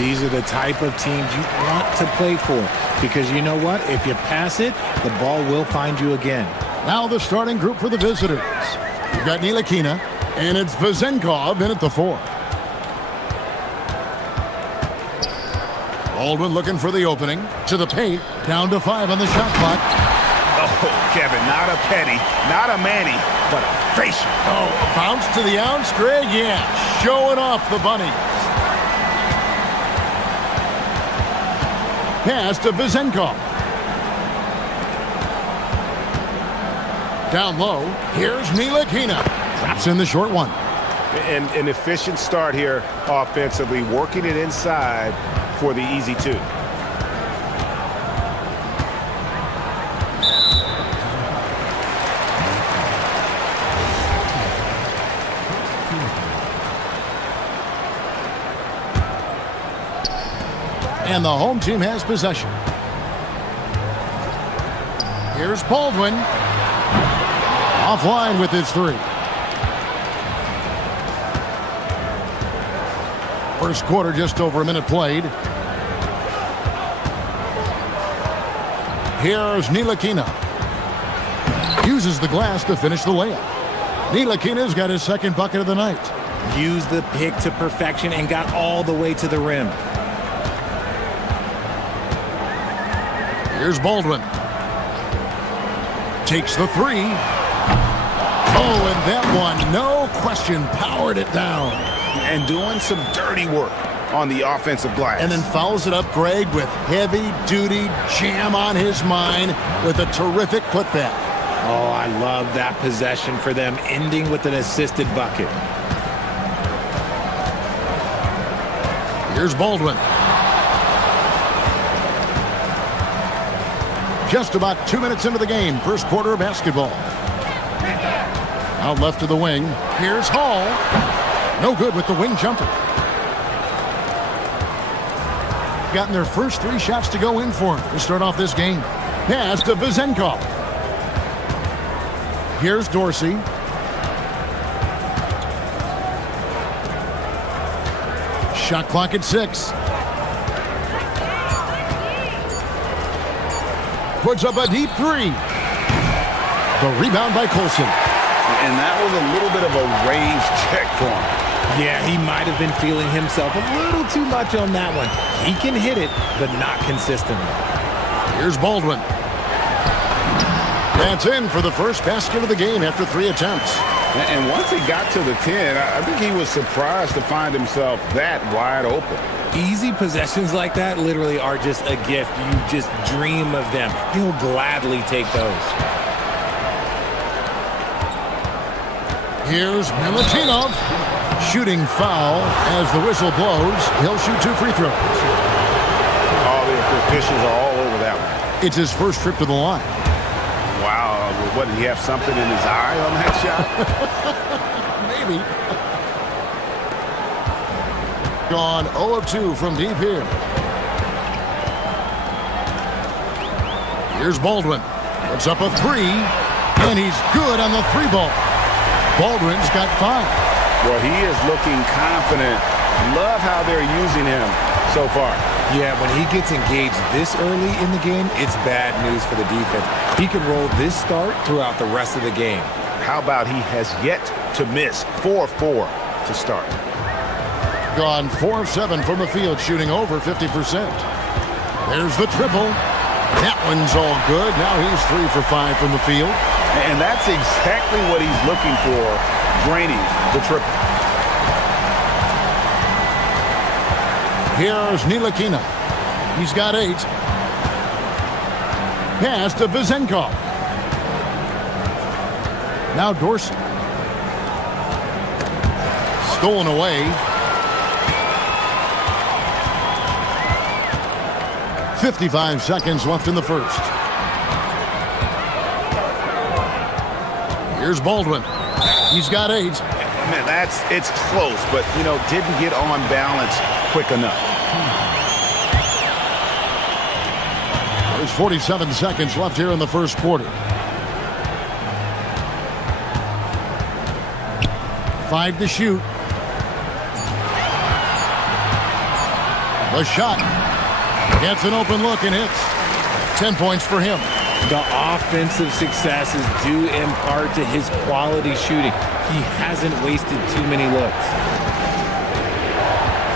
These are the type of teams you want to play for because you know what? If you pass it, the ball will find you again. Now the starting group for the visitors. You've got Ntilikina, and it's Vezenkov in at the 4. Baldwin looking for the opening. To the paint. Down to 5 on the shot clock. Oh, Kevin, not a Petty, not a Manny, but a facial. Oh, a bounce to the ounce, Greg? Yeah, showing off the bunnies. Pass to Vezenkov. Down low, here's Ntilikina. Traps in the short one. And an efficient start here offensively, working it inside for the easy 2. And the home team has possession. Here's Baldwin. Offline with his 3. First quarter, just over a minute played. Here's Ntilikina. Uses the glass to finish the layup. Ntilikina's got his second bucket of the night. Used the pick to perfection and got all the way to the rim. Here's Baldwin. Takes the 3. Oh, and that one, no question, powered it down. And doing some dirty work on the offensive glass. And then fouls it up, Greg, with heavy-duty jam on his mind with a terrific putback. Oh, I love that possession for them, ending with an assisted bucket. Here's Baldwin. Just about 2 minutes into the game, first quarter of basketball. Out left to the wing. Here's Hall. No good with the wing jumper. Gotten their first 3 shots to go in for him to start off this game. Pass to Vezenkov. Here's Dorsey. Shot clock at 6. Puts up a deep 3. The rebound by Colson. And that was a little bit of a range check for him. Yeah, he might have been feeling himself a little too much on that one. He can hit it, but not consistently. Here's Baldwin. That's in for the first basket of the game after 3 attempts. And once he got to the 10, I think he was surprised to find himself that wide open. Easy possessions like that literally are just a gift. You just dream of them. He'll gladly take those. Here's Milutinov. Shooting foul as the whistle blows. He'll shoot 2 free throws. All the officials are all over that one. It's his first trip to the line. Wow. What, did he have something in his eye on that shot? Maybe. Gone 0 of 2 from deep here. Here's Baldwin. Puts up a 3. And he's good on the 3-ball. Baldwin's got 5. Well, he is looking confident. Love how they're using him so far. Yeah, when he gets engaged this early in the game, it's bad news for the defense. He can roll this start throughout the rest of the game. How about he has yet to miss 4-4 to start? Gone 4 of 7 from the field, shooting over 50%. There's the triple. That one's all good. Now he's 3 for 5 from the field. And that's exactly what he's looking for, draining the triple. Here's Ntilikina. He's got 8. Pass to Vezenkov. Now Dorsey. Stolen away. 55 seconds left in the first. Here's Baldwin. He's got 8. Man, it's close, but, didn't get on balance quick enough. There's 47 seconds left here in the first quarter. 5 to shoot. The shot. Gets an open look and hits. 10 points for him. The offensive successes due in part to his quality shooting. He hasn't wasted too many looks.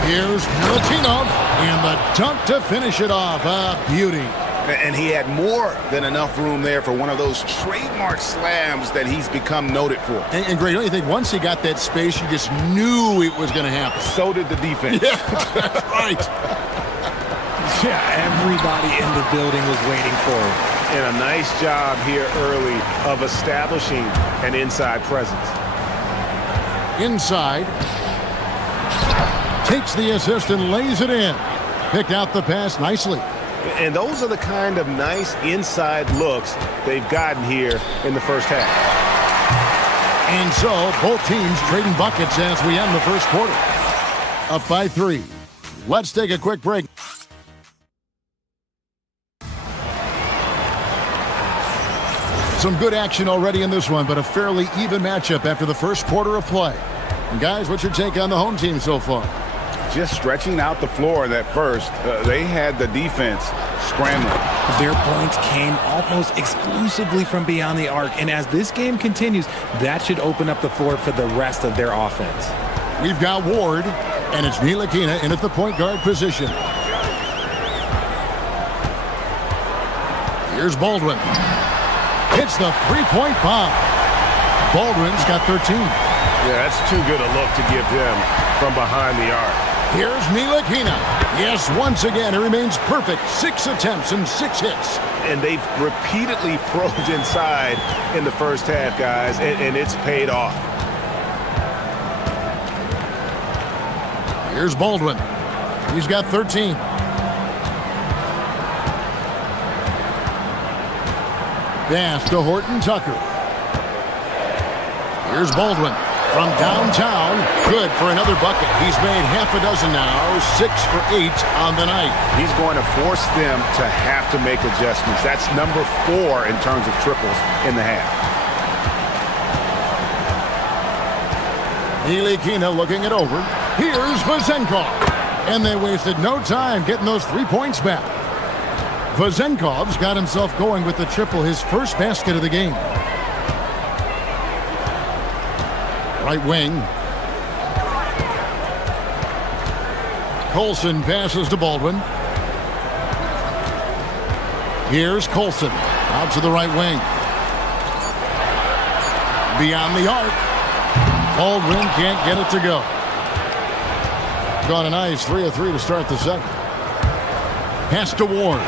Here's Milutinov, and the dunk to finish it off. A beauty. And he had more than enough room there for one of those trademark slams that he's become noted for. And Greg, don't you think once he got that space, you just knew it was going to happen? So did the defense. Yeah, that's right. Yeah, everybody in the building was waiting for it. And a nice job here early of establishing an inside presence. Inside. Takes the assist and lays it in. Picked out the pass nicely. And those are the kind of nice inside looks they've gotten here in the first half. And so both teams trading buckets as we end the first quarter. Up by 3. Let's take a quick break. Some good action already in this one, but a fairly even matchup after the first quarter of play. And guys, what's your take on the home team so far? Just stretching out the floor that first. They had the defense scrambling. Their points came almost exclusively from beyond the arc, and as this game continues, that should open up the floor for the rest of their offense. We've got Ward, and it's Ntilikina in at the point guard position. Here's Baldwin. Hits the three-point bomb. Baldwin's got 13. Yeah, that's too good a look to give him from behind the arc. Here's Ntilikina. Yes, once again, it remains perfect. 6 attempts and 6 hits. And they've repeatedly probed inside in the first half, guys, and it's paid off. Here's Baldwin. He's got 13. Pass to Horton Tucker. Here's Baldwin. From downtown, good for another bucket. He's made half a dozen now, 6 for 8 on the night. He's going to force them to have to make adjustments. That's number 4 in terms of triples in the half. Ntilikina looking it over. Here's Vezenkov. And they wasted no time getting those 3 points back. Vezenkov's got himself going with the triple, his first basket of the game. Right wing. Colson passes to Baldwin. Here's Colson. Out to the right wing. Beyond the arc. Baldwin can't get it to go. Got a nice 3 of 3 to start the second. Pass to Ward.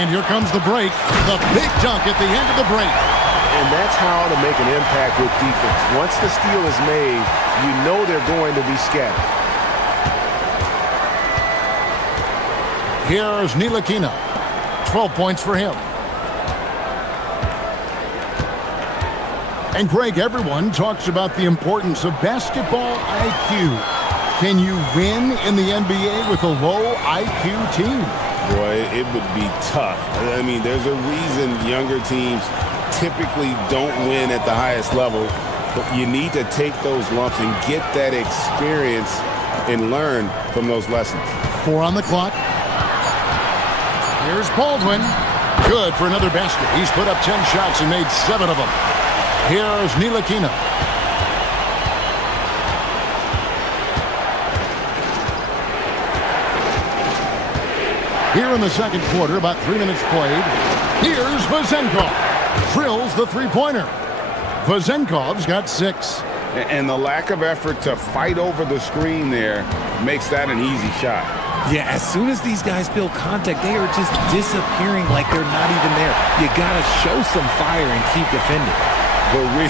And here comes the break. The big dunk at the end of the break. And that's how to make an impact with defense. Once the steal is made, you know they're going to be scattered. Here's Ntilikina. 12 points for him. And Greg, everyone talks about the importance of basketball IQ. Can you win in the NBA with a low IQ team? Boy, it would be tough. I mean, there's a reason younger teams typically don't win at the highest level, but you need to take those lumps and get that experience and learn from those lessons. 4 on the clock. Here's Baldwin. Good for another basket. He's put up 10 shots and made 7 of them. Here's Ntilikina. Here in the second quarter, about 3 minutes played. Here's Vezenkov. Drills the three-pointer. Vezenkov's got 6. And the lack of effort to fight over the screen there makes that an easy shot. Yeah, as soon as these guys feel contact, they are just disappearing like they're not even there. You gotta show some fire and keep defending. But we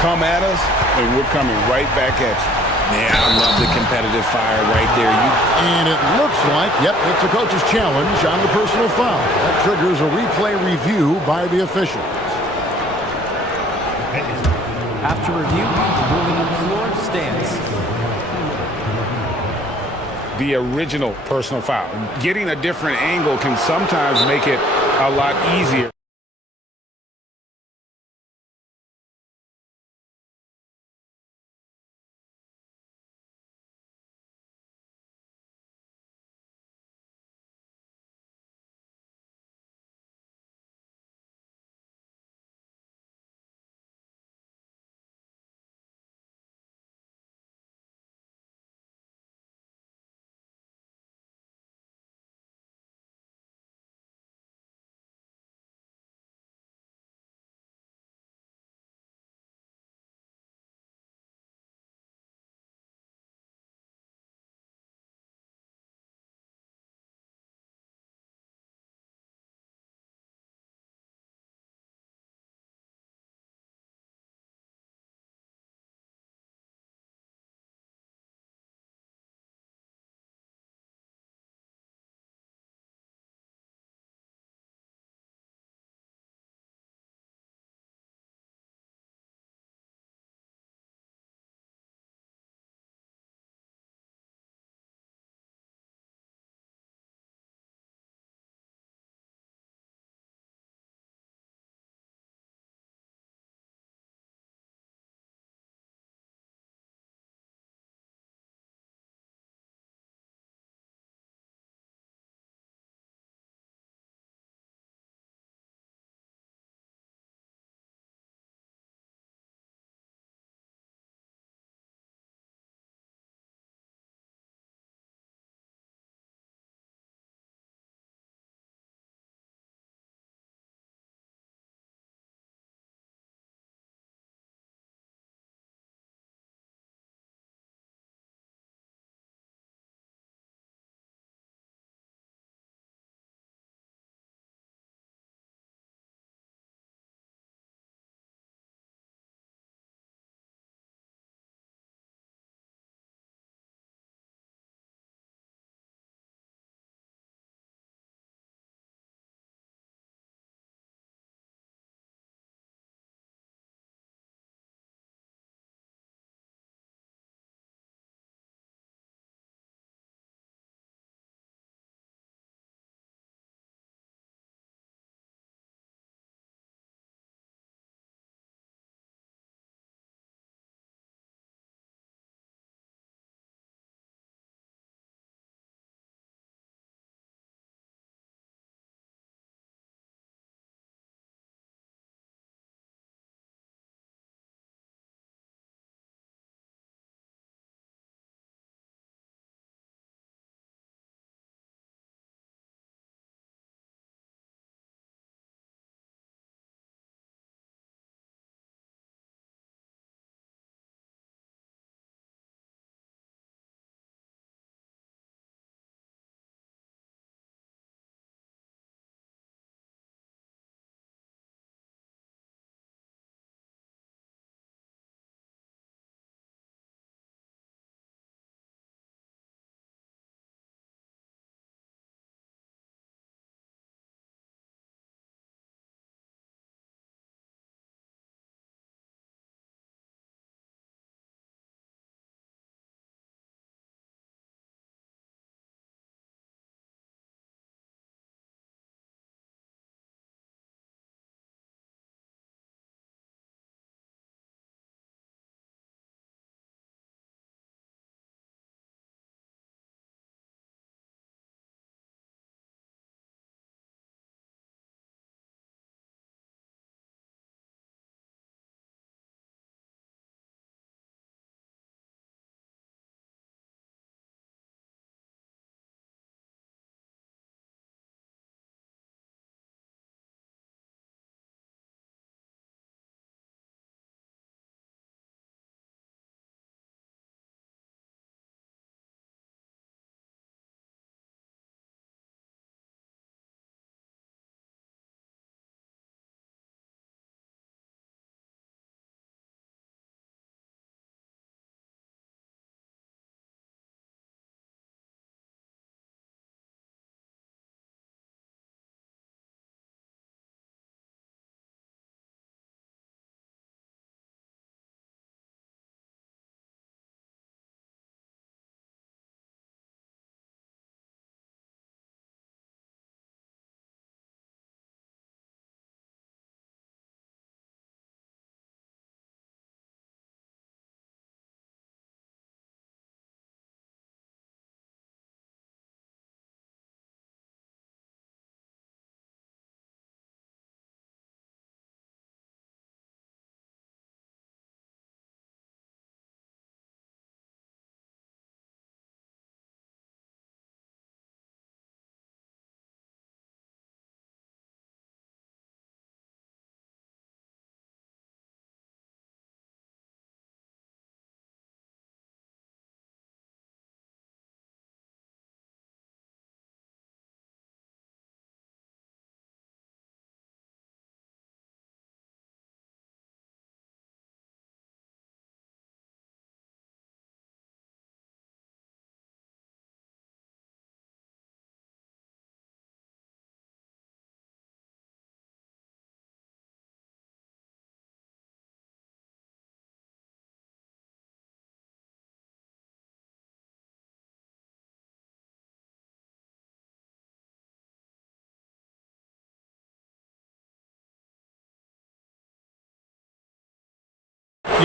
come at us, and we're coming right back at you. Yeah, I love the competitive fire right there. And it looks like, yep, it's a coach's challenge on the personal foul. That triggers a replay review by the officials. After review, the ruling on the floor stands. The original personal foul. Getting a different angle can sometimes make it a lot easier.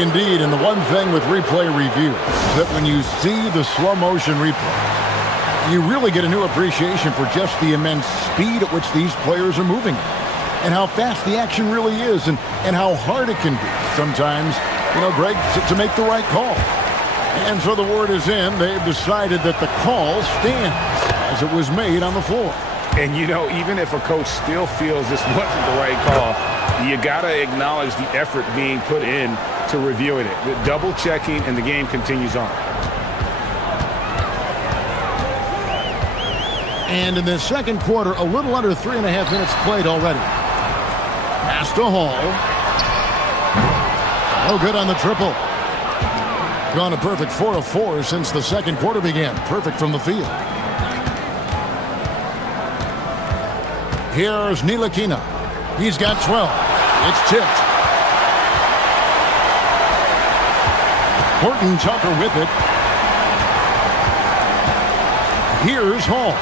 Indeed, and the one thing with replay review is that when you see the slow motion replays, you really get a new appreciation for just the immense speed at which these players are moving and how fast the action really is and how hard it can be sometimes, Greg, to make the right call. And so the word is in. They've decided that the call stands as it was made on the floor. And, even if a coach still feels this wasn't the right call, you got to acknowledge the effort being put in to reviewing it. The double checking, and the game continues on. And in the second quarter, a little under 3.5 minutes played already. Pass to Hall. No good on the triple. Gone a perfect 4 of 4 since the second quarter began. Perfect from the field. Here's Ntilikina. He's got 12. It's tipped. Horton Tucker with it. Here's Hall.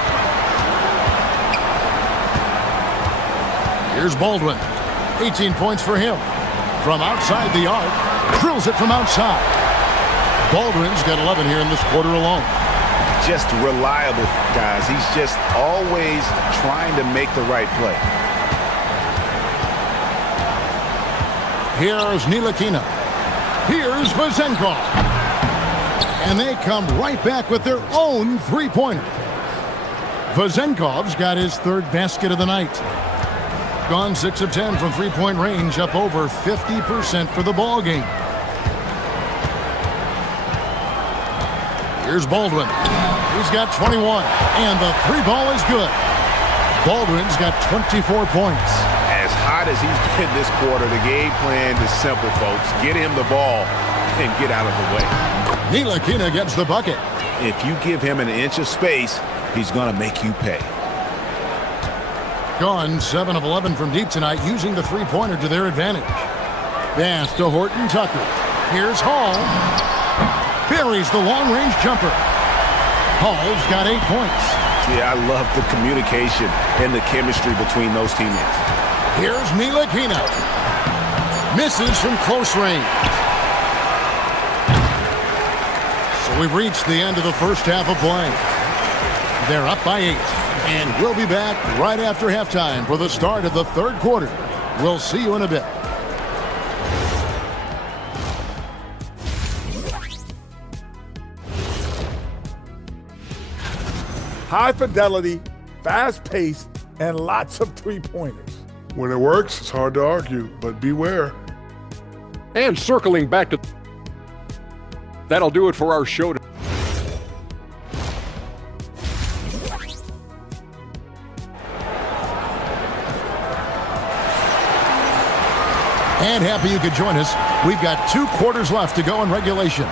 Here's Baldwin. 18 points for him. From outside the arc. Drills it from outside. Baldwin's got 11 here in this quarter alone. Just reliable, guys. He's just always trying to make the right play. Here's Ntilikina. Here's Vezenkov. And they come right back with their own three-pointer. Vezenkov's got his third basket of the night. Gone 6 of 10 from three-point range, up over 50% for the ball game. Here's Baldwin. He's got 21, and the three ball is good. Baldwin's got 24 points. As hot as he's been this quarter, the game plan is simple, folks. Get him the ball and get out of the way. Ntilikina gets the bucket. If you give him an inch of space, he's going to make you pay. Gone 7 of 11 from deep tonight, using the three-pointer to their advantage. Pass to Horton Tucker. Here's Hall. Buries the long-range jumper. Hall's got 8 points. Yeah, I love the communication and the chemistry between those teammates. Here's Ntilikina. Misses from close range. So we've reached the end of the first half of play. They're up by 8. And we'll be back right after halftime for the start of the third quarter. We'll see you in a bit. High fidelity, fast pace, and lots of three-pointers. When it works, it's hard to argue, but beware. And circling back to... That'll do it for our show. And happy you could join us. We've got 2 quarters left to go in regulation.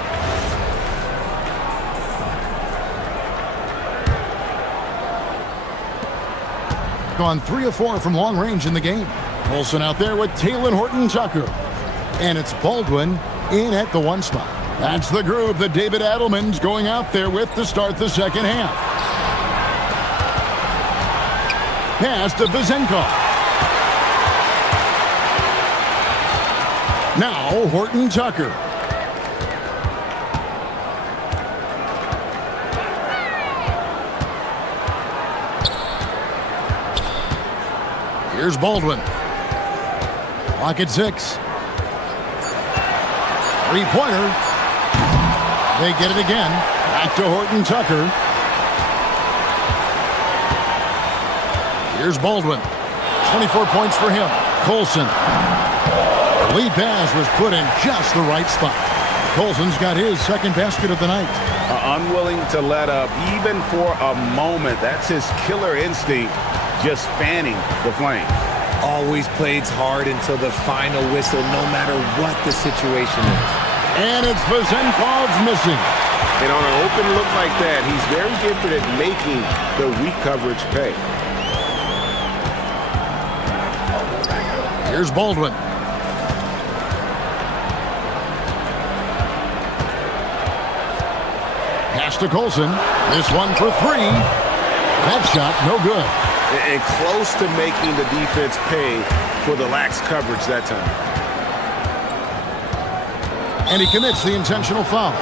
Gone 3 of 4 from long range in the game. Olsen out there with Talen Horton Tucker. And it's Baldwin in at the 1 spot. That's the groove that David Adelman's going out there with to start the second half. Pass to Vezenkov. Now Horton Tucker. Here's Baldwin. Clock at 6. Three-pointer. They get it again. Back to Horton Tucker. Here's Baldwin. 24 points for him. Colson. Lead pass was put in just the right spot. Colson's got his second basket of the night. Unwilling to let up, even for a moment. That's his killer instinct, just fanning the flames. Always plays hard until the final whistle, no matter what the situation is. And it's Vezenkov's missing. And on an open look like that, he's very gifted at making the weak coverage pay. Here's Baldwin. Pass to Colson. This one for 3. That shot, no good. And close to making the defense pay for the lax coverage that time. And he commits the intentional foul.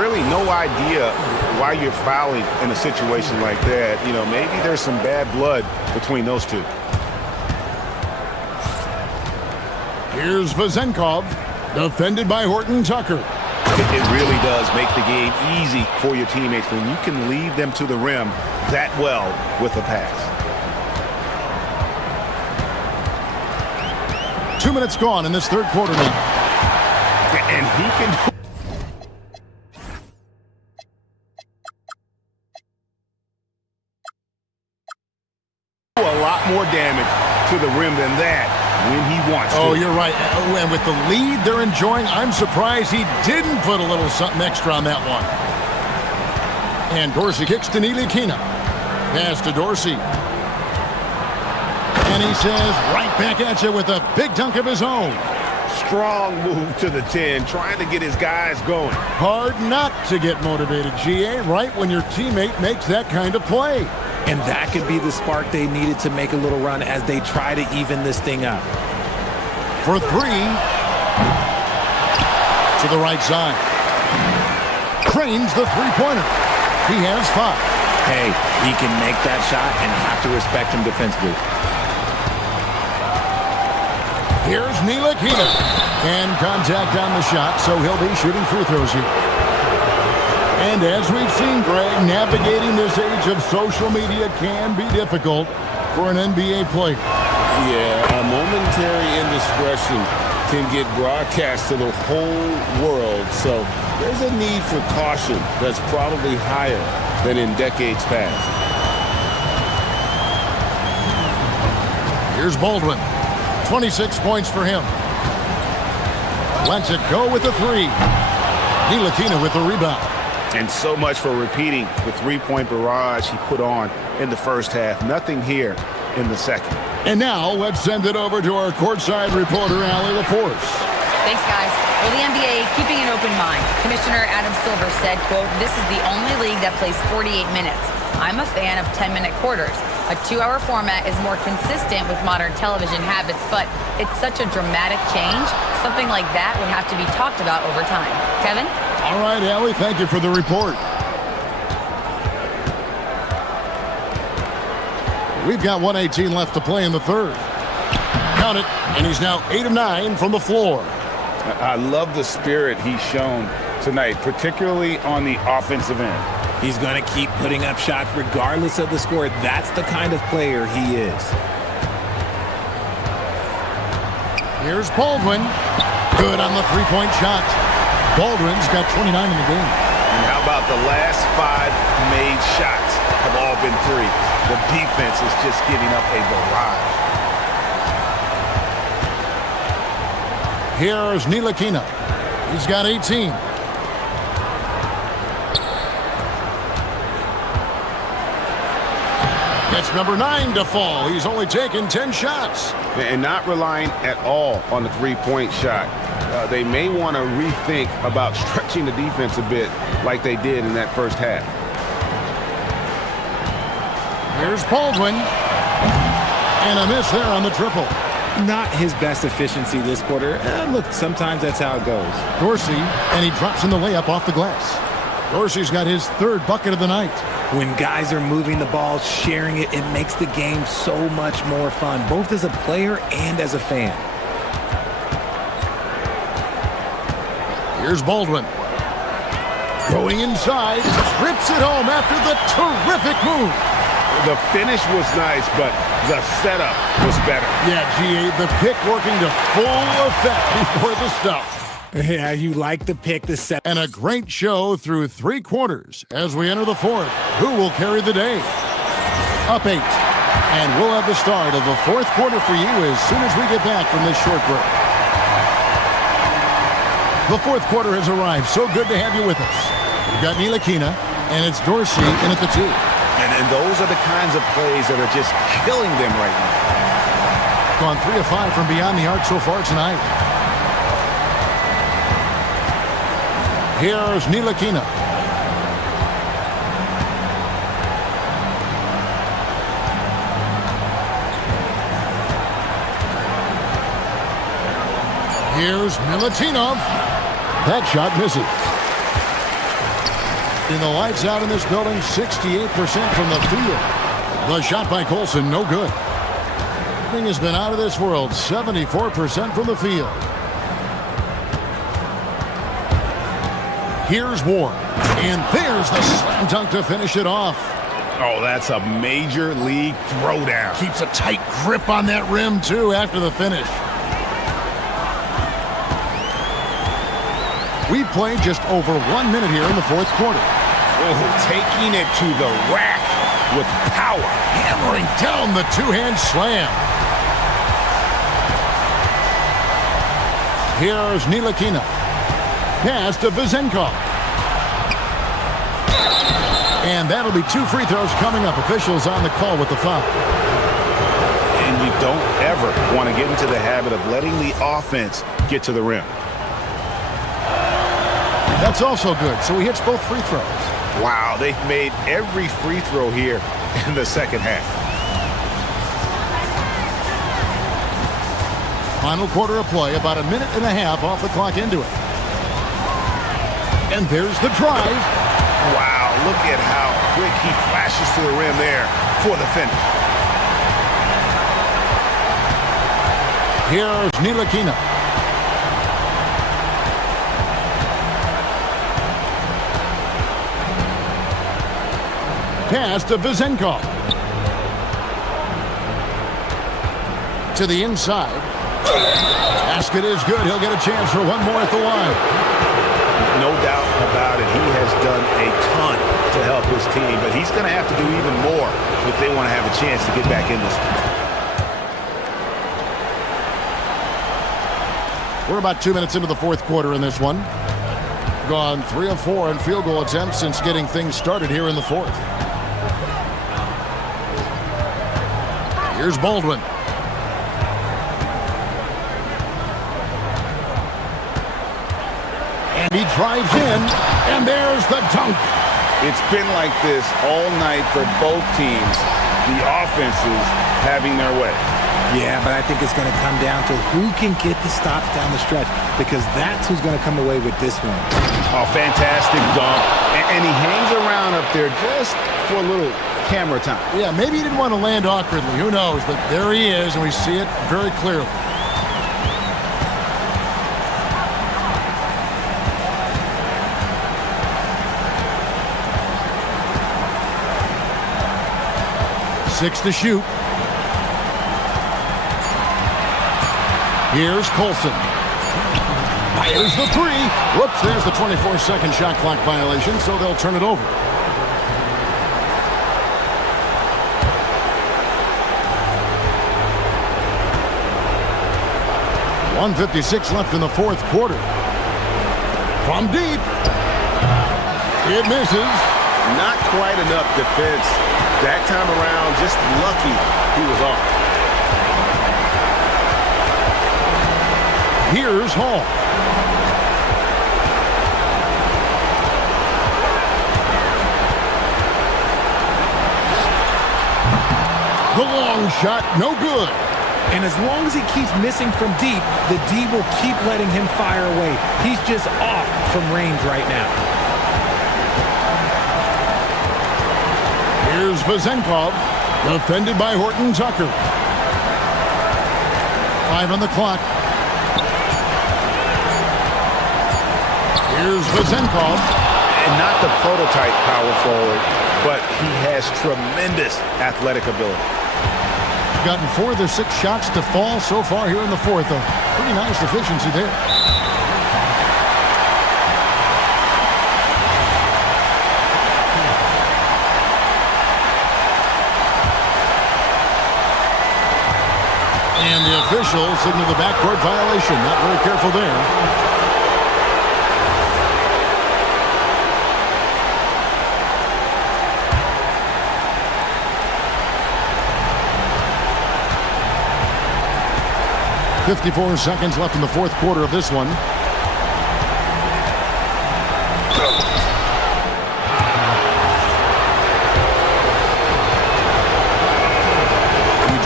Really no idea why you're fouling in a situation like that. You know, maybe there's some bad blood between those two. Here's Vezenkov, defended by Horton Tucker. It really does make the game easy for your teammates when you can lead them to the rim that well with a pass. 2 minutes gone in this third quarter now. And he can do a lot more damage to the rim than that when he wants to. Oh, you're right. And with the lead they're enjoying, I'm surprised he didn't put a little something extra on that one. And Dorsey kicks to Nilikina. Pass to Dorsey. And he says, right back at you with a big dunk of his own. Strong move to the 10, trying to get his guys going. Hard not to get motivated, GA, right when your teammate makes that kind of play. And that could be the spark they needed to make a little run as they try to even this thing up. For three. To the right side. Cranes the three-pointer. He has 5. Hey, he can make that shot and have to respect him defensively. Here's Nilikina. And contact on the shot, so he'll be shooting free throws here. And as we've seen, Greg, navigating this age of social media can be difficult for an NBA player. Yeah, a momentary indiscretion can get broadcast to the whole world, so there's a need for caution that's probably higher than in decades past. Here's Baldwin. 26 points for him. Lets it go with a 3. Nilikina with the rebound. And so much for repeating the three-point barrage he put on in the first half. Nothing here in the second. And now let's send it over to our courtside reporter, Allie LaForce. Thanks, guys. Well, the NBA keeping an open mind. Commissioner Adam Silver said, quote, "This is the only league that plays 48 minutes. I'm a fan of 10-minute quarters. A 2-hour format is more consistent with modern television habits, but it's such a dramatic change. Something like that would have to be talked about over time." Kevin? All right, Allie, thank you for the report. We've got 1:18 left to play in the third. Count it, and he's now 8 of 9 from the floor. I love the spirit he's shown tonight, particularly on the offensive end. He's going to keep putting up shots regardless of the score. That's the kind of player he is. Here's Baldwin. Good on the three-point shot. Baldwin's got 29 in the game. And how about the last 5 made shots have all been threes? The defense is just giving up a barrage. Here's Nilikina. He's got 18. That's number 9 to fall. He's only taken 10 shots. And not relying at all on the three-point shot. They may want to rethink about stretching the defense a bit like they did in that first half. Here's Baldwin. And a miss there on the triple. Not his best efficiency this quarter. Look, sometimes that's how it goes. Dorsey, and he drops in the layup off the glass. Dorsey's got his 3rd bucket of the night. When guys are moving the ball, sharing it, it makes the game so much more fun, both as a player and as a fan. Here's Baldwin. Going inside, rips it home after the terrific move. The finish was nice, but the setup was better. Yeah, GA, the pick working to full effect before the stuff. Yeah, you like the pick, the set. And a great show through 3 quarters as we enter the 4th. Who will carry the day? Up 8. And we'll have the start of the 4th quarter for you as soon as we get back from this short break. The 4th quarter has arrived. So good to have you with us. We've got Nilikina, and it's Dorsey in at the 2. And those are the kinds of plays that are just killing them right now. Gone 3 of 5 from beyond the arc so far tonight. Here's Nilikina. Here's Milutinov. That shot misses. In the lights out in this building, 68% from the field. The shot by Colson, no good. Thing has been out of this world, 74% from the field. Here's Ward, and there's the slam dunk to finish it off. Oh, that's a major league throwdown. Keeps a tight grip on that rim, too, after the finish. We've played just over 1 minute here in the fourth quarter. Oh, taking it to the rack with power. Hammering down the two-hand slam. Here's Ntilikina. Pass to Vezenkov. And that'll be 2 free throws coming up. Officials on the call with the foul. And you don't ever want to get into the habit of letting the offense get to the rim. That's also good, so he hits both free throws. Wow, they've made every free throw here in the second half. Final quarter of play, about a minute and a half off the clock into it. And there's the drive. Wow, look at how quick he flashes to the rim there for the finish. Here's Ntilikina. Pass to Vezenkov. To the inside. Basket is good. He'll get a chance for one more at the line. No doubt about it. He has done a ton to help his team, but he's going to have to do even more if they want to have a chance to get back in this. We're about 2 minutes into the fourth quarter in this one. Gone 3 of 4 in field goal attempts since getting things started here in the fourth. Here's Baldwin. And he drives in, and there's the dunk. It's been like this all night for both teams. The offenses having their way. Yeah, but I think it's going to come down to who can get the stops down the stretch, because that's who's going to come away with this one. Oh, fantastic dunk. And he hangs around up there just for a little camera time. Yeah, maybe he didn't want to land awkwardly. Who knows? But there he is, and we see it very clearly. Six to shoot. Here's Colson. Fires the three. Whoops, there's the 24-second shot clock violation, so they'll turn it over. .156 left in the fourth quarter. From deep. It misses. Not quite enough defense. That time around, just lucky he was off. Here's Hall. The long shot, no good. And as long as he keeps missing from deep, the D will keep letting him fire away. He's just off from range right now. Here's Vezenkov, defended by Horton Tucker. 5 on the clock. Here's Vezenkov. And not the prototype power forward, but he has tremendous athletic ability. Gotten 4 of their 6 shots to fall so far here in the fourth. A pretty nice efficiency there. And the official signaled the backcourt violation. Not very careful there. .54 seconds left in the fourth quarter of this one. He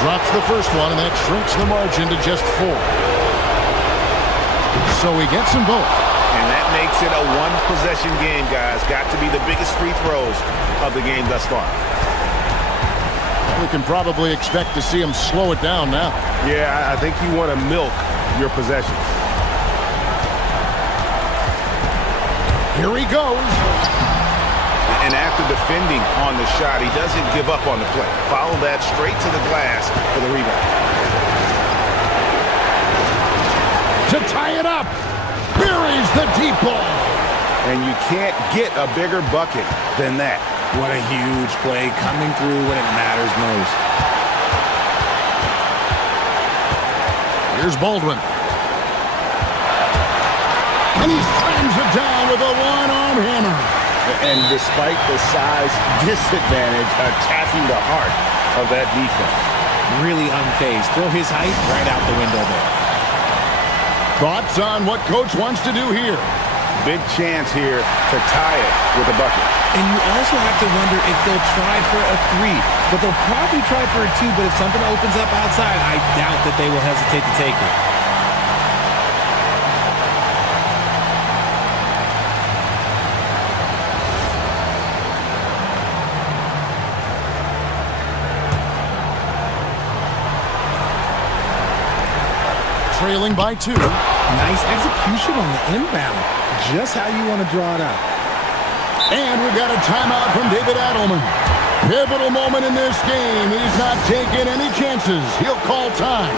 drops the first one, and that shrinks the margin to just 4. So he gets them both. And that makes it a one-possession game, guys. Got to be the biggest free throws of the game thus far. We can probably expect to see him slow it down now. Yeah, I think you want to milk your possessions. Here he goes. And after defending on the shot, he doesn't give up on the play. Follow that straight to the glass for the rebound. To tie it up. Buries the deep ball. And you can't get a bigger bucket than that. What a huge play coming through when it matters most. Here's Baldwin. And he slams it down with a one-arm hammer. And despite the size disadvantage, attacking the heart of that defense. Really unfazed. Throw his height right out the window there. Thoughts on what coach wants to do here? Big chance here to tie it with a bucket. And you also have to wonder if they'll try for a three. But they'll probably try for a two. But if something opens up outside, I doubt that they will hesitate to take it. Trailing by 2. Nice execution on the inbound. Just how you want to draw it up. And we've got a timeout from David Adelman. Pivotal moment in this game. He's not taking any chances. He'll call time.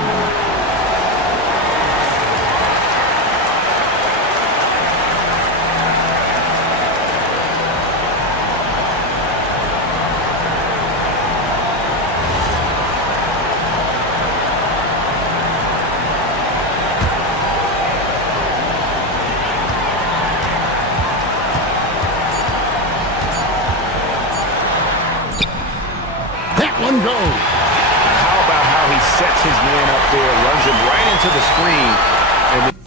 One go. How about how he sets his man up there, runs him right into the screen, and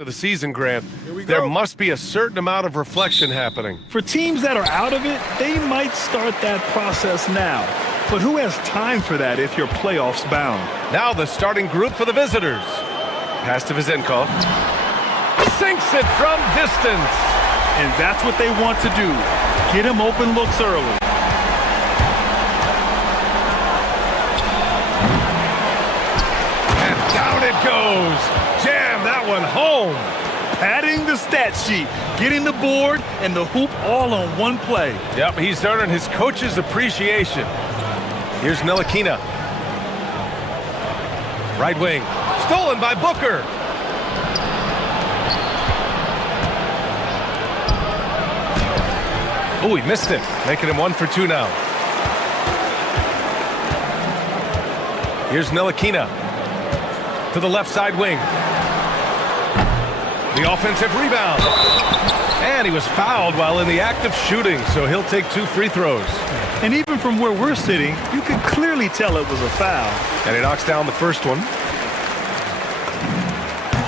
of the season, Grant, there must be a certain amount of reflection happening. For teams that are out of it, they might start that process now. But who has time for that if you're playoffs bound? Now the starting group for the visitors. Pass to Vizenkov. Sinks it from distance. And that's what they want to do. Get him open looks early. And down it goes. Jam that one home. Padding the stat sheet, getting the board and the hoop all on one play. Yep, he's earning his coach's appreciation. Here's Ntilikina. Right wing. Stolen by Booker. Oh, he missed it. Making him 1 for 2 now. Here's Ntilikina. To the left side wing. The offensive rebound. And he was fouled while in the act of shooting, so he'll take 2 free throws. And even from where we're sitting, you can clearly tell it was a foul. And he knocks down the first one.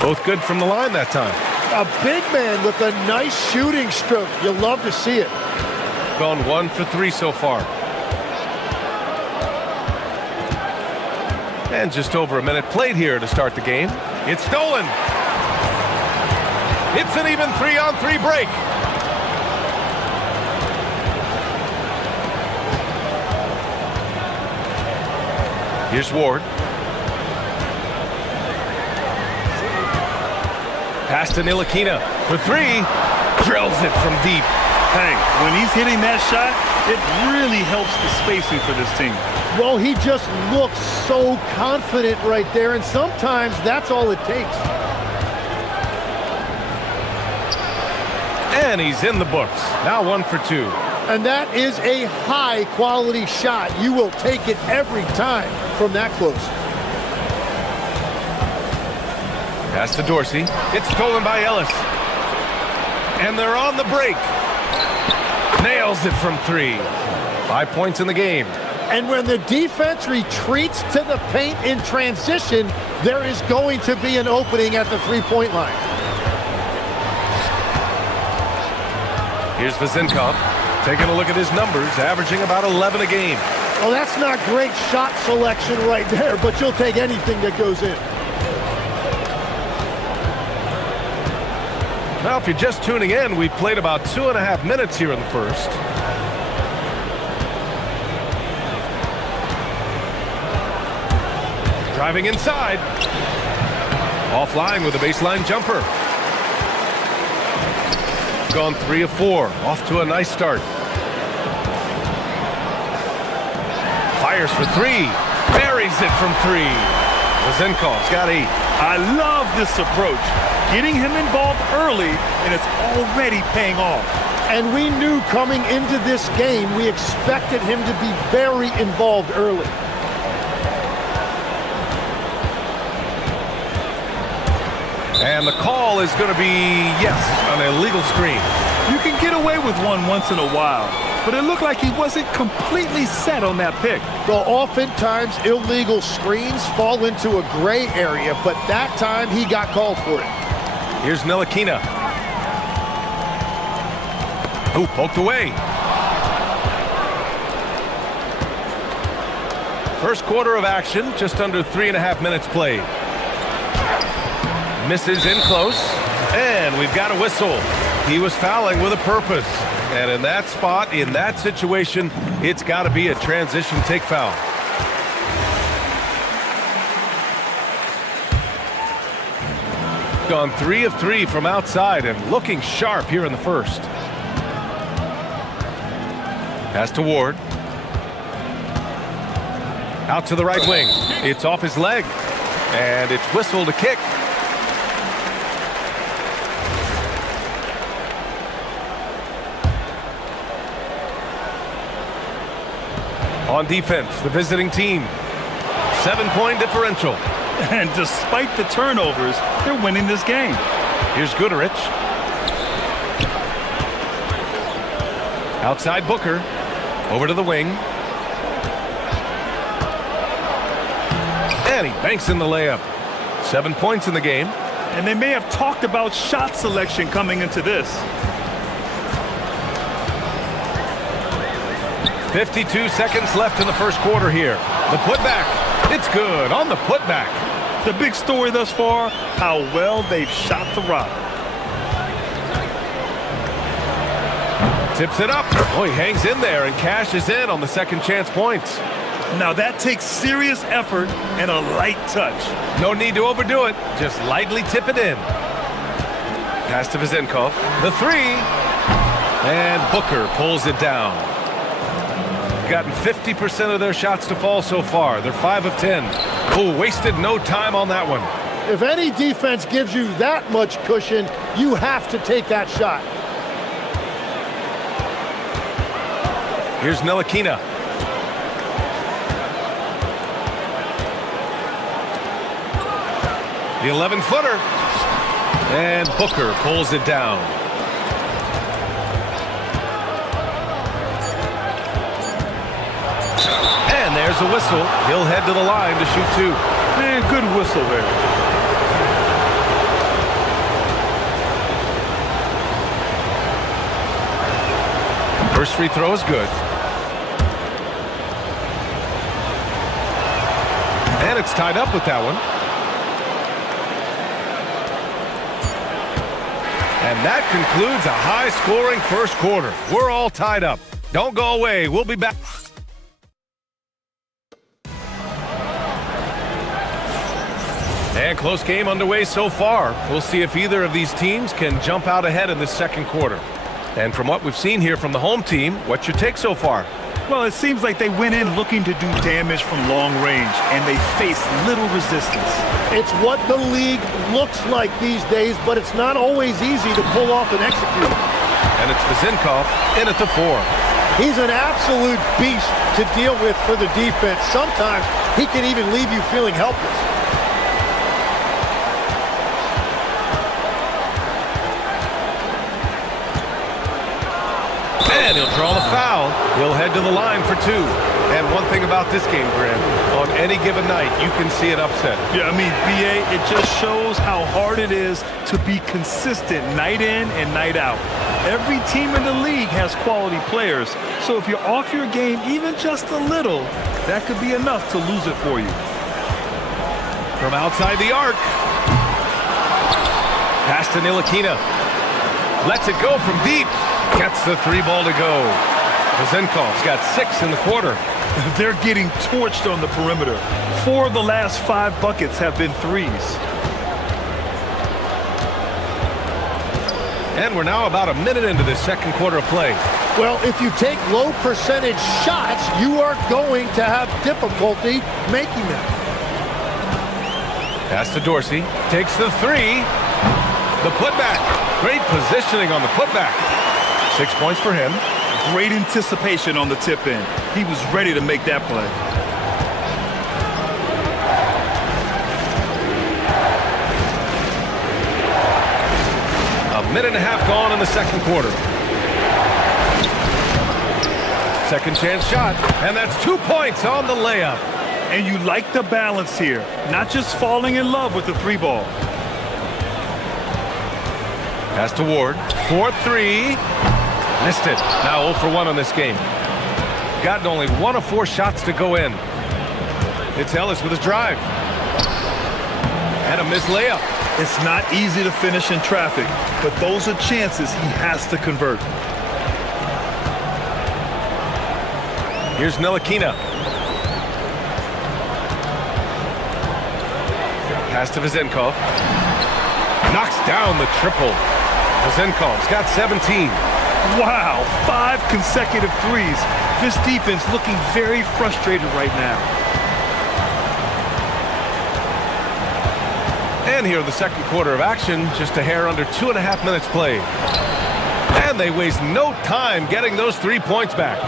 Both good from the line that time. A big man with a nice shooting stroke. You'll love to see it. Gone 1 for 3 so far. And just over a minute played here to start the game. It's stolen. It's an even 3-on-3 break. Here's Ward. Pass to Ntilikina for 3. Drills it from deep. Hey, when he's hitting that shot, it really helps the spacing for this team. Well, he just looks so confident right there, and sometimes that's all it takes. And he's in the books. Now 1 for 2. And that is a high-quality shot. You will take it every time from that close. Pass to Dorsey. It's stolen by Ellis. And they're on the break. Nails it from 3. 5 points in the game. And when the defense retreats to the paint in transition, there is going to be an opening at the three-point line. Here's Vizenkov. Taking a look at his numbers, averaging about 11 a game. Well, that's not great shot selection right there, but you'll take anything that goes in. Now, if you're just tuning in, we've played about 2.5 minutes here in the first. Driving inside. Offline with a baseline jumper. Gone 3 of 4. Off to a nice start. Fires for 3. Buries it from 3. Vizenkov's got 8. I love this approach. Getting him involved early, and it's already paying off. And we knew coming into this game, we expected him to be very involved early. And the call is going to be, yes, an illegal screen. You can get away with one once in a while, but it looked like he wasn't completely set on that pick. Well, oftentimes illegal screens fall into a gray area, but that time he got called for it. Here's Ntilikina. Ooh, poked away. First quarter of action, just under 3.5 minutes played. Misses in close, and we've got a whistle. He was fouling with a purpose. And in that spot, in that situation, it's got to be a transition take foul. Gone 3 of 3 from outside and looking sharp here in the first. Pass to Ward. Out to the right wing. It's off his leg. And it's whistled a kick. On defense, the visiting team. 7-point differential. And despite the turnovers, they're winning this game. Here's Goodrich. Outside Booker. Over to the wing. And he banks in the layup. 7 points in the game. And they may have talked about shot selection coming into this. 52 seconds left in the first quarter here. The putback. It's good on the putback. The big story thus far, how well they've shot the rock. Tips it up. Oh, he hangs in there and cashes in on the second chance points. Now that takes serious effort and a light touch. No need to overdo it. Just lightly tip it in. Pass to Vizenkov. The three. And Booker pulls it down. Gotten 50% of their shots to fall so far. They're 5 of 10. Oh, wasted no time on that one. If any defense gives you that much cushion, you have to take that shot. Here's Ntilikina. The 11-footer. And Booker pulls it down. And there's a whistle. He'll head to the line to shoot two. Man, good whistle there. First free throw is good. And it's tied up with that one. And that concludes a high-scoring first quarter. We're all tied up. Don't go away. We'll be back. And close game underway so far. We'll see if either of these teams can jump out ahead in the second quarter. And from what we've seen here from the home team, what's your take so far? Well, it seems like they went in looking to do damage from long range, and they faced little resistance. It's what the league looks like these days, but it's not always easy to pull off and execute. And it's Vizenkov in at the 4. He's an absolute beast to deal with for the defense. Sometimes he can even leave you feeling helpless. And he'll draw the foul. He'll head to the line for two. And one thing about this game, Grant, on any given night, you can see it upset. Yeah, I mean, BA, it just shows how hard it is to be consistent night in and night out. Every team in the league has quality players, so if you're off your game even just a little, that could be enough to lose it for you. From outside the arc. Pass to Ntilikina. Lets it go from deep. Gets the 3 ball to go. Vizenkov's got 6 in the quarter. They're getting torched on the perimeter. 4 of the last 5 buckets have been threes. And we're now about a minute into this second quarter of play. Well, if you take low percentage shots, you are going to have difficulty making them. Pass to Dorsey. Takes the 3. The putback. Great positioning on the putback. 6 points for him. Great anticipation on the tip in. He was ready to make that play. A minute and a half gone in the second quarter. Second chance shot, and that's 2 points on the layup. And you like the balance here, not just falling in love with the 3 ball. Pass to Ward. 4-3. Missed it. Now 0 for 1 on this game. Gotten only 1 of 4 shots to go in. It's Ellis with his drive. And a missed layup. It's not easy to finish in traffic, but those are chances he has to convert. Here's Ntilikina. Pass to Vizenkov. Knocks down the triple. Vizenkov's got 17. Wow, 5 consecutive threes. This defense looking very frustrated right now. And here in the second quarter of action, just a hair under 2.5 minutes played. And they waste no time getting those 3 points back.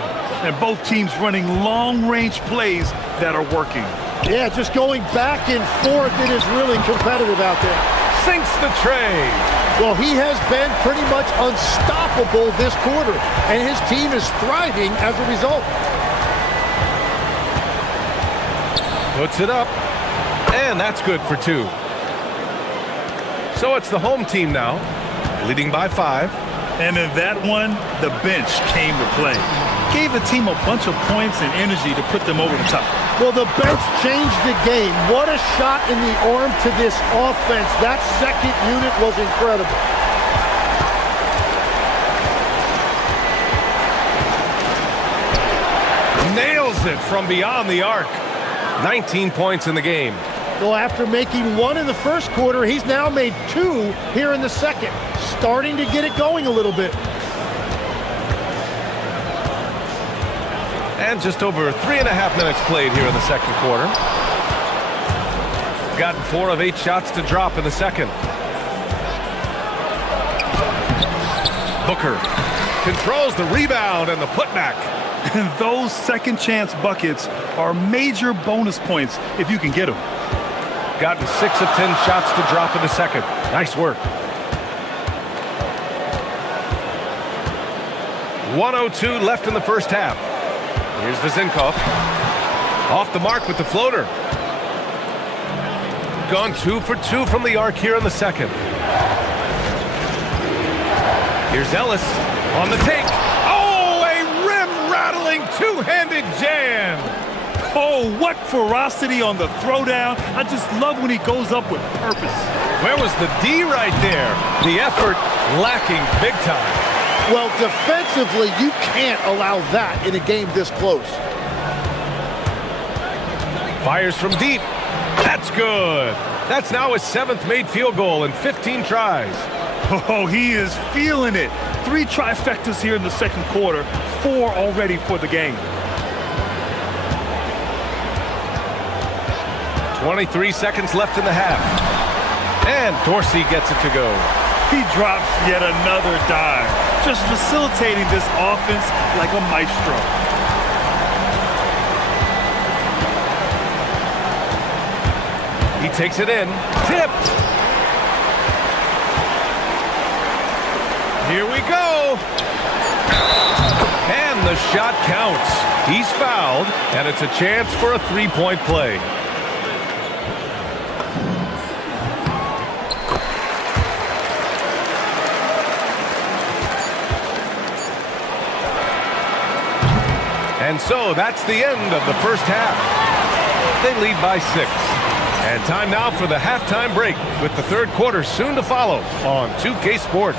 And both teams running long-range plays that are working. Yeah, just going back and forth. It is really competitive out there. Sinks the tray. Well, he has been pretty much unstoppable this quarter, and his team is thriving as a result. Puts it up, and that's good for 2. So it's the home team now, leading by 5. And in that one, the bench came to play. Gave the team a bunch of points and energy to put them over the top. Well, the bench changed the game. What a shot in the arm to this offense. That second unit was incredible. Nails it from beyond the arc. 19 points in the game. Well, after making 1 in the first quarter, he's now made 2 here in the second. Starting to get it going a little bit. And just over 3.5 minutes played here in the second quarter. Gotten 4 of 8 shots to drop in the second. Booker controls the rebound and the putback. And those second chance buckets are major bonus points if you can get them. Gotten 6 of 10 shots to drop in the second. Nice work. 1:02 left in the first half. Here's Vezenkov. Off the mark with the floater. Gone 2 for 2 from the arc here in the second. Here's Ellis on the take. Oh, a rim-rattling two-handed jam. Oh, what ferocity on the throwdown. I just love when he goes up with purpose. Where was the D right there? The effort lacking big time. Well, defensively, you can't allow that in a game this close. Fires from deep. That's good. That's now his 7th made field goal in 15 tries. Oh, he is feeling it. 3 trifectas here in the second quarter, 4 already for the game. 23 seconds left in the half. And Dorsey gets it to go. He drops yet another dive, just facilitating this offense like a maestro. He takes it in. Tipped. Here we go. And the shot counts. He's fouled, and it's a chance for a 3-point play. And so that's the end of the first half. They lead by 6. And time now for the halftime break, with the third quarter soon to follow on 2K Sports.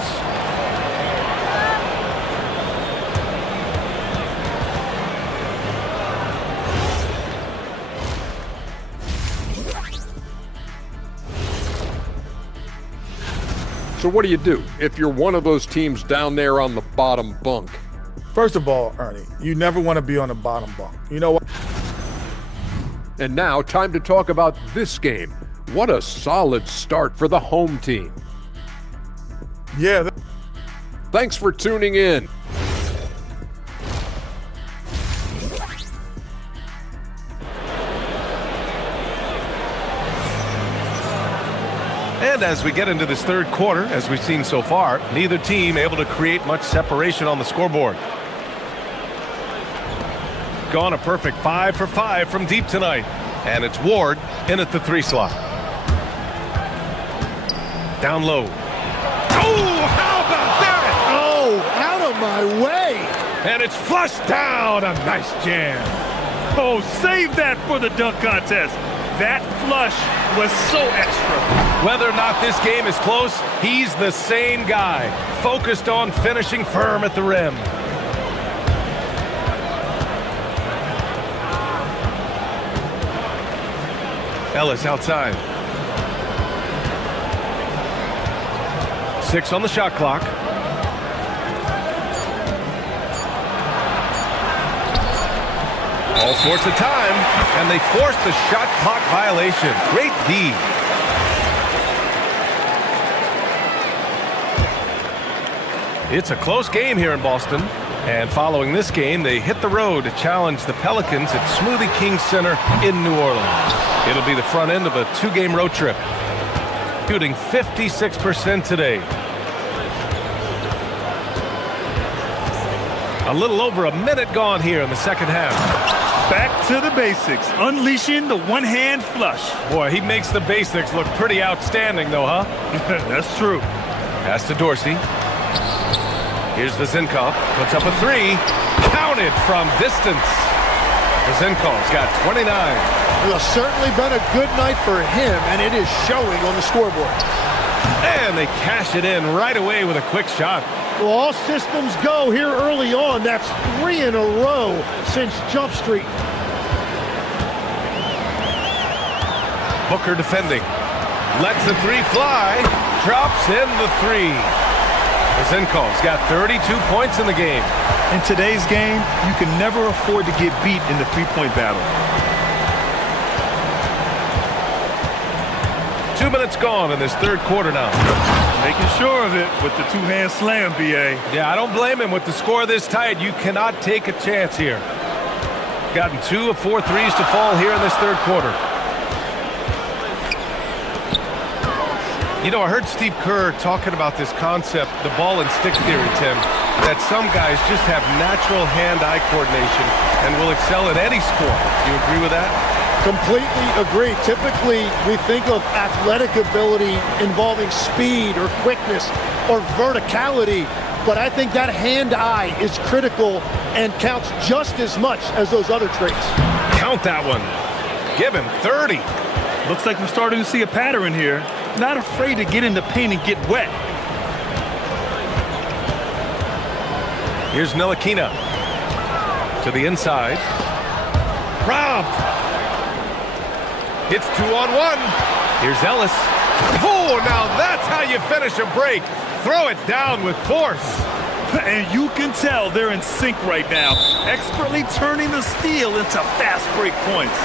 So what do if you're one of those teams down there on the bottom bunk? First of all, Ernie, you never want to be on the bottom bunk. You know what? And now, time to talk about this game. What a solid start for the home team. Yeah. Thanks for tuning in. And as we get into this third quarter, as we've seen so far, neither team able to create much separation on the scoreboard. Gone a perfect 5 for 5 from deep tonight. And it's Ward in at the 3 slot. Down low. Oh, how about that? Oh, out of my way. And it's flushed down. A nice jam. Oh, save that for the dunk contest. That flush was so extra. Whether or not this game is close, he's the same guy, focused on finishing firm at the rim. Ellis outside. 6 on the shot clock. All sorts of time, and they forced the shot clock violation. Great D. It's a close game here in Boston. And following this game, they hit the road to challenge the Pelicans at Smoothie King Center in New Orleans. It'll be the front end of a 2-game road trip. Shooting 56% today. A little over a minute gone here in the second half. Back to the basics, unleashing the one-hand flush. Boy, he makes the basics look pretty outstanding, though, huh? That's true. Pass to Dorsey. Here's Vezinkov. Puts up a three. Counted from distance. Vezinkov's got 29. Well, certainly been a good night for him, and it is showing on the scoreboard. And they cash it in right away with a quick shot. Well, all systems go here early on. That's 3 in a row since Jump Street. Booker defending. Lets the three fly. Drops in the three. Vezinkov's got 32 points in the game. In today's game, you can never afford to get beat in the three-point battle. 2 minutes gone in this third quarter now. Making sure of it with the two-hand slam, B.A. Yeah, I don't blame him. With the score this tight, you cannot take a chance here. Gotten 2 of 4 threes to fall here in this third quarter. You know, I heard Steve Kerr talking about this concept, the ball and stick theory, Tim, that some guys just have natural hand-eye coordination and will excel at any sport. Do you agree with that? Completely agree. Typically, we think of athletic ability involving speed or quickness or verticality, but I think that hand-eye is critical and counts just as much as those other traits. Count that one. Give him 30. Looks like we're starting to see a pattern here. Not afraid to get in the paint and get wet. Here's Ntilikina to the inside. Rob! It's 2-on-1. Here's Ellis. Oh, now that's how you finish a break. Throw it down with force. And you can tell they're in sync right now, expertly turning the steal into fast break points.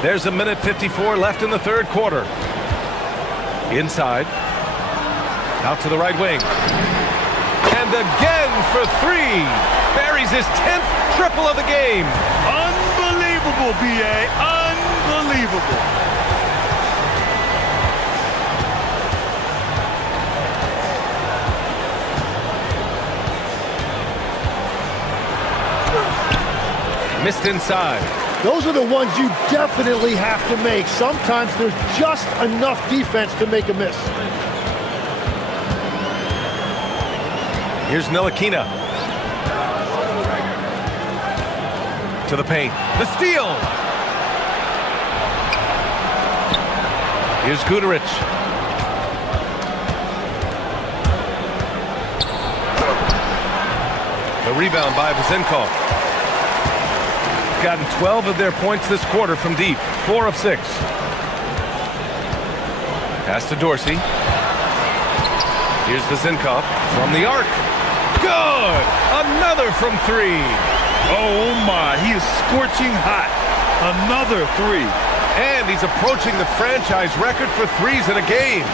There's a minute 54 left in the third quarter. Inside. Out to the right wing. And again for three. Buries his 10th triple of the game. Unbelievable, B.A. Unbelievable. Missed inside. Those are the ones you definitely have to make. Sometimes there's just enough defense to make a miss. Here's Ntilikina. To the paint. The steal. Here's Gudarich. The rebound by Vezinkov. Gotten 12 of their points this quarter from deep. 4 of 6. Pass to Dorsey. Here's Vezinkov from the arc. Good! Another from 3. Oh my, he is scorching hot. Another 3. And he's approaching the franchise record for threes in a game.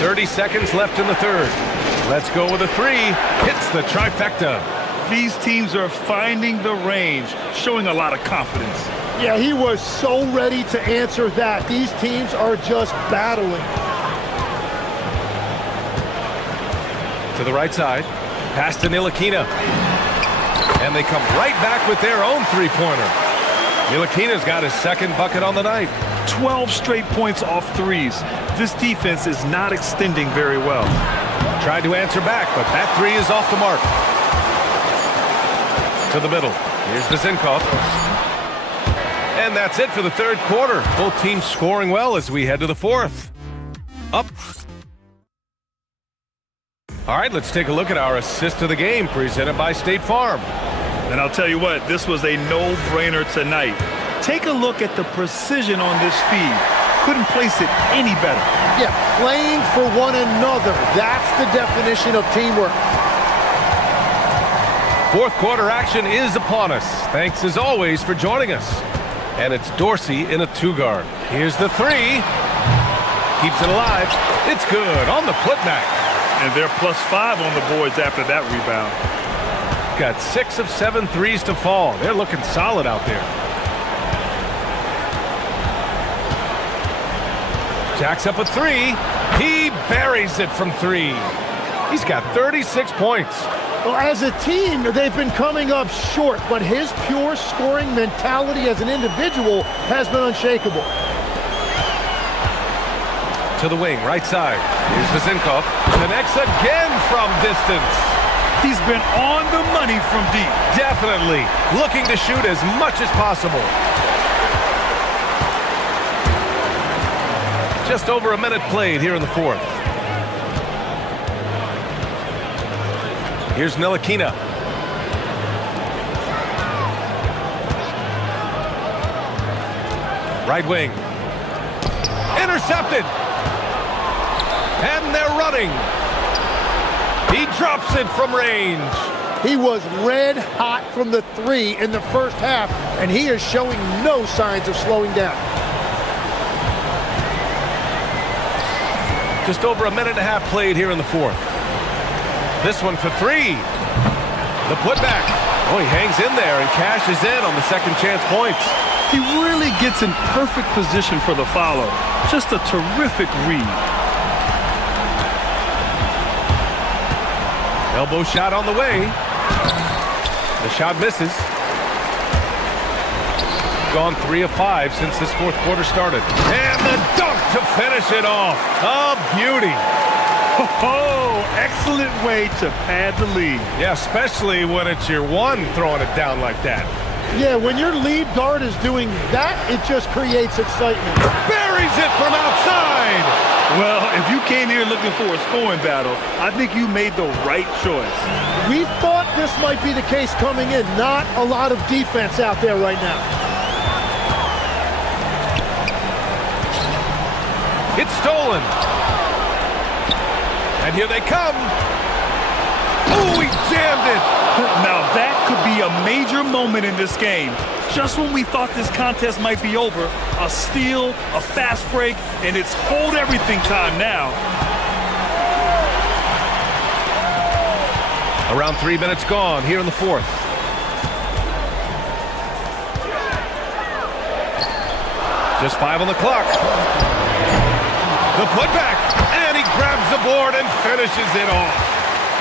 .30 seconds left in the third. Let's go with a 3. Hits the trifecta. These teams are finding the range, showing a lot of confidence. Yeah, he was so ready to answer that. These teams are just battling. To the right side. Pass to Ntilikina. And they come right back with their own three-pointer. Ntilikina's got his second bucket on the night. 12 straight points off threes. This defense is not extending very well. Tried to answer back, but that 3 is off the mark. To the middle. Here's Vezinkov. And that's it for the third quarter. Both teams scoring well as we head to the fourth. Up. All right, let's take a look at our assist of the game presented by State Farm. And I'll tell you what, this was a no-brainer tonight. Take a look at the precision on this feed. Couldn't place it any better. Yeah, playing for one another. That's the definition of teamwork. Fourth quarter action is upon us. Thanks as always for joining us. And it's Dorsey in a 2-guard. Here's the 3. Keeps it alive. It's good on the putback. And they're +5 on the boards after that rebound. Got 6 of 7 threes to fall. They're looking solid out there. Jacks up a 3. He buries it from 3. He's got 36 points. Well, as a team, they've been coming up short, but his pure scoring mentality as an individual has been unshakable. To the wing, right side. Here's Vezinkov. Connects again from distance. He's been on the money from deep. Definitely. Looking to shoot as much as possible. Just over a minute played here in the fourth. Here's Ntilikina. Right wing. Intercepted. And they're running. He drops it from range. He was red hot from the 3 in the first half, and he is showing no signs of slowing down. Just over a minute and a half played here in the fourth. This one for 3. The putback. Oh, he hangs in there and cashes in on the second chance points. He really gets in perfect position for the follow. Just a terrific read. Elbow shot on the way. The shot misses. Gone 3 of 5 since this fourth quarter started. And the dunk to finish it off. A beauty. Oh, excellent way to pad the lead. Yeah, especially when it's your one throwing it down like that. Yeah, when your lead guard is doing that, it just creates excitement. Buries it from outside. Well, if you came here looking for a scoring battle, I think you made the right choice. We thought this might be the case coming in. Not a lot of defense out there right now. It's stolen. And here they come. Oh, he jammed it. Now that could be a major moment in this game. Just when we thought this contest might be over, a steal, a fast break, and it's hold everything time now. Around 3 minutes gone here in the fourth. Just 5 on the clock. The putback, and he grabs the board and finishes it off.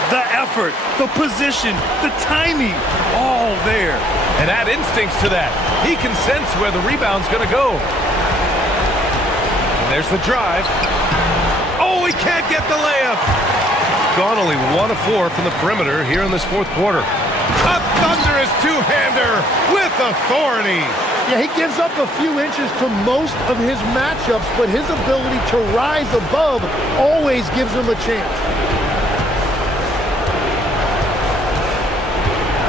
The effort, the position, the timing, all there. And add instincts to that. He can sense where the rebound's going to go. And there's the drive. Oh, he can't get the layup. Gone only 1 of 4 from the perimeter here in this fourth quarter. A thunderous two-hander with authority. Yeah, he gives up a few inches to most of his matchups, but his ability to rise above always gives him a chance.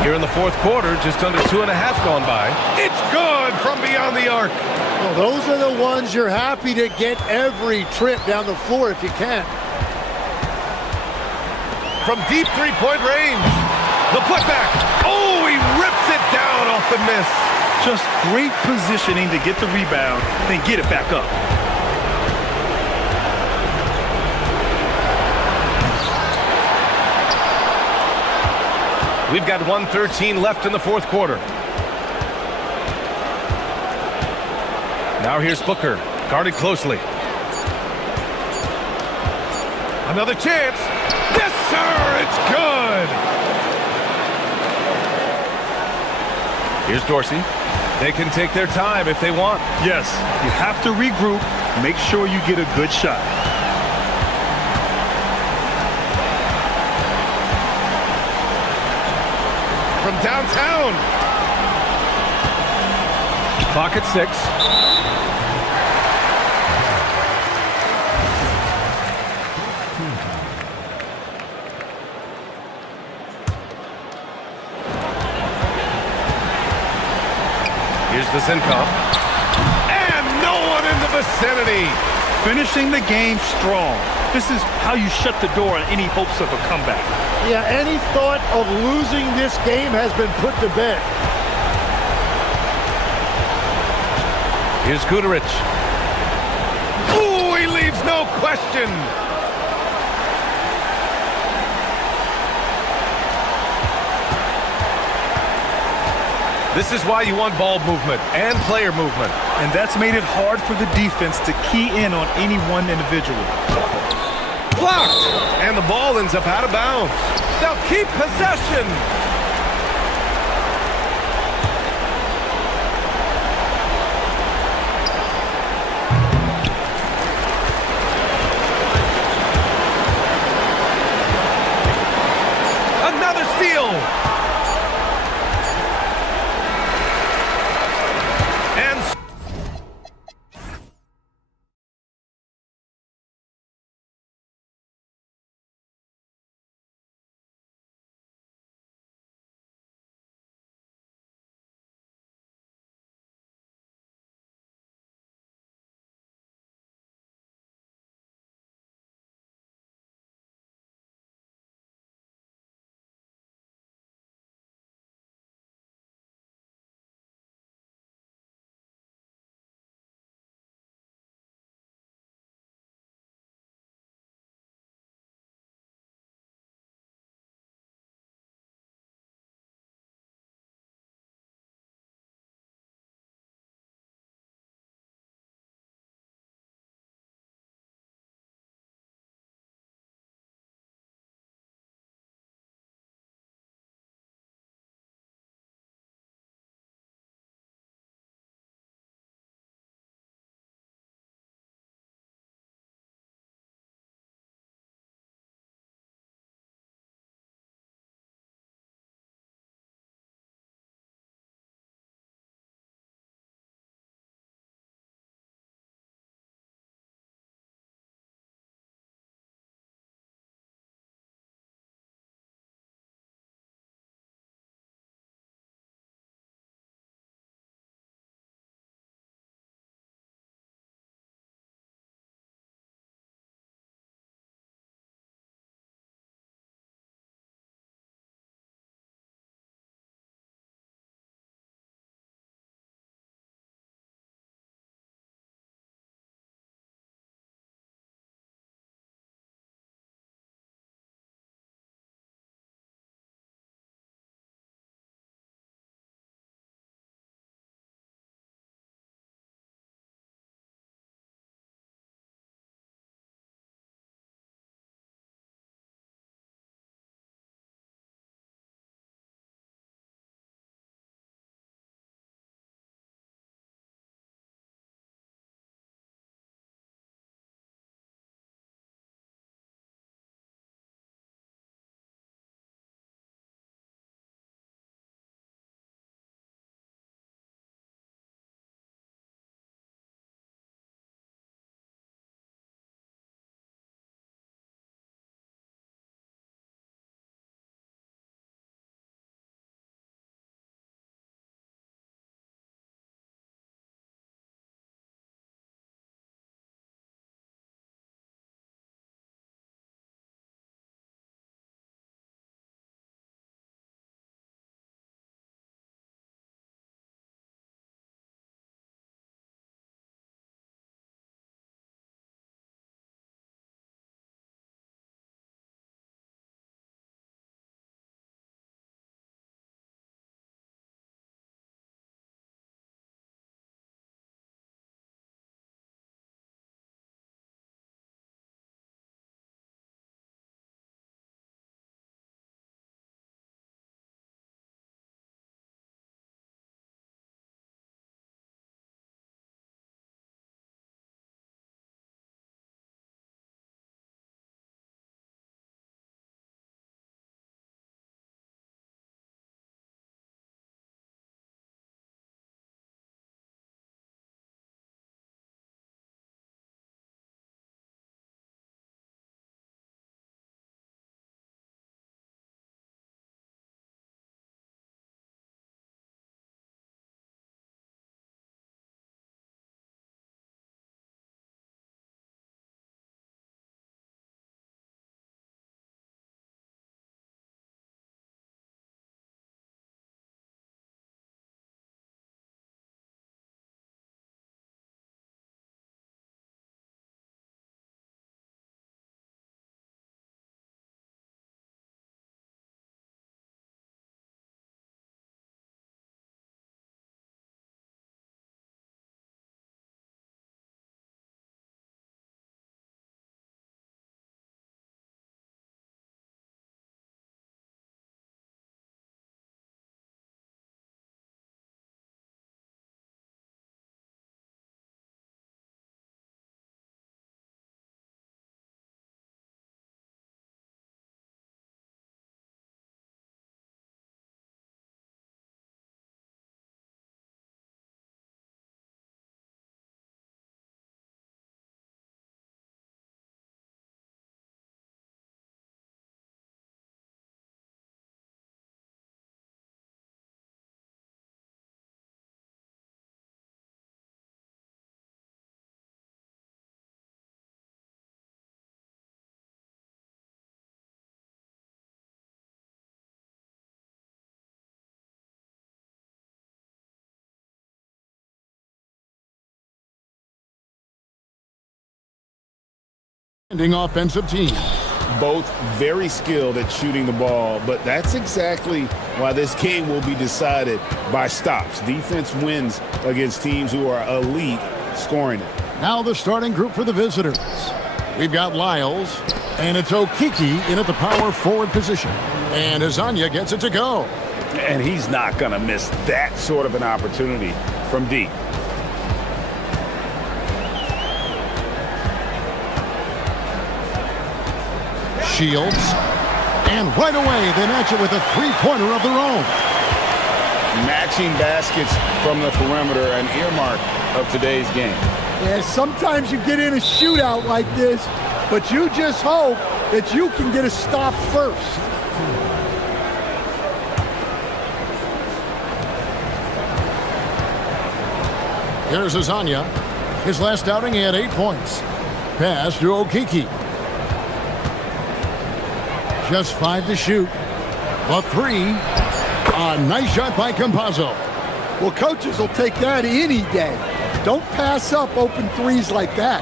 Here in the fourth quarter, just under 2.5 gone by. It's good from beyond the arc. Well, those are the ones you're happy to get every trip down the floor if you can. From deep three-point range. The putback. Oh, he rips it down off the miss. Just great positioning to get the rebound, then get it back up. We've got 1:13 left in the fourth quarter. Now here's Booker, guarded closely. Another chance. Yes, sir, it's good. Here's Dorsey. They can take their time if they want. Yes, you have to regroup, make sure you get a good shot. From downtown. Clock at 6. Here's Vezinkov. And no one in the vicinity. Finishing the game strong. This is how you shut the door on any hopes of a comeback. Yeah, any thought of losing this game has been put to bed. Here's Guterich. Ooh, he leaves no question. This is why you want ball movement and player movement. And that's made it hard for the defense to key in on any one individual. Blocked! And the ball ends up out of bounds. They'll keep possession. Offensive team. Both very skilled at shooting the ball, but that's exactly why this game will be decided by stops. Defense wins against teams who are elite scoring it. Now the starting group for the visitors. We've got Lyles, and it's Okiki in at the power forward position. And Azania gets it to go. And he's not going to miss that sort of an opportunity from deep. Shields, and right away they match it with a three-pointer of their own. Matching baskets from the perimeter, an earmark of today's game. Yeah, sometimes you get in a shootout like this, but you just hope that you can get a stop first. Here's Azania. His last outing, he had 8 points. Pass to Okiki. Just 5 to shoot. A 3. A nice shot by Campazzo. Well, coaches will take that any day. Don't pass up open threes like that.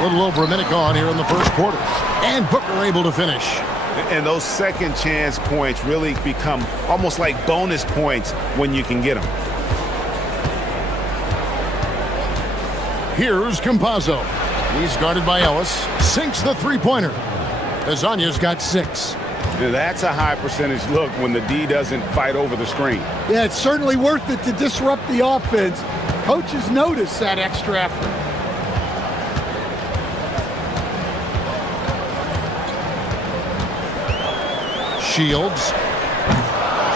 A little over a minute gone here in the first quarter. And Booker able to finish. And those second chance points really become almost like bonus points when you can get them. Here's Campazzo. He's guarded by Ellis. Sinks the three-pointer. Azania's got 6. That's a high percentage look when the D doesn't fight over the screen. Yeah, it's certainly worth it to disrupt the offense. Coaches notice that extra effort. Shields.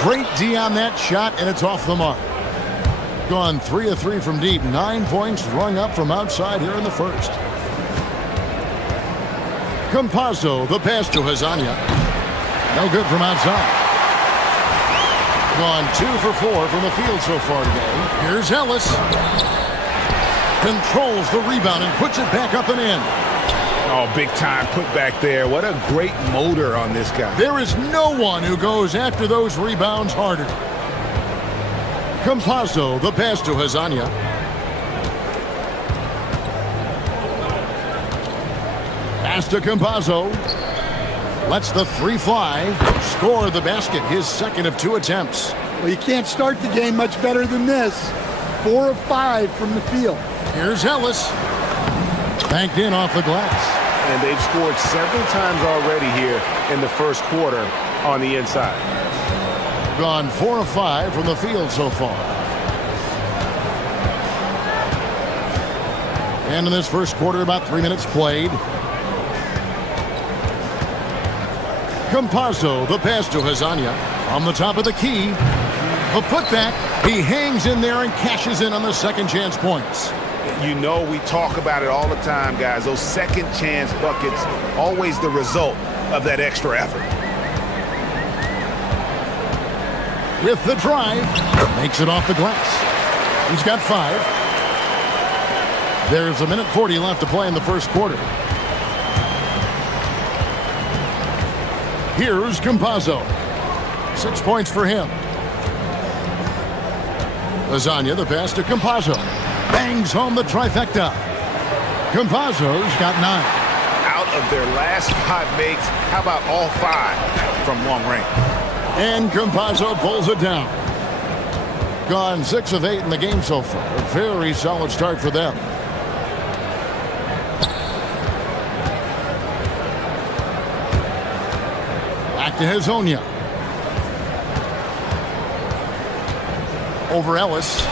Great D on that shot, and it's off the mark. Gone 3 of 3 from deep. 9 points rung up from outside here in the first. Campazzo, the pass to Azania. No good from outside. Gone 2 for 4 from the field so far today. Here's Ellis. Controls the rebound and puts it back up and in. Oh, big time put back there. What a great motor on this guy. There is no one who goes after those rebounds harder. Campazzo, the pass to Azania. Pass to Campazzo. Lets the 3 fly. Score the basket, his second of 2 attempts. Well, you can't start the game much better than this. 4 of 5 from the field. Here's Ellis. Banked in off the glass. And they've scored several times already here in the first quarter on the inside. Gone 4 of 5 from the field so far. And in this first quarter, about 3 minutes played. Campazzo, the pass to Azania. From the top of the key. A putback. He hangs in there and cashes in on the second chance points. You know we talk about it all the time, guys. Those second chance buckets, always the result of that extra effort. With the drive, makes it off the glass. He's got 5. There's a minute 40 left to play in the first quarter. Here's Campazzo. 6 points for him. Azania, the pass to Campazzo. Bangs home the trifecta. Campazzo's got 9. Out of their last 5 makes, how about all 5 from long range? And Campazzo pulls it down. Gone 6 of 8 in the game so far. A very solid start for them. Back to Hazonia. Over Ellis.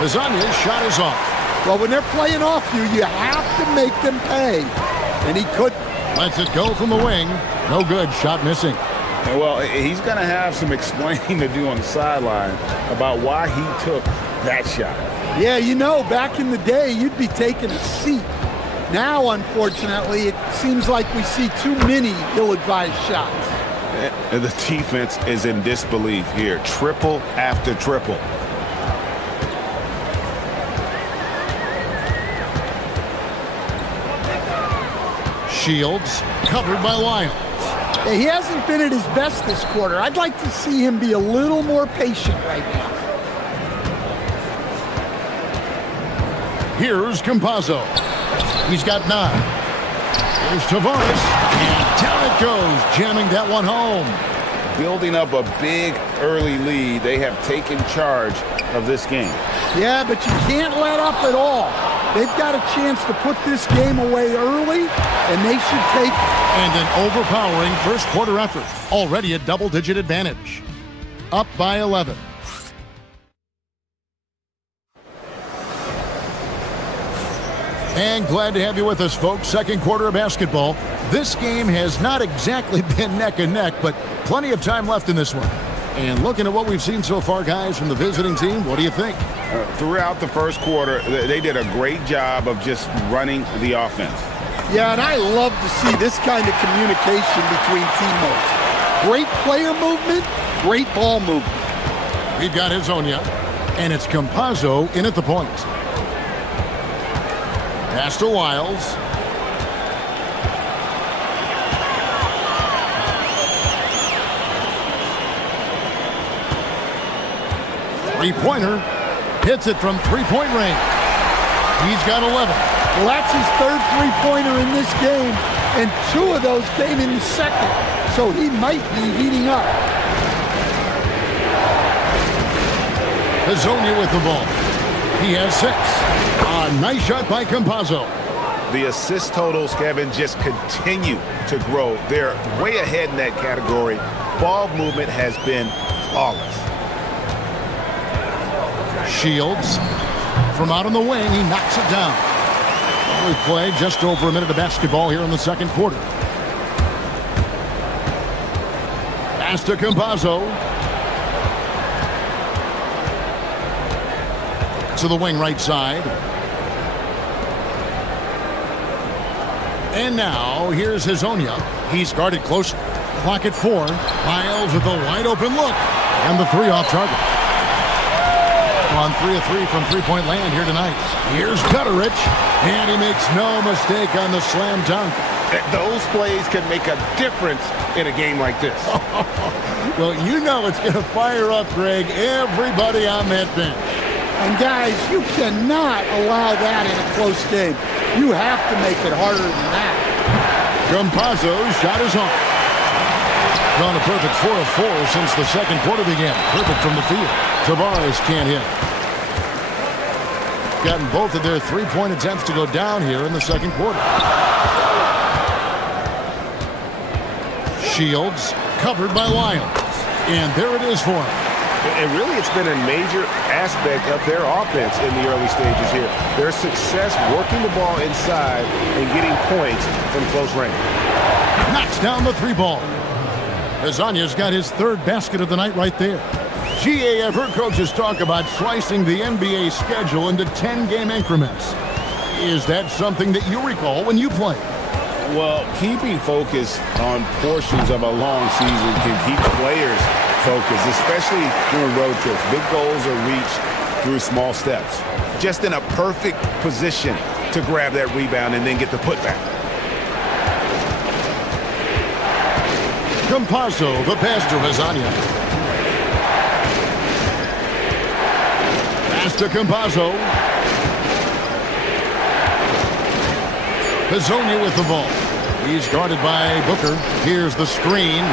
Hazonia's shot is off. Well, when they're playing off you, you have to make them pay. And he couldn't. Lets it go from the wing. No good. Shot missing. And well, he's going to have some explaining to do on the sideline about why he took that shot. Yeah, you know, back in the day, you'd be taking a seat. Now, unfortunately, it seems like we see too many ill-advised shots. And the defense is in disbelief here. Triple after triple. Shields covered by Lyles. He hasn't been at his best this quarter. I'd like to see him be a little more patient right now. Here's Campazzo. He's got 9. Here's Tavares, and down it goes, jamming that one home. Building up a big early lead, they have taken charge of this game. Yeah, but you can't let up at all. They've got a chance to put this game away early, and they should take it. And an overpowering first quarter effort. Already a double-digit advantage. Up by 11. And glad to have you with us, folks. Second quarter of basketball. This game has not exactly been neck and neck, but plenty of time left in this one. And looking at what we've seen so far, guys, from the visiting team, what do you think? Throughout the first quarter, they did a great job of just running the offense. Yeah, and I love to see this kind of communication between teammates. Great player movement, great ball movement. We've got Hezonja, and it's Campazzo in at the point. Pass to Wiles. Three-pointer. Hits it from three-point range. He's got 11. Well, that's his third three-pointer in this game, and 2 of those came in the second, so he might be heating up. Hezonja with the ball. He has 6. A nice shot by Campazzo. The assist totals, Kevin, just continue to grow. They're way ahead in that category. Ball movement has been flawless. Shields from out on the wing, he knocks it down. We play just over a minute of basketball here in the second quarter. Pass to Campazzo. To the wing right side. And now here's Hezonja. He's guarded closely. Clock at 4. Miles with a wide open look. And the 3 off target. On 3 of 3 from three-point land here tonight. Here's Petterich, and he makes no mistake on the slam dunk. Those plays can make a difference in a game like this. Well, you know it's going to fire up, Greg, everybody on that bench. And guys, you cannot allow that in a close game. You have to make it harder than that. Campazzo's shot is on. Gone a perfect 4 of 4 since the second quarter began. Perfect from the field. Tavares can't hit. Gotten both of their three-point attempts to go down here in the second quarter. Shields covered by Wiles. And there it is for him. And really, it's been a major aspect of their offense in the early stages here. Their success working the ball inside and getting points from close range. Knocks down the 3-ball. Hezonja's got his 3rd basket of the night right there. GA, I've heard coaches talk about slicing the NBA schedule into 10-game increments. Is that something that you recall when you played? Well, keeping focus on portions of a long season can keep players focused, especially during road trips. Big goals are reached through small steps. Just in a perfect position to grab that rebound and then get the putback. Campazzo, the pass to Hezonja. Pass to Campazzo. Hezonja with the ball. He's guarded by Booker. Here's the screen.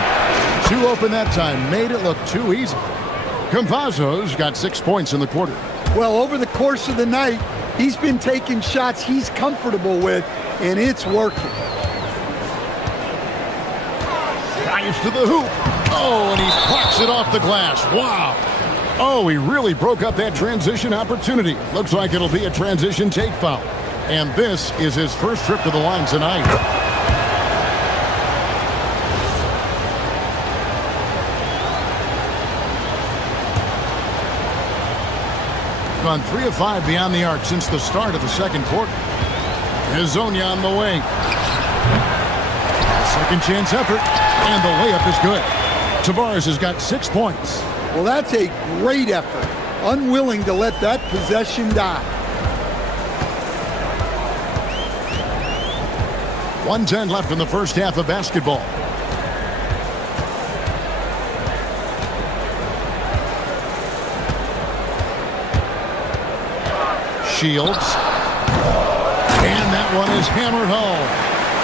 Too open that time. Made it look too easy. Campazzo's got 6 points in the quarter. Well, over the course of the night, he's been taking shots he's comfortable with, and it's working. Drives to the hoop. Oh, and he blocks it off the glass. Wow. Oh, he really broke up that transition opportunity. Looks like it'll be a transition take foul. And this is his first trip to the line tonight. Gone 3 of 5 beyond the arc since the start of the second quarter. Hezonja on the wing. Second chance effort, and the layup is good. Tavares has got 6 points. Well, that's a great effort. Unwilling to let that possession die. 1:10 left in the first half of basketball. Shields And that one is hammered home.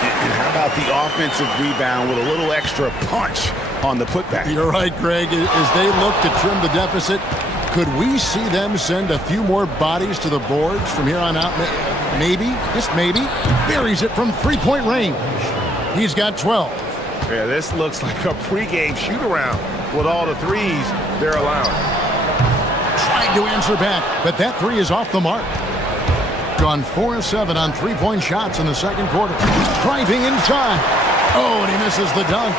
And how about the offensive rebound with a little extra punch on the putback? You're right, Greg. As they look to trim the deficit, could we see them send a few more bodies to the boards from here on out? Maybe, just maybe. Buries it from three-point range. He's got 12. Yeah, this looks like a pregame shoot-around with all the threes they're allowing. Trying to answer back, but that three is off the mark. Gone 4 of 7 on three-point shots in the second quarter. Driving inside. Oh, and he misses the dunk.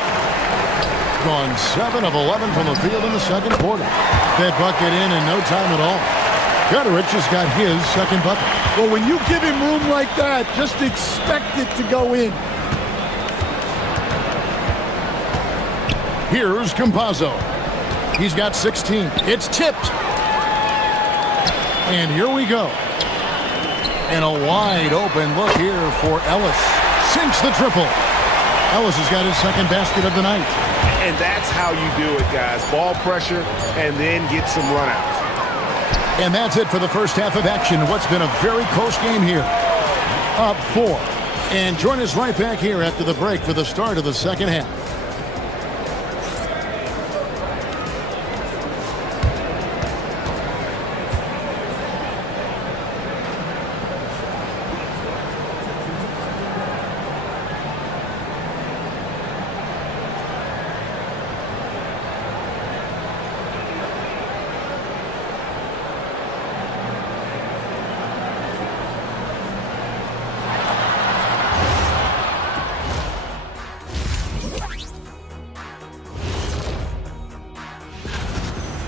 Gone 7 of 11 from the field in the second quarter. That bucket in no time at all. Gutterich has got his second bucket. Well, when you give him room like that, just expect it to go in. Here's Campazzo. He's got 16. It's tipped. And here we go. And a wide open look here for Ellis. Sinks the triple. Ellis has got his second basket of the night. And that's how you do it, guys. Ball pressure and then get some runouts. And that's it for the first half of action. What's been a very close game here. Up 4. And join us right back here after the break for the start of the second half.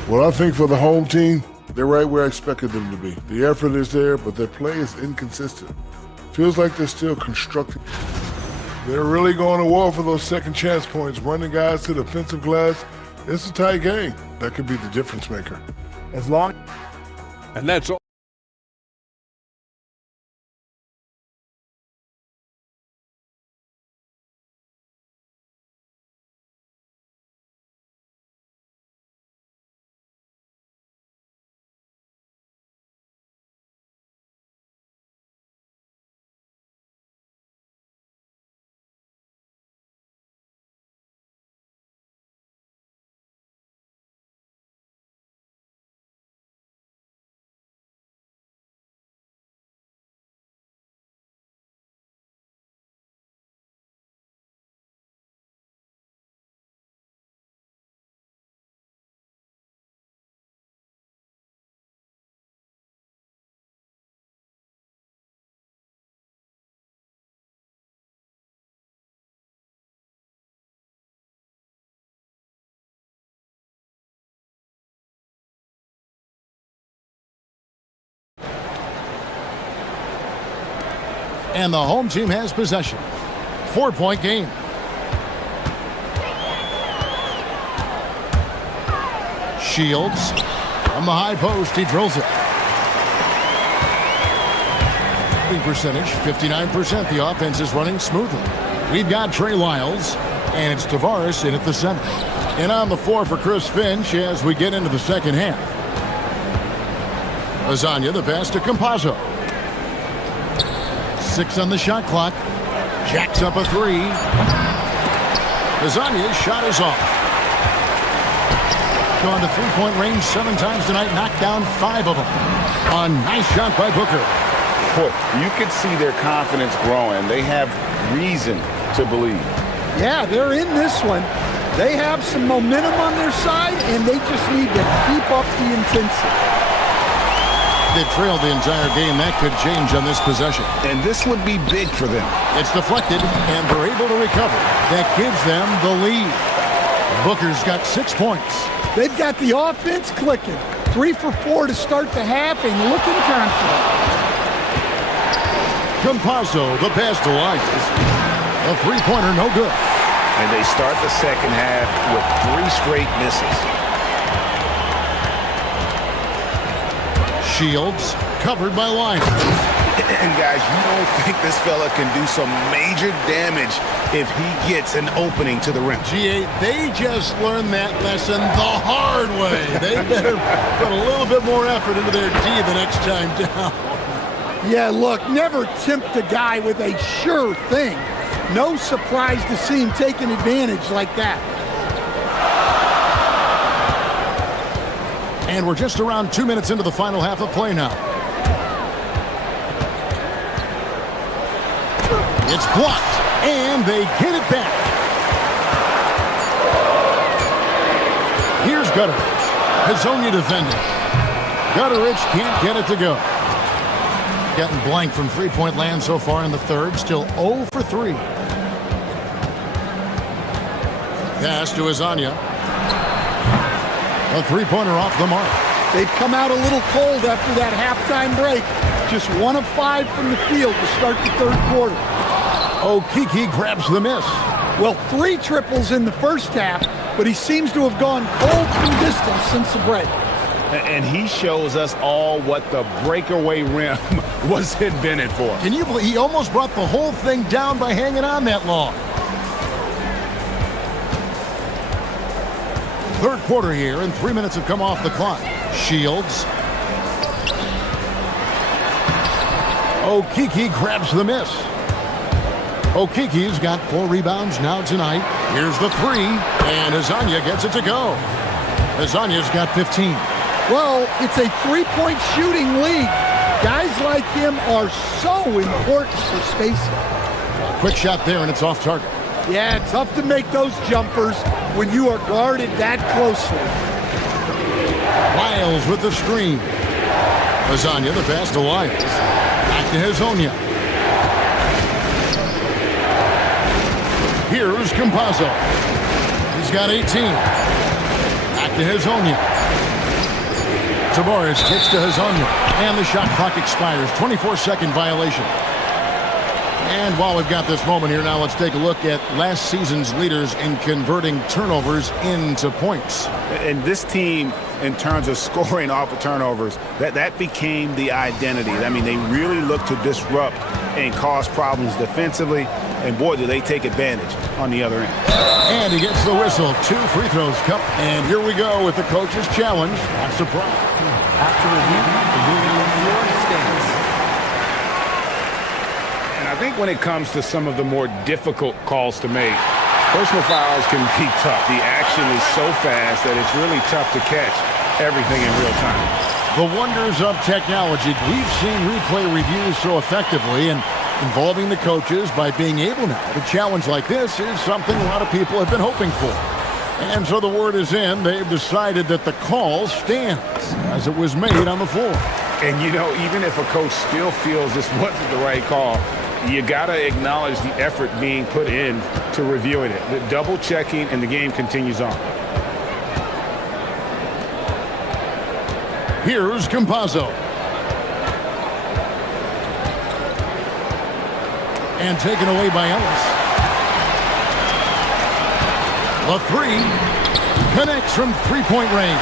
Well, I think for the home team, they're right where I expected them to be. The effort is there, but their play is inconsistent. Feels like they're still constructing. They're really going to war for those second chance points, running guys to the offensive glass. It's a tight game. That could be the difference maker. As long. And that's all. And the home team has possession. 4-point game. Shields on the high post. He drills it. Percentage 59%. The offense is running smoothly. We've got Trey Lyles, and it's Tavares in at the center. And on the floor for Chris Finch as we get into the second half. Lasagna, the pass to Campazzo. 6 on the shot clock. Jacks up a 3. Lasagna's shot is off. Gone to three-point range 7 times tonight. Knocked down 5 of them. A nice shot by Booker. You can see their confidence growing. They have reason to believe. Yeah, they're in this one. They have some momentum on their side, and they just need to keep up the intensity. They trailed the entire game. That could change on this possession. And this would be big for them. It's deflected, and they're able to recover. That gives them the lead. Booker's got 6 points. They've got the offense clicking. 3 for 4 to start the half and looking confident. Campazzo, the pass to Lyles. A three-pointer, no good. And they start the second half with 3 straight misses. Shields covered by Lyles. And guys, you don't think this fella can do some major damage if he gets an opening to the rim. G8, they just learned that lesson the hard way. They better put a little bit more effort into their D the next time down. Yeah, look, never tempt a guy with a sure thing. No surprise to see him taking advantage like that. And we're just around 2 minutes into the final half of play now. It's blocked, and they get it back. Here's Gutteridge. Hazonia defending. Gutteridge can't get it to go. Getting blank from three-point land so far in the third. Still 0 for 3. Pass to Hazonia. A three-pointer off the mark. They've come out a little cold after that halftime break. Just 1 of 5 from the field to start the third quarter. Okeke grabs the miss. Well, 3 triples in the first half, but he seems to have gone cold from distance since the break. And he shows us all what the breakaway rim was invented for. Can you believe he almost brought the whole thing down by hanging on that long? Third quarter here, and 3 minutes have come off the clock. Shields. Okeke grabs the miss. Okeke's got 4 rebounds now tonight. Here's the 3, and Hazonia gets it to go. Hazonia's got 15. Well, it's a three-point shooting league. Guys like him are so important for spacing. A quick shot there, and it's off target. Yeah, tough to make those jumpers when you are guarded that closely. Lyles with the screen. Hazonia, the pass to Lyles. Back to Hazonia. Here's Campazzo. He's got 18. Back to Hazonia. Tavares kicks to Hazonia. And the shot clock expires. 24-second violation. And while we've got this moment here, now let's take a look at last season's leaders in converting turnovers into points. And this team, in terms of scoring off of turnovers, that became the identity. I mean, they really look to disrupt and cause problems defensively. And boy, do they take advantage on the other end. And he gets the whistle. 2 free throws cup. And here we go with the coach's challenge. Not surprised. After review, the ruling on the floor stands. And I think when it comes to some of the more difficult calls to make, personal fouls can be tough. The action is so fast that it's really tough to catch everything in real time. The wonders of technology. We've seen replay reviews so effectively, and involving the coaches by being able now to challenge like this is something a lot of people have been hoping for. And so the word is in. They've decided that the call stands as it was made on the floor. And, you know, even if a coach still feels this wasn't the right call, you got to acknowledge the effort being put in to reviewing it. The double checking, and the game continues on. Here's Campazzo. And taken away by Ellis. The 3 connects from three-point range.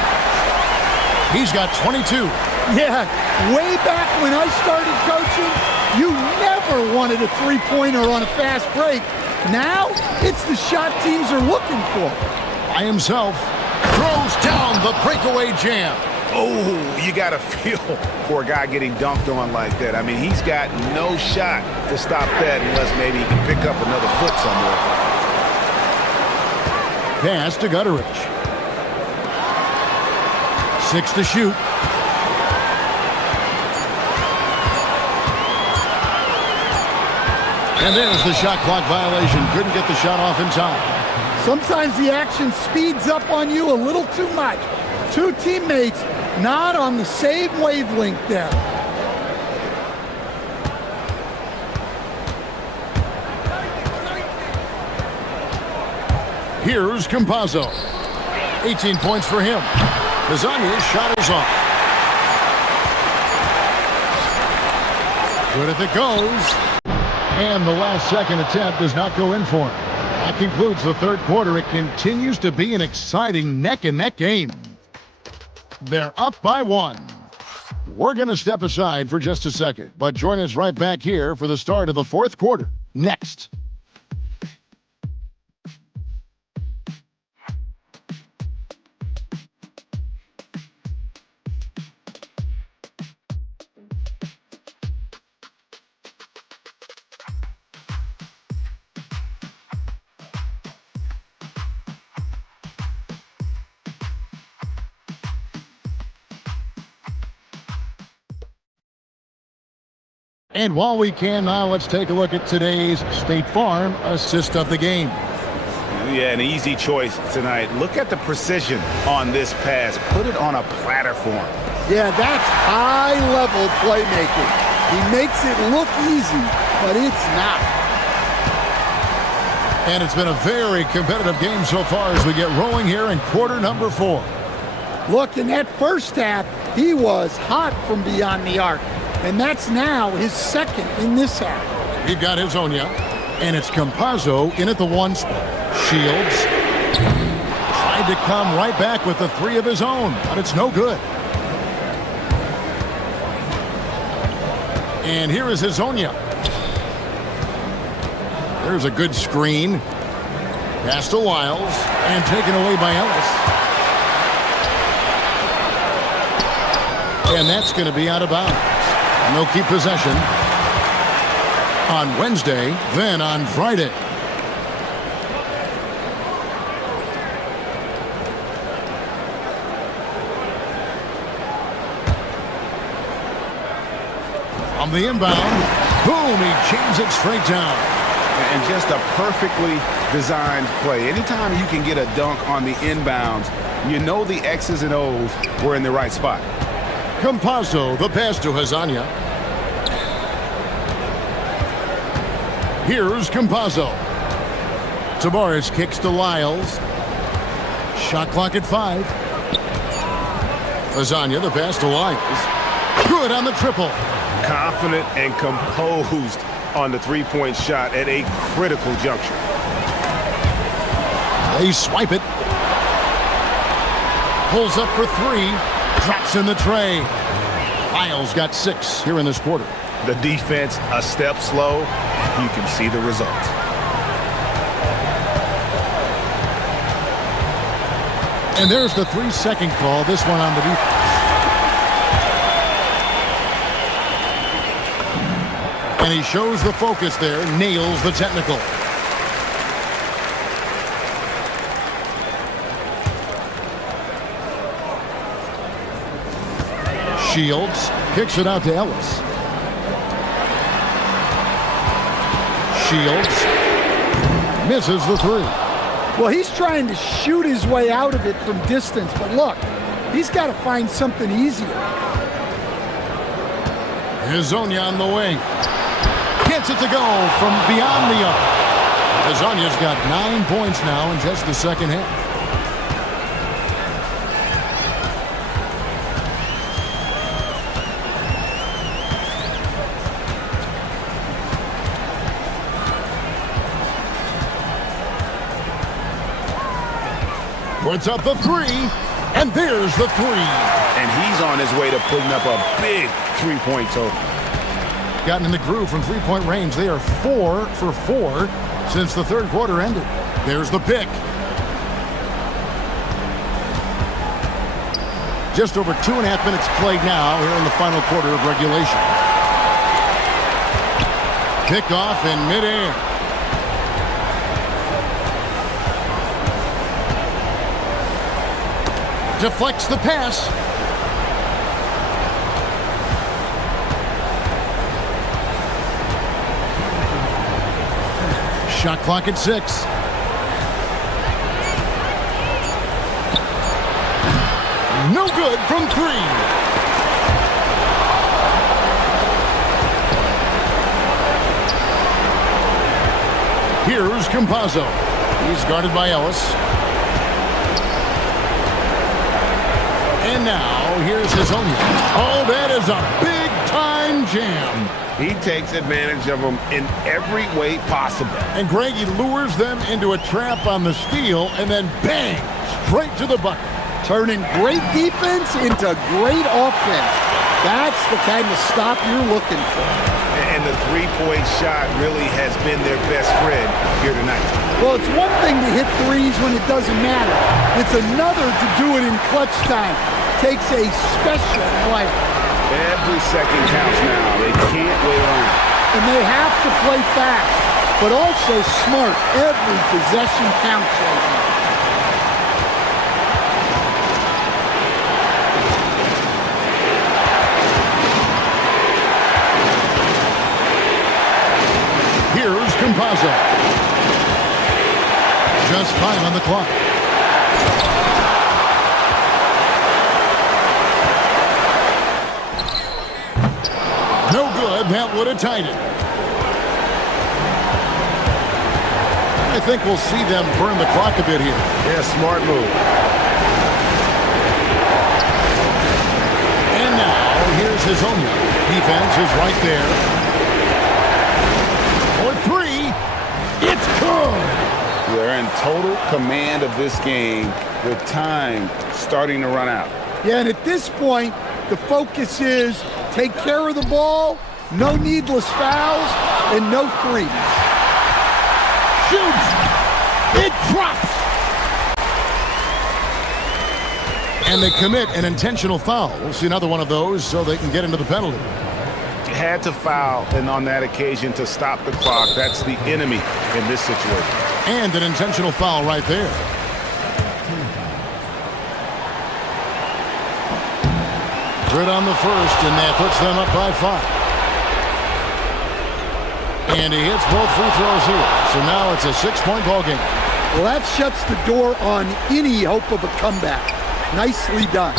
He's got 22. Yeah, way back when I started coaching, you never wanted a three-pointer on a fast break. Now, it's the shot teams are looking for. By himself, throws down the breakaway jam. Oh, you got to feel for a guy getting dunked on like that. I mean, he's got no shot to stop that unless maybe he can pick up another foot somewhere. Pass to Gutteridge. 6 to shoot. And there's the shot clock violation. Couldn't get the shot off in time. Sometimes the action speeds up on you a little too much. 2 teammates not on the same wavelength there. Here's Campazzo. 18 points for him. Hazonia's shot is off. Good if it goes. And the last second attempt does not go in for him. That concludes the third quarter. It continues to be an exciting neck-and-neck game. They're up by 1. We're going to step aside for just a second, but join us right back here for the start of the fourth quarter. Next. And while we can now, let's take a look at today's State Farm assist of the game. Yeah, an easy choice tonight. Look at the precision on this pass. Put it on a platform. Yeah, that's high-level playmaking. He makes it look easy, but it's not. And it's been a very competitive game so far as we get rolling here in quarter number 4. Look, in that first half, he was hot from beyond the arc. And that's now his second in this half. We've got Hezonja, and it's Campazzo in at the 1 spot. Shields tried to come right back with the 3 of his own, but it's no good. And here is Hezonja. There's a good screen. Pass to Wiles, and taken away by Ellis. And that's going to be out of bounds. And they'll keep possession on Wednesday, then on Friday. From the inbound, boom, he jams it straight down. And just a perfectly designed play. Anytime you can get a dunk on the inbounds, you know the X's and O's were in the right spot. Campazzo, the pass to Hezonja. Here's Campazzo. Tavares kicks to Lyles. Shot clock at 5. Hezonja, the pass to Lyles. Good on the triple. Confident and composed on the three-point shot at a critical juncture. They swipe it. Pulls up for 3. Drops in the tray. Lyles got 6 here in this quarter. The defense a step slow. You can see the results. And there's the 3-second call. This one on the defense. And he shows the focus there. Nails the technical. Shields kicks it out to Ellis. Shields misses the 3. Well, he's trying to shoot his way out of it from distance, but look, he's got to find something easier. Hezonja on the wing. Gets it to go from beyond the arc. Hezonja's got 9 points now in just the second half. Puts up the 3, and there's the 3. And he's on his way to putting up a big three-point total. Gotten in the groove from three-point range. They are 4 for 4 since the third quarter ended. There's the pick. Just over 2.5 minutes played now here in the final quarter of regulation. Kickoff in midair. Deflects the pass. Shot clock at 6. No good from 3. Here's Campazzo. He's guarded by Ellis. And now, here's Hezonja. Oh, that is a big-time jam. He takes advantage of them in every way possible. And Greg, he lures them into a trap on the steal, and then bang, straight to the bucket. Turning great defense into great offense. That's the kind of stop you're looking for. And the three-point shot really has been their best friend here tonight. Well, it's one thing to hit threes when it doesn't matter. It's another to do it in clutch time. Takes a special play. Every second counts now. They can't wait around. And they have to play fast, but also smart. Every possession counts right now. Campazzo. Just 5 on the clock. No good. That would have tied it. I think we'll see them burn the clock a bit here. Yeah, smart move. And now, here's Hazonia. Defense is right there. For 3. It's good. They're in total command of this game with time starting to run out. Yeah, and at this point, the focus is take care of the ball, no needless fouls, and no threes. Shoots. It drops. And they commit an intentional foul. We'll see another one of those so they can get into the penalty. Had to foul, and on that occasion to stop the clock. That's the enemy in this situation. And an intentional foul right there. Good on the first, and that puts them up by 5. And he hits both free throws here. So now it's a 6-point ball game. Well, that shuts the door on any hope of a comeback. Nicely done.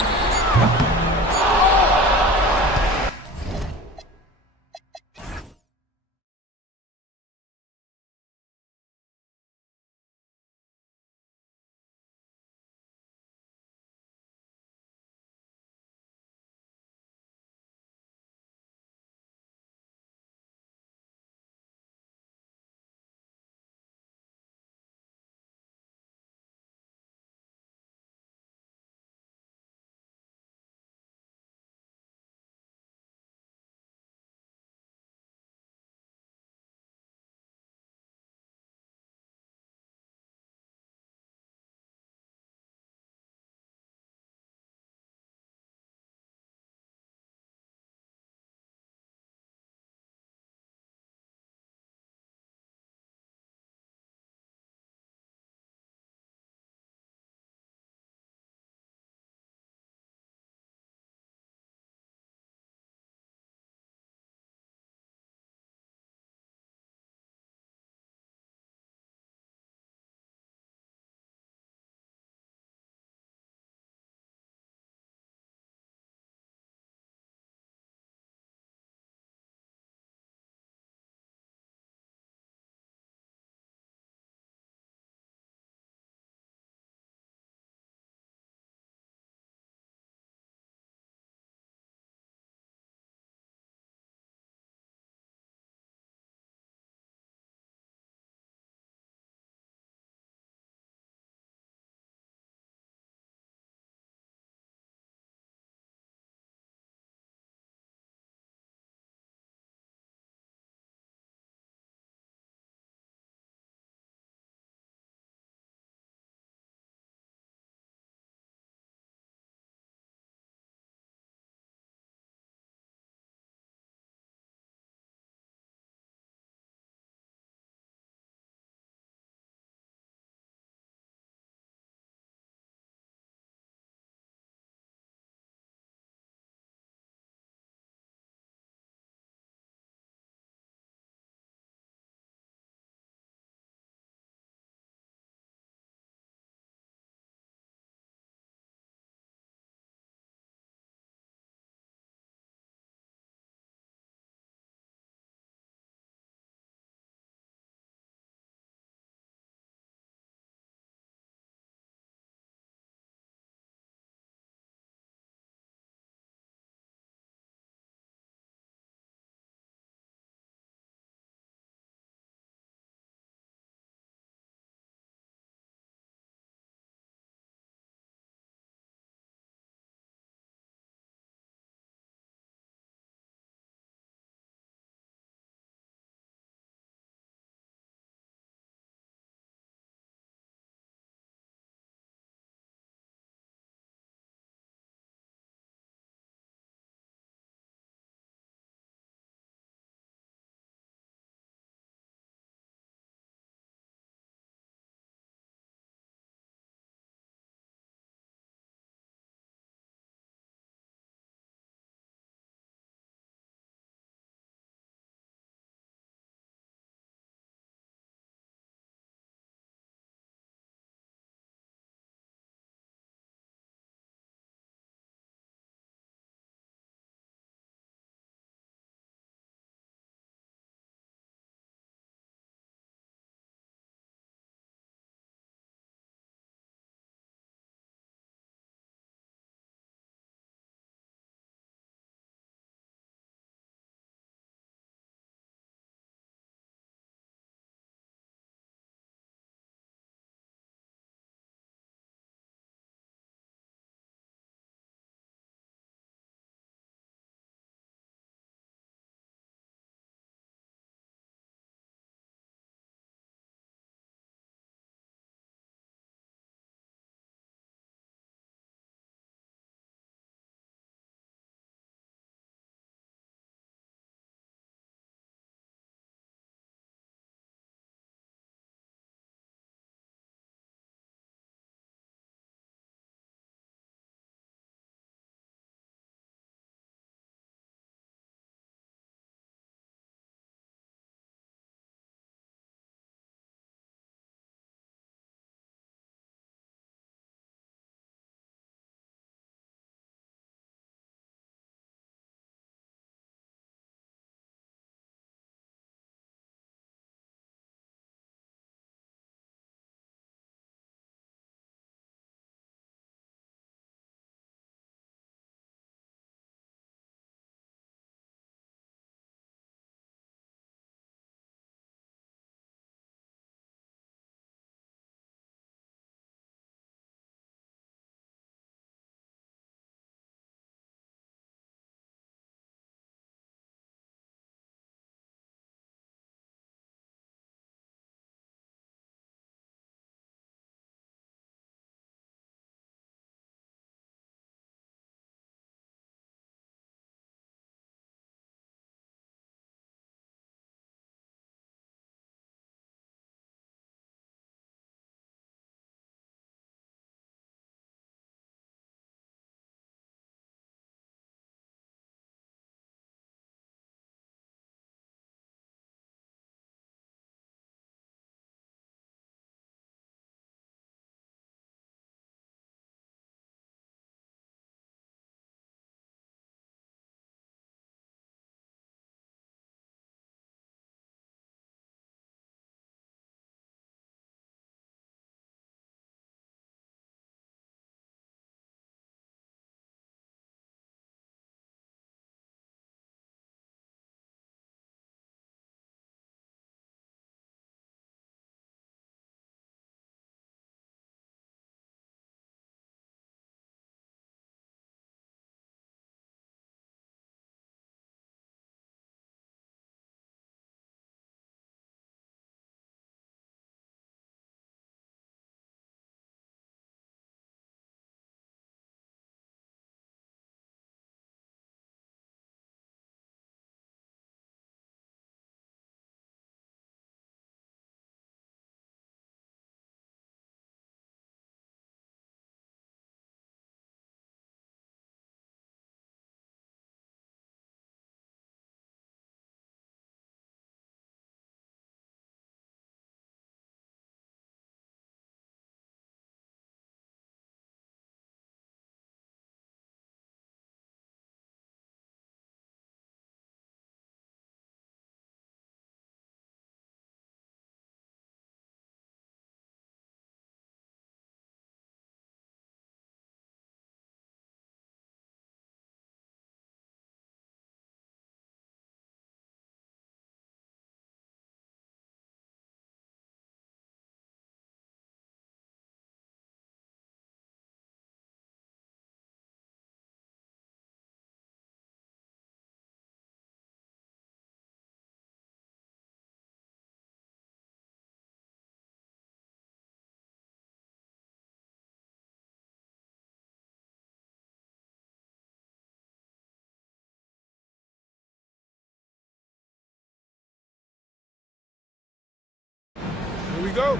go.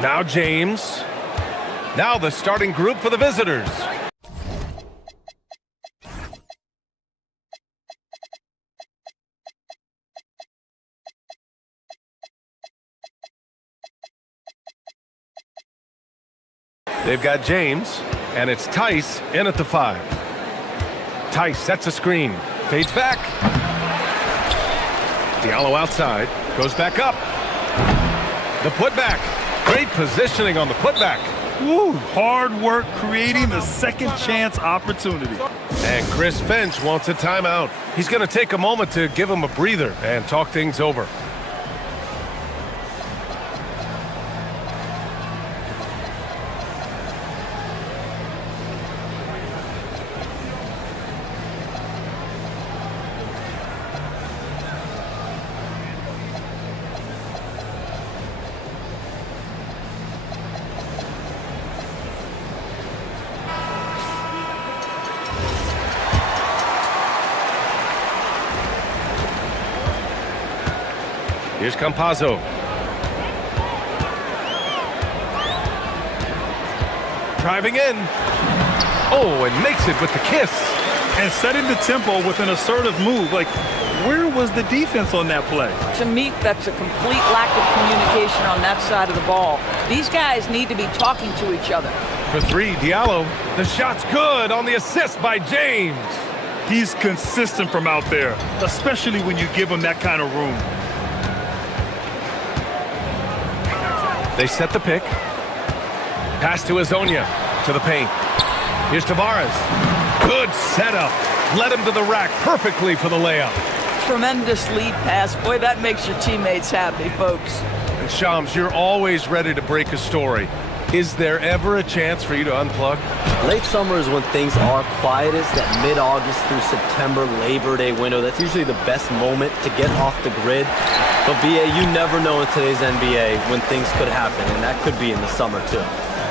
Now James. Now the starting group for the visitors. They've got James, and it's Tice in at the 5. Tice sets a screen, fades back. Diallo outside, goes back up. The putback. Great positioning on the putback. Woo, hard work creating the second chance opportunity. And Chris Finch wants a timeout. He's going to take a moment to give him a breather and talk things over. Here's Campazzo. Driving in. Oh, and makes it with the kiss. And setting the tempo with an assertive move. Like, where was the defense on that play? To me, that's a complete lack of communication on that side of the ball. These guys need to be talking to each other. For 3, Diallo. The shot's good on the assist by James. He's consistent from out there, especially when you give him that kind of room. They set the pick. Pass to Azonia. To the paint. Here's Tavares. Good setup. Led him to the rack perfectly for the layup. Tremendous lead pass. Boy, that makes your teammates happy, folks. And Shams, you're always ready to break a story. Is there ever a chance for you to unplug? Late summer is when things are quietest, that mid-August through September Labor Day window. That's usually the best moment to get off the grid. But BA, you never know in today's NBA when things could happen, and that could be in the summer too.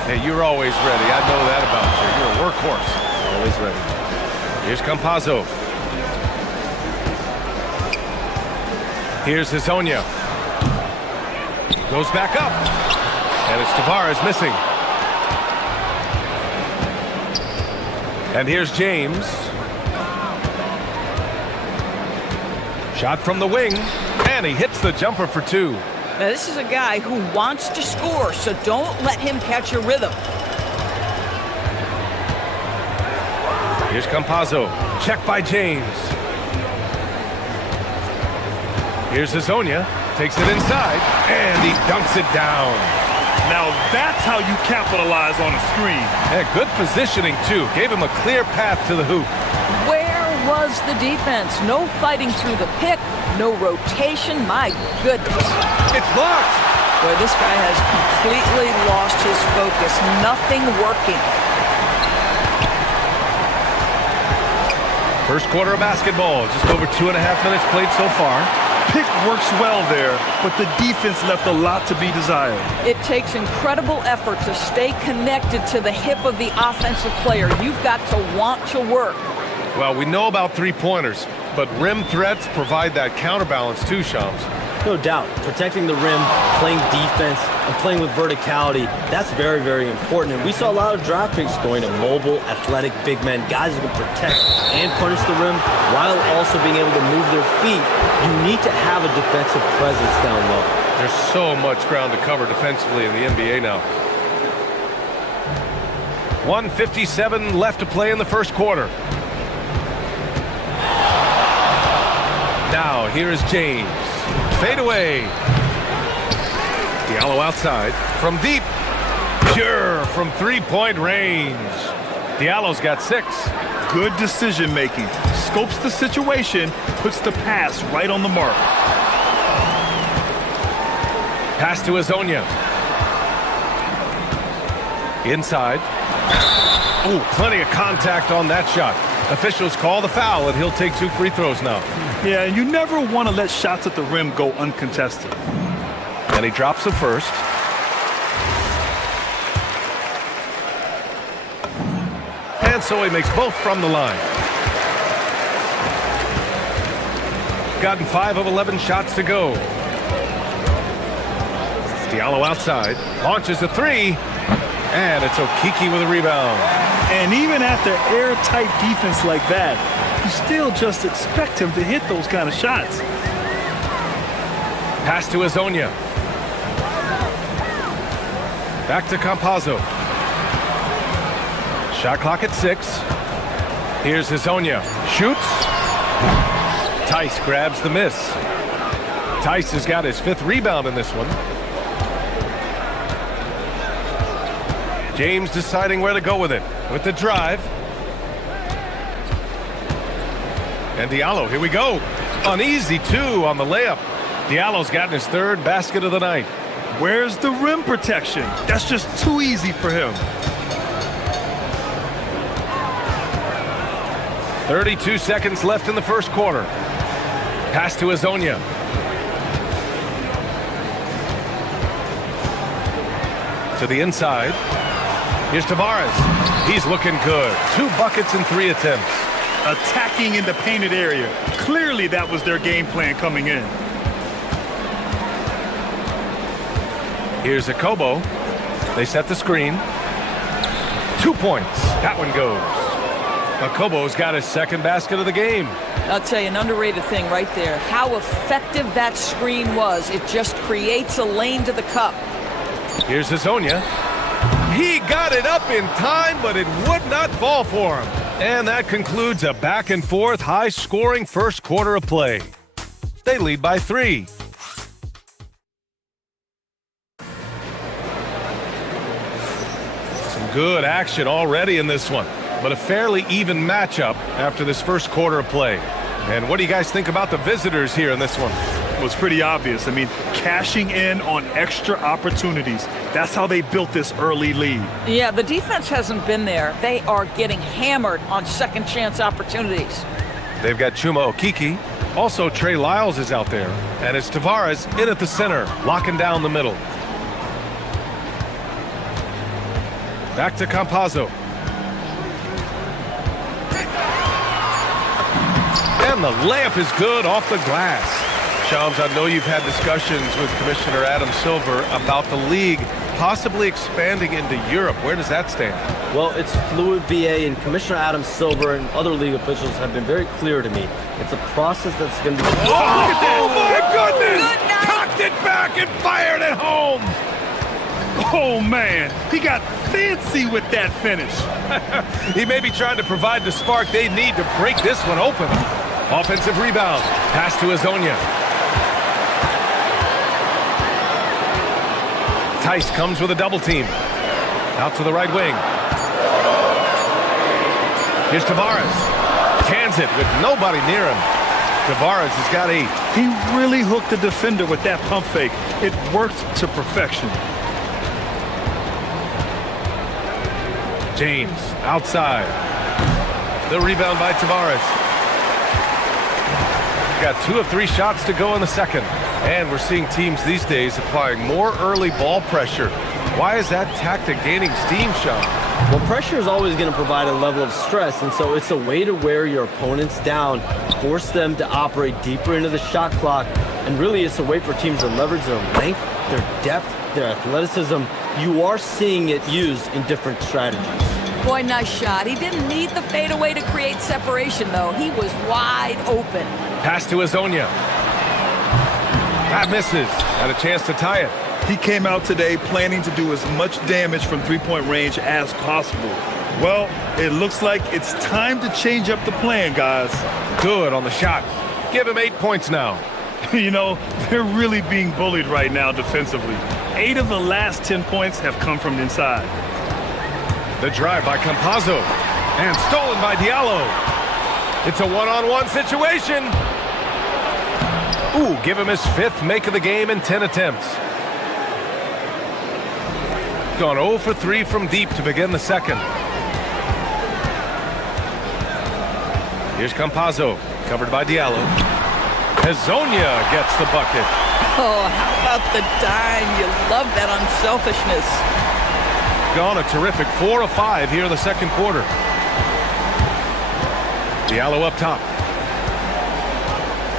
Hey, you're always ready. I know that about you. You're a workhorse. Always ready. Here's Campazzo. Here's Azonia. Goes back up. And it's Tavares missing. And here's James. Shot from the wing. And he hits the jumper for 2. Now, this is a guy who wants to score, so don't let him catch a rhythm. Here's Campazzo. Check by James. Here's Azonia. Takes it inside. And he dunks it down. Now that's how you capitalize on a screen. Yeah, good positioning, too. Gave him a clear path to the hoop. Where was the defense? No fighting through the pick, no rotation. My goodness. It's blocked. Boy, this guy has completely lost his focus. Nothing working. First quarter of basketball. Just over 2.5 minutes played so far. Pick works well there, but the defense left a lot to be desired. It takes incredible effort to stay connected to the hip of the offensive player. You've got to want to work. Well, we know about three-pointers, but rim threats provide that counterbalance too, Shams. No doubt. Protecting the rim, playing defense, and playing with verticality, that's very, very important. And we saw a lot of draft picks going to mobile, athletic big men, guys who can protect and punish the rim while also being able to move their feet. You need to have a defensive presence down low. There's so much ground to cover defensively in the NBA now. 1:57 left to play in the first quarter. Now, here is James. Fade away. Diallo outside. From deep. Pure from three-point range. Diallo's got 6. Good decision making. Scopes the situation, puts the pass right on the mark. Pass to Azonia. Inside. Oh, plenty of contact on that shot. Officials call the foul, and he'll take 2 free throws now. Yeah, and you never want to let shots at the rim go uncontested. And he drops the first. And so he makes both from the line. gotten 5 of 11 shots to go. Diallo outside, launches a 3, and it's Okiki with a rebound. And even after airtight defense like that, you still just expect him to hit those kind of shots. Pass to Azonia. Back to Campazzo. Shot clock at 6. Here's Azonia. Shoots. Tice grabs the miss. Tice has got his 5th rebound in this one. James deciding where to go with it. With the drive. And Diallo, here we go. Uneasy 2 on the layup. Diallo's gotten his 3rd basket of the night. Where's the rim protection? That's just too easy for him. 32 seconds left in the first quarter. Pass to Azonia. To the inside. Here's Tavares. He's looking good. 2 buckets in 3 attempts. Attacking in the painted area. Clearly that was their game plan coming in. Here's Akobo. They set the screen. 2 points. That one goes. Akobo's got his 2nd basket of the game. I'll tell you, an underrated thing right there. How effective that screen was. It just creates a lane to the cup. Here's Azonia. He got it up in time, but it would not fall for him. And that concludes a back-and-forth, high-scoring first quarter of play. They lead by 3. Some good action already in this one, but a fairly even matchup after this first quarter of play. And what do you guys think about the visitors here in this one? It was pretty obvious. I mean, cashing in on extra opportunities. That's how they built this early lead. Yeah, the defense hasn't been there. They are getting hammered on second chance opportunities. They've got Chuma Okiki. Also, Trey Lyles is out there. And it's Tavares in at the center, locking down the middle. Back to Campazzo. And the layup is good off the glass. Shams, I know you've had discussions with Commissioner Adam Silver about the league possibly expanding into Europe. Where does that stand? Well, it's fluid, BA, and Commissioner Adam Silver and other league officials have been very clear to me. It's a process that's going to be... Oh, look at that! My goodness! Cocked it back and fired it home! Oh, man. He got fancy with that finish. He may be trying to provide the spark they need to break this one open. Offensive rebound. Pass to Azonia. Tice comes with a double team. Out to the right wing. Here's Tavares. Cans it with nobody near him. Tavares has got 8. He really hooked the defender with that pump fake. It worked to perfection. James outside. The rebound by Tavares. Got 2 of 3 shots to go in the second. And we're seeing teams these days applying more early ball pressure. Why is that tactic gaining steam, Sean? Well, pressure is always going to provide a level of stress, and so it's a way to wear your opponents down, force them to operate deeper into the shot clock, and really it's a way for teams to leverage their length, their depth, their athleticism. You are seeing it used in different strategies. Boy, nice shot. He didn't need the fadeaway to create separation, though. He was wide open. Pass to Azonia. That misses. Had a chance to tie it. He came out today planning to do as much damage from three-point range as possible. Well, it looks like it's time to change up the plan, guys. Good on the shot. Give him 8 points now. You know, they're really being bullied right now defensively. 8 of the last 10 points have come from inside. The drive by Campazzo. And stolen by Diallo. It's a one-on-one situation. Ooh, give him his 5th make of the game in 10 attempts. Gone 0 for 3 from deep to begin the second. Here's Campazzo, covered by Diallo. Azonia gets the bucket. Oh, how about the dime? You love that unselfishness. Gone a terrific 4 of 5 here in the second quarter. Diallo up top.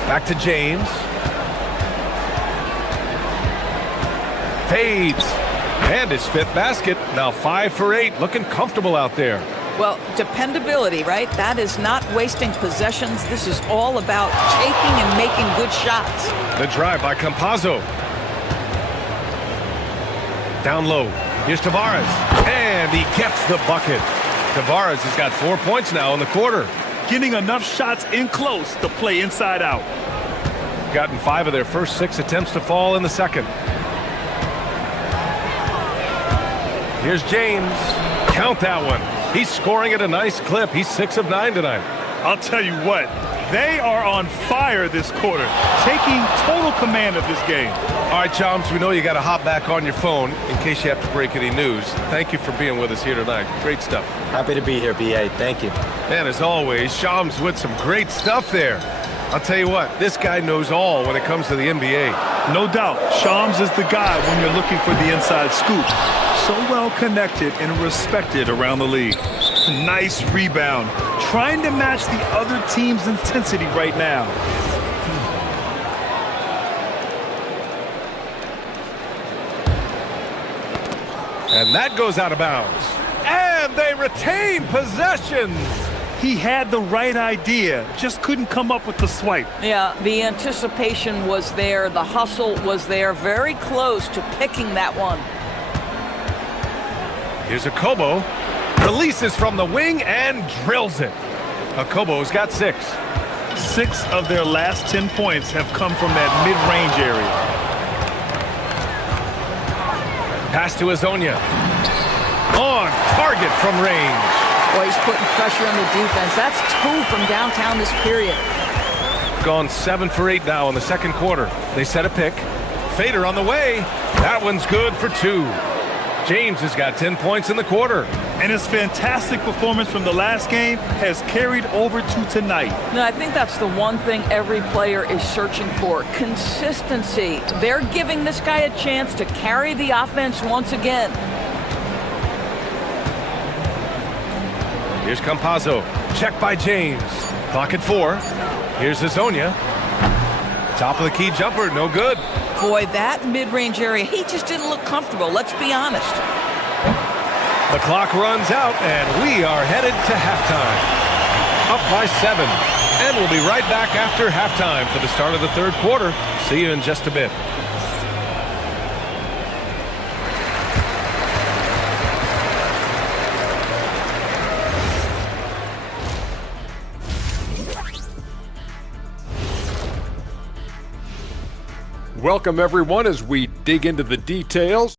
Back to James. Fades. And his fifth basket. Now 5 for 8. Looking comfortable out there. Well, dependability, right? That is not wasting possessions. This is all about taking and making good shots. The drive by Campazzo. Down low. Here's Tavares. And he gets the bucket. Tavares has got 4 points now in the quarter. Getting enough shots in close to play inside out. Gotten 5 of their first 6 attempts to fall in the second. Here's James. Count that one. He's scoring at a nice clip. He's 6 of 9 tonight. I'll tell you what, they are on fire this quarter, taking total command of this game. All right, Chomps, we know you got to hop back on your phone in case you have to break any news. Thank you for being with us here tonight. Great stuff. Happy to be here, BA. Thank you. And as always, Shams with some great stuff there. I'll tell you what, this guy knows all when it comes to the NBA. No doubt, Shams is the guy when you're looking for the inside scoop. So well connected and respected around the league. Nice rebound. Trying to match the other team's intensity right now. And that goes out of bounds. And they retain possession. He had the right idea, just couldn't come up with the swipe. Yeah, the anticipation was there, the hustle was there, very close to picking that one. Here's Akobo. Releases from the wing and drills it. Akobo's got 6. 6 of their last 10 points have come from that mid-range area. Pass to Azonia. On target from range. Boy, he's putting pressure on the defense. That's 2 from downtown this period. Gone 7 for 8 now in the second quarter. They set a pick. Fader on the way. That one's good for 2. James has got 10 points in the quarter. And his fantastic performance from the last game has carried over to tonight. No, I think that's the one thing every player is searching for. Consistency. They're giving this guy a chance to carry the offense once again. Here's Campazzo. Check by James. Clock at 4. Here's Azonia. Top of the key jumper, no good. Boy, that mid-range area, he just didn't look comfortable, let's be honest. The clock runs out, and we are headed to halftime. Up by 7. And we'll be right back after halftime for the start of the third quarter. See you in just a bit. Welcome, everyone, as we dig into the details.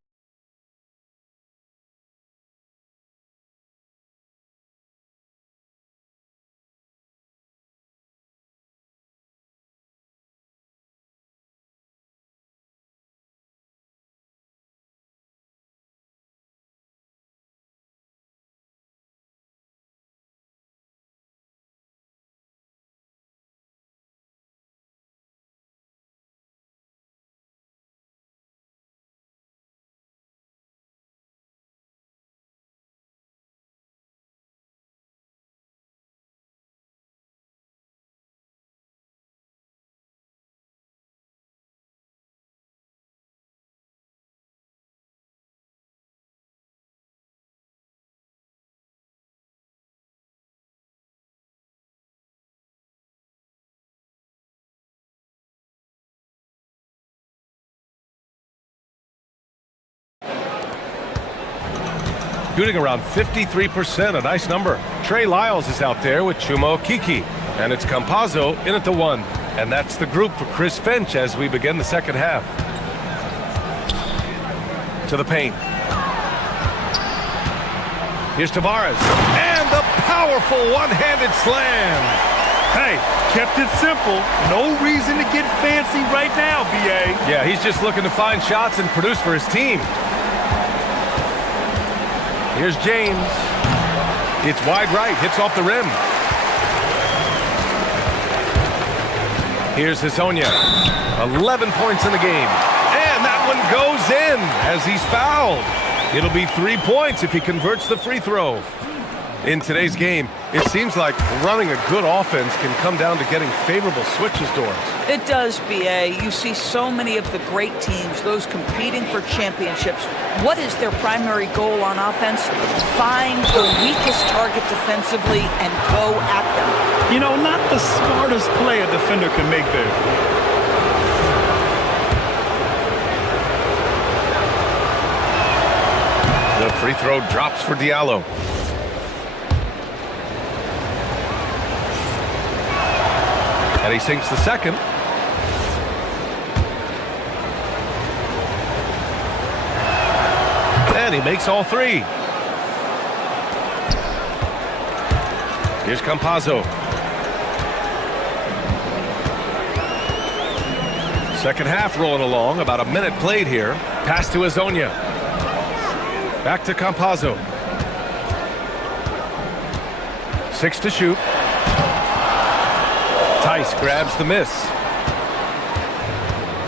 Shooting around 53%, a nice number. Trey Lyles is out there with Chuma Okeke. And it's Campazzo in at the 1. And that's the group for Chris Finch as we begin the second half. To the paint. Here's Tavares. And the powerful one-handed slam. Hey, kept it simple. No reason to get fancy right now, BA. Yeah, he's just looking to find shots and produce for his team. Here's James. It's wide right, hits off the rim. Here's Azonia. 11 points in the game. And that one goes in as he's fouled. It'll be 3 points if he converts the free throw. In today's game, it seems like running a good offense can come down to getting favorable switches, Doris. It does, BA. You see so many of the great teams, those competing for championships. What is their primary goal on offense? Find the weakest target defensively and go at them. You know, not the smartest play a defender can make there. The free throw drops for Diallo. And he sinks the second. And he makes all three. Here's Campazzo. Second half rolling along, about a minute played here. Pass to Azonia. Back to Campazzo. 6 to shoot. Tice grabs the miss.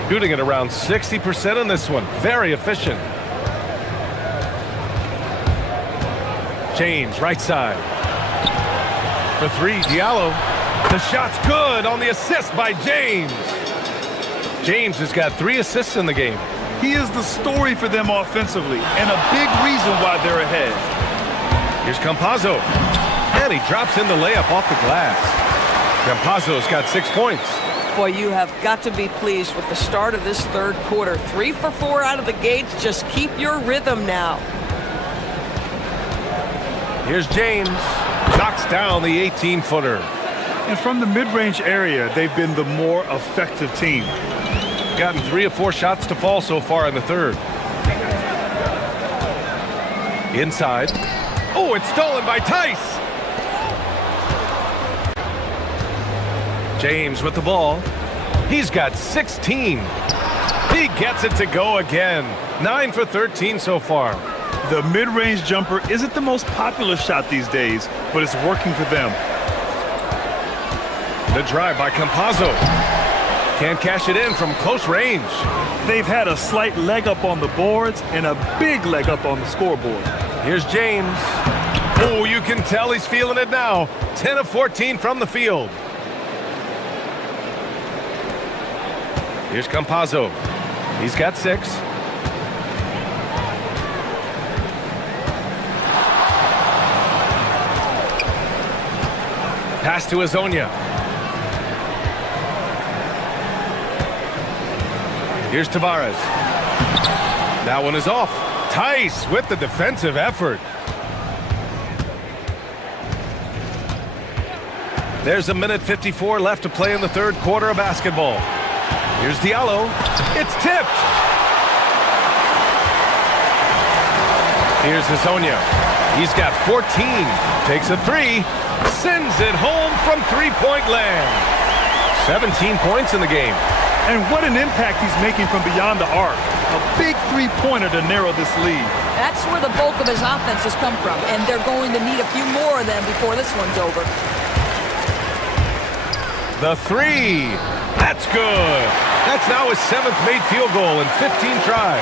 Shooting at around 60% on this one. Very efficient. James, right side. For three, Diallo. The shot's good on the assist by James. James has got 3 assists in the game. He is the story for them offensively and a big reason why they're ahead. Here's Campazzo. And he drops in the layup off the glass. Campazzo's got 6 points. Boy, you have got to be pleased with the start of this third quarter. 3 for 4 out of the gates. Just keep your rhythm now. Here's James. Knocks down the 18-footer. And from the mid-range area, they've been the more effective team. Gotten 3 of 4 shots to fall so far in the third. Inside. Oh, it's stolen by Tice. James with the ball. He's got 16. He gets it to go again. 9 for 13 so far. The mid-range jumper isn't the most popular shot these days, but it's working for them. The drive by Campazzo. Can't cash it in from close range. They've had a slight leg up on the boards and a big leg up on the scoreboard. Here's James. Oh, you can tell he's feeling it now. 10 of 14 from the field. Here's Campazzo. He's got 6. Pass to Azonia. Here's Tavares. That one is off. Tice with the defensive effort. There's a minute 54 left to play in the third quarter of basketball. Here's Diallo. It's tipped. Here's Azonia. He's got 14. Takes a 3. Sends it home from three-point land. 17 points in the game. And what an impact he's making from beyond the arc. A big three-pointer to narrow this lead. That's where the bulk of his offense has come from, and they're going to need a few more of them before this one's over. The 3. That's good. That's now his 7th made field goal in 15 tries.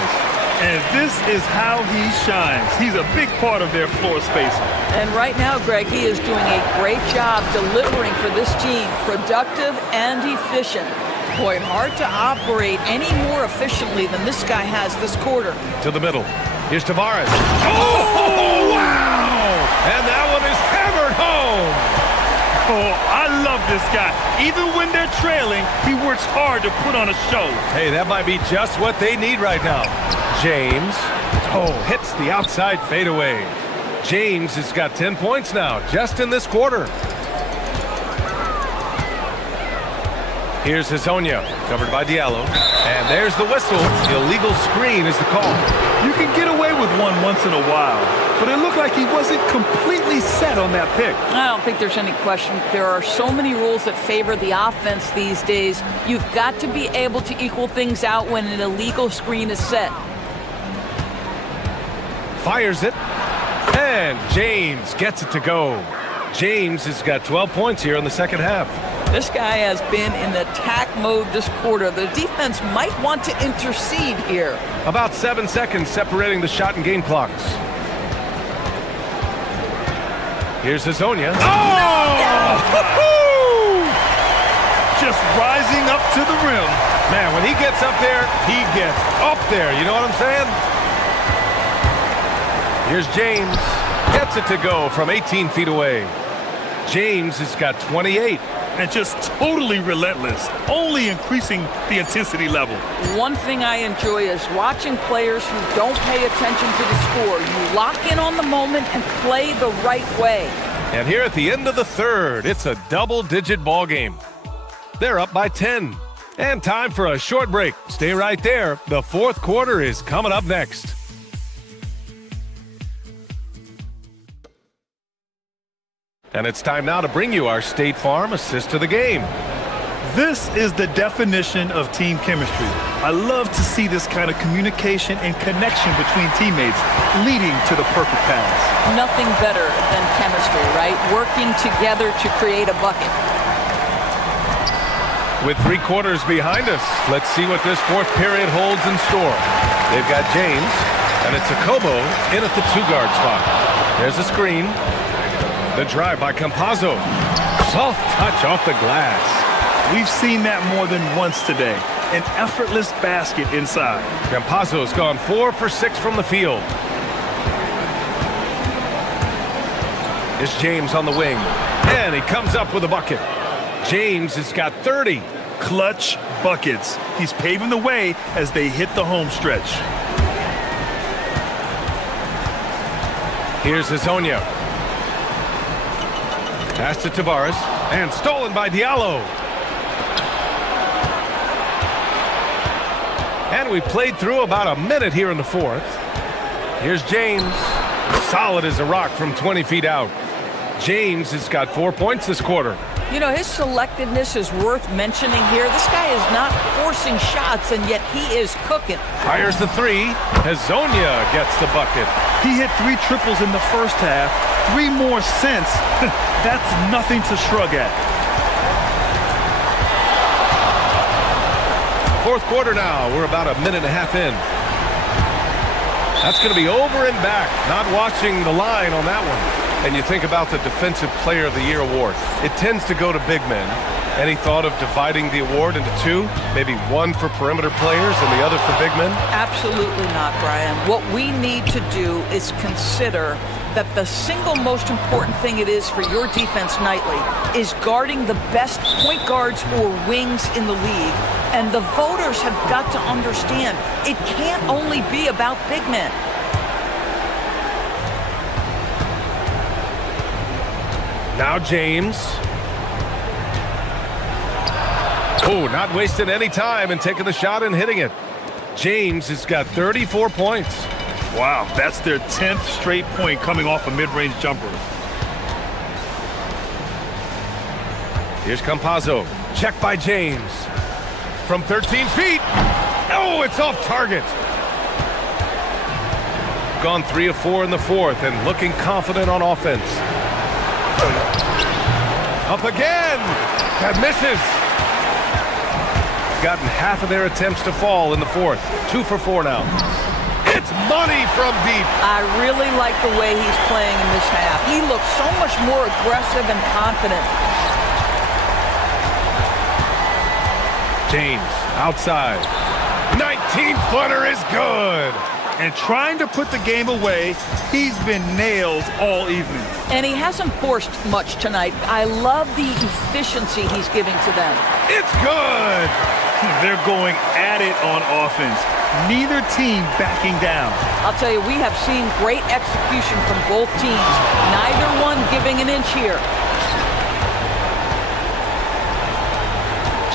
And this is how he shines. He's a big part of their floor spacing. And right now, Greg, he is doing a great job delivering for this team. Productive and efficient. Boy, hard to operate any more efficiently than this guy has this quarter. To the middle. Here's Tavares. Oh, wow! And that one is hammered home. Oh, I love this guy. Even when they're trailing, he works hard to put on a show. Hey, that might be just what they need right now. James. Oh, hits the outside fadeaway. James has got 10 points now, just in this quarter. Here's Azonia, covered by Diallo. And there's the whistle. Illegal screen is the call. You can get away with one once in a while, but it looked like he wasn't completely set on that pick. I don't think there's any question. There are so many rules that favor the offense these days. You've got to be able to equal things out when an illegal screen is set. Fires it. And James gets it to go. James has got 12 points here in the second half. This guy has been in attack mode this quarter. The defense might want to intercede here. About 7 seconds separating the shot and game clocks. Here's Hazonia. Just rising up to the rim. Man, when he gets up there, he gets up there. You know what I'm saying? Here's James. Gets it to go from 18 feet away. James has got 28. And just totally relentless, only increasing the intensity level. One thing I enjoy is watching players who don't pay attention to the score. You lock in on the moment and play the right way. And here at the end of the third, it's a double-digit ball game. They're up by 10. And time for a short break. Stay right there. The fourth quarter is coming up next. And it's time now to bring you our State Farm assist to the game. This is the definition of team chemistry. I love to see this kind of communication and connection between teammates leading to the perfect pass. Nothing better than chemistry, right? Working together to create a bucket. With 3 quarters behind us, let's see what this fourth period holds in store. They've got James, and it's Akobo in at the 2-guard spot. There's a screen. The drive by Campazzo. Soft touch off the glass. We've seen that more than once today. An effortless basket inside. Campazzo's gone 4 for 6 from the field. It's James on the wing, and he comes up with a bucket. James has got 30. Clutch buckets. He's paving the way as they hit the home stretch. Here's Hazonia. Pass to Tavares, and stolen by Diallo. And we played through about a minute here in the fourth. Here's James. Solid as a rock from 20 feet out. James has got 4 points this quarter. You know, his selectiveness is worth mentioning here. This guy is not forcing shots, and yet he is cooking. Fires the 3. Hazonia gets the bucket. He hit 3 triples in the first half. 3 more since. That's nothing to shrug at. Fourth quarter now. We're about a minute and a half in. That's going to be over and back. Not watching the line on that one. And you think about the Defensive Player of the Year award. It tends to go to big men. Any thought of dividing the award into 2? Maybe 1 for perimeter players and the other for big men? Absolutely not, Brian. What we need to do is consider that the single most important thing it is for your defense nightly is guarding the best point guards or wings in the league. And the voters have got to understand it can't only be about big men. Now James. Oh, not wasting any time and taking the shot and hitting it. James has got 34 points. Wow, that's their 10th straight point coming off a mid-range jumper. Here's Campazzo. Check by James. From 13 feet. Oh, it's off target. Gone 3 of 4 in the fourth and looking confident on offense. Up again. That misses. Gotten half of their attempts to fall in the fourth. 2 for 4 now. It's money from deep. I really like the way he's playing in this half. He looks so much more aggressive and confident. James outside. 19-footer is good. And trying to put the game away, he's been nailed all evening. And he hasn't forced much tonight. I love the efficiency he's giving to them. It's good. They're going at it on offense. Neither team backing down. I'll tell you, we have seen great execution from both teams. Neither one giving an inch here.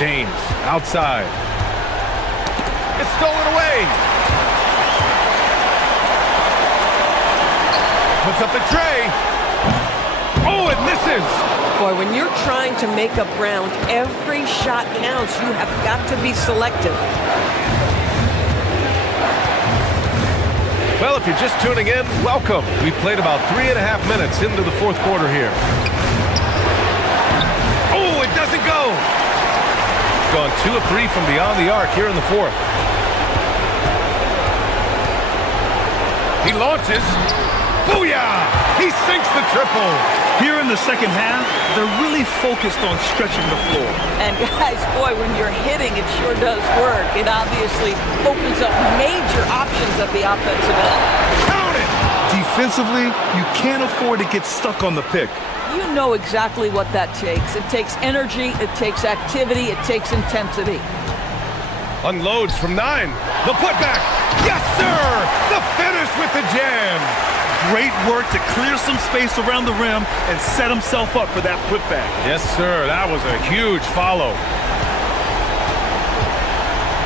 James outside. It's stolen away. Puts up the tray. Oh, it misses. Boy, when you're trying to make up ground, every shot counts. You have got to be selective. Well, if you're just tuning in, welcome. We've played about 3.5 minutes into the fourth quarter here. Oh, it doesn't go. Gone 2 of 3 from beyond the arc here in the fourth. He launches. Booyah! He sinks the triple. Here in the second half, they're really focused on stretching the floor. And guys, boy, when you're hitting, it sure does work. It obviously opens up major options at the offensive end. Count it! Defensively, you can't afford to get stuck on the pick. You know exactly what that takes. It takes energy, it takes activity, it takes intensity. Unloads from 9. The putback. Yes, sir! The finish with the jam. Great work to clear some space around the rim and set himself up for that putback. Yes, sir. That was a huge follow.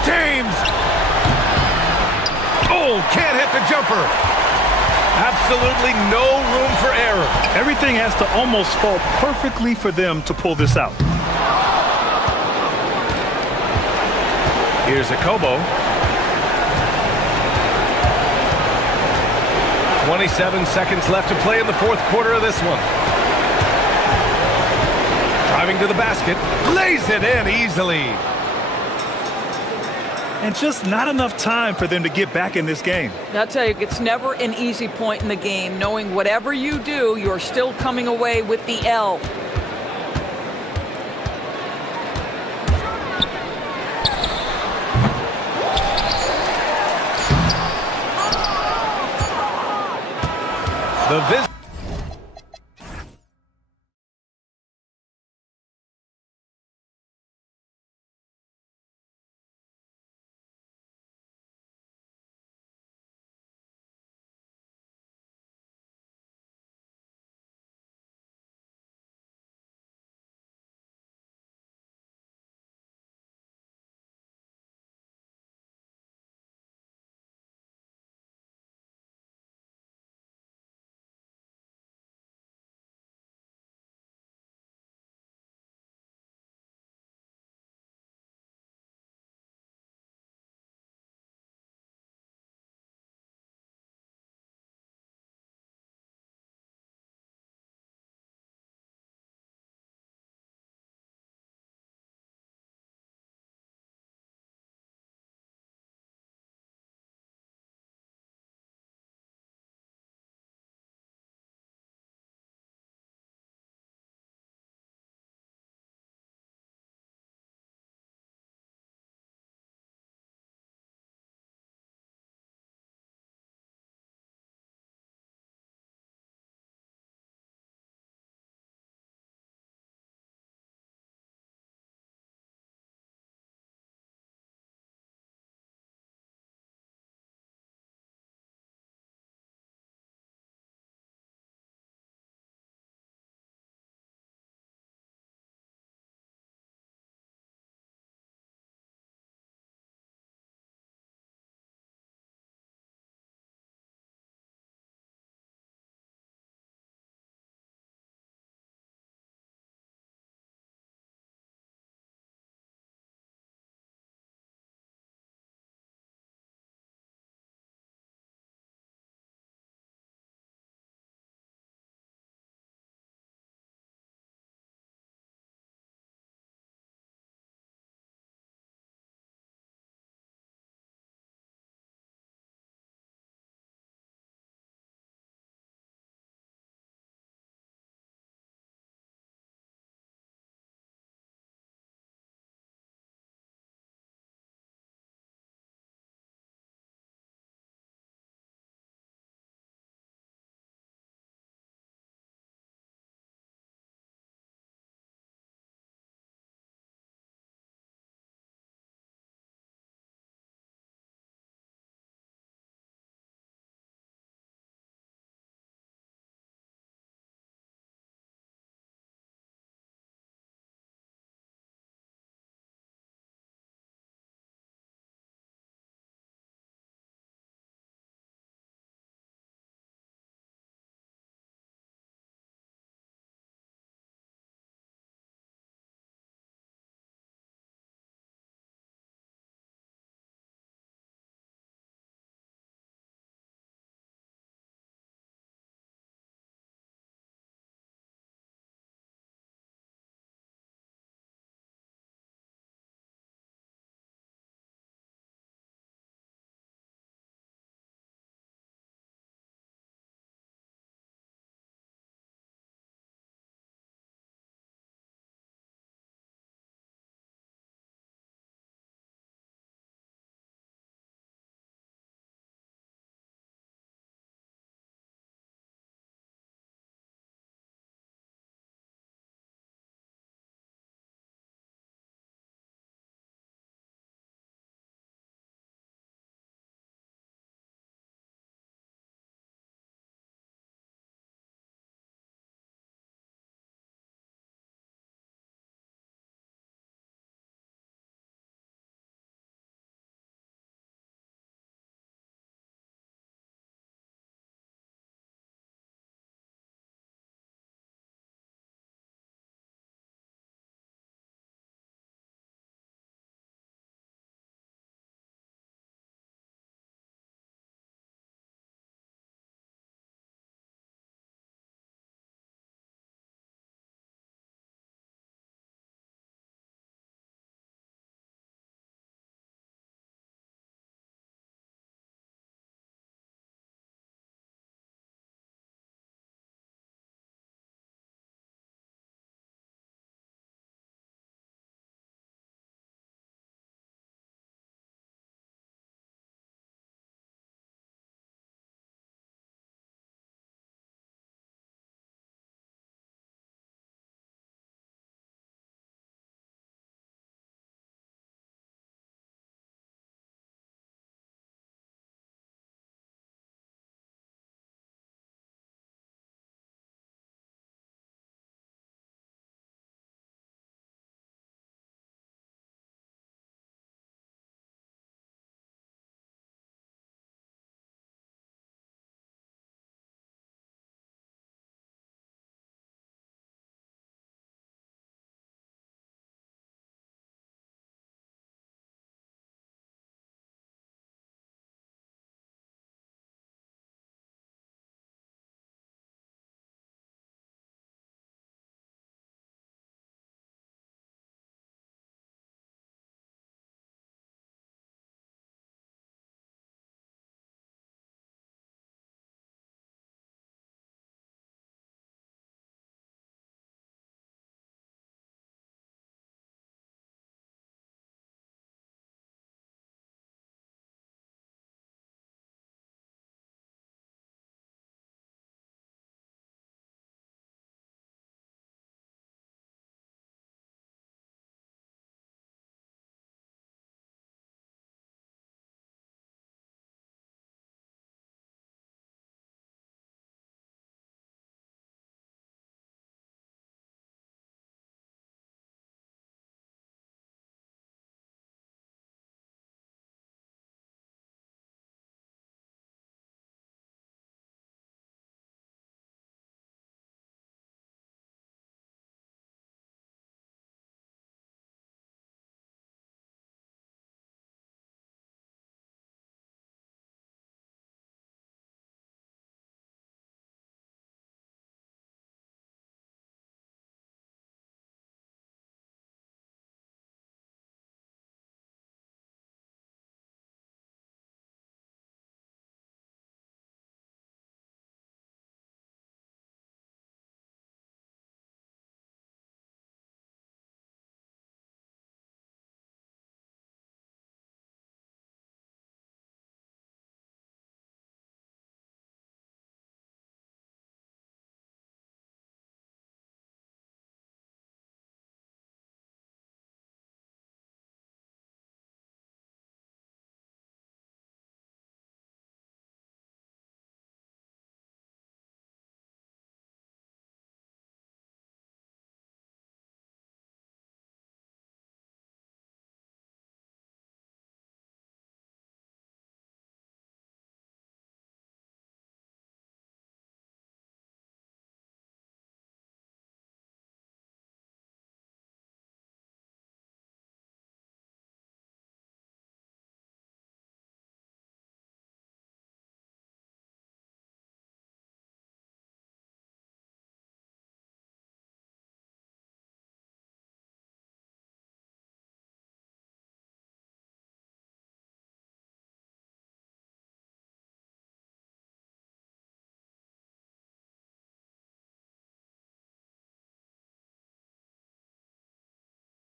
James! Oh, can't hit the jumper. Absolutely no room for error. Everything has to almost fall perfectly for them to pull this out. Here's a Kobo. 27 seconds left to play in the fourth quarter of this one. Driving to the basket, lays it in easily. And just not enough time for them to get back in this game. I'll tell you, it's never an easy point in the game, knowing whatever you do, you're still coming away with the L. The visit.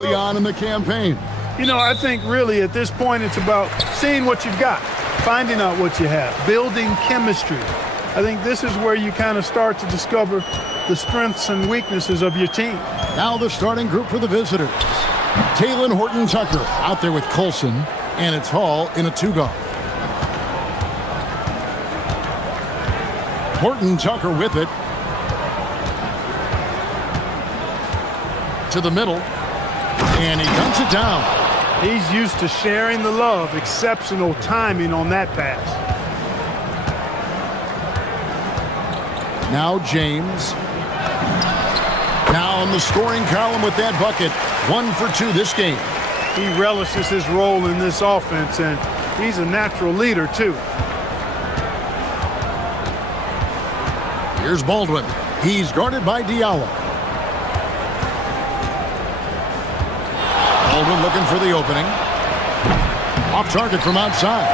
On in the campaign. You know, I think really at this point it's about seeing what you've got, finding out what you have, building chemistry. I think this is where you kind of start to discover the strengths and weaknesses of your team. Now the starting group for the visitors. Taylor Horton-Tucker out there with Colson, and it's Hall in a two-guard. Horton-Tucker with it. To the middle, and he dunks it down. He's used to sharing the love. Exceptional timing on that pass. Now James. Now in the scoring column with that bucket. 1 for 2 this game. He relishes his role in this offense, and he's a natural leader, too. Here's Baldwin. He's guarded by Diallo. Baldwin looking for the opening. Off target from outside.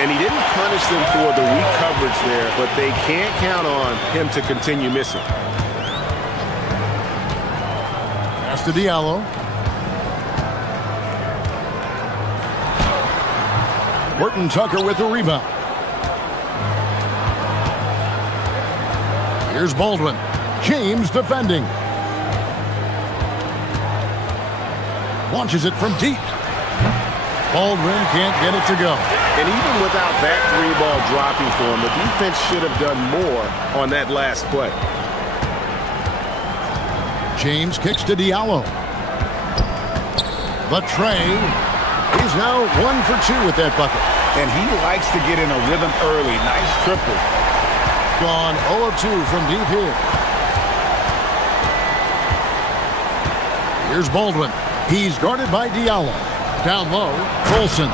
And he didn't punish them for the weak coverage there, but they can't count on him to continue missing. Pass to Diallo. Horton-Tucker with the rebound. Here's Baldwin. James defending. Launches it from deep. Baldwin can't get it to go. And even without that three-ball dropping for him, the defense should have done more on that last play. James kicks to Diallo. The tray. He's now 1 for 2 with that bucket. And he likes to get in a rhythm early. Nice triple. Gone 0 of 2 from deep here. Here's Baldwin. He's guarded by Diallo. Down low, Colson.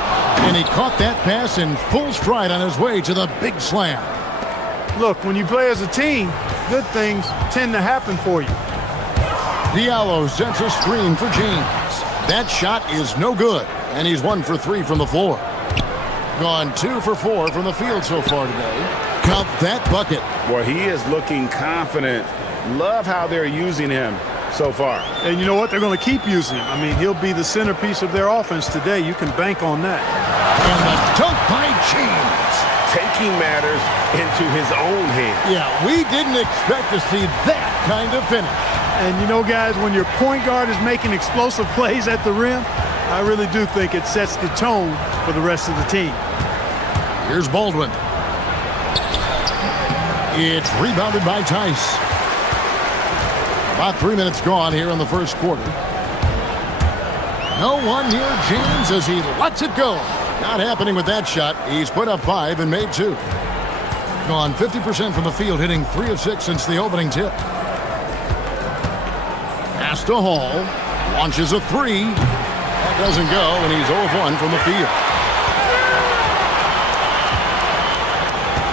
And he caught that pass in full stride on his way to the big slam. Look, when you play as a team, good things tend to happen for you. Diallo sends a screen for James. That shot is no good, and he's 1 for 3 from the floor. Gone 2 for 4 from the field so far today. Count that bucket. Well, he is looking confident. Love how they're using him so far. And you know what? They're going to keep using him. I mean, he'll be the centerpiece of their offense today. You can bank on that. And the dunk by James. Taking matters into his own hands. Yeah, we didn't expect to see that kind of finish. And you know, guys, when your point guard is making explosive plays at the rim, I really do think it sets the tone for the rest of the team. Here's Baldwin. It's rebounded by Tice. About 3 minutes gone here in the first quarter. No one near James as he lets it go. Not happening with that shot. He's put up 5 and made 2. Gone 50% from the field, hitting 3 of 6 since the opening tip. Pass to Hall. Launches a 3. That doesn't go, and he's 0 of 1 from the field.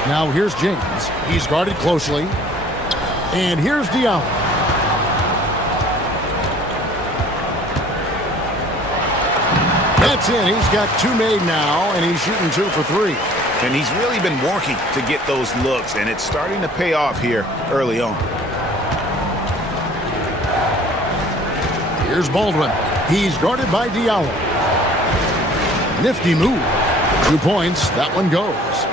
Now here's James. He's guarded closely. And here's Diallo. That's in. He's got 2 made now, and he's shooting 2 for 3. And he's really been working to get those looks, and it's starting to pay off here early on. Here's Baldwin. He's guarded by Diallo. Nifty move. 2 points. That one goes.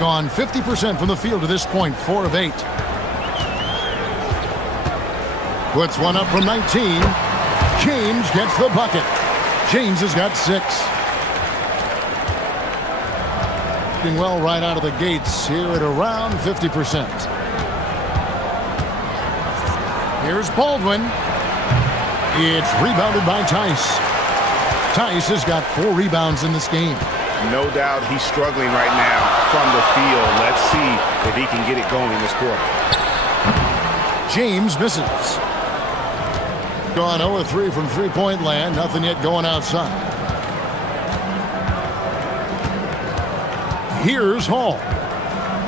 Gone 50% from the field to this point. 4 of 8. Puts one up from 19. James gets the bucket. James has got 6. Doing well right out of the gates here at around 50%. Here's Baldwin. It's rebounded by Tice. Tice has got 4 rebounds in this game. No doubt he's struggling right now from the field. Let's see if he can get it going this quarter. James misses. Gone 0 of 3 from three-point land. Nothing yet going outside. Here's Hall.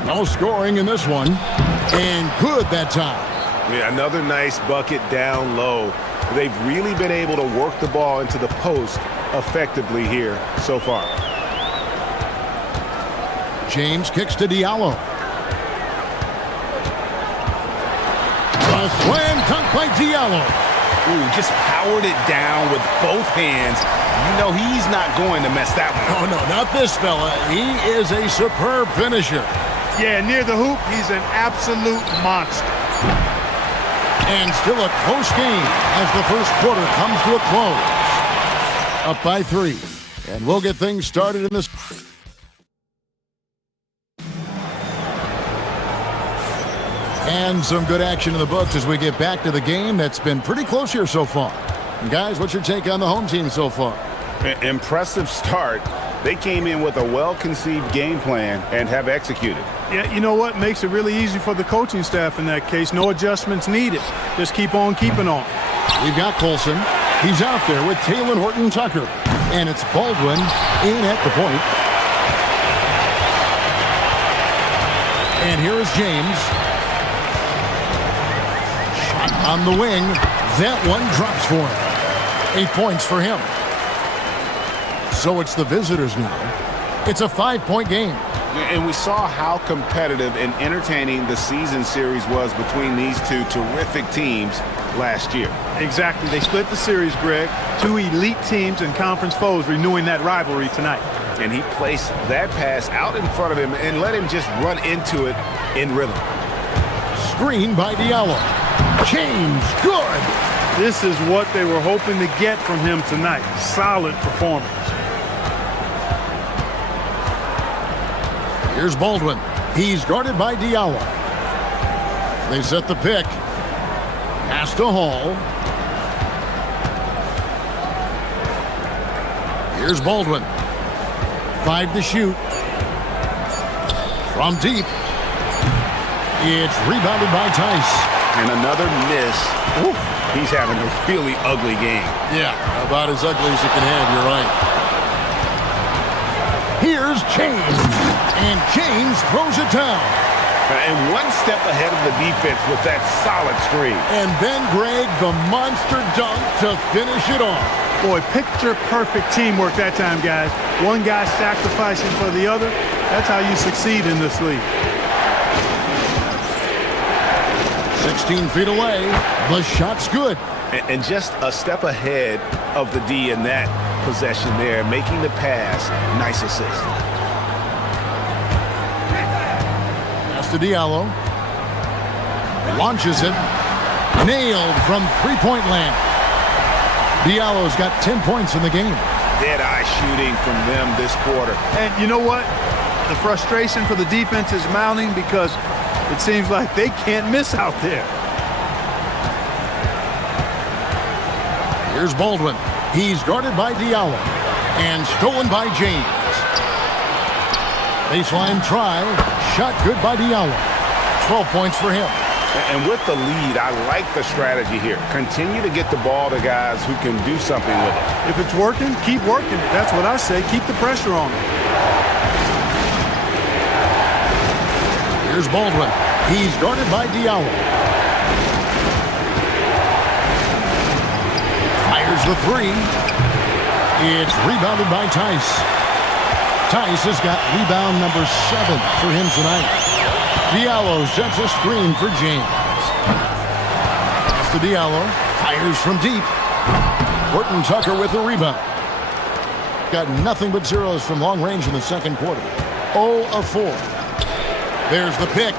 No scoring in this one. And good that time. Yeah, another nice bucket down low. They've really been able to work the ball into the post effectively here so far. James kicks to Diallo. A slam dunk by Diallo. Ooh, just powered it down with both hands. You know he's not going to mess that one up. Oh, no, not this fella. He is a superb finisher. Yeah, near the hoop, he's an absolute monster. And still a close game as the first quarter comes to a close. Up by 3. And we'll get things started in this. And some good action in the books as we get back to the game that's been pretty close here so far. And guys, what's your take on the home team so far? Impressive start. They came in with a well-conceived game plan and have executed. Yeah, you know what? Makes it really easy for the coaching staff in that case. No adjustments needed. Just keep on keeping on. We've got Colson. He's out there with Taylor Horton-Tucker. And it's Baldwin in at the point. And here is James. Shot on the wing. That one drops for him. 8 points for him. So it's the visitors now. It's a 5-point game. And we saw how competitive and entertaining the season series was between these two terrific teams last year. Exactly. They split the series, Greg. 2 elite teams and conference foes renewing that rivalry tonight. And he placed that pass out in front of him and let him just run into it in rhythm. Screen by Diallo. James, good. This is what they were hoping to get from him tonight. Solid performance. Here's Baldwin. He's guarded by Diallo. They set the pick. Pass to Hall. Here's Baldwin. 5 to shoot. From deep. It's rebounded by Tice. And another miss. Oof. He's having a really ugly game. Yeah, about as ugly as it can have, you're right. Here's James. And James throws it down. And one step ahead of the defense with that solid screen. And then, Greg, the monster dunk to finish it off. Boy, picture-perfect teamwork that time, guys. One guy sacrificing for the other. That's how you succeed in this league. 16 feet away. The shot's good. And just a step ahead of the D in that possession there, making the pass. Nice assist. Pass to Diallo. Launches it. Nailed from three-point land. Diallo's got 10 points in the game. Dead-eye shooting from them this quarter. And you know what? The frustration for the defense is mounting because it seems like they can't miss out there. Here's Baldwin. He's guarded by Diallo. And stolen by James. Baseline try. Shot good by Diallo. 12 points for him. And with the lead, I like the strategy here. Continue to get the ball to guys who can do something with it. If it's working, keep working it. That's what I say. Keep the pressure on it. Here's Baldwin. He's guarded by Diallo. Fires the three. It's rebounded by Tice. Tice has got rebound number 7 for him tonight. Diallo sets a screen for James. Pass to Diallo. Fires from deep. Horton-Tucker with the rebound. Got nothing but zeros from long range in the second quarter. 0 of 4. There's the pick.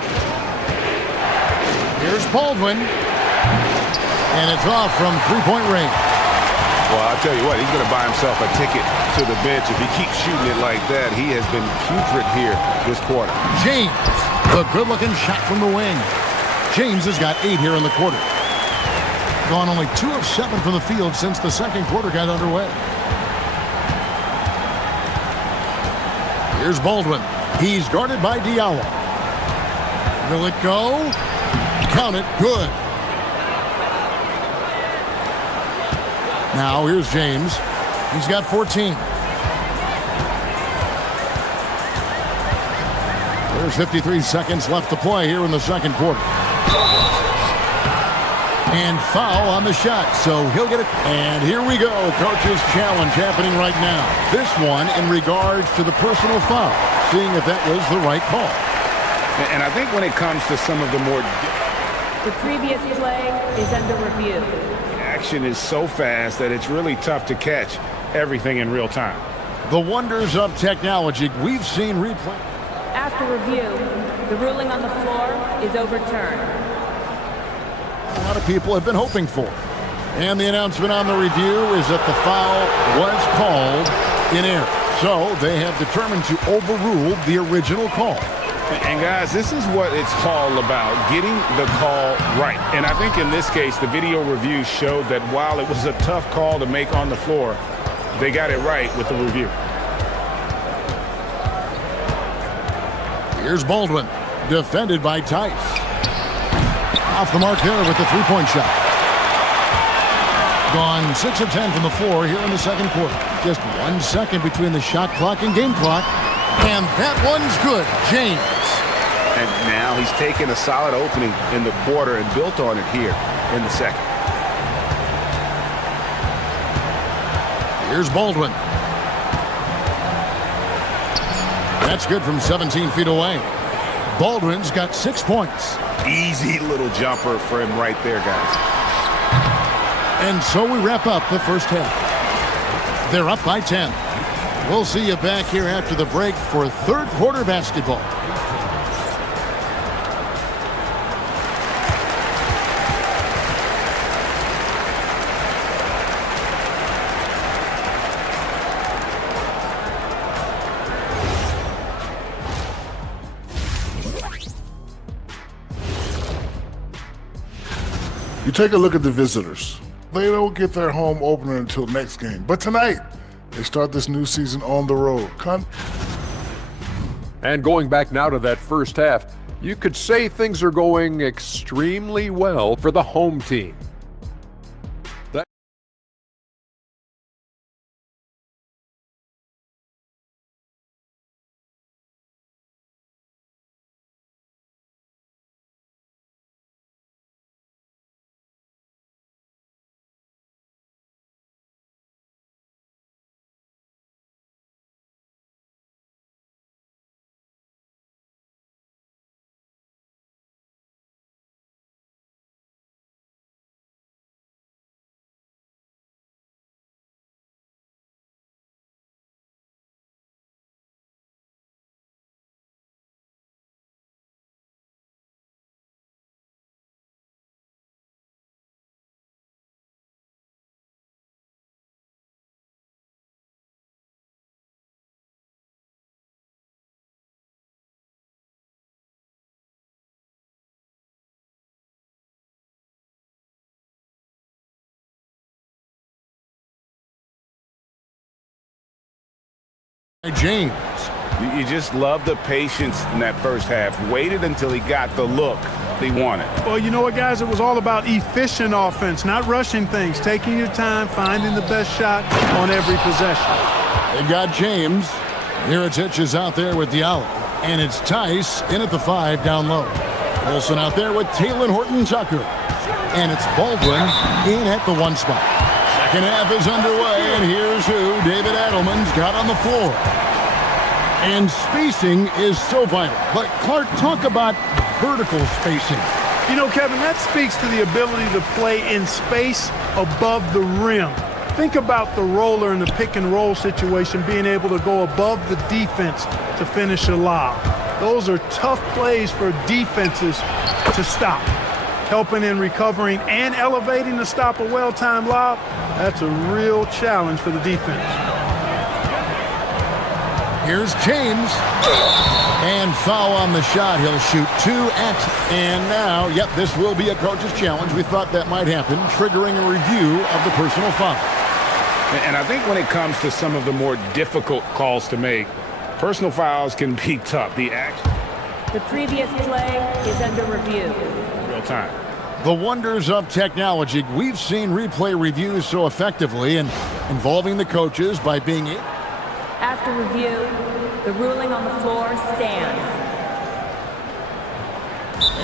Here's Baldwin. And it's off from three-point range. Well, I'll tell you what, he's going to buy himself a ticket to the bench. If he keeps shooting it like that, he has been putrid here this quarter. James, the good-looking shot from the wing. James has got 8 here in the quarter. Gone only 2 of 7 from the field since the second quarter got underway. Here's Baldwin. He's guarded by Diallo. Will it go? Count it. Good. Now here's James. He's got 14. There's 53 seconds left to play here in the second quarter. And foul on the shot, so he'll get it. And here we go, coach's challenge happening right now. This one in regards to the personal foul, seeing if that was the right call. And I think when it comes to some of the more... The previous play is under review. Action is so fast that it's really tough to catch everything in real time. The wonders of technology. We've seen replay. After review, the ruling on the floor is overturned. A lot of people have been hoping for. And the announcement on the review is that the foul was called in error. So they have determined to overrule the original call. And guys, this is what it's all about, getting the call right. And I think in this case, the video review showed that while it was a tough call to make on the floor, they got it right with the review. Here's Baldwin, defended by Tice. Off the mark there with the three-point shot. Gone 6 of 10 from the floor here in the second quarter. Just 1 second between the shot clock and game clock. And that one's good, James. And now he's taken a solid opening in the quarter and built on it here in the second. Here's Baldwin. That's good from 17 feet away. Baldwin's got 6 points. Easy little jumper for him right there, guys. And so we wrap up the first half. They're up by 10. We'll see you back here after the break for third quarter basketball. You take a look at the visitors. They don't get their home opener until next game. But tonight, they start this new season on the road. And going back now to that first half, you could say things are going extremely well for the home team. James. You just love the patience in that first half. Waited until he got the look they wanted. Well, you know what, guys? It was all about efficient offense, not rushing things, taking your time, finding the best shot on every possession. They've got James. Miritich is out there with Diallo. And it's Tice in at the 5 down low. Olsen out there with Taylor Horton-Tucker. And it's Baldwin in at the 1 spot. Second half is underway, and here's who David Adelman's got on the floor. And spacing is so vital. But Clark, talk about vertical spacing. You know, Kevin, that speaks to the ability to play in space above the rim. Think about the roller in the pick and roll situation, being able to go above the defense to finish a lob. Those are tough plays for defenses to stop. Helping in recovering and elevating to stop a well-timed lob, that's a real challenge for the defense. Here's James. And foul on the shot. He'll shoot 2 and now, yep, this will be a coach's challenge. We thought that might happen, triggering a review of the personal foul. And I think when it comes to some of the more difficult calls to make, personal fouls can be tough. The previous play is under review. Real time. The wonders of technology. We've seen replay reviews so effectively and involving the coaches by being able. After review, the ruling on the floor stands.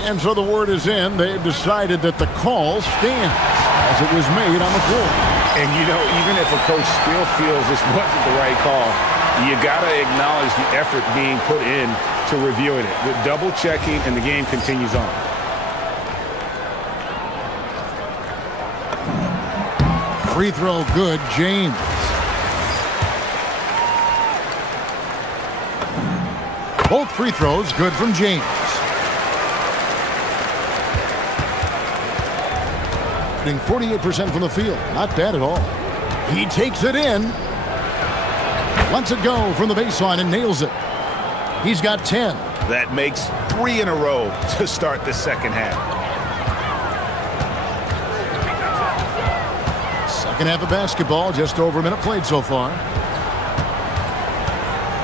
And so the word is in. They've decided that the call stands as it was made on the floor. And, you know, even if a coach still feels this wasn't the right call, you got to acknowledge the effort being put in to reviewing it. The double checking, and the game continues on. Free throw good, James. Both free throws good from James. Shooting 48% from the field. Not bad at all. He takes it in. Lets it go from the baseline and nails it. He's got 10. That makes 3 in a row to start the second half. Second half of basketball, just over a minute played so far.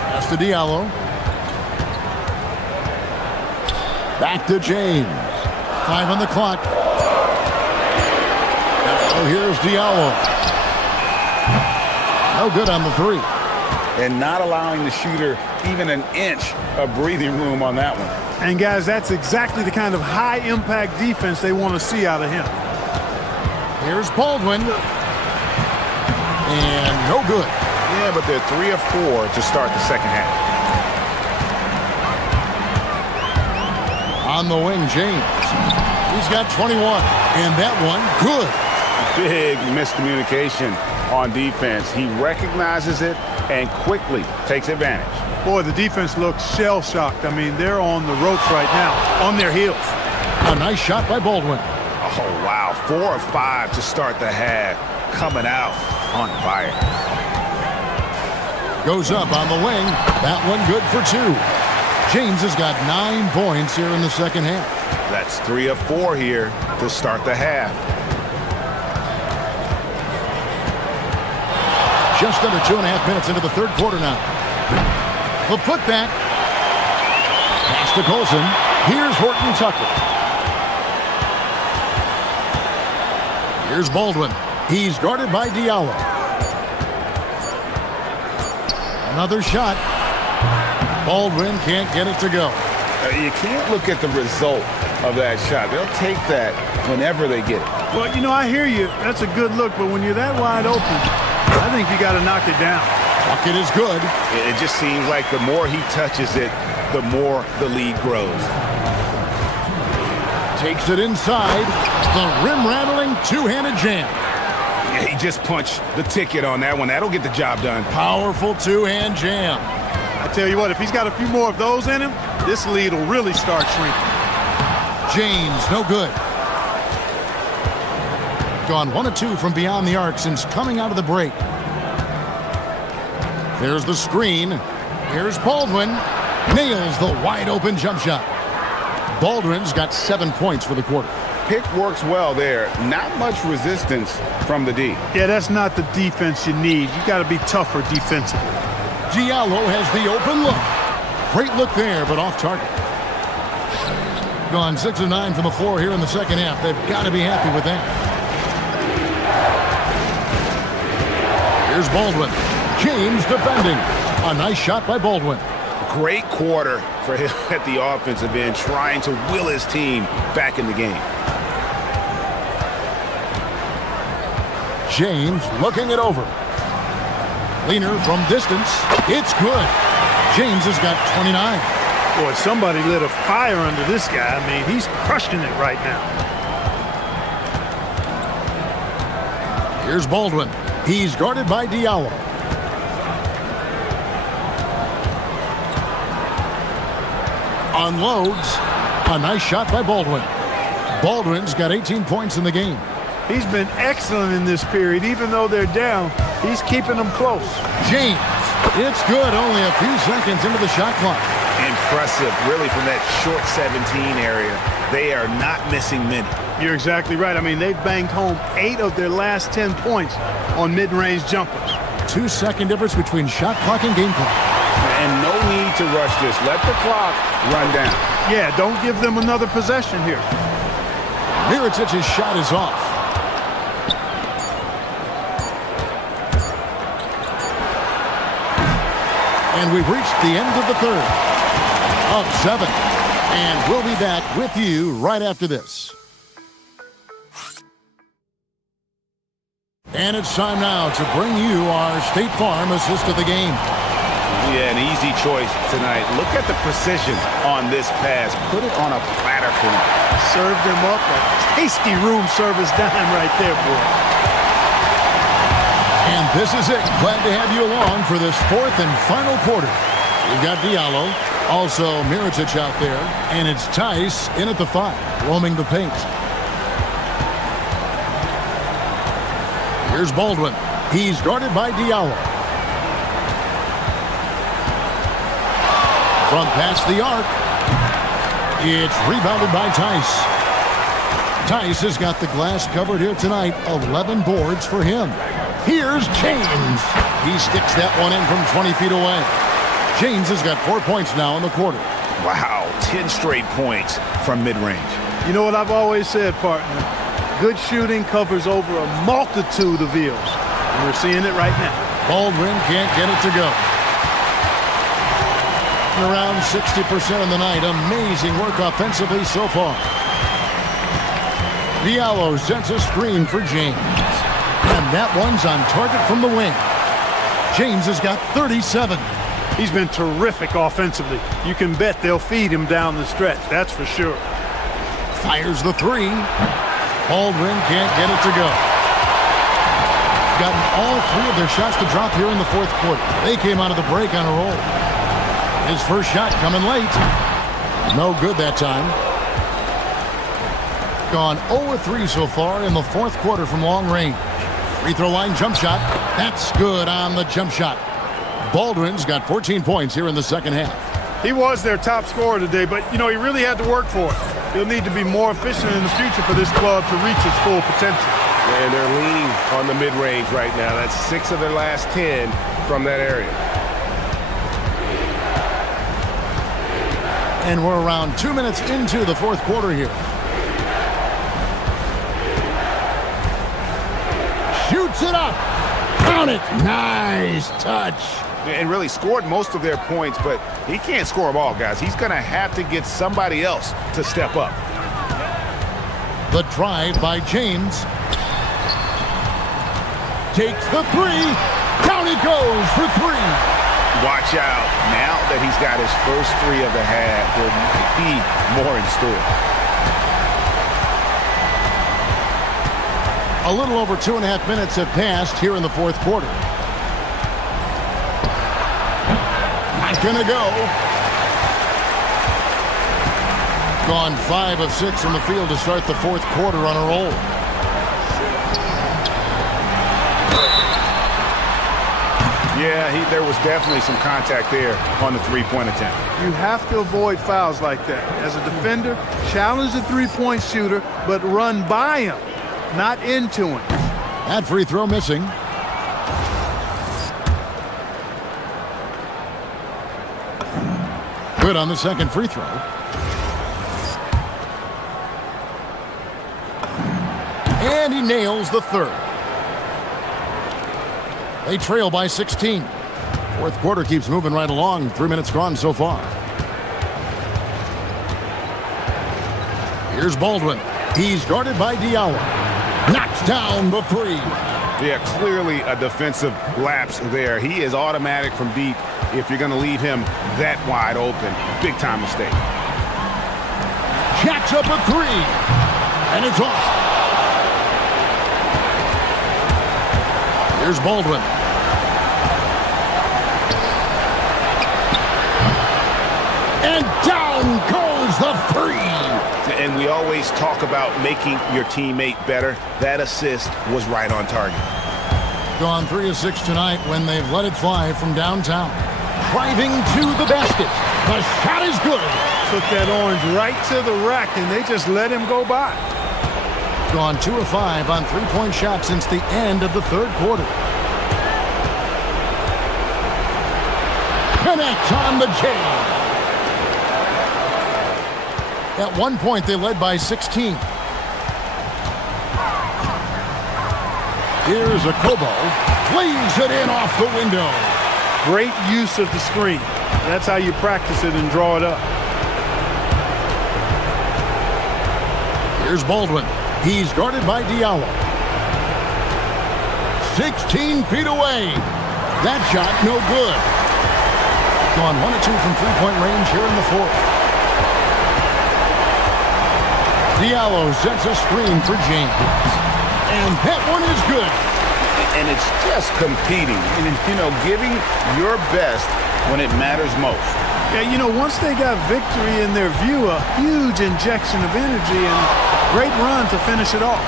Pass to Diallo. Back to James. 5 on the clock. Oh, here's Diallo. No good on the 3. And not allowing the shooter even an inch of breathing room on that one. And guys, that's exactly the kind of high-impact defense they want to see out of him. Here's Baldwin. And no good. Yeah, but they're 3 of 4 to start the second half. On the wing, James. He's got 21. And that one, good. Big miscommunication on defense. He recognizes it and quickly takes advantage. Boy, the defense looks shell-shocked. I mean, they're on the ropes right now, on their heels. A nice shot by Baldwin. Oh, wow. 4 of 5 to start the half. Coming out on fire. Goes up on the wing. That one good for 2. James has got 9 points here in the second half. That's 3 of 4 here to start the half. Just under 2.5 minutes into the third quarter now. The putback. Pass to Colson. Here's Horton Tucker. Here's Baldwin. He's guarded by Diallo. Another shot. Baldwin can't get it to go. You can't look at the result of that shot. They'll take that whenever they get it. Well, you know, I hear you. That's a good look, but when you're that wide open, I think you got to knock it down. Bucket is good. It just seems like the more he touches it, the more the lead grows. Takes it inside. The rim-rattling two-handed jam. Yeah, he just punched the ticket on that one. That'll get the job done. Powerful two-hand jam. I tell you what, if he's got a few more of those in him, this lead will really start shrinking. James, no good. Gone 1 of 2 from beyond the arc since coming out of the break. There's the screen. Here's Baldwin. Nails the wide-open jump shot. Baldwin's got 7 points for the quarter. Pick works well there. Not much resistance from the D. Yeah, that's not the defense you need. You got to be tougher defensively. Diallo has the open look. Great look there, but off target. Gone 6 of 9 from the floor here in the second half. They've got to be happy with that. Here's Baldwin. James defending. A nice shot by Baldwin. Great quarter for him at the offensive end, trying to will his team back in the game. James looking it over. Leaner from distance. It's good. James has got 29. Boy, somebody lit a fire under this guy. I mean, he's crushing it right now. Here's Baldwin. He's guarded by Diallo. Unloads. A nice shot by Baldwin. Baldwin's got 18 points in the game. He's been excellent in this period. Even though they're down, he's keeping them close. James. It's good. Only a few seconds into the shot clock. Impressive, really, from that short 17 area. They are not missing many. You're exactly right. I mean, they've banged home 8 of their last 10 points on mid-range jumpers. 2-second difference between shot clock and game clock. And no need to rush this. Let the clock run down. Yeah, don't give them another possession here. Mirotic's shot is off. And we've reached the end of the third. Up 7. And we'll be back with you right after this. And it's time now to bring you our State Farm assist of the game. Yeah, an easy choice tonight. Look at the precision on this pass. Put it on a platter for him. Served him up a tasty room service dime right there, boy. And this is it. Glad to have you along for this fourth and final quarter. We've got Diallo, also Mirotic out there, and it's Tice in at the 5, roaming the paint. Here's Baldwin. He's guarded by Diallo. From past the arc. It's rebounded by Tice. Tice has got the glass covered here tonight. 11 boards for him. Here's James. He sticks that one in from 20 feet away. James has got 4 points now in the quarter. Wow, 10 straight points from mid-range. You know what I've always said, partner? Good shooting covers over a multitude of ills. And we're seeing it right now. Baldwin can't get it to go. Around 60% of the night. Amazing work offensively so far. Diallo sets a screen for James. And that one's on target from the wing. James has got 37. He's been terrific offensively. You can bet they'll feed him down the stretch, that's for sure. Fires the 3. Baldwin can't get it to go. Gotten all 3 of their shots to drop here in the fourth quarter. They came out of the break on a roll. His first shot coming late. No good that time. Gone 0-3 so far in the fourth quarter from long range. Free throw line jump shot. That's good on the jump shot. Baldwin's got 14 points here in the second half. He was their top scorer today, but, you know, he really had to work for it. He'll need to be more efficient in the future for this club to reach its full potential. And they're leaning on the mid-range right now. That's 6 of their last 10 from that area. And we're around 2 minutes into the fourth quarter here. Shoots it up. Count it. Nice touch. And really scored most of their points, but he can't score them all, guys. He's going to have to get somebody else to step up. The drive by James. Takes the 3. Down it goes for 3. Watch out. Now that he's got his first 3 of the half, there might be more in store. A little over 2.5 minutes have passed here in the fourth quarter. Not gonna go. Gone 5 of 6 from the field to start the fourth quarter on a roll. Yeah, there was definitely some contact there on the three-point attempt. You have to avoid fouls like that. As a defender, challenge the three-point shooter, but run by him, not into him. That free throw missing. Good on the second free throw. And he nails the third. They trail by 16. Fourth quarter keeps moving right along. 3 minutes gone so far. Here's Baldwin. He's guarded by Diallo. Knocks down the 3. Yeah, clearly a defensive lapse there. He is automatic from deep if you're going to leave him that wide open. Big time mistake. Jacks up a 3. And it's off. Here's Baldwin. And down goes the 3. And we always talk about making your teammate better. That assist was right on target. Gone 3 of 6 tonight when they've let it fly from downtown. Driving to the basket. The shot is good. Took that orange right to the rack, and they just let him go by. Gone 2 of 5 on three-point shots since the end of the third quarter. Connects on the J. At one point, they led by 16. Here's a Kobo. Plays it in off the window. Great use of the screen. That's how you practice it and draw it up. Here's Baldwin. He's guarded by Diallo. 16 feet away. That shot no good. Gone 1 of 2 from three-point range here in the fourth. Diallo sets a screen for James. And that one is good. and it's just competing and, you know, giving your best when it matters most. Yeah, you know, once they got victory in their view, a huge injection of energy and great run to finish it off.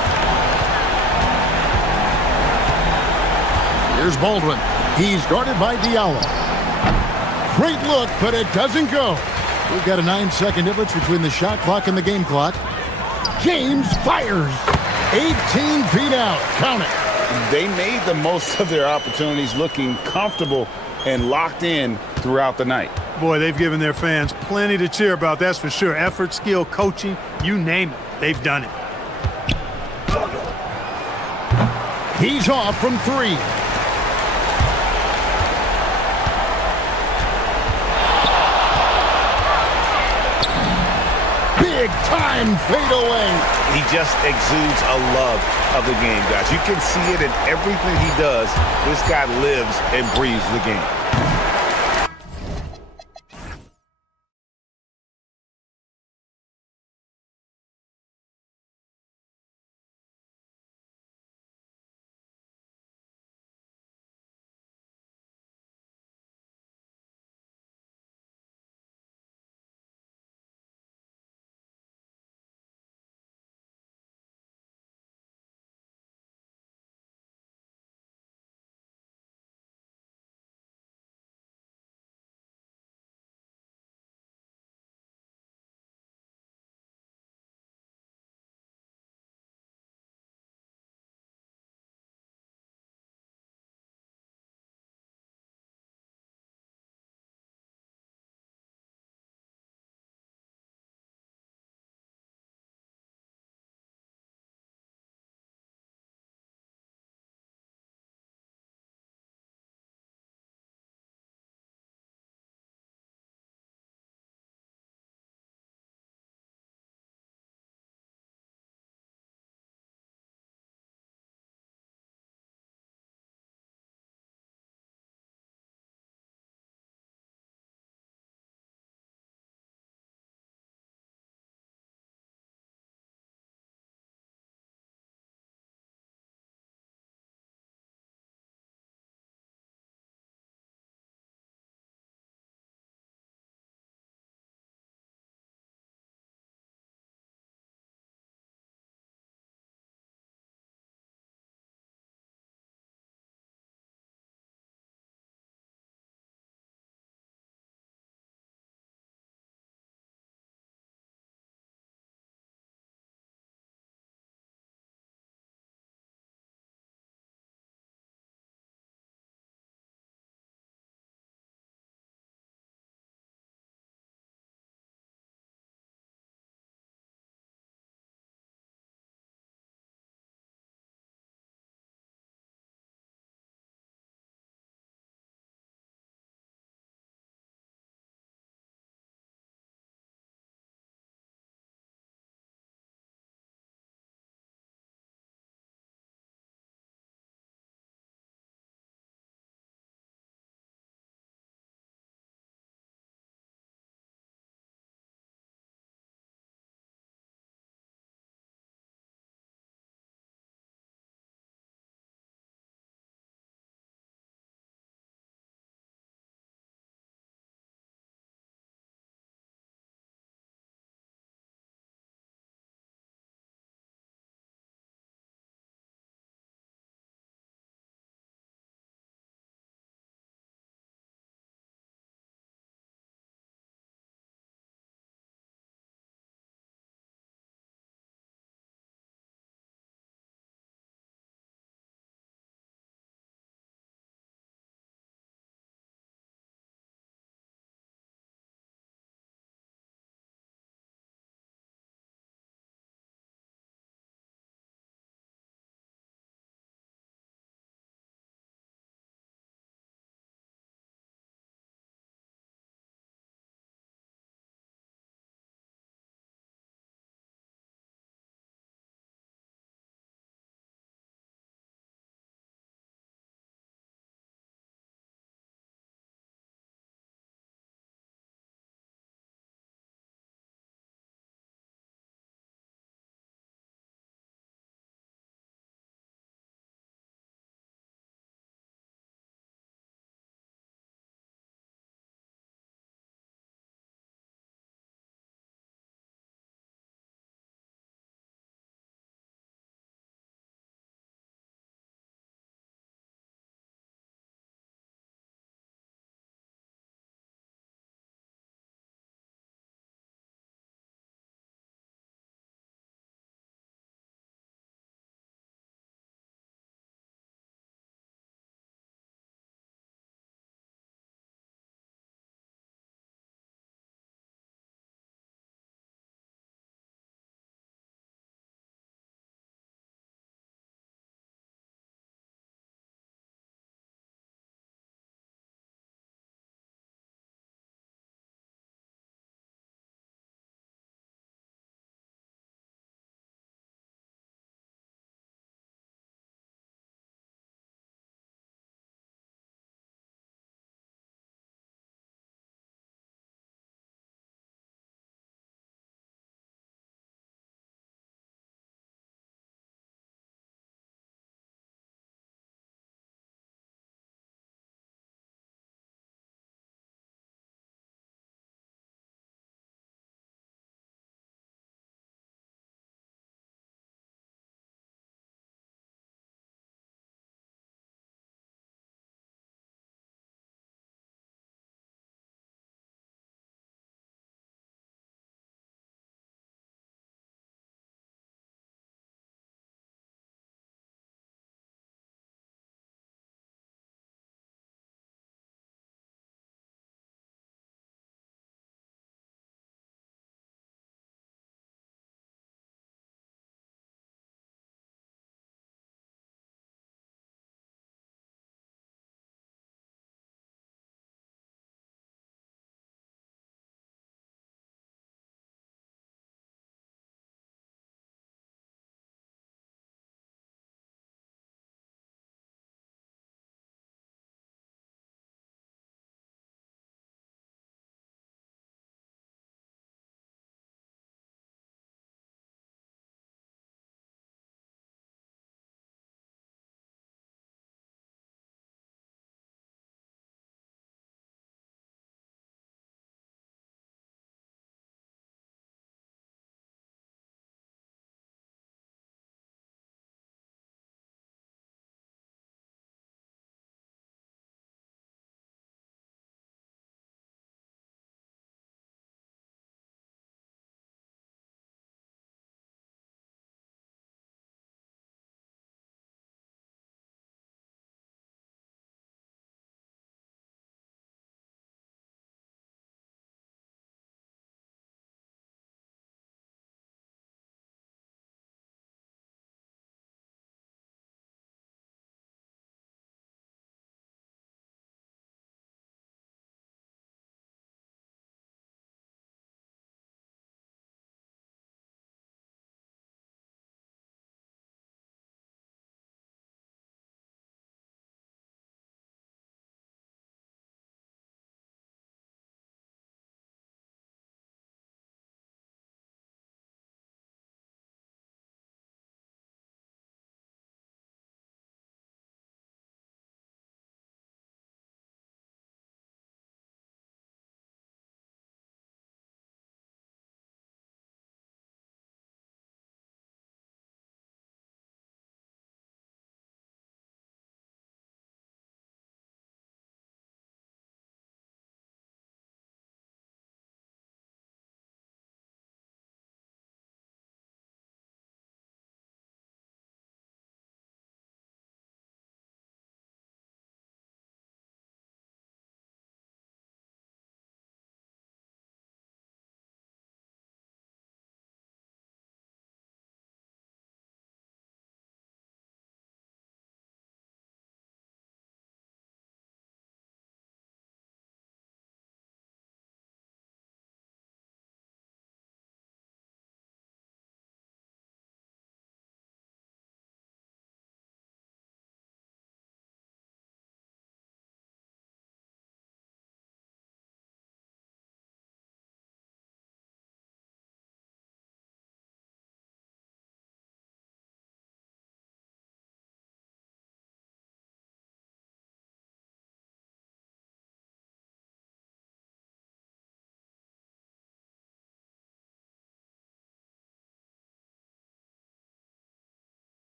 Here's Baldwin. He's guarded by Diallo. Great look, but it doesn't go. We've got a 9-second difference between the shot clock and the game clock. James fires. 18 feet out. Count it. They made the most of their opportunities, looking comfortable and locked in throughout the night. Boy, they've given their fans plenty to cheer about, that's for sure. Effort, skill, coaching, you name it, they've done it. He's off from 3. Big time fadeaway. He just exudes a love of the game, guys. You can see it in everything he does. This guy lives and breathes the game.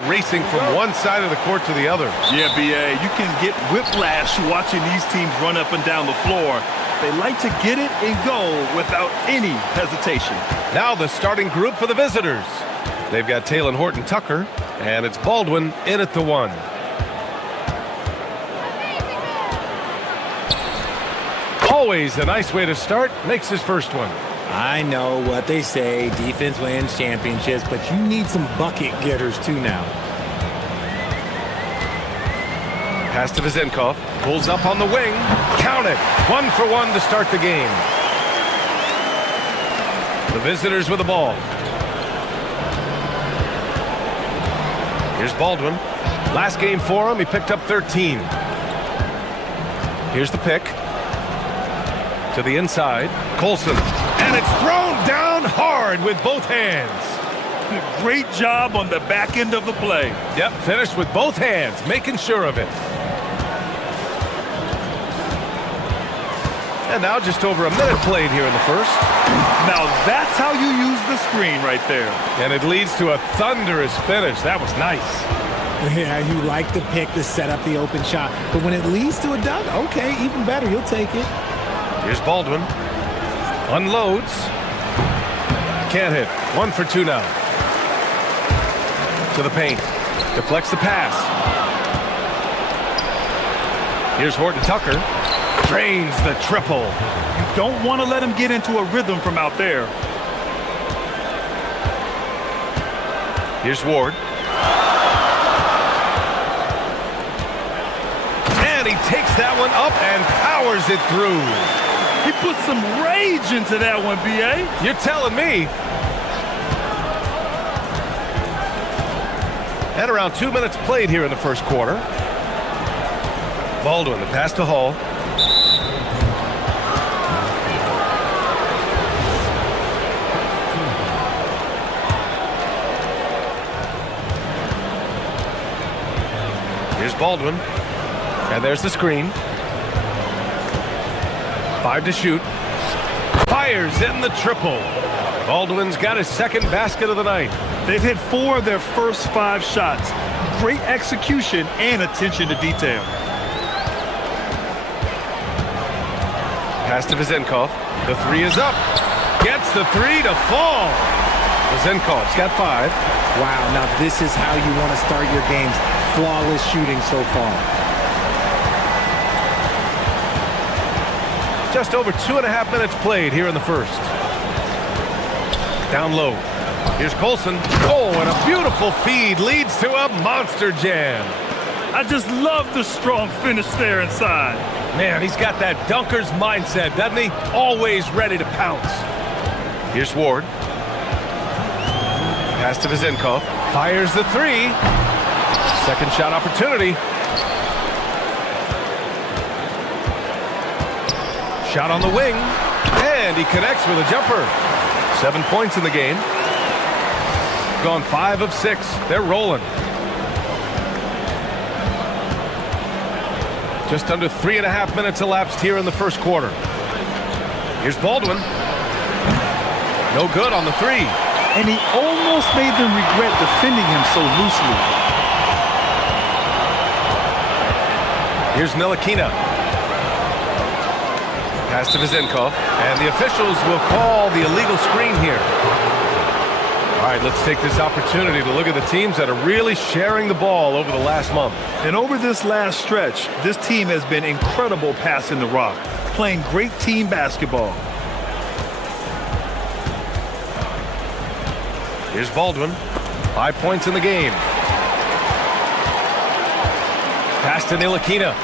Racing from one side of the court to the other. Yeah, B.A., you can get whiplash watching these teams run up and down the floor. They like to get it and go without any hesitation. Now the starting group for the visitors. They've got Taylor Horton Tucker, and it's Baldwin in at the 1. Always a nice way to start. Makes his first one. I know what they say, defense wins championships, but you need some bucket getters too now. Pass to Vizenkov, pulls up on the wing, count it, 1 for 1 to start the game. The visitors with the ball. Here's Baldwin. Last game for him, he picked up 13. Here's the pick. To the inside, Colson. And it's thrown down hard with both hands. Great job on the back end of the play. Yep, finished with both hands, making sure of it. And now just over a minute played here in the first. Now that's how you use the screen right there. And it leads to a thunderous finish. That was nice. Yeah, you like the pick to set up the open shot, but when it leads to a dunk, okay, even better, you'll take it. Here's Baldwin. Unloads. Can't hit. 1 for 2 now. To the paint. Deflects the pass. Here's Horton Tucker. Drains the triple. You don't want to let him get into a rhythm from out there. Here's Ward. And he takes that one up and powers it through. He put some rage into that one, B.A. You're telling me. And around 2 minutes played here in the first quarter. Baldwin, the pass to Hall. Here's Baldwin. And there's the screen. 5 to shoot. Fires in the triple. Baldwin's got his second basket of the night. They've hit 4 of their first 5 shots. Great execution and attention to detail. Pass to Vizenkov. The 3 is up. Gets the 3 to fall. Vizenkov's got 5. Wow, now this is how you want to start your games. Flawless shooting so far. Just over 2.5 minutes played here in the first. Down low. Here's Colson. Oh, and a beautiful feed leads to a monster jam. I just love the strong finish there inside. Man, he's got that dunker's mindset, doesn't he? Always ready to pounce. Here's Ward. Pass to Vizenkov. Fires the 3. Second shot opportunity. Shot on the wing. And he connects with a jumper. 7 points in the game. Gone 5 of 6. They're rolling. Just under 3.5 minutes elapsed here in the first quarter. Here's Baldwin. No good on the 3. And he almost made them regret defending him so loosely. Here's Ntilikina. Pass to Vizenkov. And the officials will call the illegal screen here. All right, let's take this opportunity to look at the teams that are really sharing the ball over the last month. And over this last stretch, this team has been incredible passing the rock, playing great team basketball. Here's Baldwin. 5 points in the game. Pass to Ntilikina.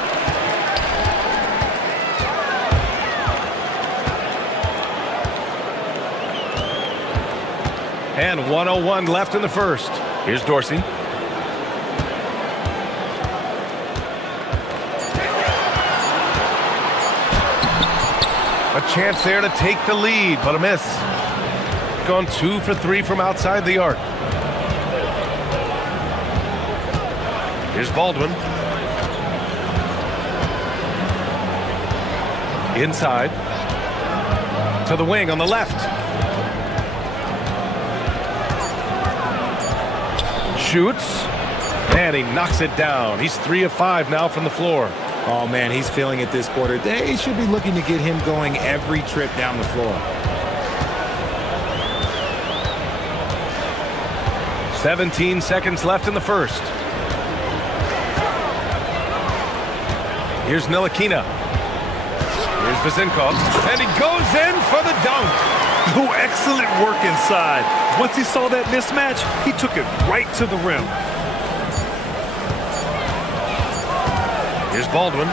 And 1:01 left in the first. Here's Dorsey. A chance there to take the lead, but a miss. Gone 2 for 3 from outside the arc. Here's Baldwin. Inside. To the wing on the left. Shoots. And he knocks it down. He's 3 of 5 now from the floor. Oh, man, he's feeling it this quarter. They should be looking to get him going every trip down the floor. 17 seconds left in the first. Here's Ntilikina. Here's Vezenkov. And he goes in for the dunk. Oh, excellent work inside. Once he saw that mismatch, he took it right to the rim. Here's Baldwin.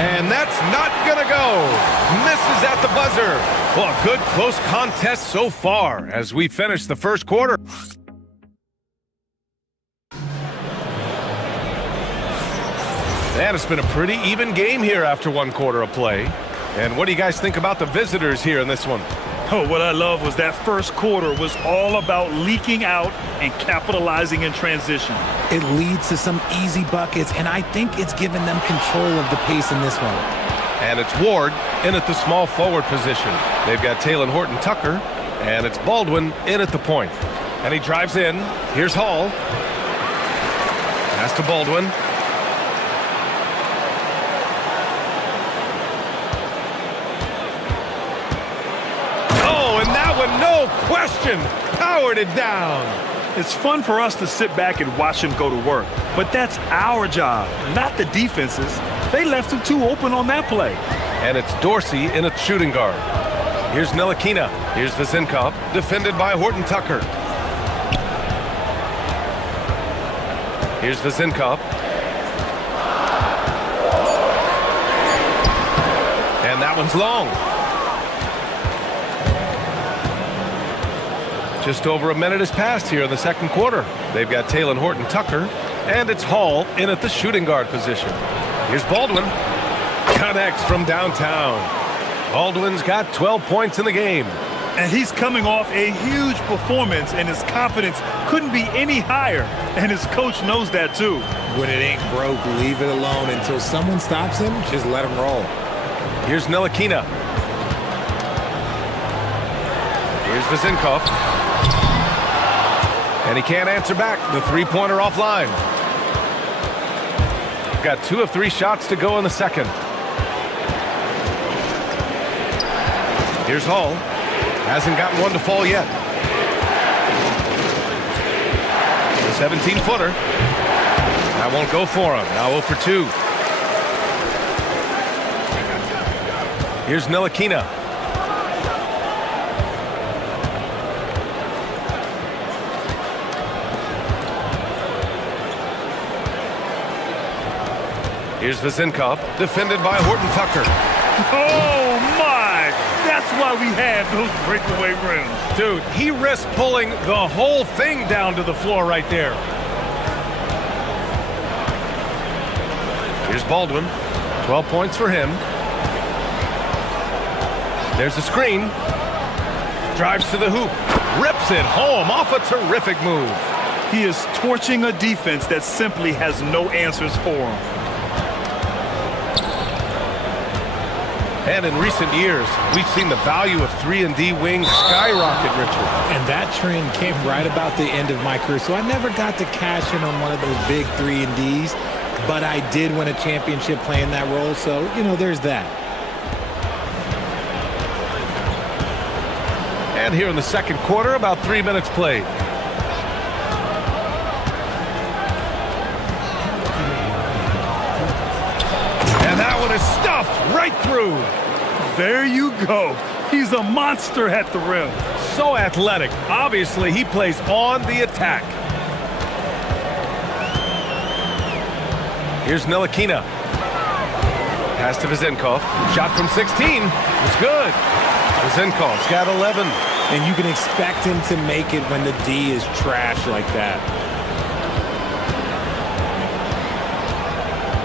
And that's not going to go. Misses at the buzzer. Well, a good close contest so far as we finish the first quarter. And it's been a pretty even game here after 1 quarter of play. And what do you guys think about the visitors here in this one? Oh, what I love was that first quarter was all about leaking out and capitalizing in transition. It leads to some easy buckets, and I think it's given them control of the pace in this one. And it's Ward in at the small forward position. They've got Taylor Horton-Tucker, and it's Baldwin in at the point. And he drives in. Here's Hall. Pass to Baldwin. No question, powered it down. It's fun for us to sit back and watch him go to work, but that's our job, not the defense's. They left him too open on that play. And it's Dorsey in a shooting guard. Here's Ntilikina. Here's Vezenkov, defended by Horton-Tucker. Here's Vezenkov. And that one's long. Just over a minute has passed here in the second quarter. They've got Taylor Horton-Tucker, and it's Hall in at the shooting guard position. Here's Baldwin. Connects from downtown. Baldwin's got 12 points in the game. And he's coming off a huge performance, and his confidence couldn't be any higher. And his coach knows that too. When it ain't broke, leave it alone. Until someone stops him, just let him roll. Here's Ntilikina. Here's Vezenkov. And he can't answer back. The three-pointer offline. Got 2 of 3 shots to go in the second. Here's Hall. Hasn't gotten one to fall yet. The 17-footer. That won't go for him. Now 0 for 2. Here's Ntilikina. Here's Vezenkov, defended by Horton-Tucker. Oh, my! That's why we have those breakaway rims. Dude, he risked pulling the whole thing down to the floor right there. Here's Baldwin. 12 points for him. There's a screen. Drives to the hoop. Rips it home off a terrific move. He is torching a defense that simply has no answers for him. And in recent years, we've seen the value of 3-and-D wings skyrocket, Richard. And that trend came right about the end of my career. So I never got to cash in on one of those big 3-and-Ds, but I did win a championship playing that role. So, you know, there's that. And here in the second quarter, about 3 minutes played. And that one is stuffed right through. There you go. He's a monster at the rim. So athletic. Obviously, he plays on the attack. Here's Ntilikina. Pass to Vezenkov. Shot from 16. It's good. Vezenkov's got 11. And you can expect him to make it when the D is trash like that.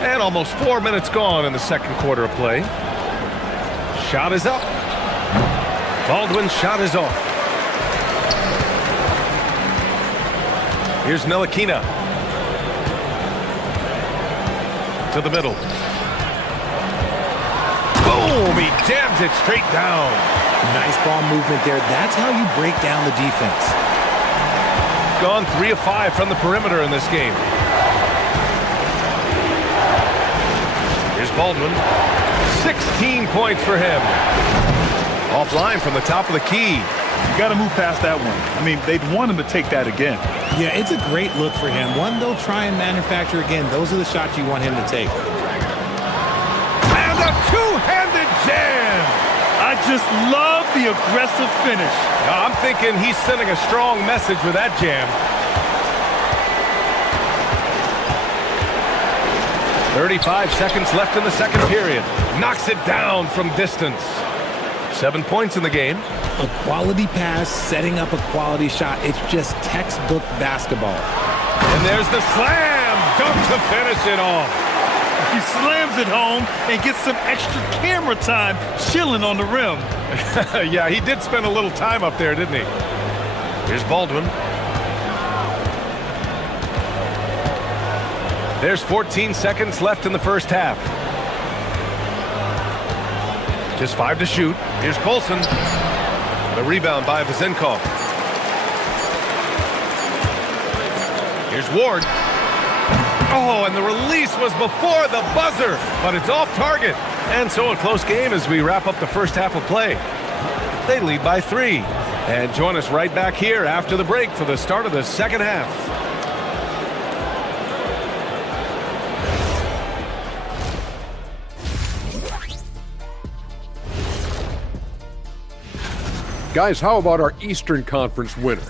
And almost 4 minutes gone in the second quarter of play. Shot is up. Baldwin's shot is off. Here's Ntilikina. To the middle. Boom! He jams it straight down. Nice ball movement there. That's how you break down the defense. gone 3 of 5 from the perimeter in this game. Here's Baldwin. 16 points for him. Offline from the top of the key. You got to move past that one. I mean, they'd want him to take that again. Yeah, it's a great look for him. One they'll try and manufacture again. Those are the shots you want him to take. And a two-handed jam. I just love the aggressive finish. I'm thinking he's sending a strong message with that jam. 35 seconds left in the second period. Knocks it down from distance. 7 points in the game. A quality pass, setting up a quality shot. It's just textbook basketball. And there's the slam dunk to finish it off. He slams it home and gets some extra camera time chilling on the rim. Yeah, he did spend a little time up there, didn't he? Here's Baldwin. There's 14 seconds left in the first half. Just 5 to shoot. Here's Colson. The rebound by Vezenkov. Here's Ward. Oh, and the release was before the buzzer, but it's off target. And so a close game as we wrap up the first half of play. They lead by 3. And join us right back here after the break for the start of the second half. Guys, how about our Eastern Conference winner?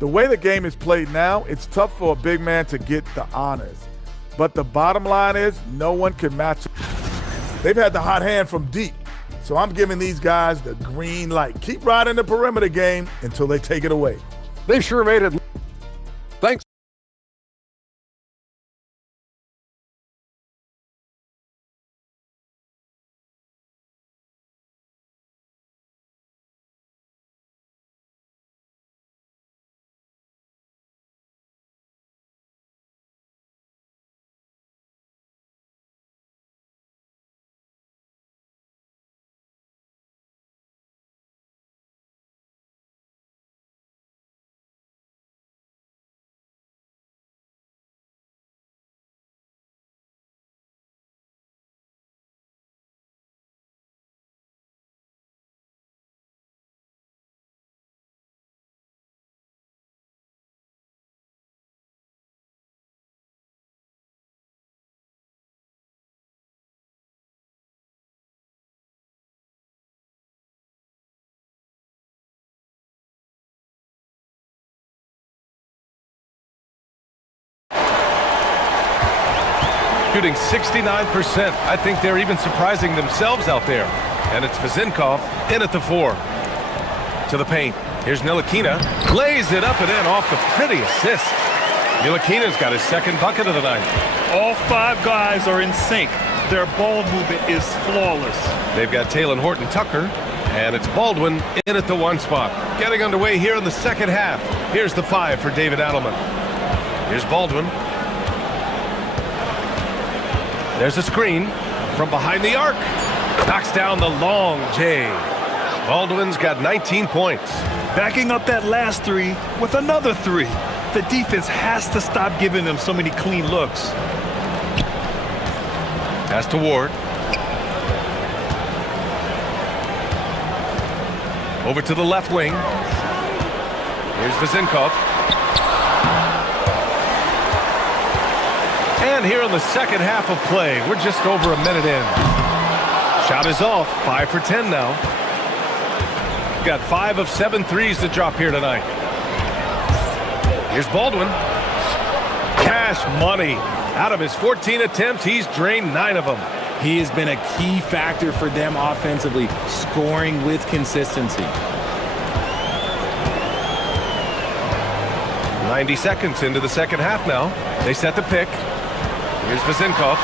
The way the game is played now, it's tough for a big man to get the honors. But the bottom line is no one can match. They've had the hot hand from deep. So I'm giving these guys the green light. Keep riding the perimeter game until they take it away. They sure made it. Thanks. Shooting 69%. I think they're even surprising themselves out there. And it's Vezenkov in at the 4. To the paint. Here's Ntilikina. Lays it up and in off the pretty assist. Ntilikina's got his second bucket of the night. All 5 guys are in sync. Their ball movement is flawless. They've got Taylor Horton-Tucker. And it's Baldwin in at the 1 spot. Getting underway here in the second half. Here's the 5 for David Adelman. Here's Baldwin. There's a screen from behind the arc. Knocks down the long J. Baldwin's got 19 points. Backing up that last 3 with another 3. The defense has to stop giving them so many clean looks. Pass to Ward. Over to the left wing. Here's Vezenkov. And here in the second half of play, we're just over a minute in. Shot is off, 5 for 10 now. Got 5 of 7 threes to drop here tonight. Here's Baldwin. Cash money. Out of his 14 attempts, he's drained 9 of them. He has been a key factor for them offensively, scoring with consistency. 90 seconds into the second half now. They set the pick. Here's Vezenkov.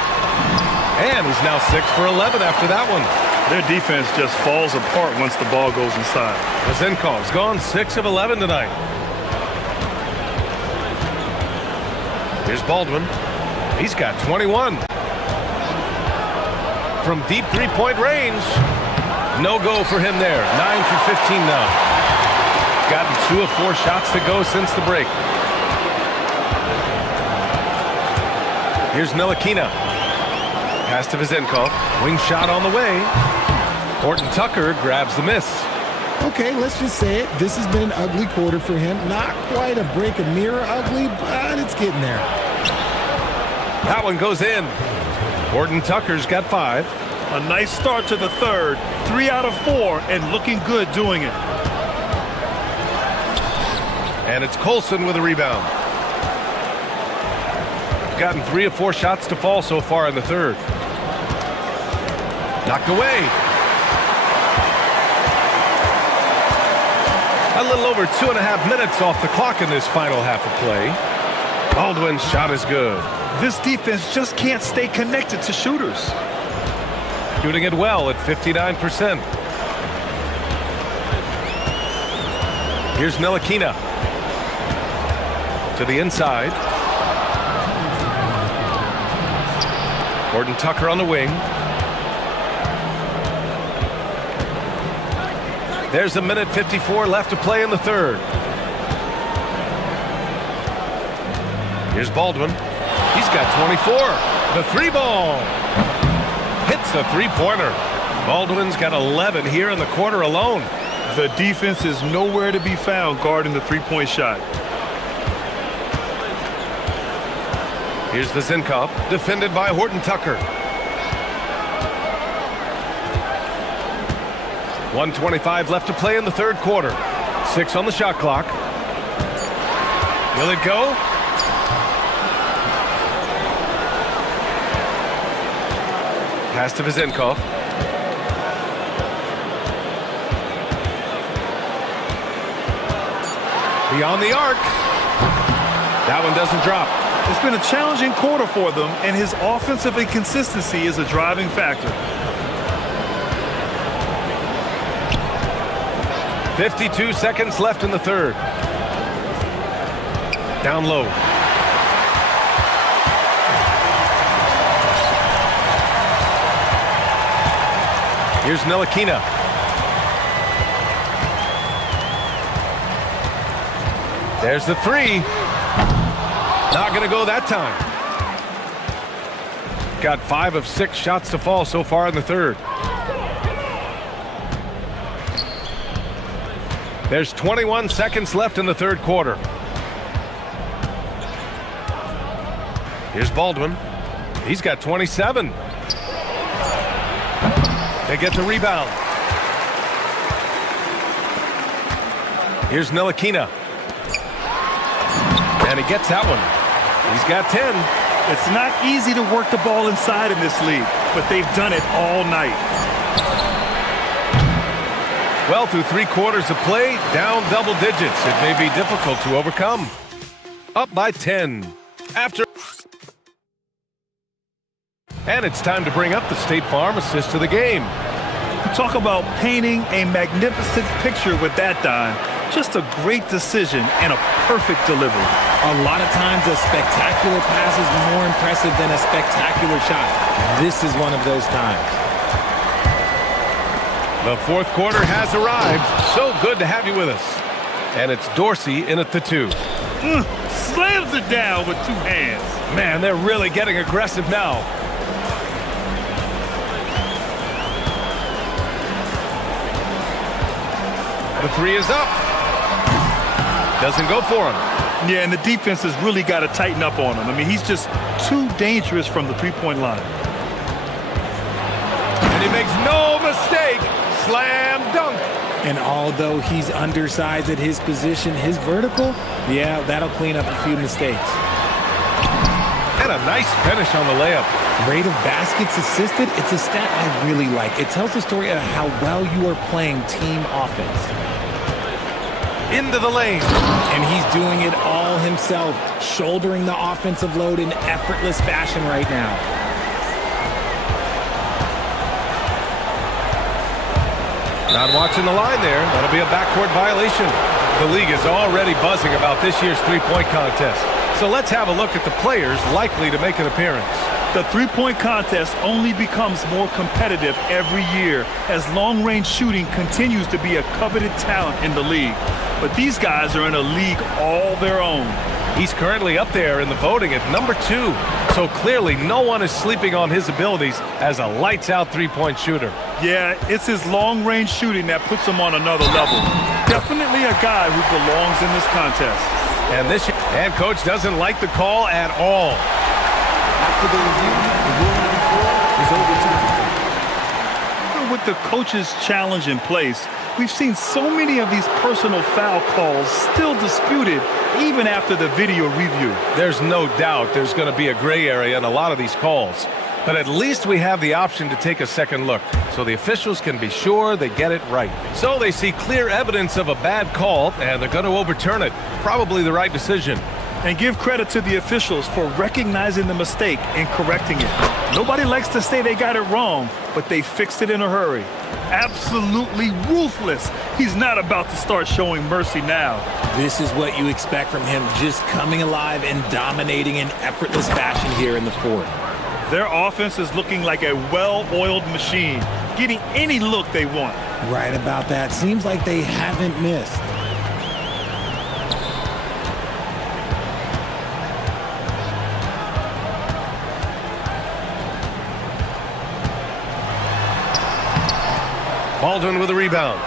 And he's now 6 for 11 after that one. Their defense just falls apart once the ball goes inside. Vezenkov's gone 6 of 11 tonight. Here's Baldwin. He's got 21. From deep three-point range. No go for him there. 9 for 15 now. Gotten 2 of 4 shots to go since the break. Here's Ntilikina. Pass to Vezenkov. Wing shot on the way. Horton Tucker grabs the miss. Okay, let's just say it. This has been an ugly quarter for him. Not quite a break a mirror ugly, but it's getting there. That one goes in. Horton Tucker's got 5. A nice start to the third. 3 out of 4 and looking good doing it. And it's Colson with a rebound. Gotten 3 of 4 shots to fall so far in the third. Knocked away. A little over 2.5 minutes off the clock in this final half of play. Baldwin's shot is good. This defense just can't stay connected to shooters. Shooting it well at 59%. Here's Ntilikina. To the inside. Horton Tucker on the wing. There's 1:54 left to play in the third. Here's Baldwin. He's got 24. The 3 ball. Hits the 3-pointer. Baldwin's got 11 here in the quarter alone. The defense is nowhere to be found guarding the 3-point shot. Here's Vezenkov, defended by Horton Tucker. 1:25 left to play in the third quarter. 6 on the shot clock. Will it go? Pass to Vezenkov. Beyond the arc. That one doesn't drop. It's been a challenging quarter for them, and his offensive inconsistency is a driving factor. 52 seconds left in the third. Down low. Here's Ntilikina. There's the 3. Not going to go that time. Got 5 of 6 shots to fall so far in the third. There's 21 seconds left in the third quarter. Here's Baldwin. He's got 27. They get the rebound. Here's Ntilikina. And he gets that one. He's got 10. It's not easy to work the ball inside in this league, but they've done it all night. Well, through 3 quarters of play, down double digits. It may be difficult to overcome. Up by 10. And it's time to bring up the State Farm assist to the game. Talk about painting a magnificent picture with that, Don. Just a great decision and a perfect delivery. A lot of times a spectacular pass is more impressive than a spectacular shot. This is one of those times. The fourth quarter has arrived. So good to have you with us. And it's Dorsey in at the 2. Slams it down with 2 hands. Man, they're really getting aggressive now. The 3 is up. Doesn't go for him. Yeah, and the defense has really got to tighten up on him. I mean, he's just too dangerous from the 3-point line. And he makes no mistake. Slam dunk. And although he's undersized at his position, his vertical, yeah, that'll clean up a few mistakes. And a nice finish on the layup. Rate of baskets assisted, it's a stat I really like. It tells the story of how well you are playing team offense. Into the lane. And he's doing it all himself, shouldering the offensive load in effortless fashion right now. Not watching the line there. That'll be a backcourt violation. The league is already buzzing about this year's 3-point contest. So let's have a look at the players likely to make an appearance. The 3-point contest only becomes more competitive every year as long-range shooting continues to be a coveted talent in the league. But these guys are in a league all their own. He's currently up there in the voting at number 2. So clearly no one is sleeping on his abilities as a lights-out three-point shooter. Yeah, it's his long-range shooting that puts him on another level. Definitely a guy who belongs in this contest. And coach doesn't like the call at all. After the review, the ruling on the floor is overturned. With the coach's challenge in place, we've seen so many of these personal foul calls still disputed even after the video review. There's no doubt there's going to be a gray area in a lot of these calls. But at least we have the option to take a second look, so the officials can be sure they get it right. So they see clear evidence of a bad call, and they're going to overturn it. Probably the right decision. And give credit to the officials for recognizing the mistake and correcting it. Nobody likes to say they got it wrong, but they fixed it in a hurry. Absolutely ruthless. He's not about to start showing mercy now. This is what you expect from him, just coming alive and dominating in effortless fashion here in the fourth. Their offense is looking like a well-oiled machine, getting any look they want. Right about that. Seems like they haven't missed. Baldwin with a rebound.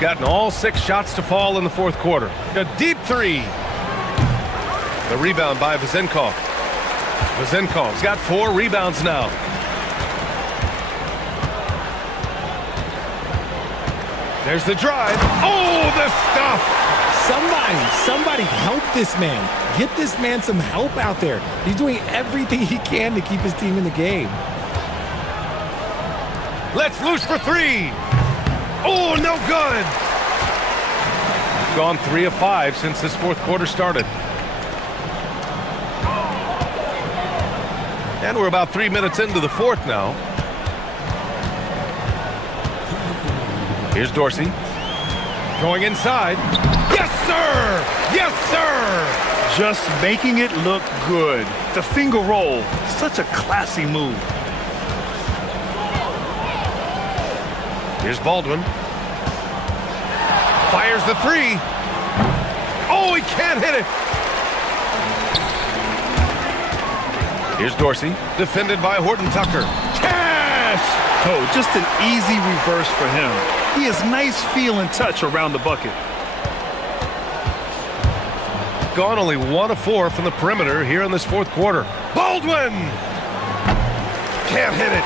Gotten all 6 shots to fall in the fourth quarter. A deep 3. The rebound by Vezenkov. Vezenkov's got 4 rebounds now. There's the drive. Oh, the stuff! Somebody help this man. Get this man some help out there. He's doing everything he can to keep his team in the game. Let's loose for 3. Oh, no good. Gone 3 of 5 since this fourth quarter started. And we're about 3 minutes into the fourth now. Here's Dorsey. Going inside. Yes, sir! Yes, sir! Just making it look good. The finger roll. Such a classy move. Here's Baldwin. Fires the 3. Oh, he can't hit it. Here's Dorsey, defended by Horton Tucker. Cash! Oh, just an easy reverse for him. He has nice feel and touch around the bucket. Gone only 1 of 4 from the perimeter here in this fourth quarter. Baldwin! Can't hit it.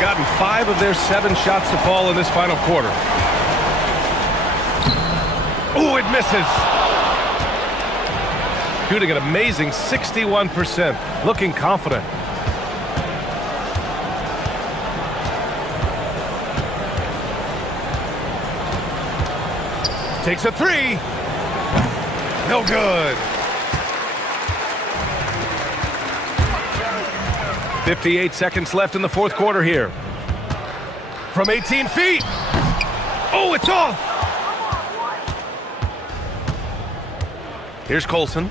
Gotten 5 of their 7 shots to fall in this final quarter. Oh, it misses. Shooting an amazing 61%. Looking confident. Takes a 3. No good. 58 seconds left in the fourth quarter here. From 18 feet. Oh, it's off. Here's Colson.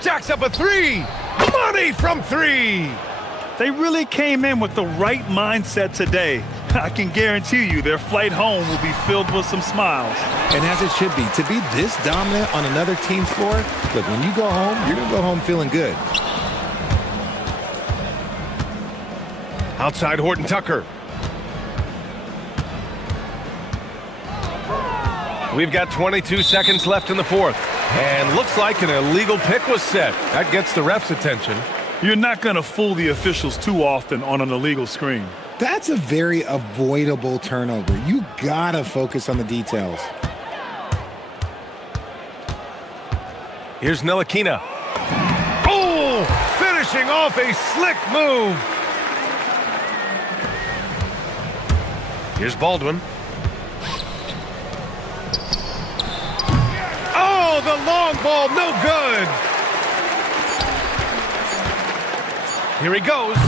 Jacks up a 3. Money from 3. They really came in with the right mindset today. I can guarantee you their flight home will be filled with some smiles. And as it should be, to be this dominant on another team's floor, look, when you go home, you're going to go home feeling good. Outside Horton Tucker. We've got 22 seconds left in the fourth. And looks like an illegal pick was set. That gets the ref's attention. You're not going to fool the officials too often on an illegal screen. That's a very avoidable turnover. You got to focus on the details. Here's Ntilikina. Oh! Finishing off a slick move. Here's Baldwin. Oh, the long ball, no good. Here he goes.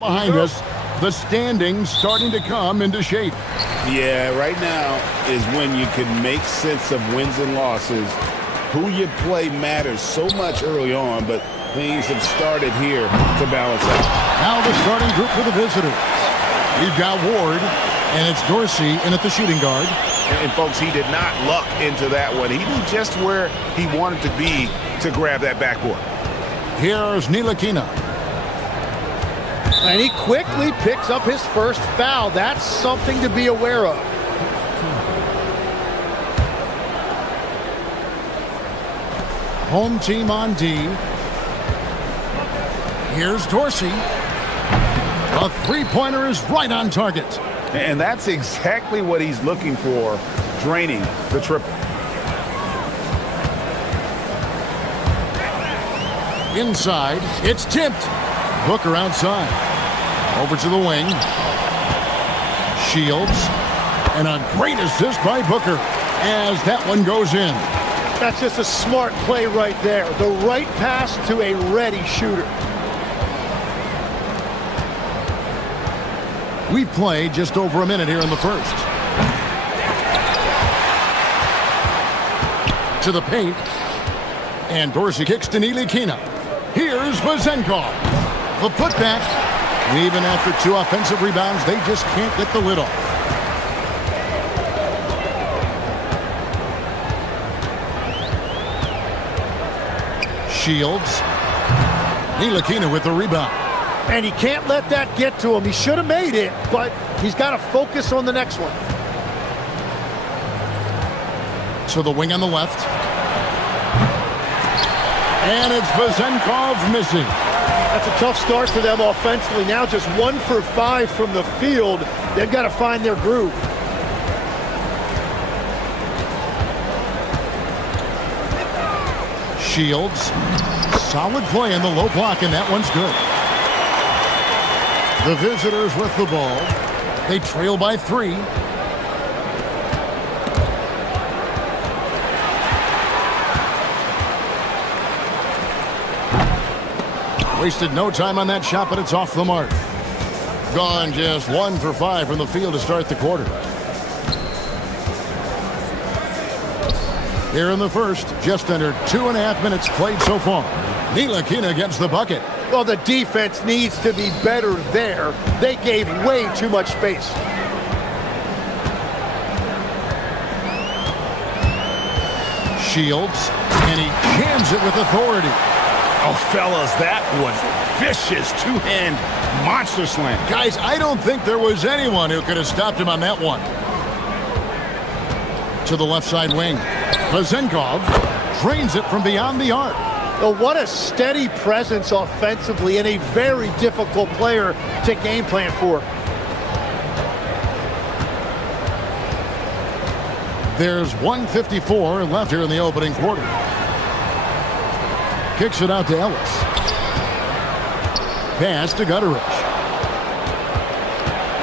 Behind us, the standings starting to come into shape. Yeah, right now is when you can make sense of wins and losses. Who you play matters so much early on, but things have started here to balance out. Now the starting group for the visitors. We've got Ward, and it's Dorsey in at the shooting guard. And folks, he did not luck into that one. He knew just where he wanted to be to grab that backboard. Here's Ntilikina. And he quickly picks up his first foul. That's something to be aware of. Home team on D. Here's Dorsey. A three-pointer is right on target. And that's exactly what he's looking for, draining the triple. Inside, it's tipped. Booker outside. Over to the wing. Shields. And a great assist by Booker as that one goes in. That's just a smart play right there. The right pass to a ready shooter. We've played just over a minute here in the first. To the paint. And Dorsey kicks to Ntilikina. Here's Vezenkov. The putback. And even after 2 offensive rebounds, they just can't get the lid off. Shields. Ntilikina with the rebound. And he can't let that get to him. He should have made it, but he's got to focus on the next one. To the wing on the left. And it's Vezenkov missing. That's a tough start for them offensively. Now just 1 for 5 from the field. They've got to find their groove. Shields. Solid play in the low block, and that one's good. The visitors with the ball. They trail by 3. Wasted no time on that shot, but it's off the mark. Gone just 1 for 5 from the field to start the quarter. Here in the first, just under 2.5 minutes played so far. Ntilikina gets the bucket. Well, the defense needs to be better there. They gave way too much space. Shields, and he jams it with authority. Oh, fellas, that was vicious two-hand monster slam. Guys, I don't think there was anyone who could have stopped him on that one. To the left side wing. Vezenkov drains it from beyond the arc. Well, what a steady presence offensively and a very difficult player to game plan for. There's 1:54 left here in the opening quarter. Kicks it out to Ellis. Pass to Gutteridge.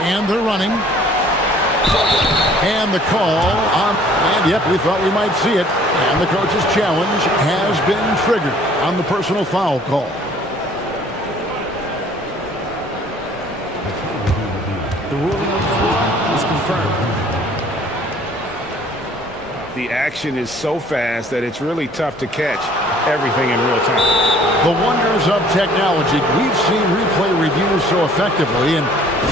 And they're running. And the call on, and yep, we thought we might see it. And the coach's challenge has been triggered on the personal foul call. The ruling on the floor is confirmed. The action is so fast that it's really tough to catch everything in real time. The wonders of technology. We've seen replay reviews so effectively, and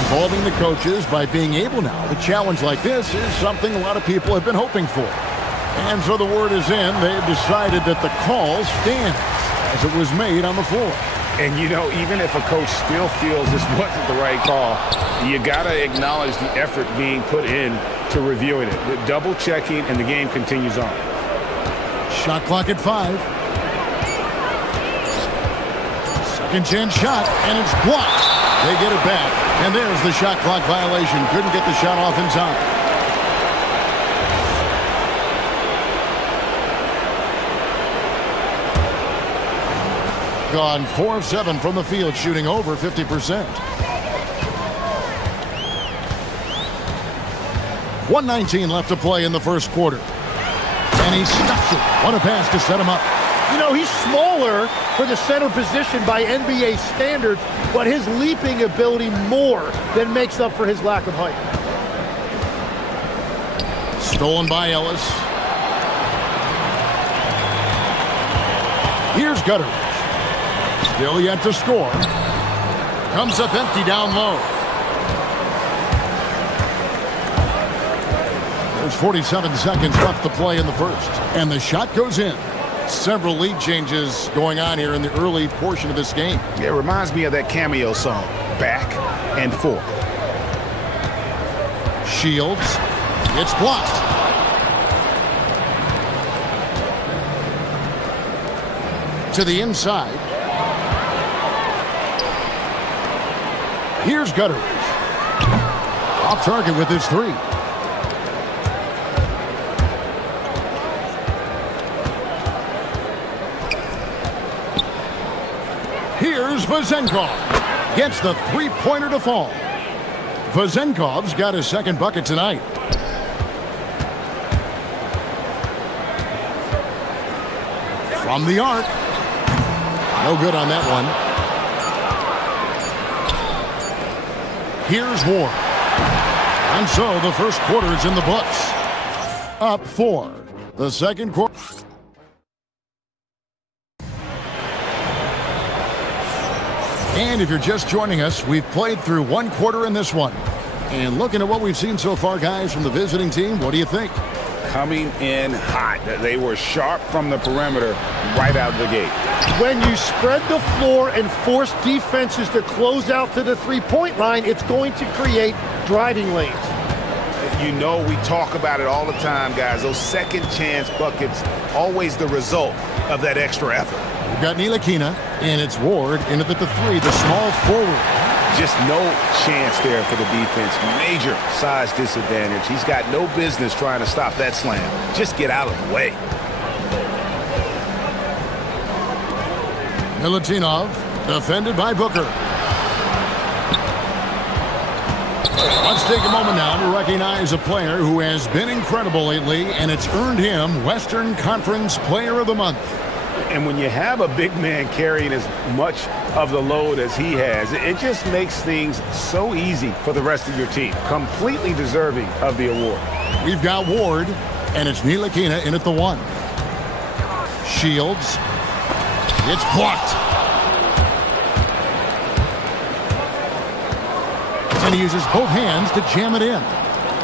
involving the coaches by being able now to challenge like this is something a lot of people have been hoping for. And so the word is in. They've decided that the call stands as it was made on the floor. And, you know, even if a coach still feels this wasn't the right call, you got to acknowledge the effort being put in to reviewing it. The double checking, and the game continues on. Shot clock at 5. Second chance shot, and it's blocked. They get it back, and there's the shot clock violation. Couldn't get the shot off in time. Gone 4 of 7 from the field, shooting over 50%. 1:19 left to play in the first quarter. And he stuffs it. What a pass to set him up. You know, he's smaller for the center position by NBA standards, but his leaping ability more than makes up for his lack of height. Stolen by Ellis. Here's Gutteridge. Still yet to score. Comes up empty down low. There's 47 seconds left to play in the first. And the shot goes in. Several lead changes going on here in the early portion of this game. It reminds me of that cameo song, Back and Forth. Shields. It's blocked. To the inside. Here's Gutteridge. Off target with his three. Here's Vezenkov. Gets the three-pointer to fall. Vezenkov's got his second bucket tonight. From the arc. No good on that one. Here's Ward. And so the first quarter is in the books. Up 4. The second quarter. And if you're just joining us, we've played through one quarter in this one. And looking at what we've seen so far, guys, from the visiting team, what do you think? Coming in hot. They were sharp from the perimeter right out of the gate. When you spread the floor and force defenses to close out to the three-point line, it's going to create driving lanes. You know, we talk about it all the time, guys. Those second chance buckets, always the result of that extra effort. We've got Ntilikina, and it's Ward in at the three, the small forward. Just no chance there for the defense. Major size disadvantage. He's got no business trying to stop that slam. Just get out of the way. Milutinov, defended by Booker. Let's take a moment now to recognize a player who has been incredible lately, and it's earned him Western Conference Player of the Month. And when you have a big man carrying as much of the load as he has, it just makes things so easy for the rest of your team. Completely deserving of the award. We've got Ward, and it's Ntilikina in at the 1. Shields. It's blocked. And he uses both hands to jam it in.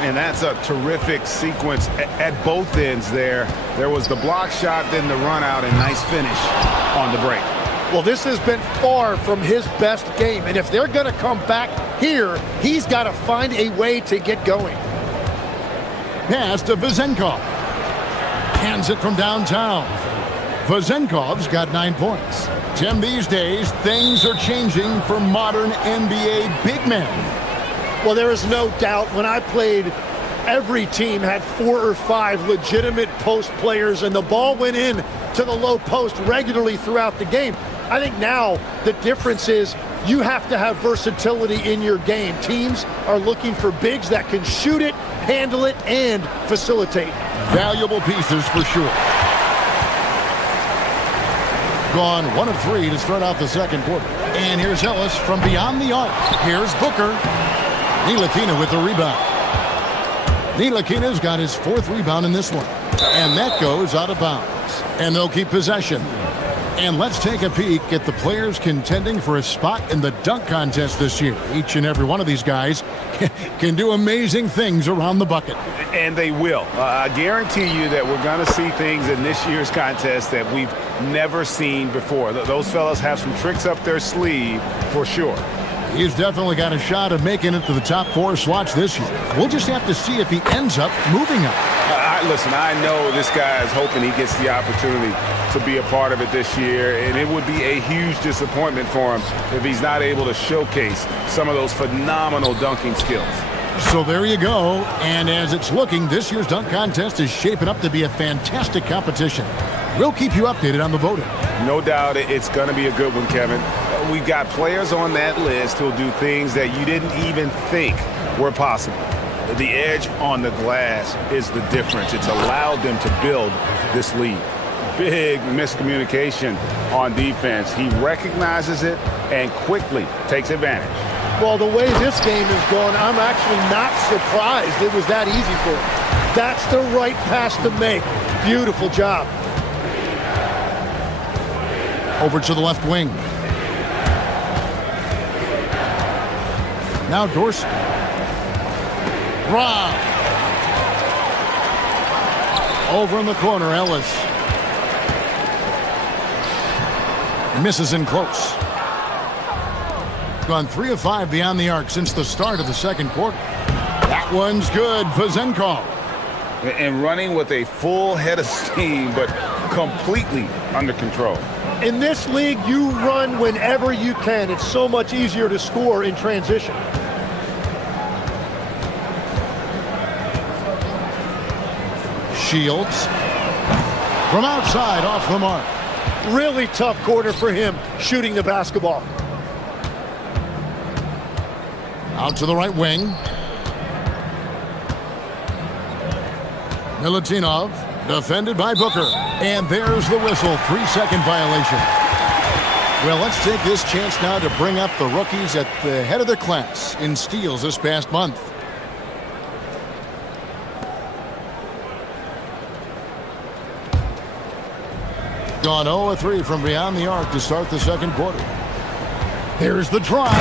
And that's a terrific sequence at both ends there. There was the block shot, then the run out, and nice finish on the break. Well, this has been far from his best game, and if they're going to come back here, he's got to find a way to get going. Pass to Vezenkov. Hands it from downtown. Vezenkov's got 9 points. Tim, these days, things are changing for modern NBA big men. Well, there is no doubt when I played, every team had 4 or 5 legitimate post players, and the ball went in to the low post regularly throughout the game. I think now the difference is you have to have versatility in your game. Teams are looking for bigs that can shoot it, handle it, and facilitate. Valuable pieces for sure. Gone 1 of 3 to start out the second quarter. And here's Ellis from beyond the arc. Here's Booker. Ntilikina with the rebound. Ntilikina's got his 4th rebound in this one. And that goes out of bounds. And they'll keep possession. And let's take a peek at the players contending for a spot in the dunk contest this year. Each and every one of these guys can do amazing things around the bucket. And they will. I guarantee you that we're going to see things in this year's contest that we've never seen before. Those fellas have some tricks up their sleeve for sure. He's definitely got a shot of making it to the top 4 slots this year. We'll just have to see if he ends up moving up. Listen, I know this guy is hoping he gets the opportunity to be a part of it this year, and it would be a huge disappointment for him if he's not able to showcase some of those phenomenal dunking skills. So there you go, and as it's looking, this year's dunk contest is shaping up to be a fantastic competition. We'll keep you updated on the voting. No doubt it's going to be a good one, Kevin. We've got players on that list who'll do things that you didn't even think were possible. The edge on the glass is the difference. It's allowed them to build this lead. big miscommunication on defense. He recognizes it and quickly takes advantage. Well, the way this game is going, I'm actually not surprised it was that easy for him. That's the right pass to make. Beautiful job. Over to the left wing. Now Dorsey. Rob. Over in the corner, Ellis. Misses in close. Gone 3 of 5 beyond the arc since the start of the second quarter. That one's good. Vezenkov. And running with a full head of steam, but completely under control. In this league, you run whenever you can. It's so much easier to score in transition. Shields. From outside, off the mark. Really tough quarter for him shooting the basketball. Out to the right wing. Milutinov, defended by Booker. And there's the whistle, 3-second violation. Well, let's take this chance now to bring up the rookies at the head of their class in steals this past month. Gone 0 of 3 from beyond the arc to start the second quarter. Here's the drive.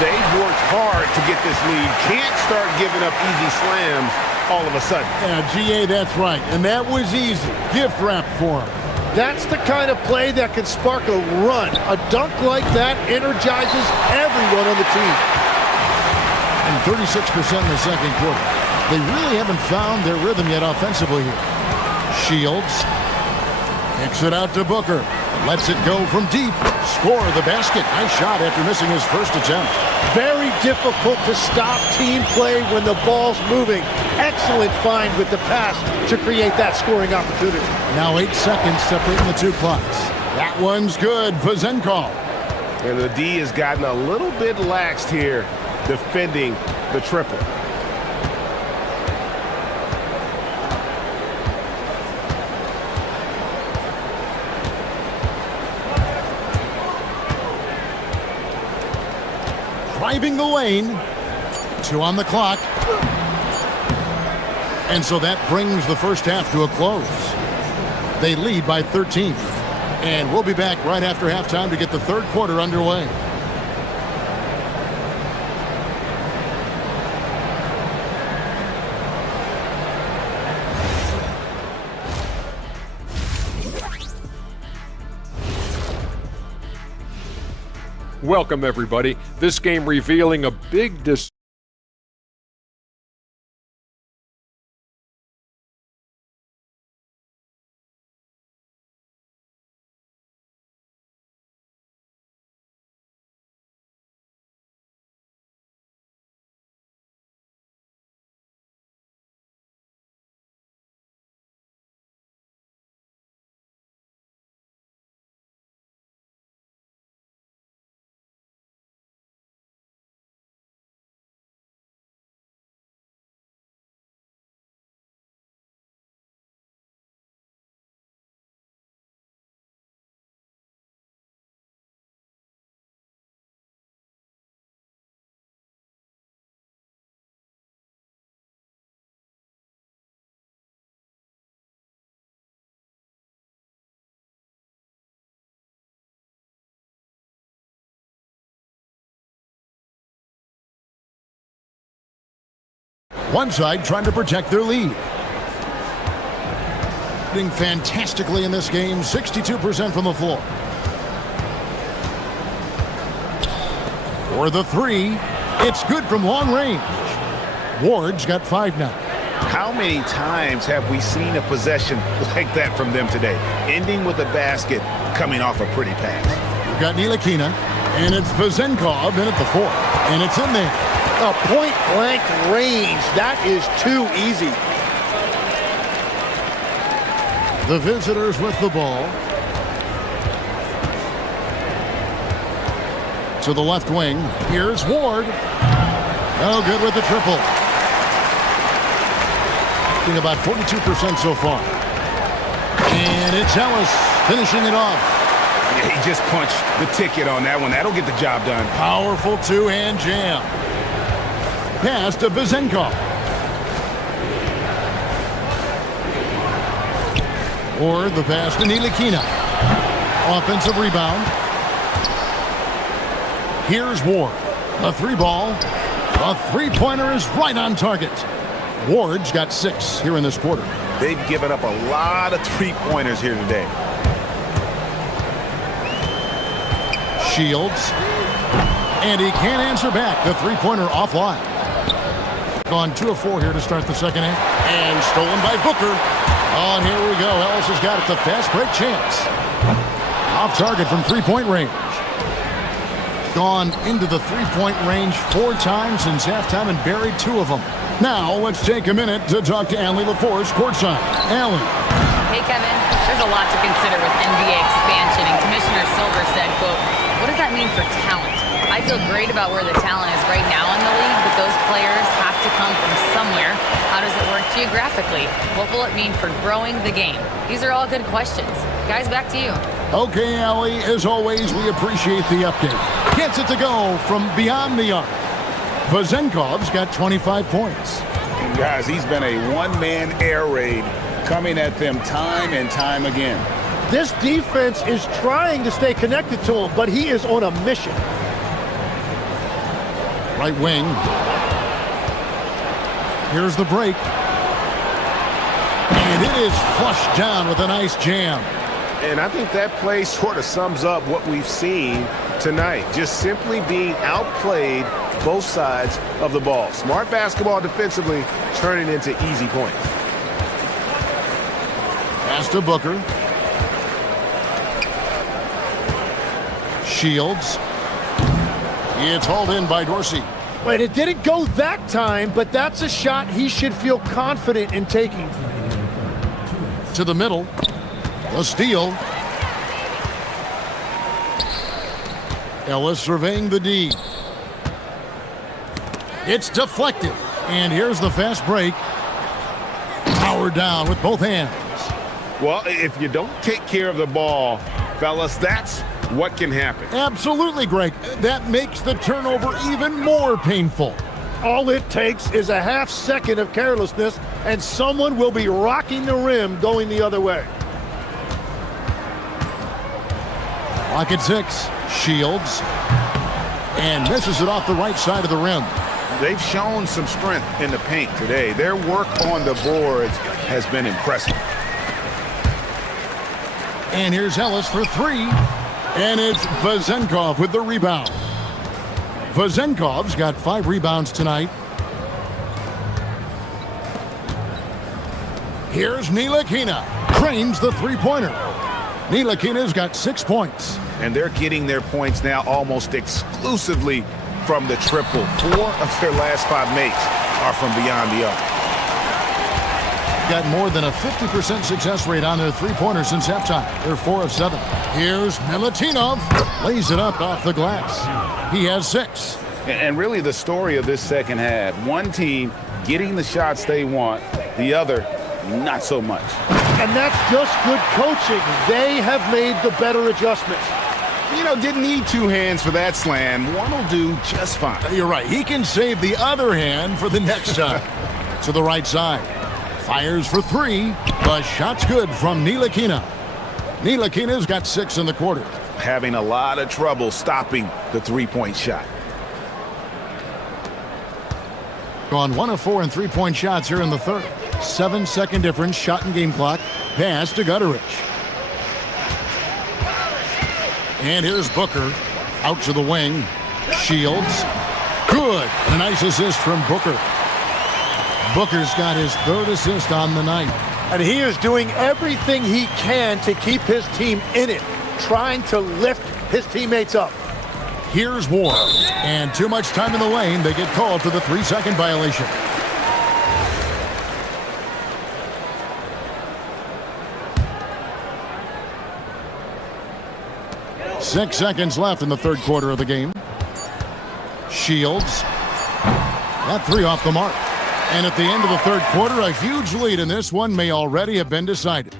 They've worked hard to get this lead. Can't start giving up easy slams all of a sudden. Yeah, GA, that's right. And that was easy. Gift wrap for him. That's the kind of play that can spark a run. A dunk like that energizes everyone on the team. And 36% in the second quarter. They really haven't found their rhythm yet offensively here. Shields. Kicks it out to Booker. Lets it go from deep. Score the basket. Nice shot after missing his first attempt. Very difficult to stop team play when the ball's moving. Excellent find with the pass to create that scoring opportunity. Now 8 seconds separating the two clocks. That one's good. Vezenkov. And the D has gotten a little bit laxed here defending the triple. Driving the lane. 2 on the clock. And so that brings the first half to a close. They lead by 13. And we'll be back right after halftime to get the third quarter underway. Welcome, everybody. This game revealing a big One side trying to protect their lead. Doing fantastically in this game, 62% from the floor. For the 3, it's good from long range. Ward's got 5 now. How many times have we seen a possession like that from them today? Ending with a basket, coming off a pretty pass. We've got Ntilikina, and it's Vezenkov in at the 4, and it's in there. A point-blank range. That is too easy. The visitors with the ball. To the left wing. Here's Ward. Oh, good with the triple. About 42% so far. And And it's Ellis finishing it off. Yeah, he just punched the ticket on that one. That'll get the job done. Powerful two-hand jam. Pass to Vizenkov. Or the pass to Ntilikina. Offensive rebound. Here's Ward. A three ball. A three-pointer is right on target. Ward's got 6 here in this quarter. They've given up a lot of three-pointers here today. Shields. And he can't answer back. The three-pointer offline. Gone 2 of 4 here to start the second half. And stolen by Booker. Oh, and here we go. Ellis has got it. The fast break chance. Off target from three-point range. Gone into the three-point range 4 times since halftime and buried 2 of them. Now, let's take a minute to talk to Allie LaForce courtside. Allie. Hey, Kevin. There's a lot to consider with NBA expansion, and Commissioner Silver said, quote, what does that mean for talent? I feel great about where the talent is right now in the league, but those players have to come from somewhere. How does it work geographically? What will it mean for growing the game? These are all good questions. Guys, back to you. Okay, Allie, as always, we appreciate the update. Gets it to go from beyond the arc. Vizenkov's got 25 points. And guys, he's been a one-man air raid coming at them time and time again. This defense is trying to stay connected to him, but he is on a mission. Right wing. Here's the break. And it is flushed down with a nice jam. And I think that play sort of sums up what we've seen tonight. Just simply being outplayed both sides of the ball. Smart basketball defensively, turning into easy points. Pass to Booker. Shields. It's hauled in by Dorsey. Wait, it didn't go that time, but that's a shot he should feel confident in taking. To the middle. The steal. Ellis surveying the D. It's deflected. And here's the fast break. Powered down with both hands. Well, if you don't take care of the ball, fellas, that's what can happen. Absolutely, Greg. That makes the turnover even more painful. All it takes is a half second of carelessness, and someone will be rocking the rim going the other way. Clock at 6. Shields. And misses it off the right side of the rim. They've shown some strength in the paint today. Their work on the boards has been impressive. And here's Ellis for 3. And it's Vizenkov with the rebound. Vizenkov's got 5 rebounds tonight. Here's Ntilikina. Trains the three-pointer. Ntilikina's got 6 points. And they're getting their points now almost exclusively from the triple. 4 of their last 5 makes are from beyond the arc. Got more than a 50% success rate on their three-pointers since halftime. They're 4 of 7. Here's Milutinov. Lays it up off the glass. He has 6. And really the story of this second half, one team getting the shots they want, the other not so much. And that's just good coaching. They have made the better adjustments. You know, didn't need 2 hands for that slam. One will do just fine. You're right. He can save the other hand for the next time. To the right side. Fires for 3. The shot's good from Ntilikina. Ntilikina's got 6 in the quarter. Having a lot of trouble stopping the three-point shot. Gone 1 of 4 in three-point shots here in the third. 7-second difference, shot and game clock. Pass to Gutterich. And here's Booker. Out to the wing. Shields. Good. A nice assist from Booker. Booker's got his 3rd assist on the night. And he is doing everything he can to keep his team in it, trying to lift his teammates up. Here's Ward. And too much time in the lane. They get called for the 3-second violation. Six seconds left in the third quarter of the game. Shields. That 3 off the mark. And at the end of the third quarter, a huge lead in this one may already have been decided.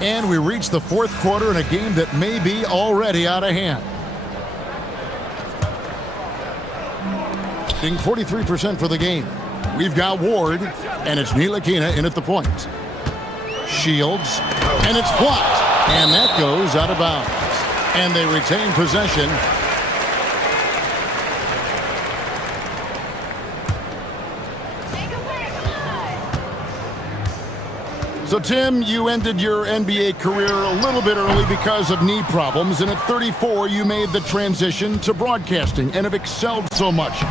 And we reach the fourth quarter in a game that may be already out of hand. 43% for the game. We've got Ward, and it's Ntilikina in at the point. Shields, and it's blocked. And that goes out of bounds. And they retain possession. So, Tim, you ended your NBA career a little bit early because of knee problems, and at 34, you made the transition to broadcasting and have excelled so much.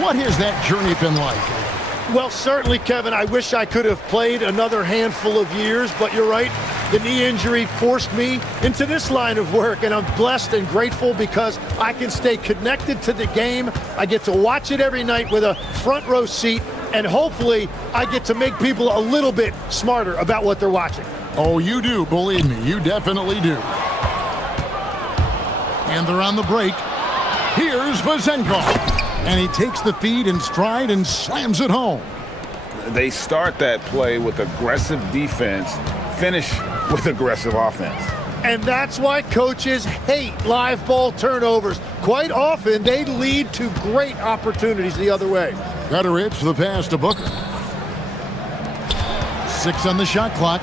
What has that journey been like? Well, certainly, Kevin, I wish I could have played another handful of years, but you're right. The knee injury forced me into this line of work, and I'm blessed and grateful because I can stay connected to the game. I get to watch it every night with a front row seat, and hopefully I get to make people a little bit smarter about what they're watching. Oh, you do, believe me, you definitely do. And they're on the break. Here's Vezenkov. And he takes the feed in stride and slams it home. They start that play with aggressive defense, finish with aggressive offense. And that's why coaches hate live ball turnovers. Quite often, they lead to great opportunities the other way. Gutteridge for the pass to Booker. 6 on the shot clock.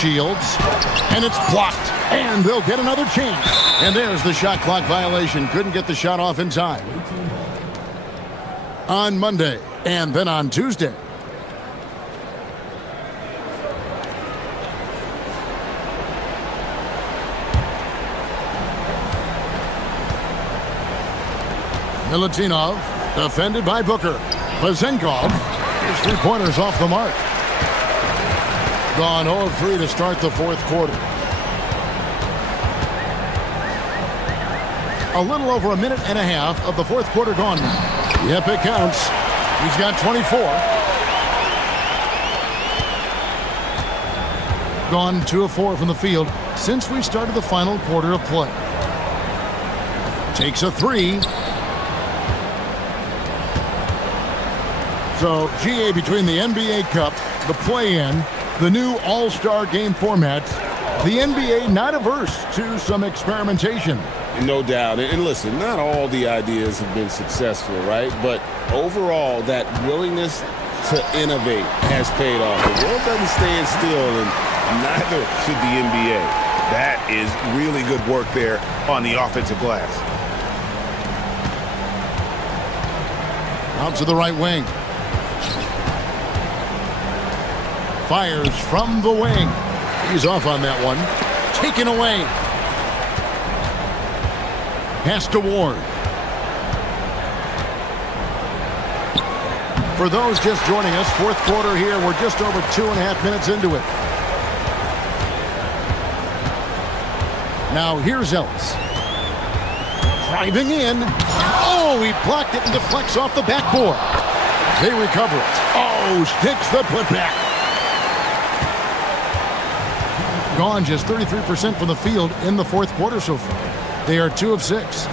Shields, and it's blocked. And they'll get another chance. And there's the shot clock violation. Couldn't get the shot off in time. On Monday, and then on Tuesday. Milutinov, defended by Booker. Vezenkov, his three-pointers off the mark. Gone 0 of 3 to start the fourth quarter. A little over a minute and a half of the fourth quarter gone now. Yep, it counts. He's got 24. Gone 2 of 4 from the field since we started the final quarter of play. Takes a 3. So, GA, between the NBA Cup, the play-in, the new All-Star game formats, the NBA not averse to some experimentation. No doubt. And listen, not all the ideas have been successful, right? But overall, that willingness to innovate has paid off. The world doesn't stand still, and neither should the NBA. That is really good work there on the offensive glass. Out to the right wing. Fires from the wing. He's off on that one. Taken away. Pass to Ward. For those just joining us, fourth quarter here. We're just over 2.5 minutes into it. Now here's Ellis. Driving in. Oh, he blocked it and deflects off the backboard. They recover it. Oh, sticks the putback. Gone just 33% from the field in the fourth quarter so far. They are 2 of 6.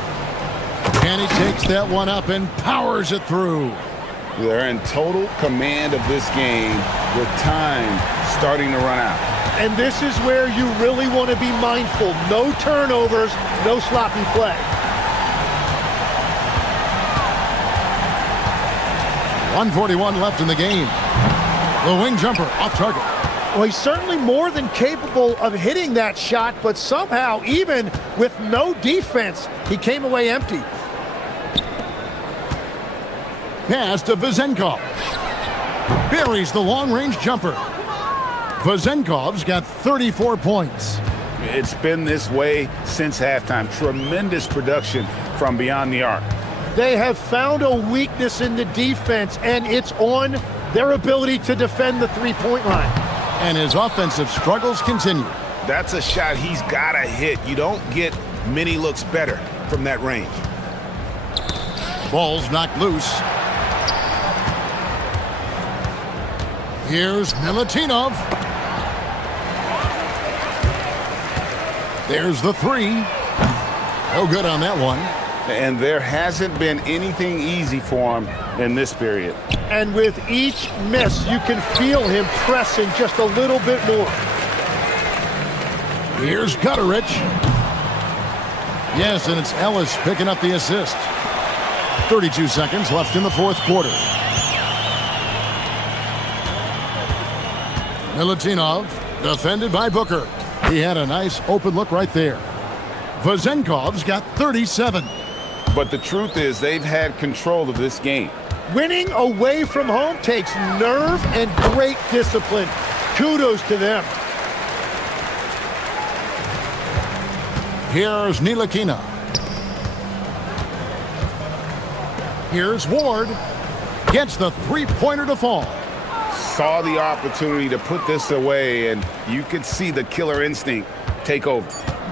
And he takes that one up and powers it through. They're in total command of this game with time starting to run out. And this is where you really want to be mindful. No turnovers, no sloppy play. 1:41 left in the game. The wing jumper off target. Well, he's certainly more than capable of hitting that shot, but somehow, even with no defense, he came away empty. Pass to Vezenkov. Buries the long-range jumper. Vezenkov's got 34 points. It's been this way since halftime. Tremendous production from beyond the arc. They have found a weakness in the defense, and it's on their ability to defend the three-point line. And his offensive struggles continue. That's a shot he's got to hit. You don't get many looks better from that range. Ball's knocked loose. Here's Milutinov. There's the 3. No good on that one. And there hasn't been anything easy for him in this period. And with each miss, you can feel him pressing just a little bit more. Here's Gutterich. Yes, and it's Ellis picking up the assist. 32 seconds left in the fourth quarter. Milutinov, defended by Booker. He had a nice open look right there. Vazenkov's got 37. But the truth is, they've had control of this game. Winning away from home takes nerve and great discipline. Kudos to them. Here's Ntilikina. Here's Ward. Gets the three-pointer to fall. Saw the opportunity to put this away, and you could see the killer instinct take over.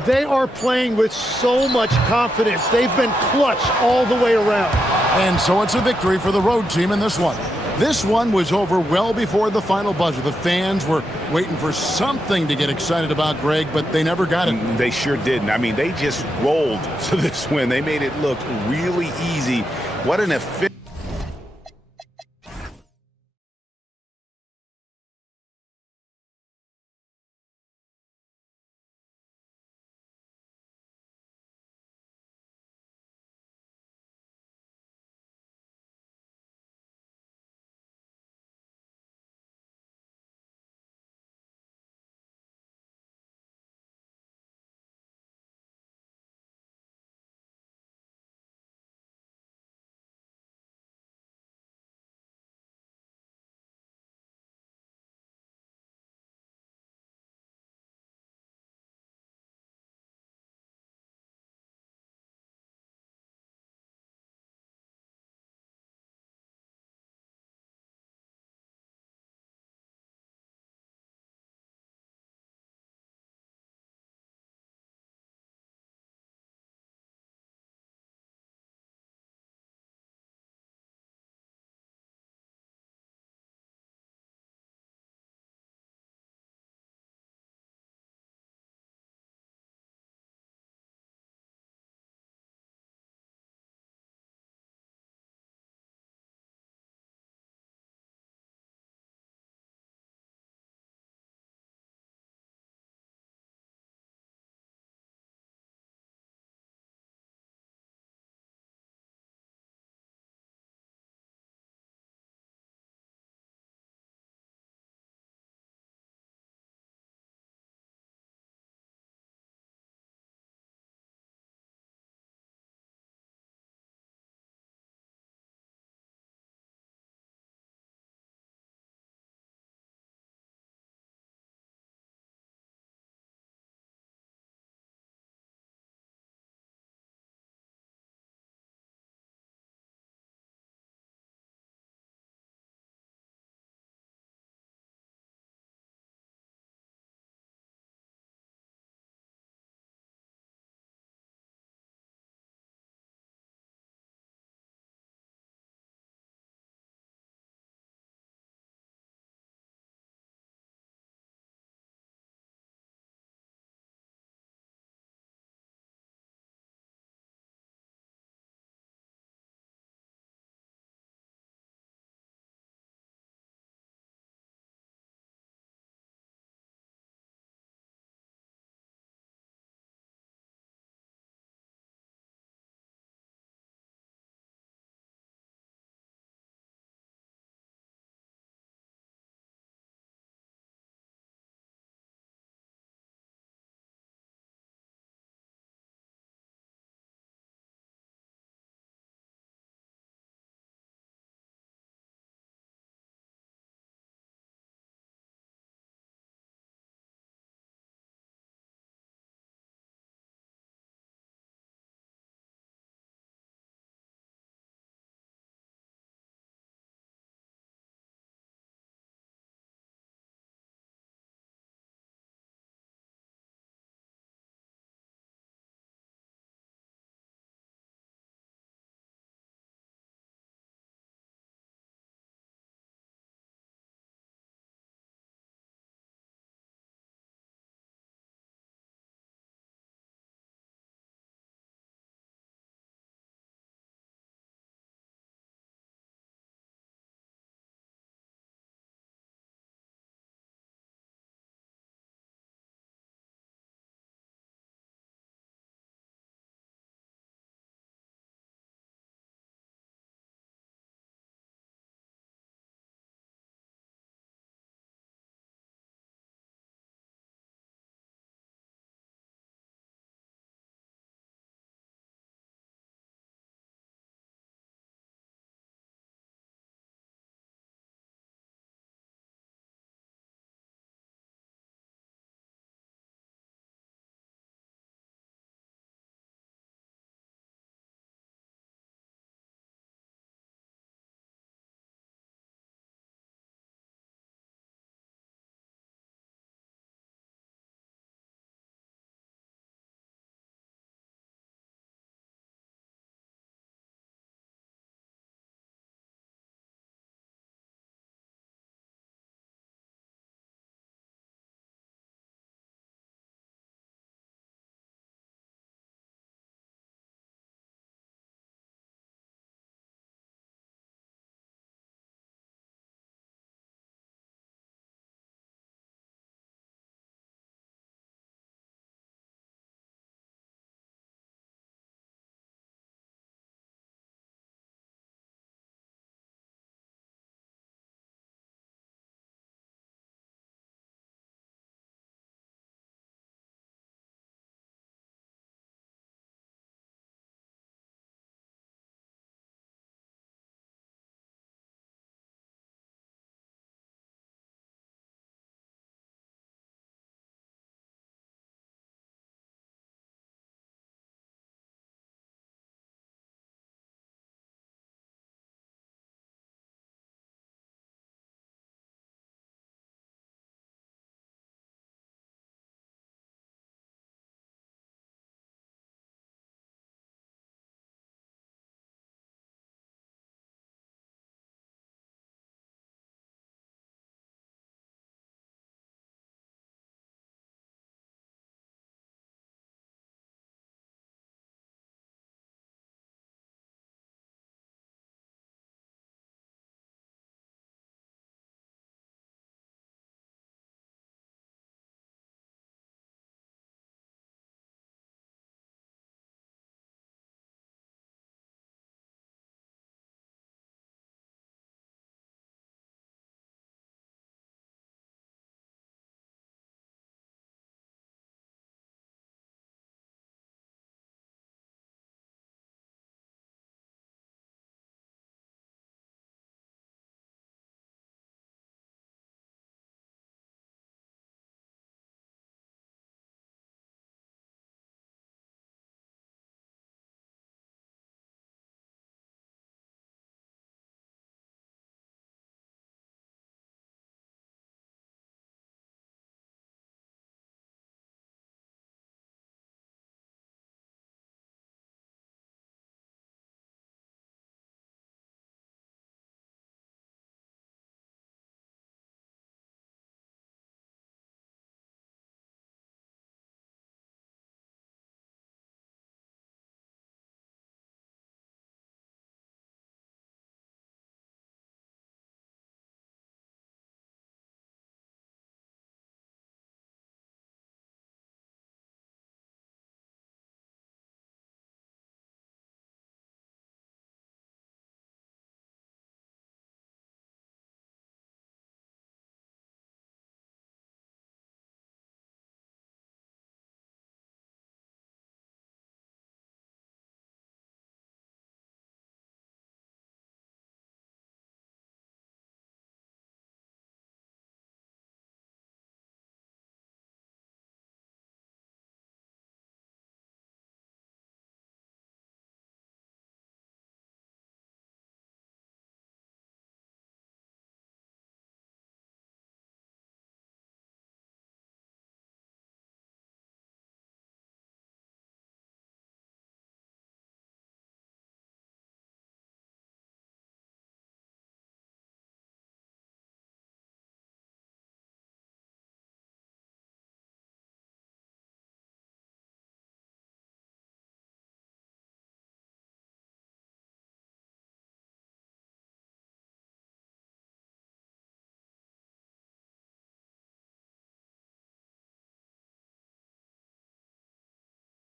They are playing with so much confidence. They've been clutch all the way around. And so it's a victory for the road team in this one. This one was over well before the final buzzer. The fans were waiting for something to get excited about, Greg, but they never got it. They sure didn't. I mean, they just rolled to this win. They made it look really easy. What an efficient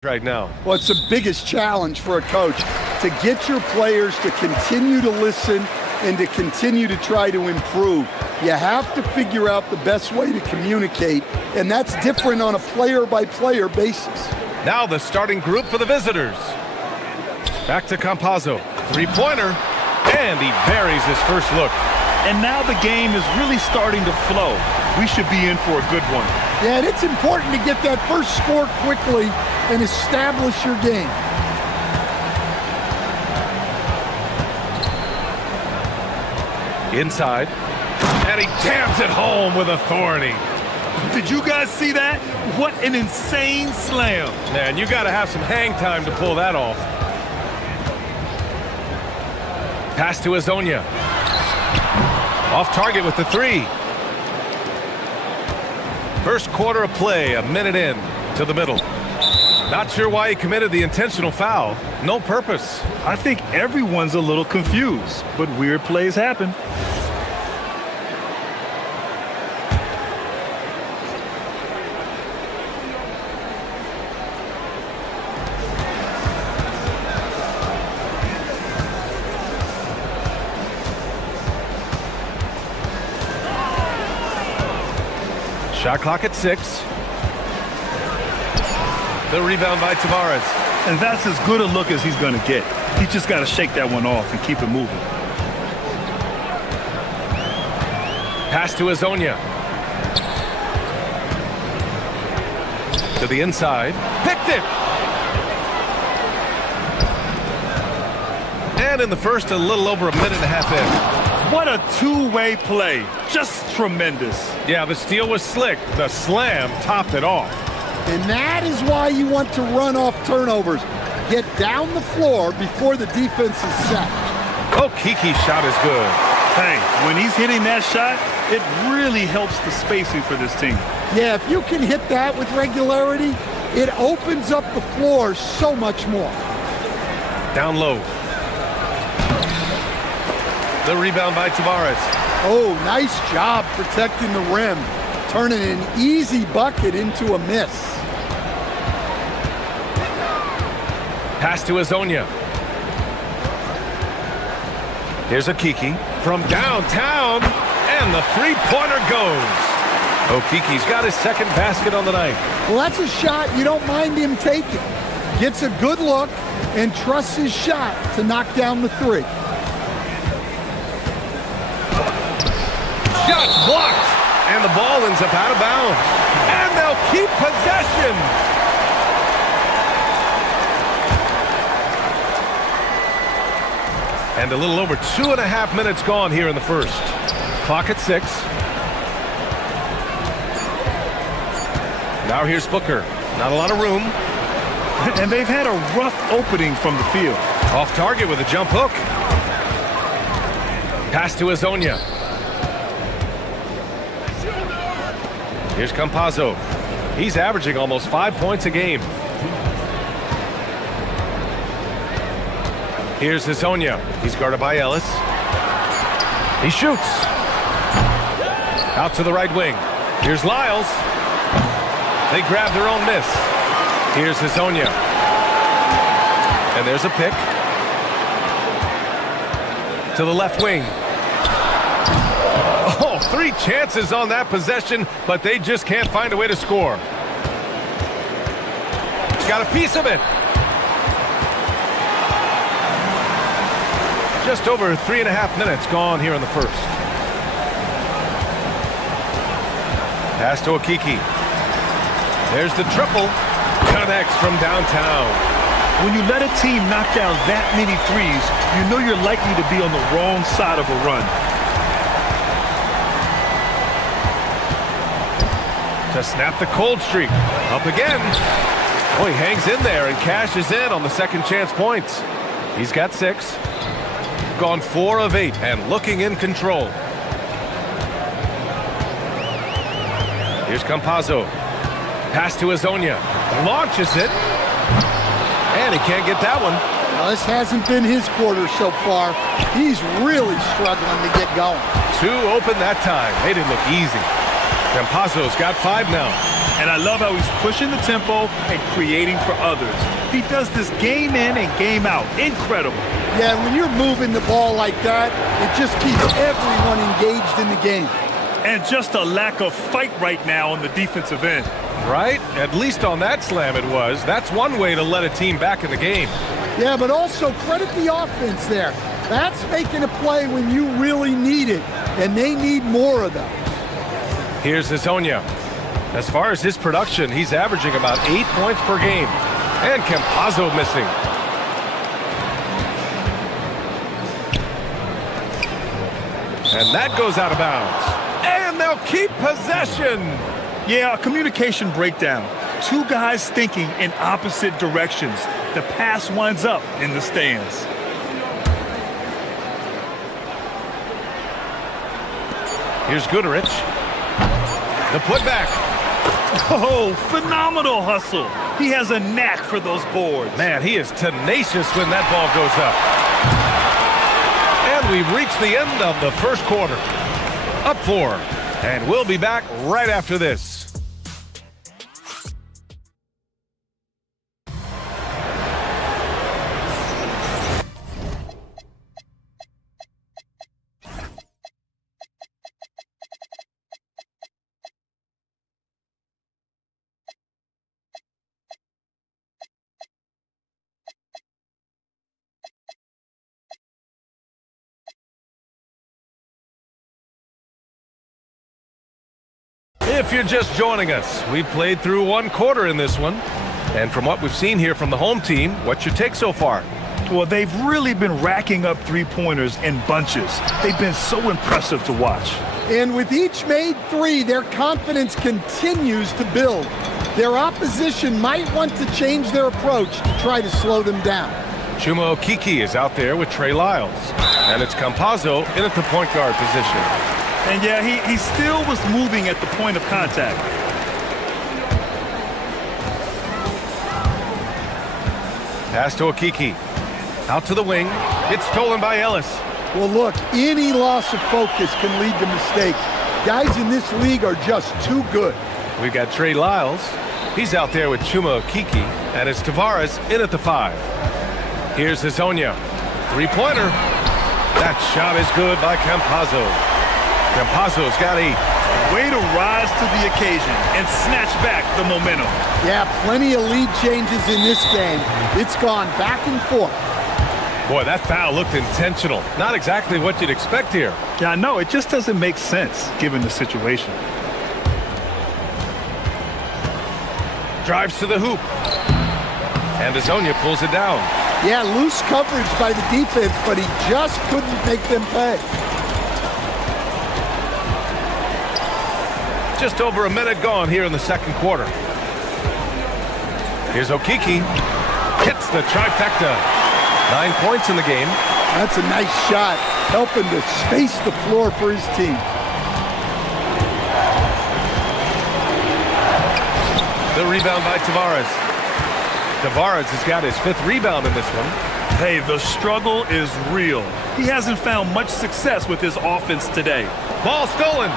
right now. Well, it's the biggest challenge for a coach to get your players to continue to listen and to continue to try to improve. You have to figure out the best way to communicate, and that's different on a player-by-player basis. Now the starting group for the visitors. Back to Campazzo. Three-pointer, and he buries his first look. And now the game is really starting to flow. We should be in for a good one. Yeah, and it's important to get that first score quickly and establish your game. Inside, and he jams it home with authority. Did you guys see that? What an insane slam. Man, you got to have some hang time to pull that off. Pass to Azonia. Off target with the three. First quarter of play, a minute in to the middle. Not sure why he committed the intentional foul. No purpose. I think everyone's a little confused, but weird plays happen. Shot clock at 6. The rebound by Tavares. And that's as good a look as he's going to get. He's just got to shake that one off and keep it moving. Pass to Azonia. To the inside. Picked it! And in the first, a little over a minute and a half in. What a two-way play. Just tremendous. Yeah, the steal was slick. The slam topped it off. And that is why you want to run off turnovers. Get down the floor before the defense is set. Oh, Kiki's shot is good. Hey, when he's hitting that shot, it really helps the spacing for this team. Yeah, if you can hit that with regularity, it opens up the floor so much more. Down low. The rebound by Tavares. Oh, nice job protecting the rim. Turning an easy bucket into a miss. Pass to Azonia. Here's a Kiki from downtown, and the three-pointer goes. Okiki's got his second basket on the night. Well, that's a shot you don't mind him taking. Gets a good look and trusts his shot to knock down the three. Shots blocked, and the ball ends up out of bounds. And they'll keep possession. And a little over 2.5 minutes gone here in the first. Clock at 6. Now here's Booker. Not a lot of room. And they've had a rough opening from the field. Off target with a jump hook. Pass to Azonia. Here's Campazzo. He's averaging almost 5 points a game. Here's Azonia. He's guarded by Ellis. He shoots. Out to the right wing. Here's Lyles. They grab their own miss. Here's Azonia. And there's a pick. To the left wing. Oh, 3 chances on that possession, but they just can't find a way to score. Got a piece of it. Just over 3.5 minutes gone here in the first. Pass to Okiki. There's the triple. Connects from downtown. When you let a team knock down that many threes, you know you're likely to be on the wrong side of a run. To snap the cold streak. Up again. Oh, he hangs in there and cashes in on the second chance points. He's got 6. Gone 4 of 8 and looking in control. Here's Campazzo. Pass to Azonia. Launches it. And he can't get that one. Now, this hasn't been his quarter so far. He's really struggling to get going. 2 open that time. Made it look easy. Campazzo's got 5 now. And I love how he's pushing the tempo and creating for others. He does this game in and game out. Incredible. Yeah, when you're moving the ball like that, it just keeps everyone engaged in the game. And just a lack of fight right now on the defensive end. Right? At least on that slam it was. That's one way to let a team back in the game. Yeah, but also credit the offense there. That's making a play when you really need it, and they need more of those. Here's Hazonia. As far as his production, he's averaging about 8 points per game. And Campazzo missing. And that goes out of bounds. And they'll keep possession. Yeah, a communication breakdown. Two guys thinking in opposite directions. The pass winds up in the stands. Here's Guterich. The putback. Oh, phenomenal hustle. He has a knack for those boards. Man, he is tenacious when that ball goes up. And we've reached the end of the first quarter. Up 4. And we'll be back right after this. If you're just joining us, we played through one quarter in this one. And from what we've seen here from the home team, what's your take so far? Well, they've really been racking up three-pointers in bunches. They've been so impressive to watch. And with each made three, their confidence continues to build. Their opposition might want to change their approach to try to slow them down. Chuma Okeke is out there with Trey Lyles. And it's Campazzo in at the point guard position. And yeah, he still was moving at the point of contact. Pass to Okeke. Out to the wing. It's stolen by Ellis. Well, look, any loss of focus can lead to mistakes. Guys in this league are just too good. We've got Trey Lyles. He's out there with Chuma Okeke. And it's Tavares in at the 5. Here's Hazonia. Three-pointer. That shot is good by Campazzo. Campazzo's got a way to rise to the occasion and snatch back the momentum. Yeah, plenty of lead changes in this game. It's gone back and forth. Boy, that foul looked intentional. Not exactly what you'd expect here. Yeah, I know. It just doesn't make sense given the situation. Drives to the hoop. And Hazonia pulls it down. Yeah, loose coverage by the defense, but he just couldn't make them pay. Just over a minute gone here in the second quarter. Here's Okeke. Hits the trifecta. 9 points in the game. That's a nice shot, helping to space the floor for his team. The rebound by Tavares. Tavares has got his 5th rebound in this one. Hey, the struggle is real. He hasn't found much success with his offense today. Ball stolen.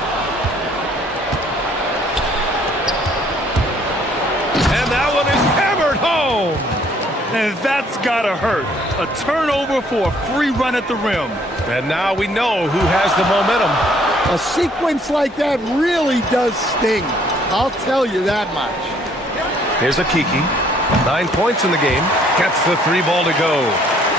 Home. And that's gotta hurt. A turnover for a free run at the rim. And now we know who has the momentum. A sequence like that really does sting. I'll tell you that much. Here's Okeke. 9 points in the game. Gets the 3 ball to go.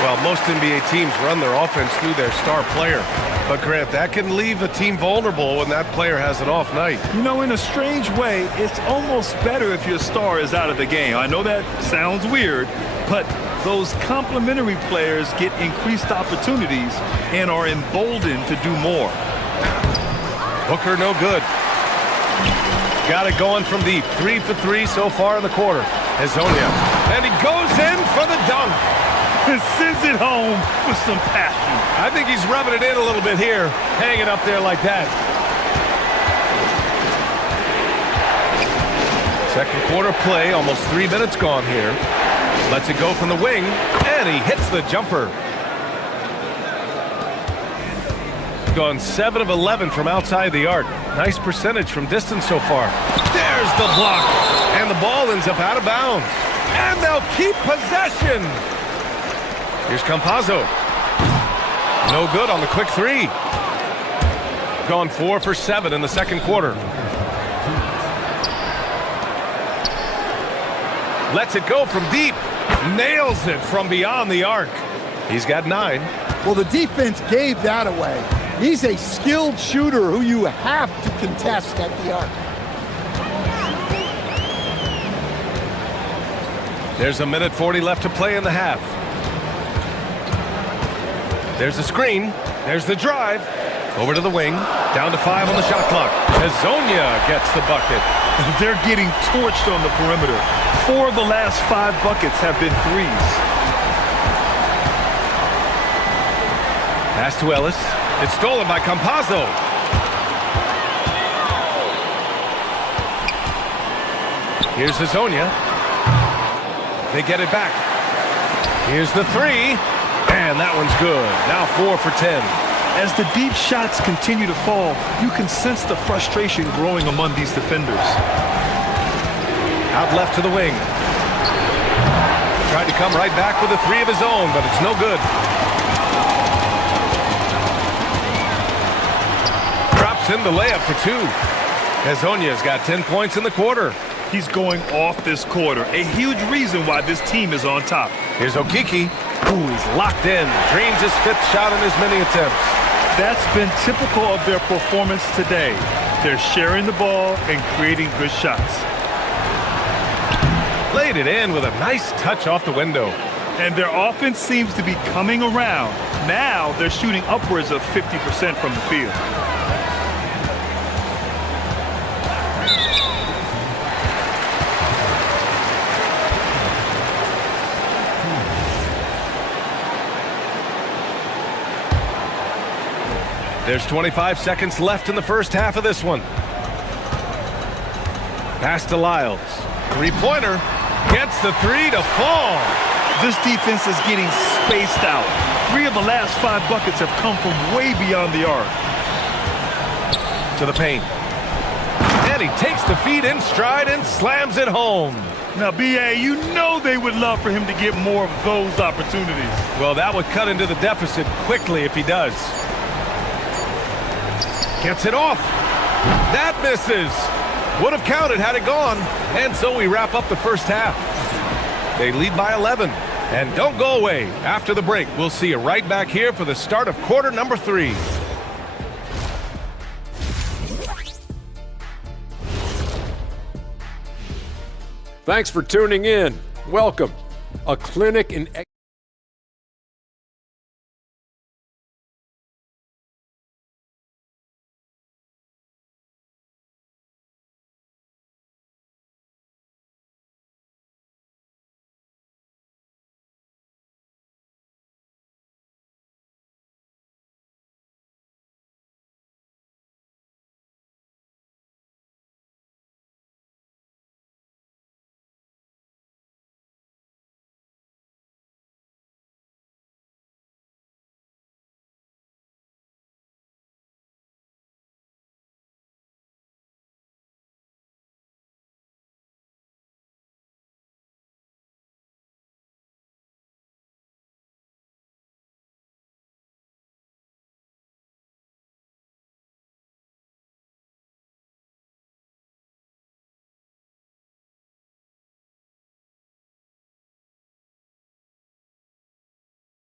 Well, most NBA teams run their offense through their star player. But Grant, that can leave a team vulnerable when that player has an off night. You know, in a strange way, it's almost better if your star is out of the game. I know that sounds weird, but those complementary players get increased opportunities and are emboldened to do more. Booker no good. Got it going from deep. 3 for 3 so far in the quarter. Hazonia. And he goes in for the dunk. And sends it home with some passion. I think he's rubbing it in a little bit here, hanging up there like that. Second quarter play, almost 3 minutes gone here. Lets it go from the wing, and he hits the jumper. gone 7 of 11 from outside the arc. Nice percentage from distance so far. There's the block. And the ball ends up out of bounds. And they'll keep possession. Here's Campazzo. No good on the quick three. Gone 4 for 7 in the second quarter. Lets it go from deep. Nails it from beyond the arc. He's got 9. Well, the defense gave that away. He's a skilled shooter who you have to contest at the arc. There's 1:40 left to play in the half. There's a screen. There's the drive. Over to the wing. Down to 5 on the shot clock. Hezonja gets the bucket. They're getting torched on the perimeter. 4 of the last 5 buckets have been threes. Pass to Ellis. It's stolen by Campazzo. Here's Hezonja. They get it back. Here's the 3. And that one's good. Now 4 for 10. As the deep shots continue to fall, you can sense the frustration growing among these defenders. Out left to the wing. Tried to come right back with a 3 of his own, but it's no good. Drops in the layup for 2. Hezonja's got 10 points in the quarter. He's going off this quarter. A huge reason why this team is on top. Here's Okiki. Ooh, he's locked in. Dreams his 5th shot in as many attempts. That's been typical of their performance today. They're sharing the ball and creating good shots. Laid it in with a nice touch off the window. And their offense seems to be coming around. Now they're shooting upwards of 50% from the field. There's 25 seconds left in the first half of this one. Pass to Lyles. 3-pointer. Gets the 3 to fall. This defense is getting spaced out. 3 of the last 5 buckets have come from way beyond the arc. To the paint. And he takes the feed in stride and slams it home. Now, B.A., you know they would love for him to get more of those opportunities. Well, that would cut into the deficit quickly if he does. Gets it off. That misses. Would have counted had it gone. And so we wrap up the first half. They lead by 11. And don't go away. After the break, we'll see you right back here for the start of quarter number 3. Thanks for tuning in. Welcome. A clinic in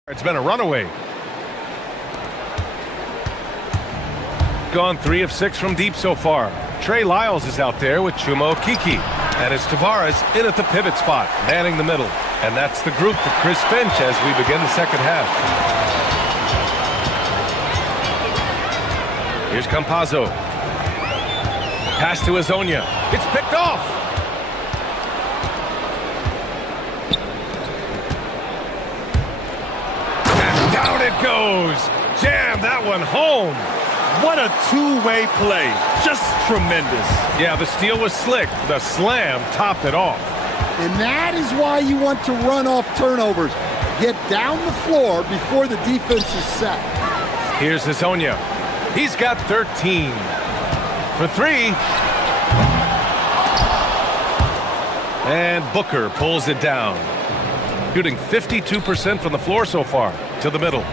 It's been a runaway. Gone 3 of 6 from deep so far. Trey Lyles is out there with Chuma Okiki. And it's Tavares in at the pivot spot, manning the middle. And that's the group for Chris Finch as we begin the second half. Here's Campazzo. Pass to Hezonja. It's picked off. And down it goes. Jam that one home. What a two-way play. Just tremendous. Yeah, the steal was slick. The slam topped it off. And that is why you want to run off turnovers. Get down the floor before the defense is set. Here's Hezonja. He's got 13. For three. And Booker pulls it down. Shooting 52% from the floor so far. To the middle.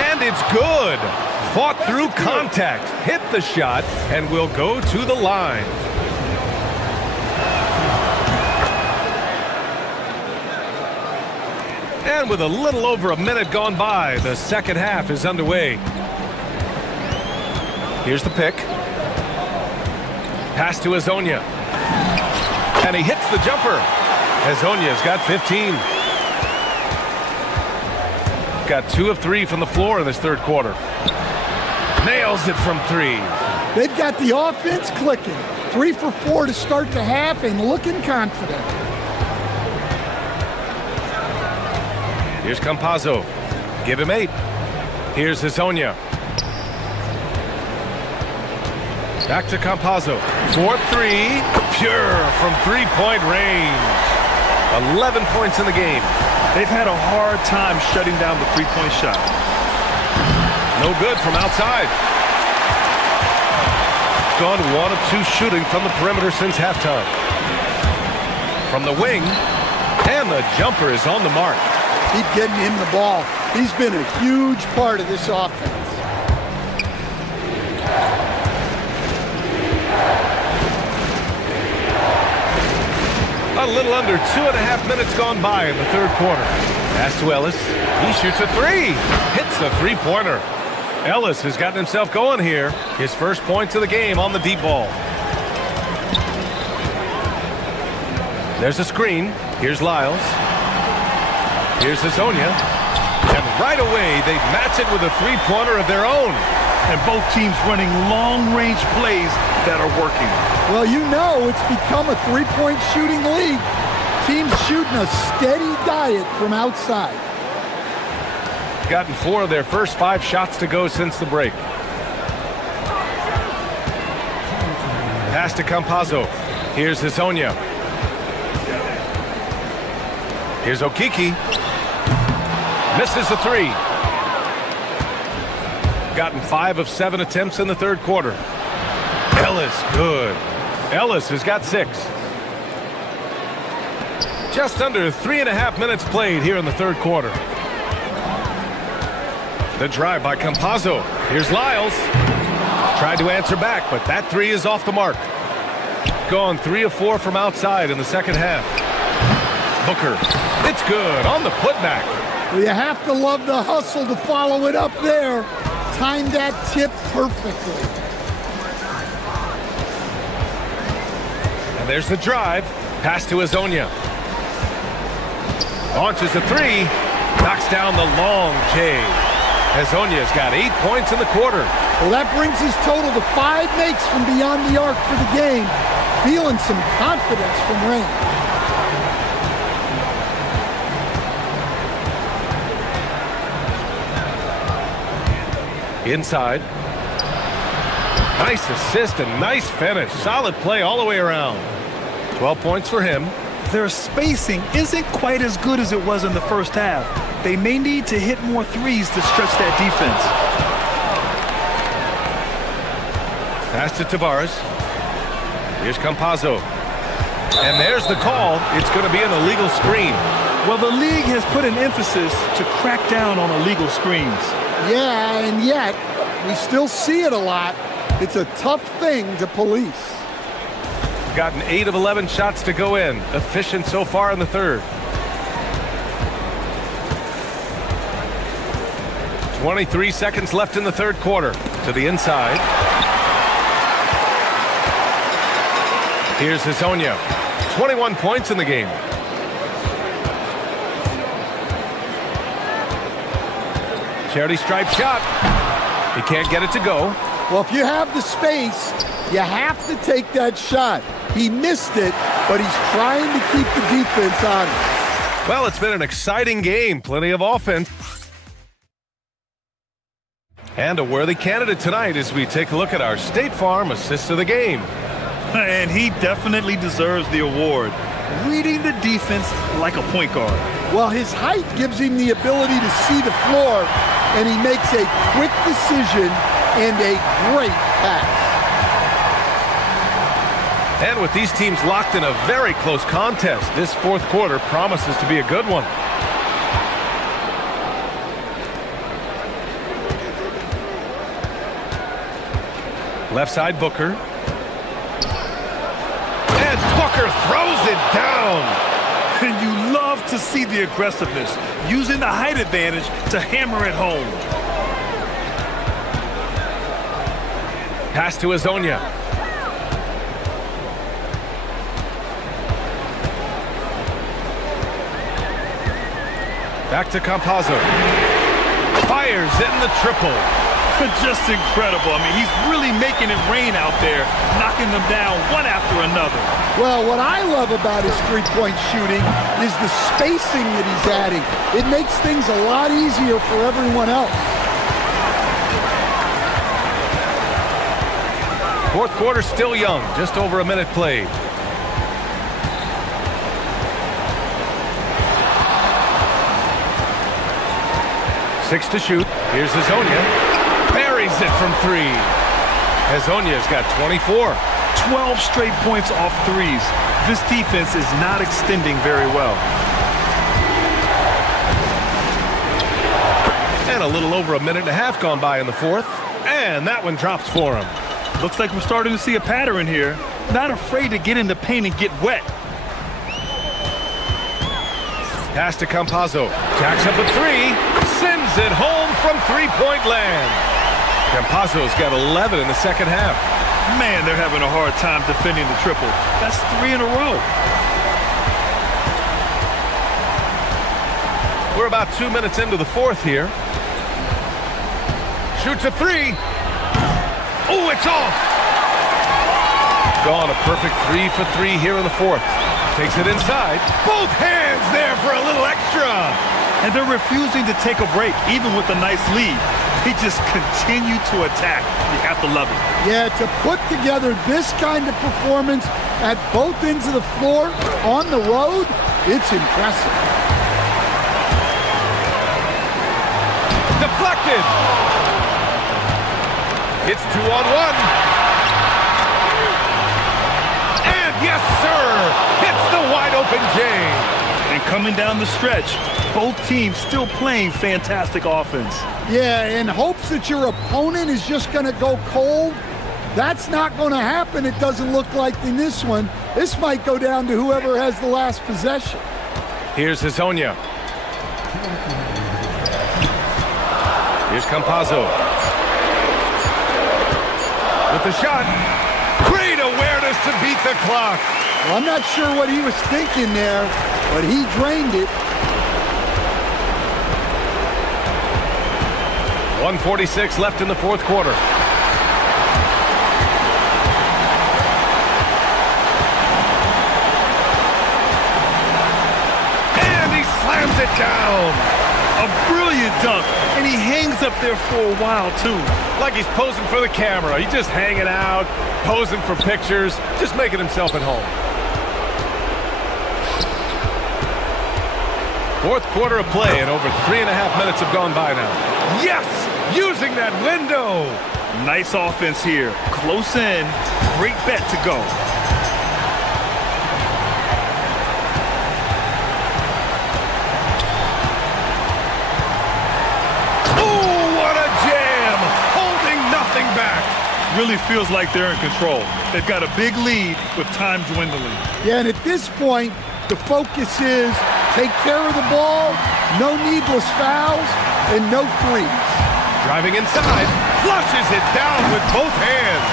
And it's good. Fought through contact. Hit the shot and will go to the line. And with a little over a minute gone by, the second half is underway. Here's the pick. Pass to Hezonja. And he hits the jumper. Hezonja's got 15. Got 2 of 3 from the floor in this third quarter. Nails it from 3. They've got the offense clicking. 3 for 4 to start the half and looking confident. Here's Campazzo. Give him 8. Here's Hezonja. Back to Campazzo. 4-3. Pure from three-point range. 11 points in the game. They've had a hard time shutting down the three-point shot. No good from outside. Gone 1 of 2 shooting from the perimeter since halftime. From the wing. And the jumper is on the mark. Keep getting him the ball. He's been a huge part of this offense. A little under 2.5 minutes gone by in the third quarter. Pass to Ellis. He shoots a 3. Hits the three-pointer. Ellis has gotten himself going here. His first points of the game on the deep ball. There's a screen. Here's Lyles. Here's Hezonja. And right away, they match it with a three-pointer of their own. And both teams running long-range plays that are working. Well, you know it's become a three-point shooting league. Teams shooting a steady diet from outside. Gotten 4 of their first 5 shots to go since the break. Pass to Campazzo. Here's Hezonja. Here's Okiki. Misses the 3. Gotten 5 of 7 attempts in the third quarter. Ellis, good. Ellis has got 6. Just under 3.5 minutes played here in the third quarter. The drive by Campazzo. Here's Lyles. Tried to answer back, but that 3 is off the mark. Gone 3 of 4 from outside in the second half. Booker. It's good on the putback. Well, you have to love the hustle to follow it up there. Timed that tip perfectly. And there's the drive. Pass to Hezonja. Launches a 3. Knocks down the long J. Hezonja's got 8 points in the quarter. Well, that brings his total to 5 makes from beyond the arc for the game. Feeling some confidence from range. Inside. Nice assist and nice finish. Solid play all the way around. 12 points for him. Their spacing isn't quite as good as it was in the first half. They may need to hit more threes to stretch that defense. Pass to Tavares. Here's Campazzo. And there's the call. It's going to be an illegal screen. Well, the league has put an emphasis to crack down on illegal screens. Yeah, and yet, we still see it a lot. It's a tough thing to police. Gotten 8 of 11 shots to go in. Efficient so far in the third. 23 seconds left in the third quarter. To the inside. Here's Hezonja. 21 points in the game. Charity stripe shot. He can't get it to go. Well, if you have the space, you have to take that shot. He missed it, but he's trying to keep the defense honest. Well, it's been an exciting game. Plenty of offense. And a worthy candidate tonight as we take a look at our State Farm Assist of the Game. And he definitely deserves the award. reading the defense like a point guard. Well, his height gives him the ability to see the floor, and he makes a quick decision and a great pass. And with these teams locked in a very close contest, this fourth quarter promises to be a good one. Left side, Booker. And Booker throws it down. And you love to see the aggressiveness, using the height advantage to hammer it home. Pass to Azonia. Back to Campazzo. Fires in the triple. Just incredible. I mean, he's really making it rain out there, knocking them down one after another. Well, what I love about his three-point shooting is the spacing that he's adding. It makes things a lot easier for everyone else. Fourth quarter still young, just over a minute played. Six to shoot. Here's Azonia. Buries it from three. Azonia's got 24. 12 straight points off threes. This defense is not extending very well. And a little over a minute and a half gone by in the fourth. And that one drops for him. Looks like we're starting to see a pattern here. Not afraid to get in the paint and get wet. Pass to Campazzo. Jacks up a three. Sends it home from three-point land. Campazzo's got 11 in the second half. Man, they're having a hard time defending the triple. That's 3 in a row. We're about 2 minutes into the fourth here. Shoots a three. Oh, it's off. Gone a perfect 3 for 3 here in the fourth. Takes it inside. Both hands there for a little extra. And they're refusing to take a break, even with a nice lead. They just continue to attack. You have to love it. Yeah, to put together this kind of performance at both ends of the floor on the road, it's impressive. Deflected. It's 2-on-1. And yes, sir, hits the wide open J. And coming down the stretch, both teams still playing fantastic offense. Yeah, in hopes that your opponent is just going to go cold. That's not going to happen, it doesn't look like in this one. This might go down to whoever has the last possession. Here's Azonia. Here's Campazzo. With the shot. Great awareness to beat the clock. Well, I'm not sure what he was thinking there, but he drained it. 1:46 left in the fourth quarter. And he slams it down. A brilliant dunk, and he hangs up there for a while, too. Like he's posing for the camera. He's just hanging out, posing for pictures, just making himself at home. Fourth quarter of play, and over 3.5 minutes have gone by now. Yes! Using that window! Nice offense here. Close in. Great bet to go. Really feels like they're in control. They've got a big lead with time dwindling. Yeah, and at this point, the focus is take care of the ball, no needless fouls, and no threes. Driving inside, flushes it down with both hands.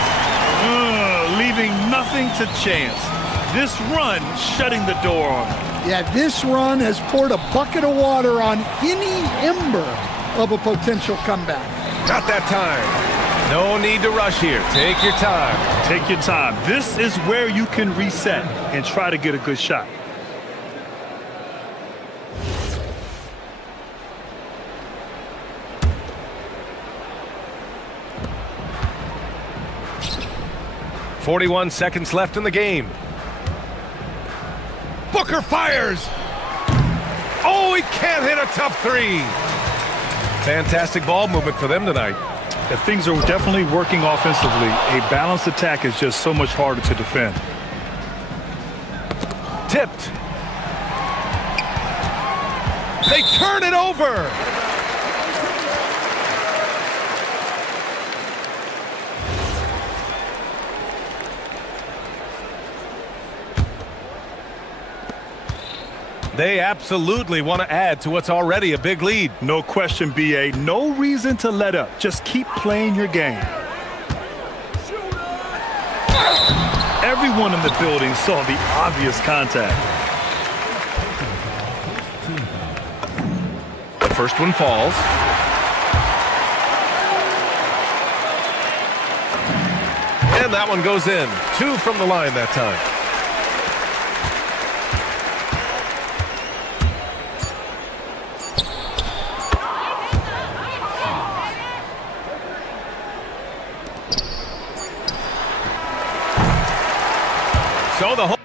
Leaving nothing to chance. This run shutting the door on him. Yeah, this run has poured a bucket of water on any ember of a potential comeback. Not that time. No need to rush here. Take your time. Take your time. This is where you can reset and try to get a good shot. .41 seconds left in the game. Booker fires. Oh, he can't hit a tough three. Fantastic ball movement for them tonight. If things are definitely working offensively, a balanced attack is just so much harder to defend. Tipped. They turn it over. They absolutely want to add to what's already a big lead. No question, BA. No reason to let up. Just keep playing your game. Everyone in the building saw the obvious contact. The first one falls. And that one goes in. 2 from the line that time. So the whole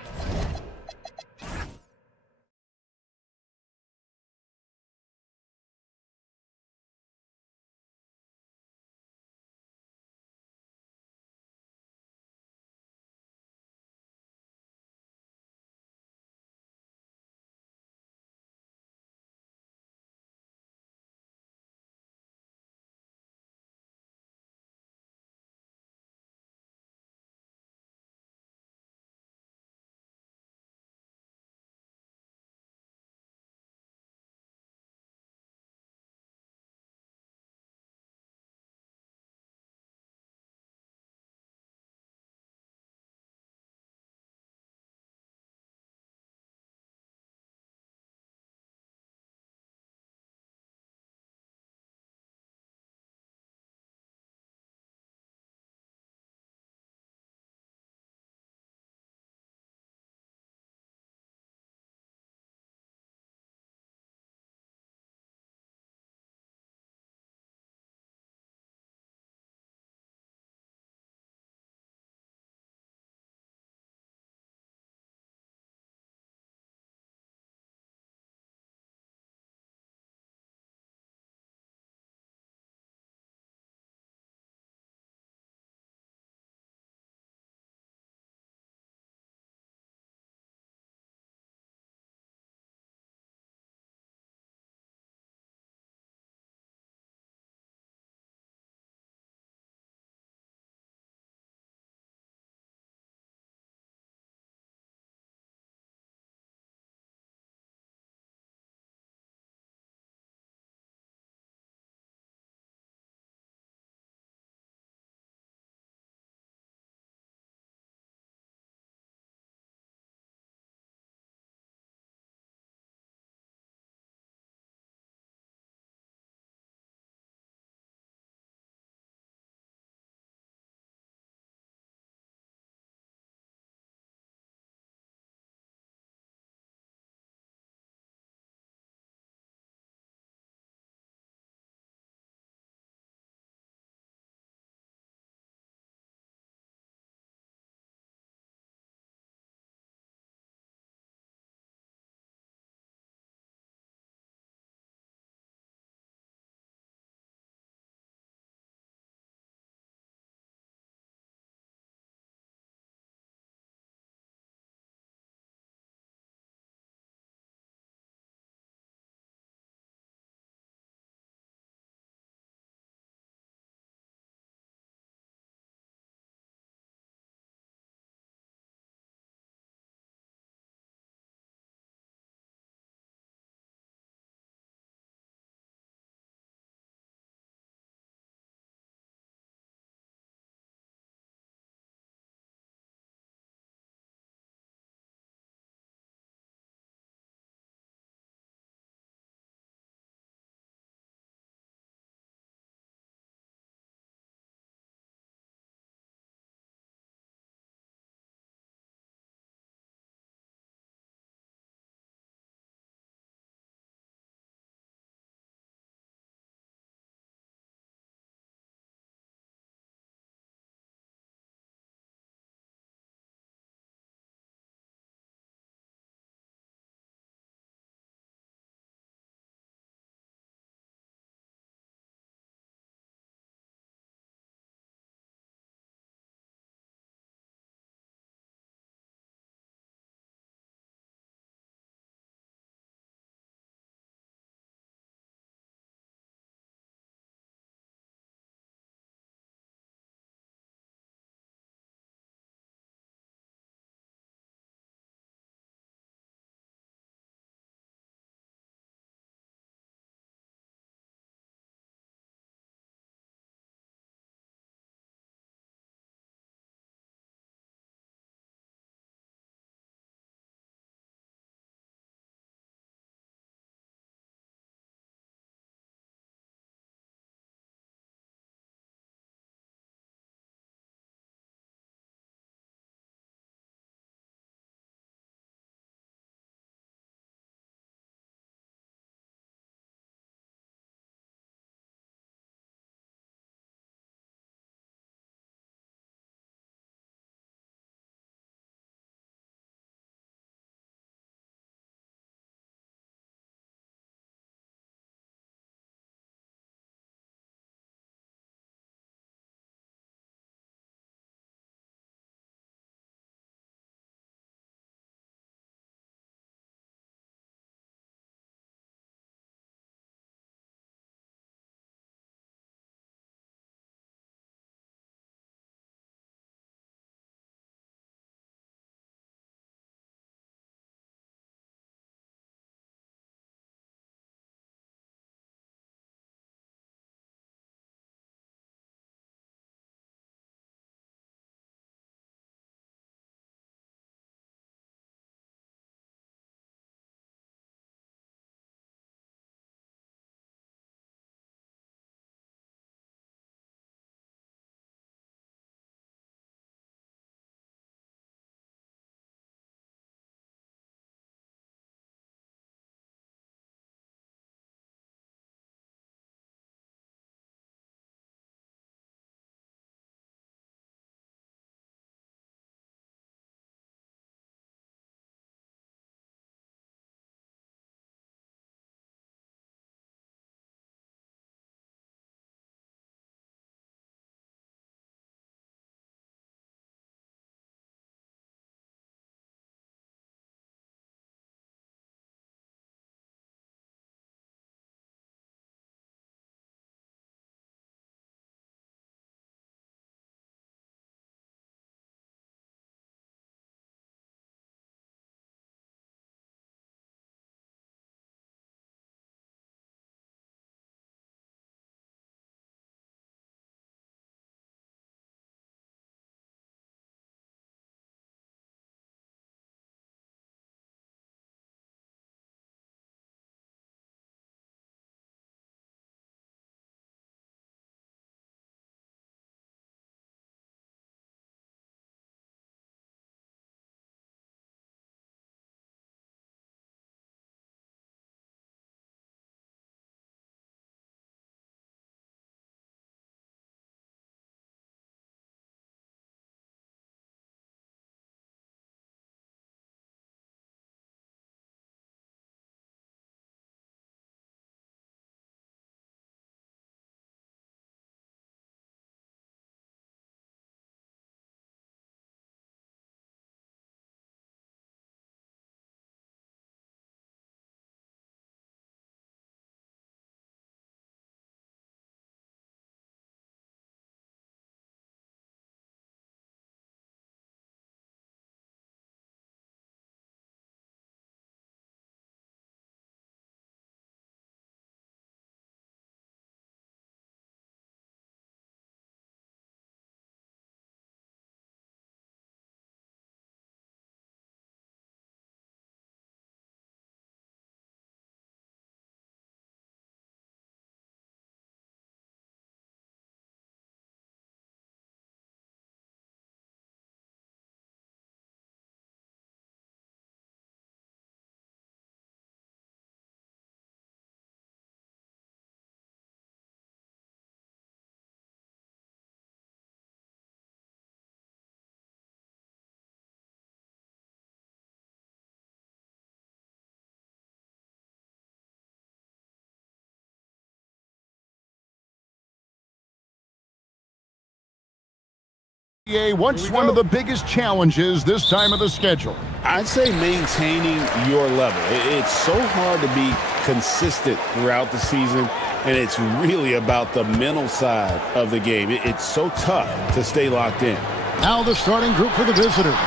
What's one of the biggest challenges this time of the schedule? I'd say maintaining your level. It's so hard to be consistent throughout the season, and it's really about the mental side of the game. It's so tough to stay locked in. Now the starting group for the visitors.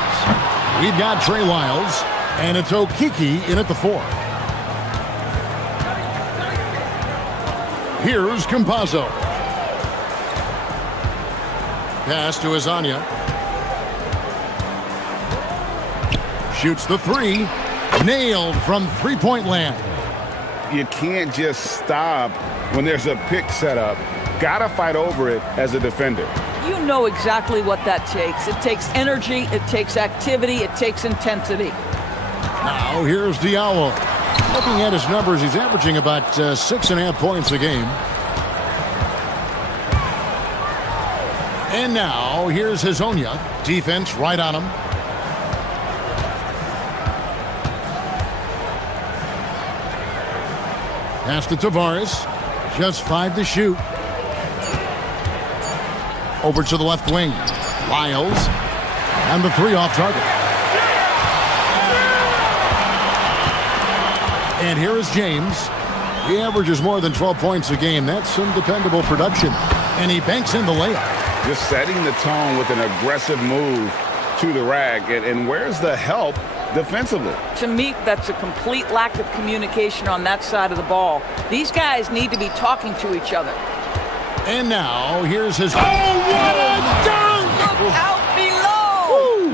We've got Trey Lyles, and it's Okiki in at the 4. Here's Campazzo. Pass to Azania. Shoots the 3. Nailed from three-point land. You can't just stop when there's a pick set up. Gotta fight over it as a defender. You know exactly what that takes. It takes energy, it takes activity, it takes intensity. Now here's Diallo. Looking at his numbers, he's averaging about 6.5 points a game. And now here's Hazonia. Defense right on him. Pass to Tavares. Just 5 to shoot. Over to the left wing. Lyles. And the 3 off target. And here is James. He averages more than 12 points a game. That's some dependable production. And he banks in the layup. Just setting the tone with an aggressive move to the rack. And where's the help defensively? To me, that's a complete lack of communication on that side of the ball. These guys need to be talking to each other. And now, here's his... Oh, what a dunk! Look out below!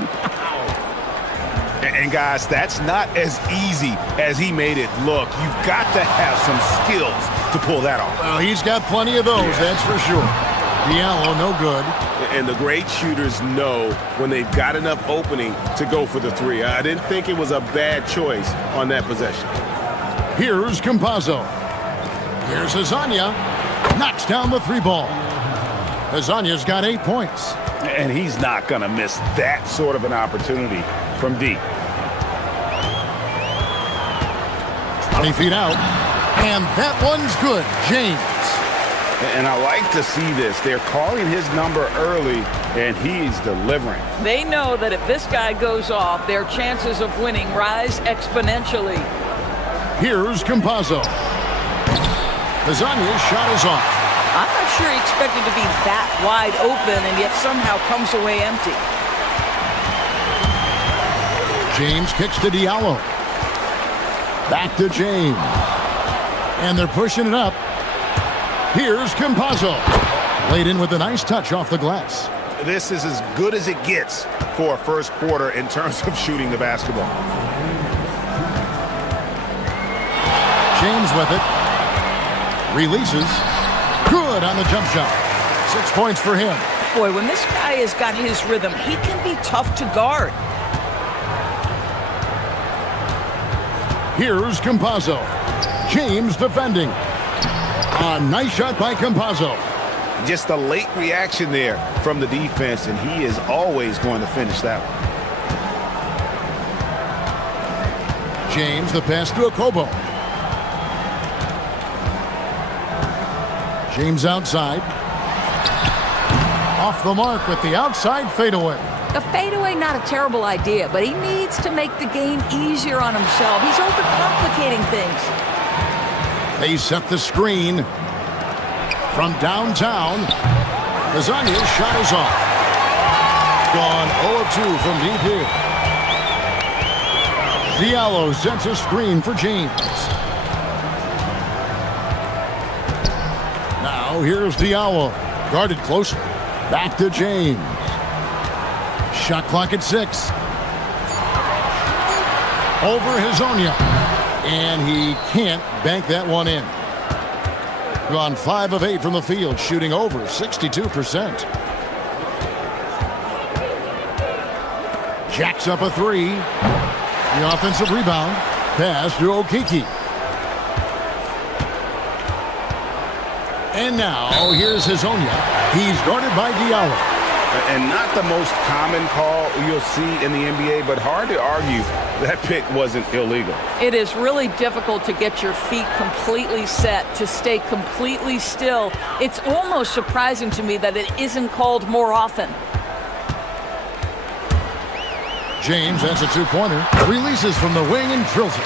And guys, that's not as easy as he made it look. You've got to have some skills to pull that off. Well, he's got plenty of those, that's for sure. Diallo, no good. And the great shooters know when they've got enough opening to go for the 3. I didn't think it was a bad choice on that possession. Here's Campazzo. Here's Azania. Knocks down the 3 ball. Azania's got 8 points. And he's not going to miss that sort of an opportunity from deep. 20 feet out. And that one's good. James. And I like to see this. They're calling his number early, and he's delivering. They know that if this guy goes off, their chances of winning rise exponentially. Here's Campazzo. Azania's shot is off. I'm not sure he expected to be that wide open and yet somehow comes away empty. James kicks to Diallo. Back to James. And they're pushing it up. Here's Campazzo. Laid in with a nice touch off the glass. This is as good as it gets for a first quarter in terms of shooting the basketball. James with it. Releases. Good on the jump shot. 6 points for him. Boy, when this guy has got his rhythm, he can be tough to guard. Here's Campazzo. James defending. A nice shot by Campazzo. Just a late reaction there from the defense, and he is always going to finish that one. James, the pass to Okobo. James outside. Off the mark with the outside fadeaway. The fadeaway, not a terrible idea, but he needs to make the game easier on himself. He's overcomplicating things. They set the screen from downtown. Azania's shot is off. Gone 0 of 2 from deep here. Diallo sets a screen for James. Now here's Diallo. Guarded closely. Back to James. Shot clock at 6. Over Hazonia. And he can't bank that one in. Gone 5 of 8 from the field, shooting over 62%. Jacks up a 3. The offensive rebound. Pass to Okiki. And now here's Hazonia. He's guarded by Diallo. And not the most common call you'll see in the NBA, but hard to argue that pick wasn't illegal. It is really difficult to get your feet completely set, to stay completely still. It's almost surprising to me that it isn't called more often. James has a two-pointer. Releases from the wing and drills it.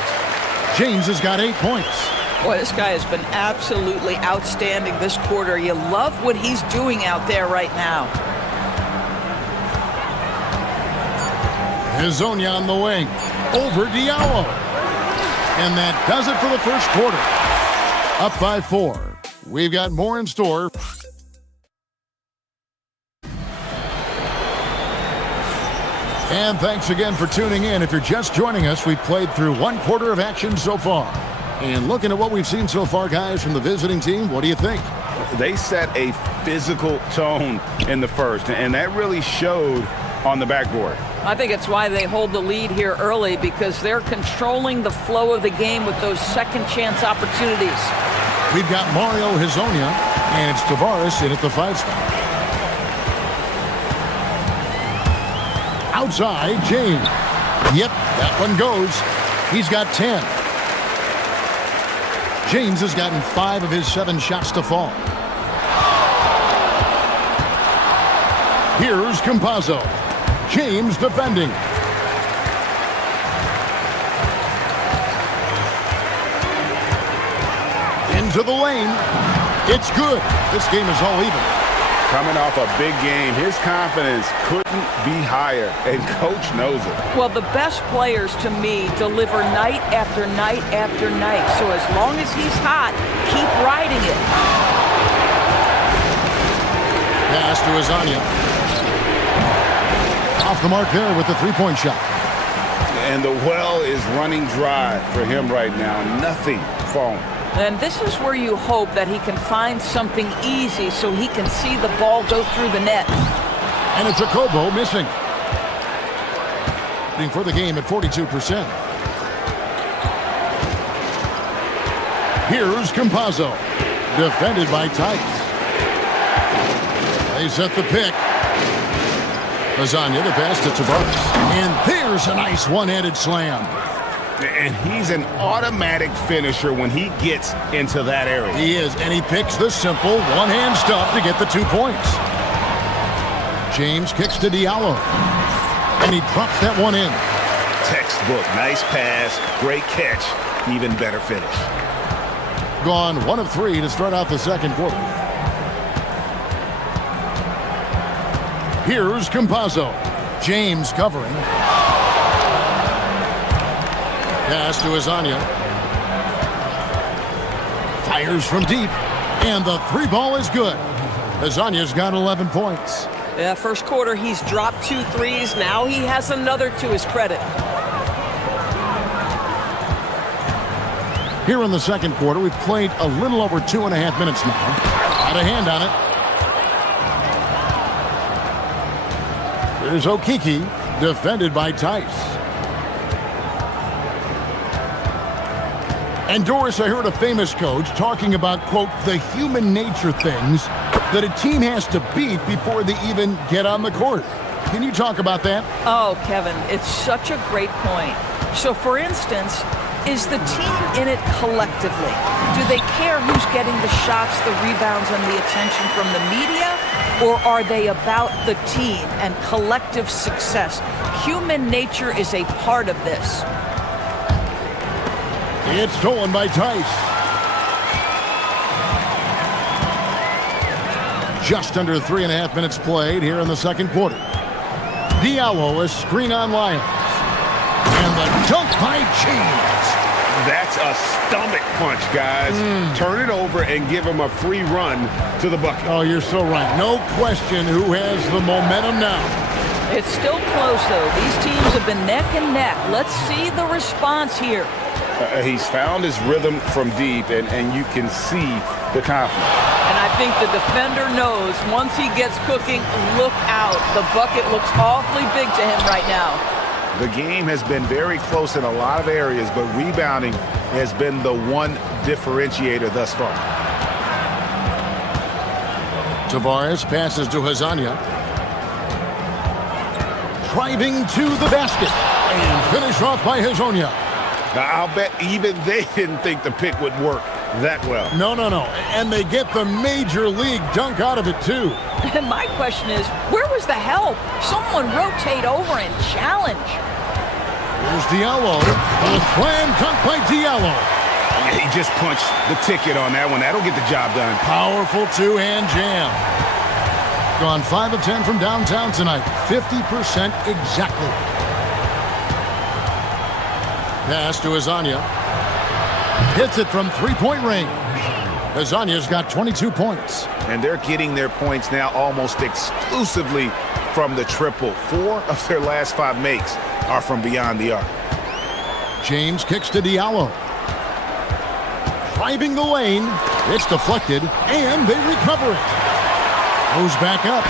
James has got 8 points. Boy, this guy has been absolutely outstanding this quarter. You love what he's doing out there right now. Hazonia on the wing. Over Diallo. And that does it for the first quarter. Up by 4. We've got more in store. And thanks again for tuning in. If you're just joining us, we've played through one quarter of action so far. And looking at what we've seen so far, guys, from the visiting team, what do you think? They set a physical tone in the first, and that really showed on the backboard. I think it's why they hold the lead here early, because they're controlling the flow of the game with those second chance opportunities. We've got Mario Hazonia, and it's Tavares in at the 5 spot. Outside, James. Yep, that one goes. He's got 10. James has gotten 5 of his 7 shots to fall. Here's Campazzo. James defending. Into the lane. It's good. This game is all even. Coming off a big game, his confidence couldn't be higher, and coach knows it. Well, the best players, to me, deliver night after night after night. So as long as he's hot, keep riding it. Pass to Hazonia. Off the mark there with the three-point shot. And the well is running dry for him right now. Nothing falling. And this is where you hope that he can find something easy so he can see the ball go through the net. And it's a Kobo missing. For the game at 42%. Here's Campazzo. Defended by Tice. They set the pick. Hazonia, the pass to Tavares. And there's a nice one-handed slam. And he's an automatic finisher when he gets into that area. He is, and he picks the simple one-hand stuff to get the 2 points. James kicks to Diallo. And he drops that one in. Textbook, nice pass, great catch, even better finish. Gone 1 of 3 to start out the second quarter. Here's Campazzo. James covering. Pass to Hazonia. Fires from deep. And the 3 ball is good. Hazonia's got 11 points. Yeah, first quarter, he's dropped 2 threes. Now he has another to his credit. Here in the second quarter, we've played a little over 2.5 minutes now. Got a hand on it. Here's Okiki, defended by Tice. And Doris, I heard a famous coach talking about, quote, the human nature things that a team has to beat before they even get on the court. Can you talk about that? Oh, Kevin, it's such a great point. So, for instance, is the team in it collectively? Do they care who's getting the shots, the rebounds, and the attention from the media? Or are they about the team and collective success? Human nature is a part of this. It's stolen by Tice. Just under 3.5 minutes played here in the second quarter. Diallo, a screen on Lyons. And the dunk by James. That's a stomach punch, guys. Turn it over and give him a free run to the bucket. Oh, you're so right. No question who has the momentum now. It's still close, though. These teams have been neck and neck. Let's see the response here. He's found his rhythm from deep, and you can see the confidence. And I think the defender knows once he gets cooking, look out. The bucket looks awfully big to him right now. The game has been very close in a lot of areas, but rebounding has been the one differentiator thus far. Tavares passes to Hazonia. Driving to the basket. And finish off by Hazonia. Now, I'll bet even they didn't think the pick would work. that well. No. And they get the major league dunk out of it, too. And my question is, where was the help? Someone rotate over and challenge. Here's Diallo. A slam dunk by Diallo. Yeah, he just punched the ticket on that one. That'll get the job done. Powerful two-hand jam. Gone 5 of 10 from downtown tonight. 50% exactly. Pass to Azania. Hits it from three-point range. Azania's got 22 points. And they're getting their points now almost exclusively from the triple. 4 of their last 5 makes are from beyond the arc. James kicks to Diallo. Driving the lane. It's deflected, and they recover it. Goes back up.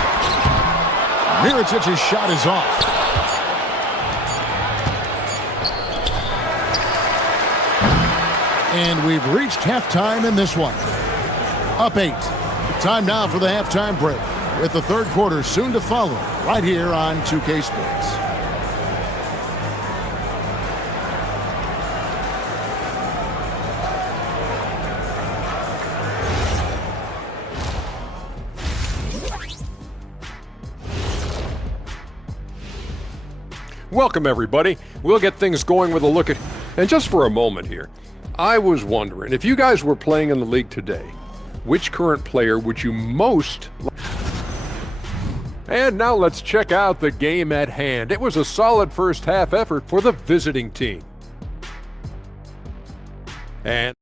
Mirotic's shot is off. And we've reached halftime in this one. Up 8. Time now for the halftime break, with the third quarter soon to follow, right here on 2K Sports. Welcome, everybody. We'll get things going with a look at... And just for a moment here, I was wondering, if you guys were playing in the league today, which current player would you most... And now let's check out the game at hand. It was a solid first half effort for the visiting team. And...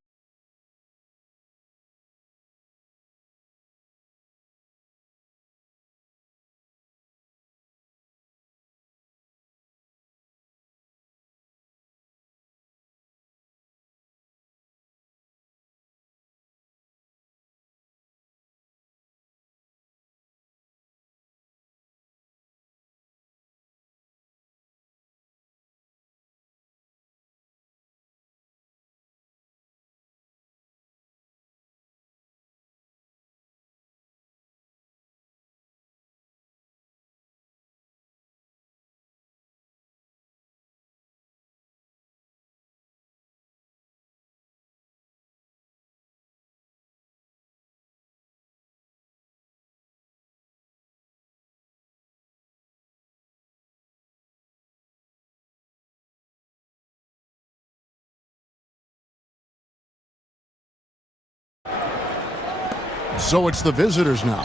So it's the visitors now.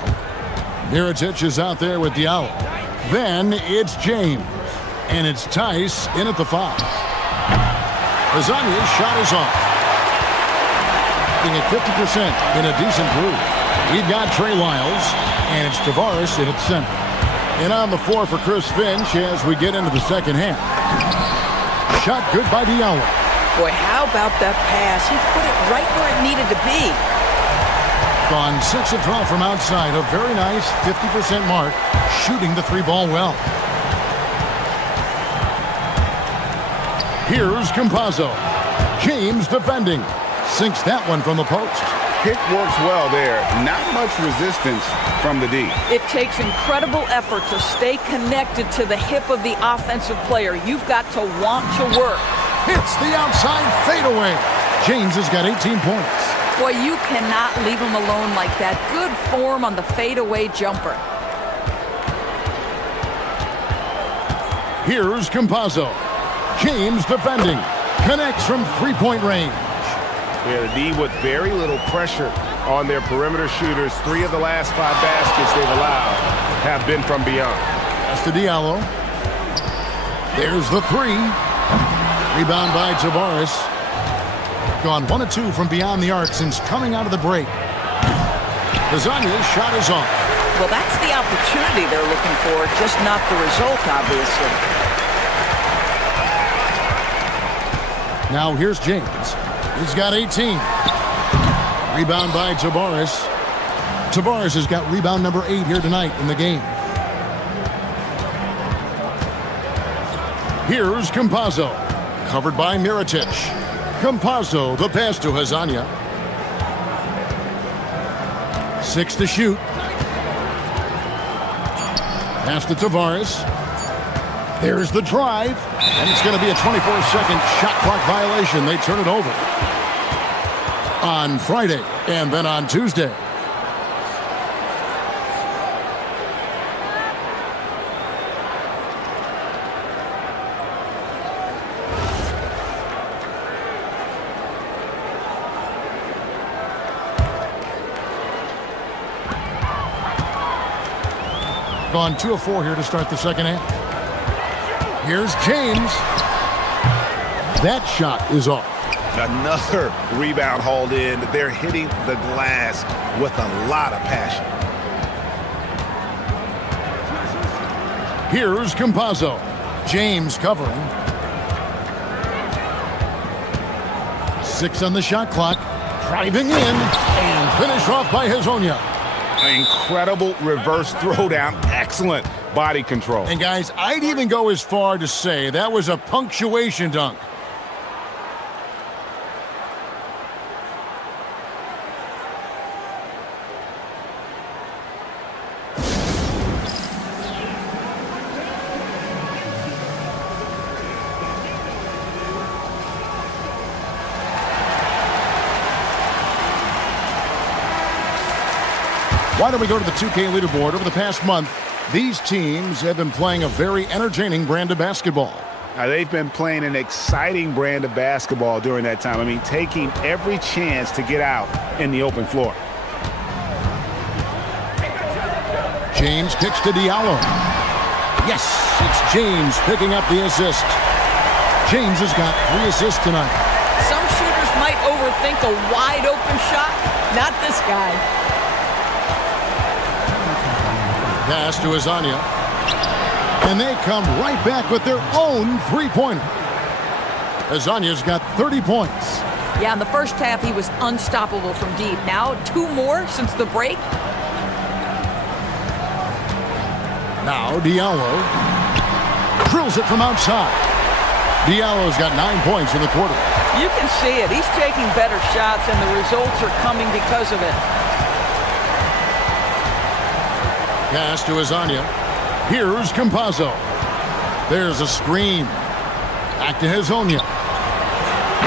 Mirotic is out there with Diallo. Then it's James. And it's Tice in at the 5. Azania's shot is off. At 50% in a decent groove. We've got Trey Lyles, and it's Tavares in at center. And on the floor for Chris Finch as we get into the second half. Shot good by Diallo. Boy, how about that pass? He put it right where it needed to be. Gone 6 of 12 from outside. A very nice 50% mark. Shooting the 3-ball well. Here's Campazzo. James defending. Sinks that one from the post. Pick works well there. Not much resistance from the D. It takes incredible effort to stay connected to the hip of the offensive player. You've got to want to work. Hits the outside fadeaway. James has got 18 points. Boy, you cannot leave him alone like that. Good form on the fadeaway jumper. Here's Campazzo. James defending. Connects from 3-point range. Yeah, the D with very little pressure on their perimeter shooters. 3 of the last 5 baskets they've allowed have been from beyond. That's to Diallo. There's the 3. Rebound by Tavares. Gone 1 of 2 from beyond the arc since coming out of the break. Azania's shot is off. Well, that's the opportunity they're looking for, just not the result, obviously. Now here's James. He's got 18. Rebound by Tavares. Tavares has got rebound number 8 here tonight in the game. Here's Campazzo. Covered by Mirotic. Campazzo, the pass to Azania. 6 to shoot. Pass to Tavares. There's the drive. And it's going to be a 24-second shot clock violation. They turn it over. on Friday and then on Tuesday. Gone 2 of 4 here to start the second half. Here's James. That shot is off. Another rebound hauled in. They're hitting the glass with a lot of passion. Here's Campazzo. James covering. 6 on the shot clock. Driving in and finish off by Hezonja. Incredible reverse throwdown. Excellent body control. And guys, I'd even go as far to say that was a punctuation dunk. Why don't we go to the 2K leaderboard? Over the past month, these teams have been playing a very entertaining brand of basketball. Now, they've been playing an exciting brand of basketball during that time. I mean, taking every chance to get out in the open floor. James kicks to Diallo. Yes, it's James picking up the assist. James has got 3 assists tonight. Some shooters might overthink a wide open shot. Not this guy. Pass to Hezonja. And they come right back with their own three-pointer. Hezonja's got 30 points. Yeah, in the first half, he was unstoppable from deep. Now, 2 more since the break. Now Diallo drills it from outside. Diallo's got 9 points in the quarter. You can see it. He's taking better shots, and the results are coming because of it. Pass to Hezonja. Here's Campazzo. There's a screen. Back to Hezonja.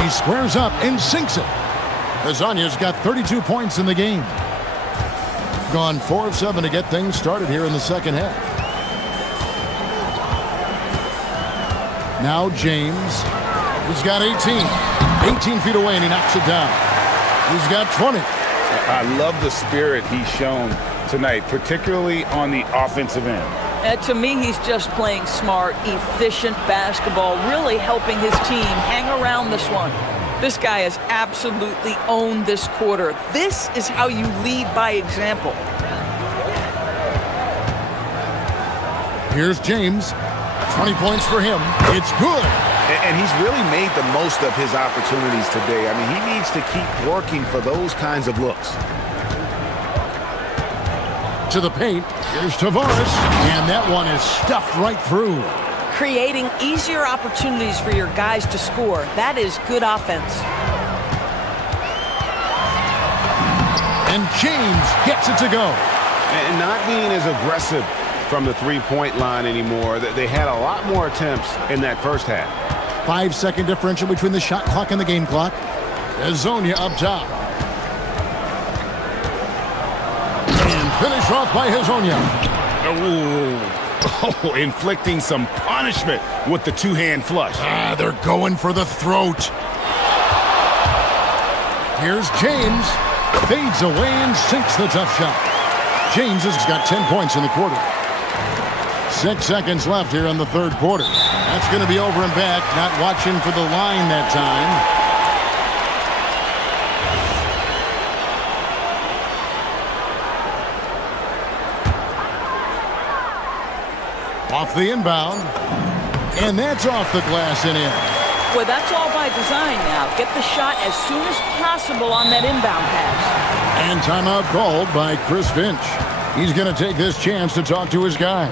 He squares up and sinks it. Hezonja's got 32 points in the game. Gone 4 of 7 to get things started here in the second half. Now James. He's got 18. 18 feet away, and he knocks it down. He's got 20. I love the spirit he's shown tonight, particularly on the offensive end. To me, he's just playing smart, efficient basketball, really helping his team hang around this one. This guy has absolutely owned this quarter. This is how you lead by example. Here's James. 20 points for him. It's good. And he's really made the most of his opportunities today. I mean, he needs to keep working for those kinds of looks. To the paint. Here's Tavares. And that one is stuffed right through. Creating easier opportunities for your guys to score. That is good offense. And James gets it to go. And not being as aggressive from the three-point line anymore. They had a lot more attempts in that first half. 5-second differential between the shot clock and the game clock. Hezonja up top. And finish off by Hezonja. Oh, inflicting some punishment with the two-hand flush. They're going for the throat. Here's James. Fades away and sinks the tough shot. James has got 10 points in the quarter. 6 seconds left here in the third quarter. That's going to be over and back. Not watching for the line that time. Off the inbound. And that's off the glass and in. Well, that's all by design now. Get the shot as soon as possible on that inbound pass. And timeout called by Chris Finch. He's going to take this chance to talk to his guys.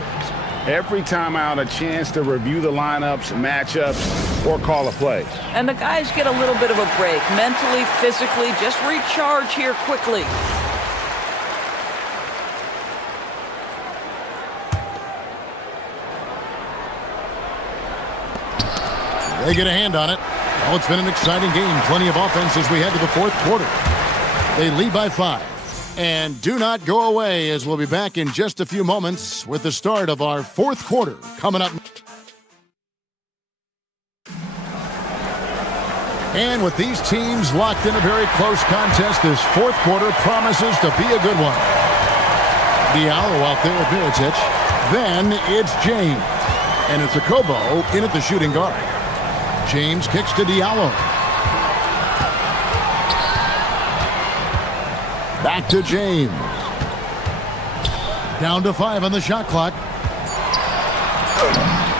Every time out, a chance to review the lineups, matchups, or call a play. And the guys get a little bit of a break. Mentally, physically, just recharge here quickly. They get a hand on it. Well, it's been an exciting game. Plenty of offense as we head to the fourth quarter. They lead by 5. And do not go away, as we'll be back in just a few moments with the start of our fourth quarter coming up. And with these teams locked in a very close contest, this fourth quarter promises to be a good one. Diallo out there with Mirotic. Then it's James. And it's Akobo in at the shooting guard. James kicks to Diallo. Back to James. Down to 5 on the shot clock.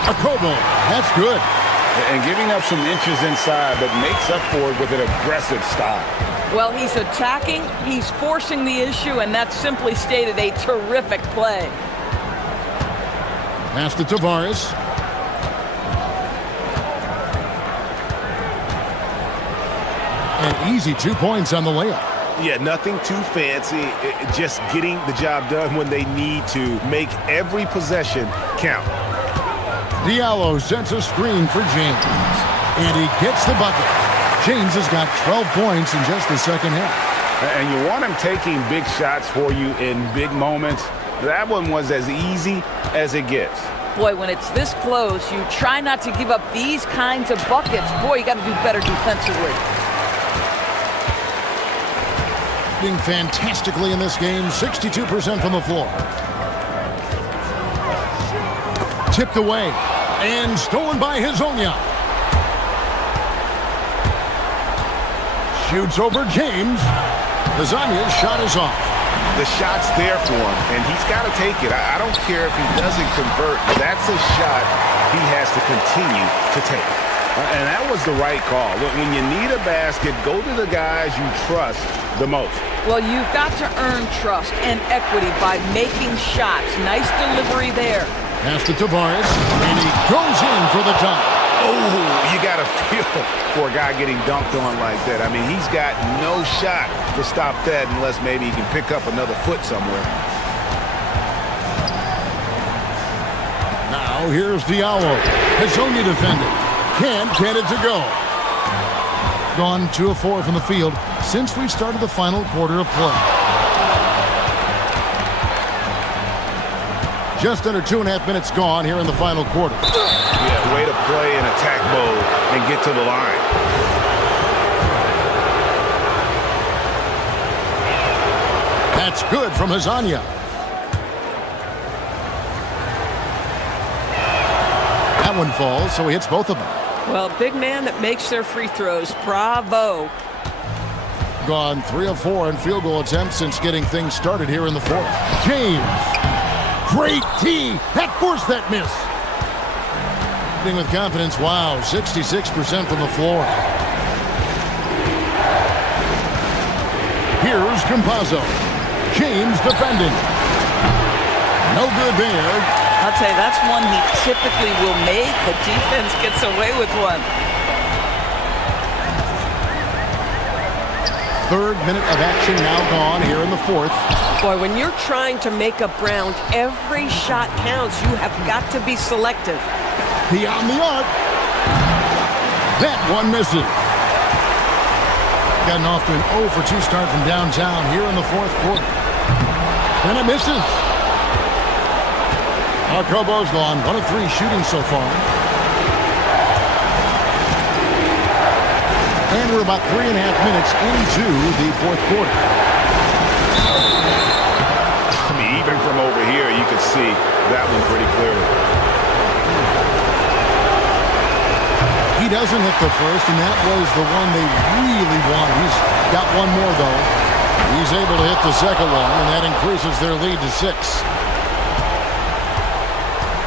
Akobo, that's good. And giving up some inches inside, but makes up for it with an aggressive style. Well, he's attacking, he's forcing the issue, and that's simply stated a terrific play. Pass to Tavares. An easy 2 points on the layup. Yeah, nothing too fancy. Just getting the job done when they need to. Make every possession count. Diallo sets a screen for James. And he gets the bucket. James has got 12 points in just the second half. And you want him taking big shots for you in big moments. That one was as easy as it gets. Boy, when it's this close, you try not to give up these kinds of buckets. Boy, you got to do better defensively. Doing fantastically in this game, 62% from the floor. Tipped away and stolen by Hezonja. Shoots over James. Hezonja's shot is off. The shot's there for him, and he's got to take it. I don't care if he doesn't convert. That's a shot he has to continue to take. And that was the right call. When you need a basket, go to the guys you trust the most. Well, you've got to earn trust and equity by making shots. Nice delivery there. Pass to Tavares, and he goes in for the dunk. Oh, you got to feel for a guy getting dunked on like that. I mean, he's got no shot to stop that unless maybe he can pick up another foot somewhere. Now here's Diallo. Hezonja defending. Can't get it to go. Gone 2 of 4 from the field since we started the final quarter of play. Just under 2.5 minutes gone here in the final quarter. Yeah, way to play in attack mode and get to the line. That's good from Hezonja. That one falls, so he hits both of them. Well, big man that makes their free throws. Bravo. Gone 3 of 4 in field goal attempts since getting things started here in the fourth. James. Great tee. That forced that miss. Being with confidence. Wow, 66% from the floor. Here's Campazzo. James defending. No good there. I'll tell you, that's one he typically will make. The defense gets away with one. 3rd minute of action now gone here in the fourth. Boy, when you're trying to make up ground, every shot counts. You have got to be selective. Beyond the arc. That one misses. Gotten off to an 0 for 2 start from downtown here in the fourth quarter. And it misses. Akobo's gone 1 of 3 shooting so far. And we're about 3.5 minutes into the fourth quarter. I mean, even from over here, you could see that one pretty clearly. He doesn't hit the first, and that was the one they really wanted. He's got one more, though. He's able to hit the second one, and that increases their lead to 6.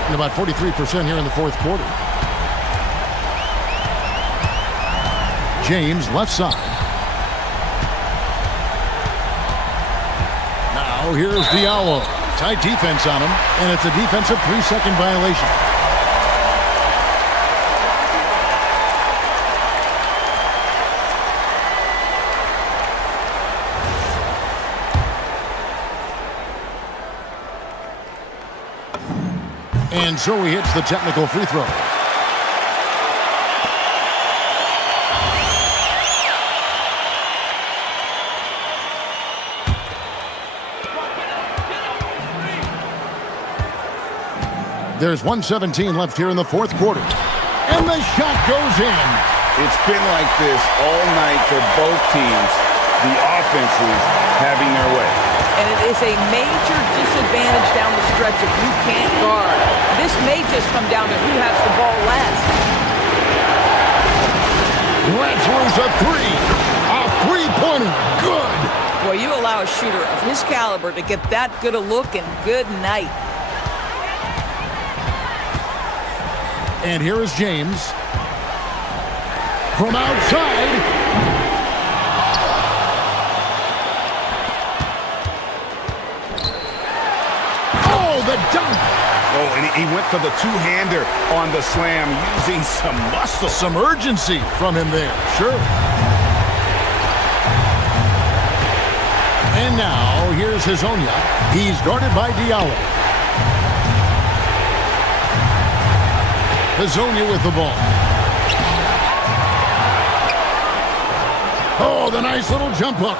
And about 43% here in the fourth quarter. James, left side. Now here's Diallo. Tight defense on him, and it's a defensive 3-second violation. And so he hits the technical free throw. There's 1:17 left here in the fourth quarter. And the shot goes in. It's been like this all night for both teams. The offenses having their way. And it is a major disadvantage down the stretch if you can't guard. This may just come down to who has the ball last. Ransler's a three. A three-pointer. Good. Well, you allow a shooter of his caliber to get that good a look, and good night. And here is James. From outside. Oh, the dunk. Oh, and he went for the two-hander on the slam, using some muscle. Some urgency from him there. Sure. And now, here's Hazonia. He's guarded by Diallo. Hazonia with the ball. Oh, the nice little jump hook.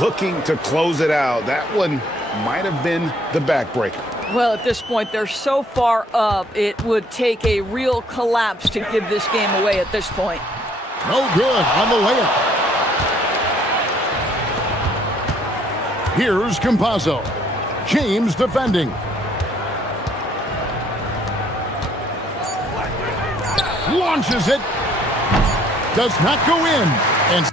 Looking to close it out. That one might have been the backbreaker. Well, at this point, they're so far up, it would take a real collapse to give this game away at this point. No good on the layup. Here's Campazzo. James defending. Launches it. Does not go in. And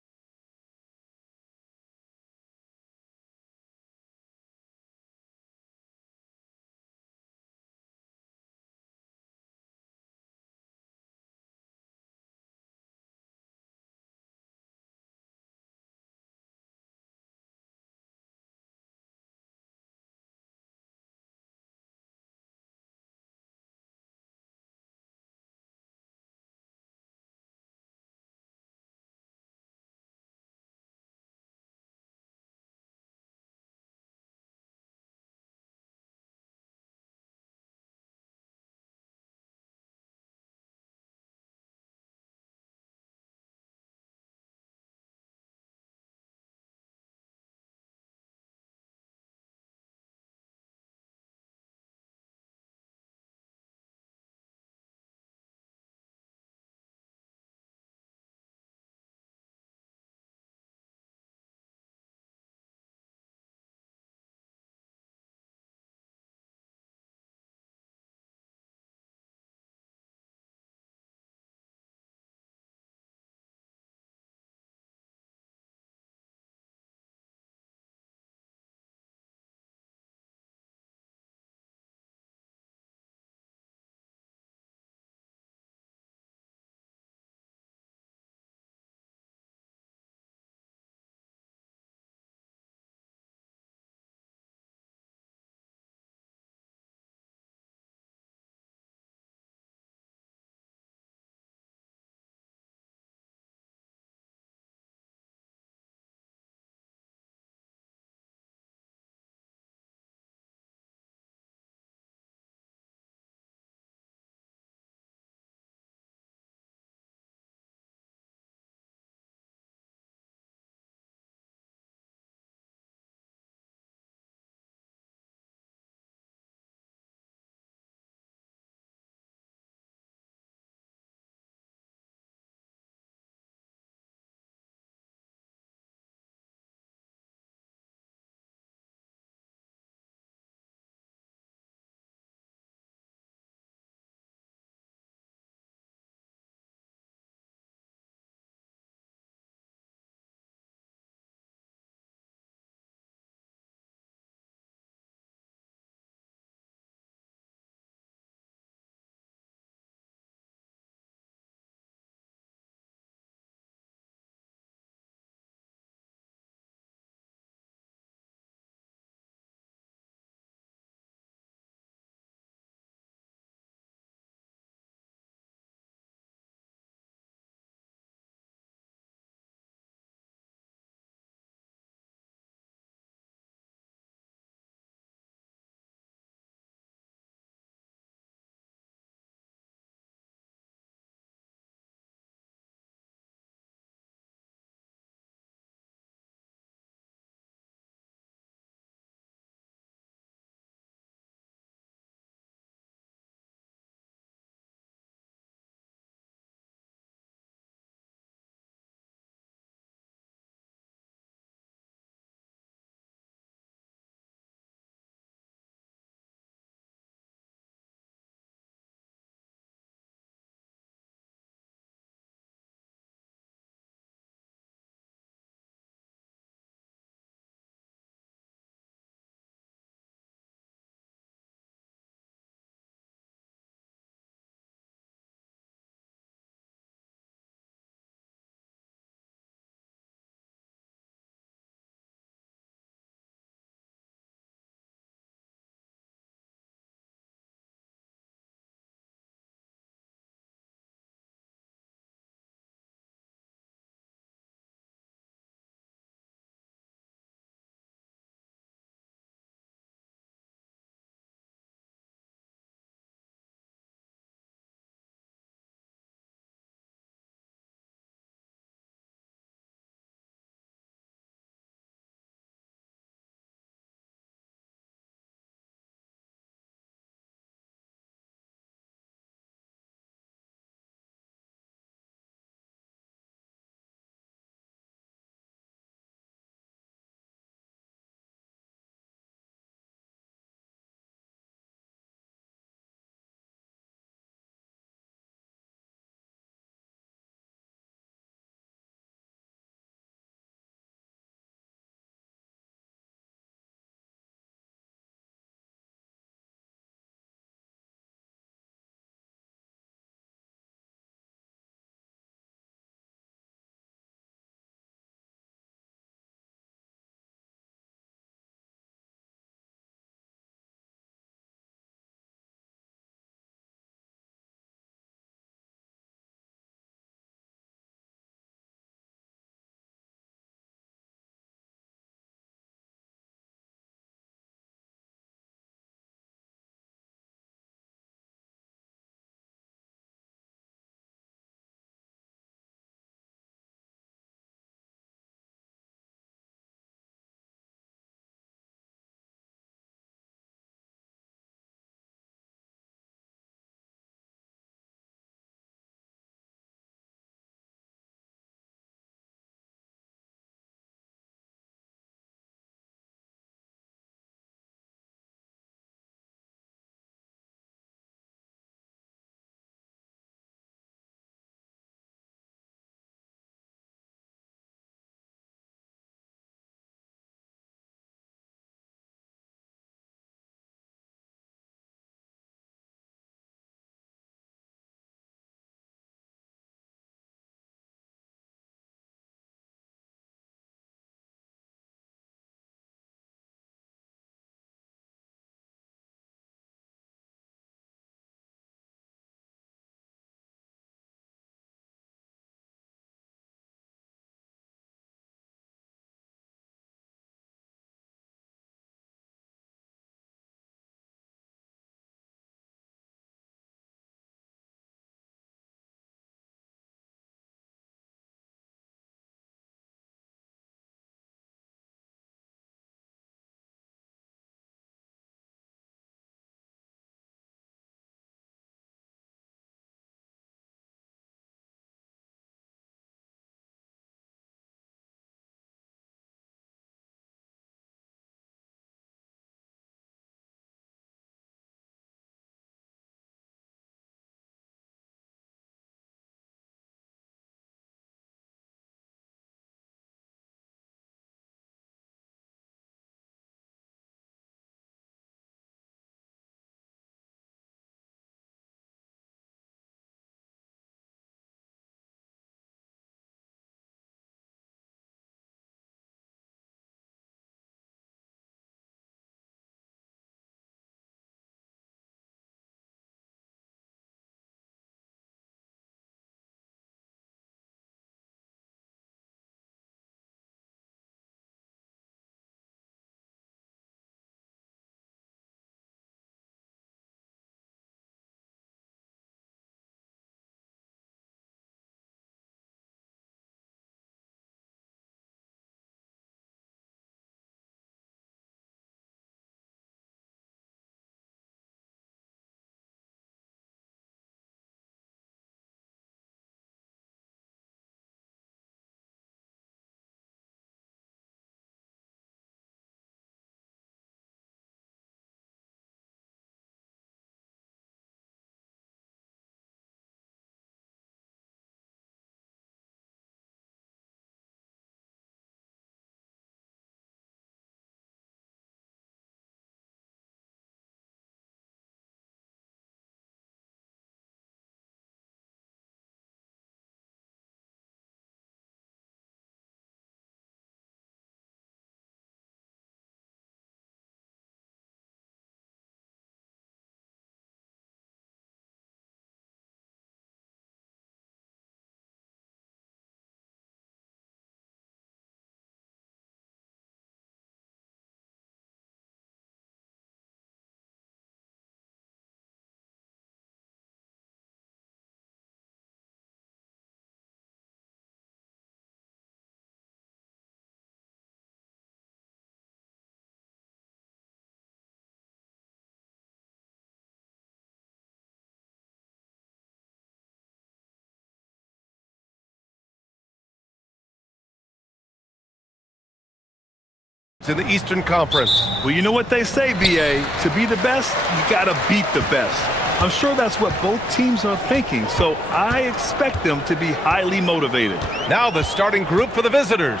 in the Eastern Conference. Well, you know what they say, BA. To be the best, you got to beat the best. I'm sure that's what both teams are thinking, so I expect them to be highly motivated. Now the starting group for the visitors.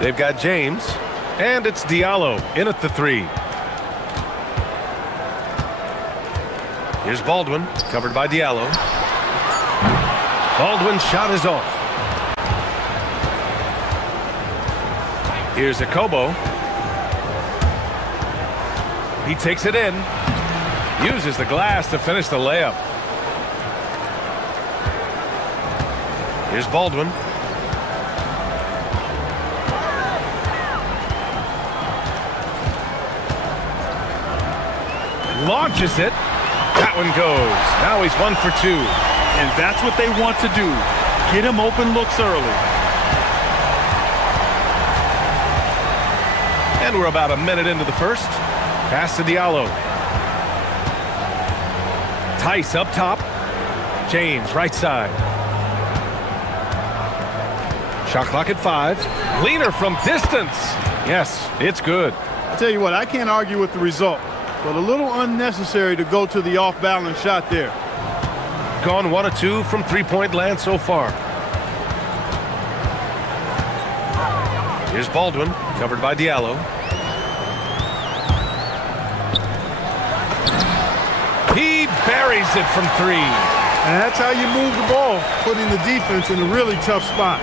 They've got James, and it's Diallo in at the 3. Here's Baldwin, covered by Diallo. Baldwin's shot is off. Here's Akobo. He takes it in. Uses the glass to finish the layup. Here's Baldwin. Launches it. That one goes. Now he's 1 for 2. And that's what they want to do. Get him open looks early. And we're about a minute into the first. Pass to Diallo. Tice up top. James, right side. Shot clock at 5. Leaner from distance. Yes, it's good. I tell you what, I can't argue with the result, but a little unnecessary to go to the off-balance shot there. Gone 1 of 2 from three-point land so far. Here's Baldwin, covered by Diallo. He buries it from 3. And that's how you move the ball, putting the defense in a really tough spot.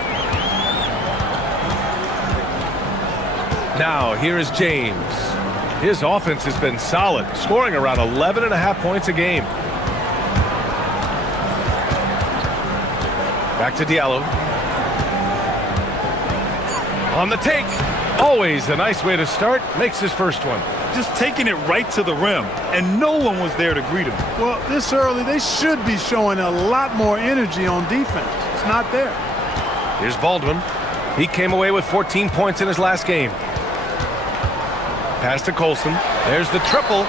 Now, here is James. His offense has been solid, scoring around 11.5 points a game. Back to Diallo. On the take. Always a nice way to start. Makes his first one. Just taking it right to the rim, and no one was there to greet him. Well, this early, they should be showing a lot more energy on defense. It's not there. Here's Baldwin. He came away with 14 points in his last game. Pass to Colson. There's the triple.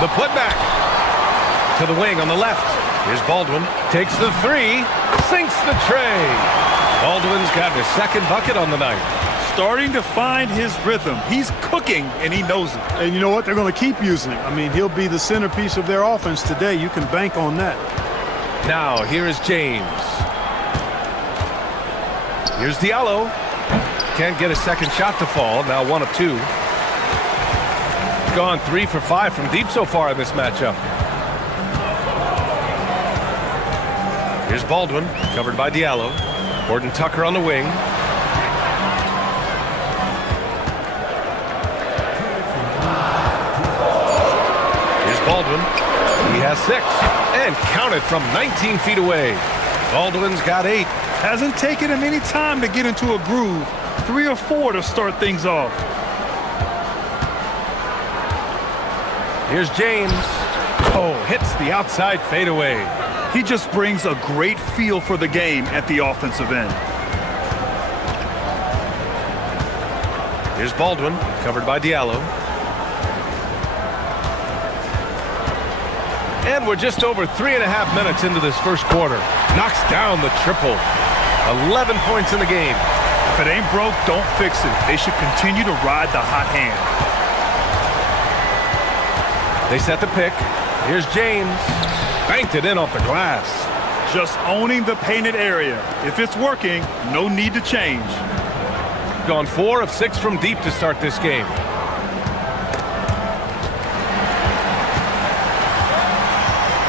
The putback. To the wing on the left. Here's Baldwin. Takes the 3. Sinks the tray. Baldwin's got his second bucket on the night. Starting to find his rhythm. He's cooking, and he knows it. And you know what? They're going to keep using him. I mean, he'll be the centerpiece of their offense today. You can bank on that. Now, here is James. Here's Diallo. Can't get a second shot to fall. Now 1 of 2. Gone 3 for 5 from deep so far in this matchup. Here's Baldwin, covered by Diallo. Horton Tucker on the wing. Here's Baldwin. He has 6. And counted from 19 feet away. Baldwin's got 8. Hasn't taken him any time to get into a groove. 3 or 4 to start things off. Here's James. Oh, hits the outside fadeaway. He just brings a great feel for the game at the offensive end. Here's Baldwin, covered by Diallo. And we're just over 3.5 minutes into this first quarter. Knocks down the triple. 11 points in the game. If it ain't broke, don't fix it. They should continue to ride the hot hand. They set the pick. Here's James. Banked it in off the glass. Just owning the painted area. If it's working, no need to change. Gone 4 of 6 from deep to start this game.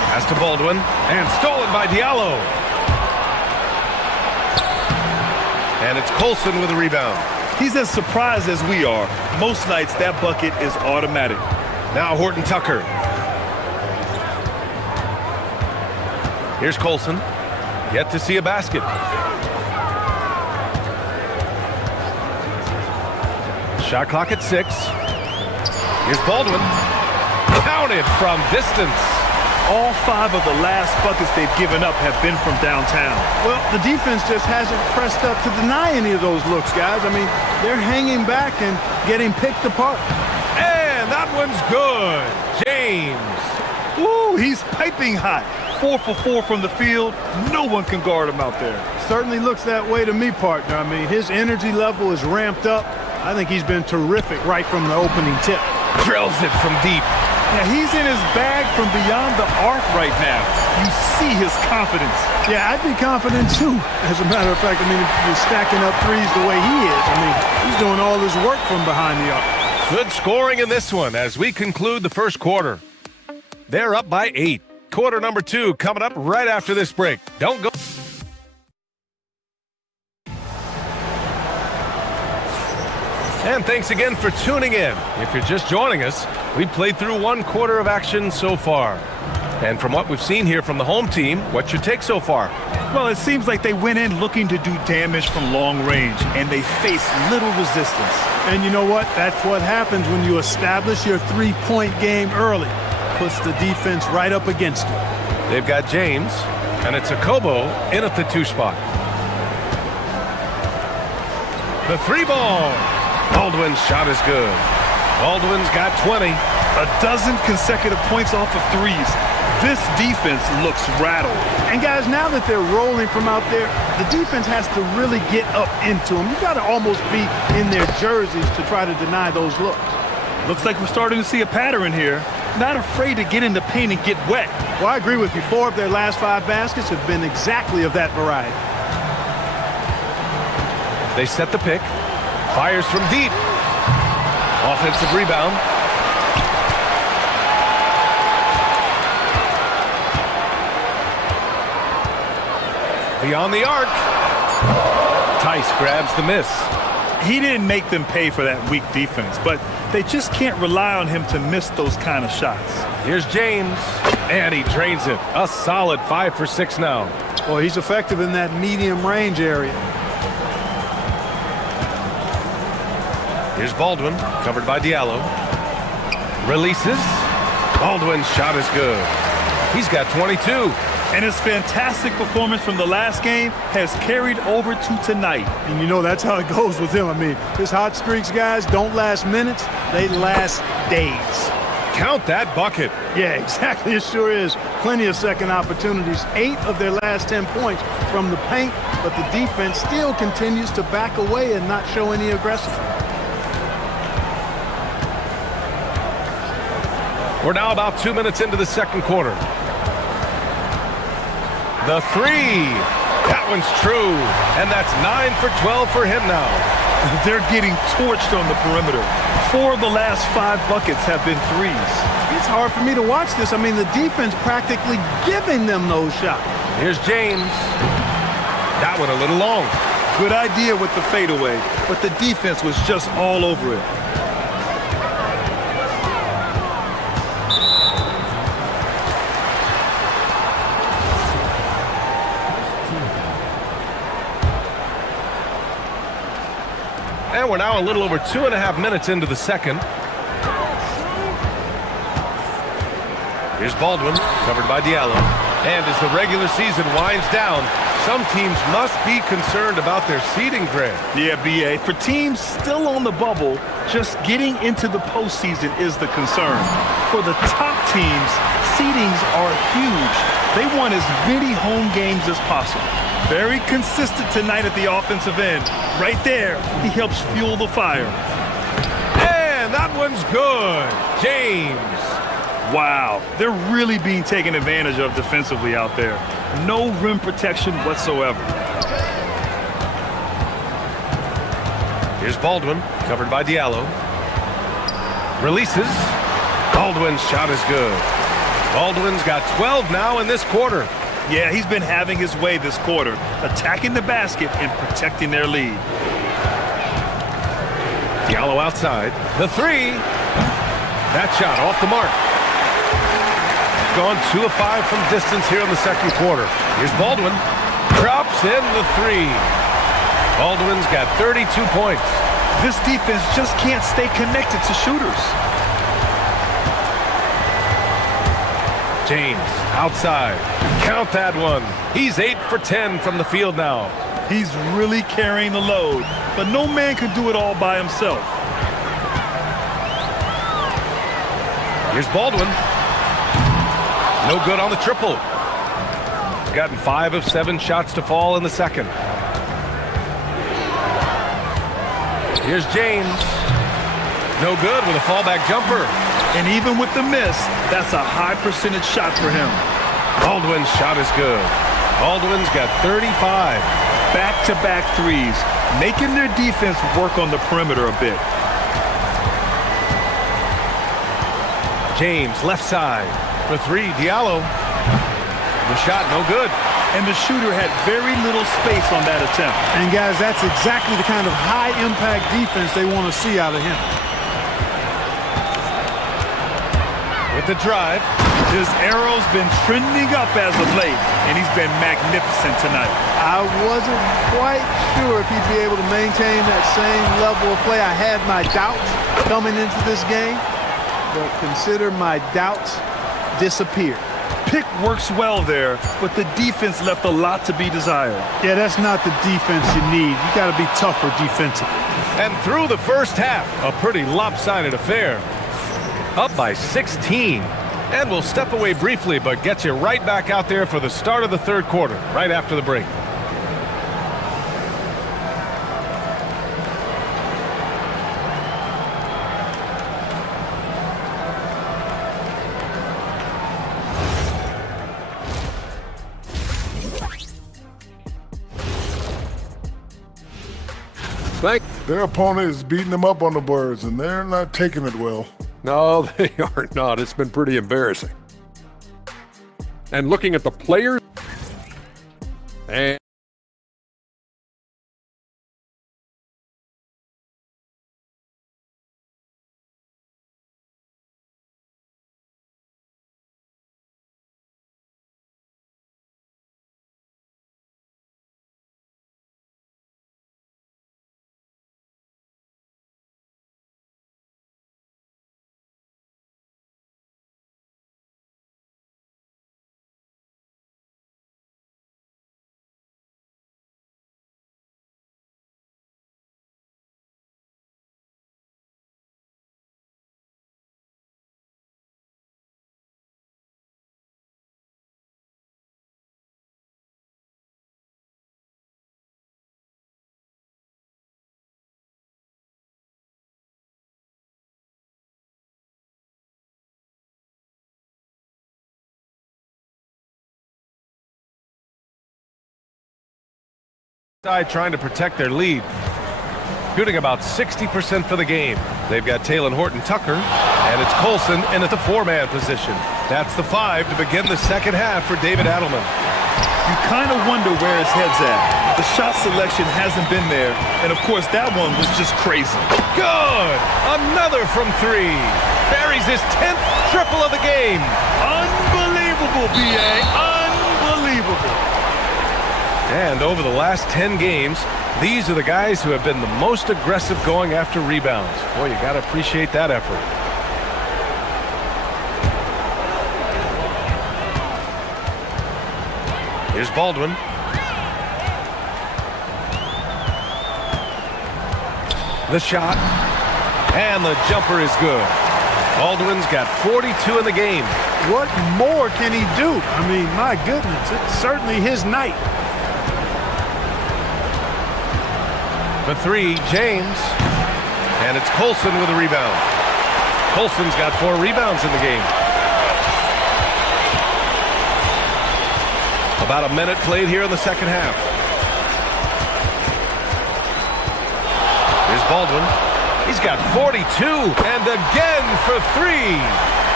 Pass to Baldwin. And stolen by Diallo. And it's Colson with a rebound. He's as surprised as we are. Most nights, that bucket is automatic. Now Horton Tucker. Here's Colson. Yet to see a basket. Shot clock at 6. Here's Baldwin. Counted from distance. All 5 of the last buckets they've given up have been from downtown. Well, the defense just hasn't pressed up to deny any of those looks, guys. I mean, they're hanging back and getting picked apart. And that one's good. James. Woo, he's piping hot. 4 for 4 from the field. No one can guard him out there. Certainly looks that way to me, partner. I mean, his energy level is ramped up. I think he's been terrific right from the opening tip. Drills it from deep. Yeah, he's in his bag from beyond the arc right now. You see his confidence. Yeah, I'd be confident too. As a matter of fact, I mean, if you're stacking up threes the way he is, I mean, he's doing all his work from behind the arc. Good scoring in this one as we conclude the first quarter. They're up by 8. Quarter number 2 coming up right after this break. Don't go. And thanks again for tuning in. If you're just joining us, we played through 1 quarter of action so far. And from what we've seen here from the home team, what's your take so far? Well, it seems like they went in looking to do damage from long range, and they faced little resistance. And you know what? That's what happens when you establish your three-point game early. Puts the defense right up against you. They've got James, and it's a Kobo in at the 2 spot. The 3 ball. Baldwin's shot is good. Baldwin's got 20. A dozen consecutive points off of threes. This defense looks rattled. And guys, now that they're rolling from out there, the defense has to really get up into them. You've got to almost be in their jerseys to try to deny those looks. Looks like we're starting to see a pattern here. Not afraid to get in the paint and get wet. Well, I agree with you. 4 of their last 5 baskets have been exactly of that variety. They set the pick. Fires from deep. Offensive rebound. Beyond the arc. Tice grabs the miss. He didn't make them pay for that weak defense, but they just can't rely on him to miss those kind of shots. Here's James, and he drains it. A solid 5 for 6 now. Well, he's effective in that medium range area. Here's Baldwin, covered by Diallo. Releases. Baldwin's shot is good. He's got 22. And his fantastic performance from the last game has carried over to tonight. And you know that's how it goes with him. I mean, his hot streaks, guys, don't last minutes. They last days. Count that bucket. Yeah, exactly. It sure is. Plenty of second opportunities. 8 of their last 10 points from the paint, but the defense still continues to back away and not show any aggression. We're now about 2 minutes into the second quarter. The 3. That one's true. And that's 9 for 12 for him now. They're getting torched on the perimeter. 4 of the last 5 buckets have been threes. It's hard for me to watch this. I mean, the defense practically giving them those shots. Here's James. That one a little long. Good idea with the fadeaway, but the defense was just all over it. And we're now a little over 2.5 minutes into the second. Here's Baldwin, covered by Diallo. And as the regular season winds down, some teams must be concerned about their seeding grade. Yeah, B.A. For teams still on the bubble, just getting into the postseason is the concern. For the top teams, seedings are huge. They want as many home games as possible. Very consistent tonight at the offensive end. Right there, he helps fuel the fire. And that one's good. James. Wow, they're really being taken advantage of defensively out there. No rim protection whatsoever. Here's Baldwin, covered by Diallo. Releases. Baldwin's shot is good. Baldwin's got 12 now in this quarter. Yeah, he's been having his way this quarter, attacking the basket and protecting their lead. Diallo outside. The 3. That shot off the mark. Gone 2 of 5 from distance here in the second quarter. Here's Baldwin. Drops in the 3. Baldwin's got 32 points. This defense just can't stay connected to shooters. James outside. Count that one. He's 8 for 10 from the field now. He's really carrying the load, but no man can do it all by himself. Here's Baldwin. No good on the triple. He's gotten 5 of 7 shots to fall in the second. Here's James. No good with a fallback jumper. And even with the miss, that's a high percentage shot for him. Baldwin's shot is good. Baldwin's got 35. Back-to-back threes, making their defense work on the perimeter a bit. James, left side for three. Diallo. The shot, no good. And the shooter had very little space on that attempt. And guys, that's exactly the kind of high-impact defense they want to see out of him. With the drive. His arrow's been trending up as of late, and he's been magnificent tonight. I wasn't quite sure if he'd be able to maintain that same level of play. I had my doubts coming into this game, but consider my doubts disappeared. Pick works well there, but the defense left a lot to be desired. Yeah, that's not the defense you need. You got to be tougher defensively. And through the first half, a pretty lopsided affair. Up by 16. And we'll step away briefly, but get you right back out there for the start of the third quarter, right after the break. Their opponent is beating them up on the boards, and they're not taking it well. No, they are not. It's been pretty embarrassing. And looking at the players, and side trying to protect their lead. Shooting about 60% for the game. They've got Taylor Horton-Tucker, and it's Colson in at the four-man position. That's the 5 to begin the second half for David Adelman. You kind of wonder where his head's at. The shot selection hasn't been there, and of course that one was just crazy. Good! Another from three. Buries his 10th triple of the game. Unbelievable, B.A. Unbelievable. And over the last 10 games, these are the guys who have been the most aggressive going after rebounds. Boy, you got to appreciate that effort. Here's Baldwin. The shot. And the jumper is good. Baldwin's got 42 in the game. What more can he do? I mean, my goodness, it's certainly his night. For three, James. And it's Colson with a rebound. Colson's got 4 rebounds in the game. About a minute played here in the second half. Here's Baldwin. He's got 42. And again for 3.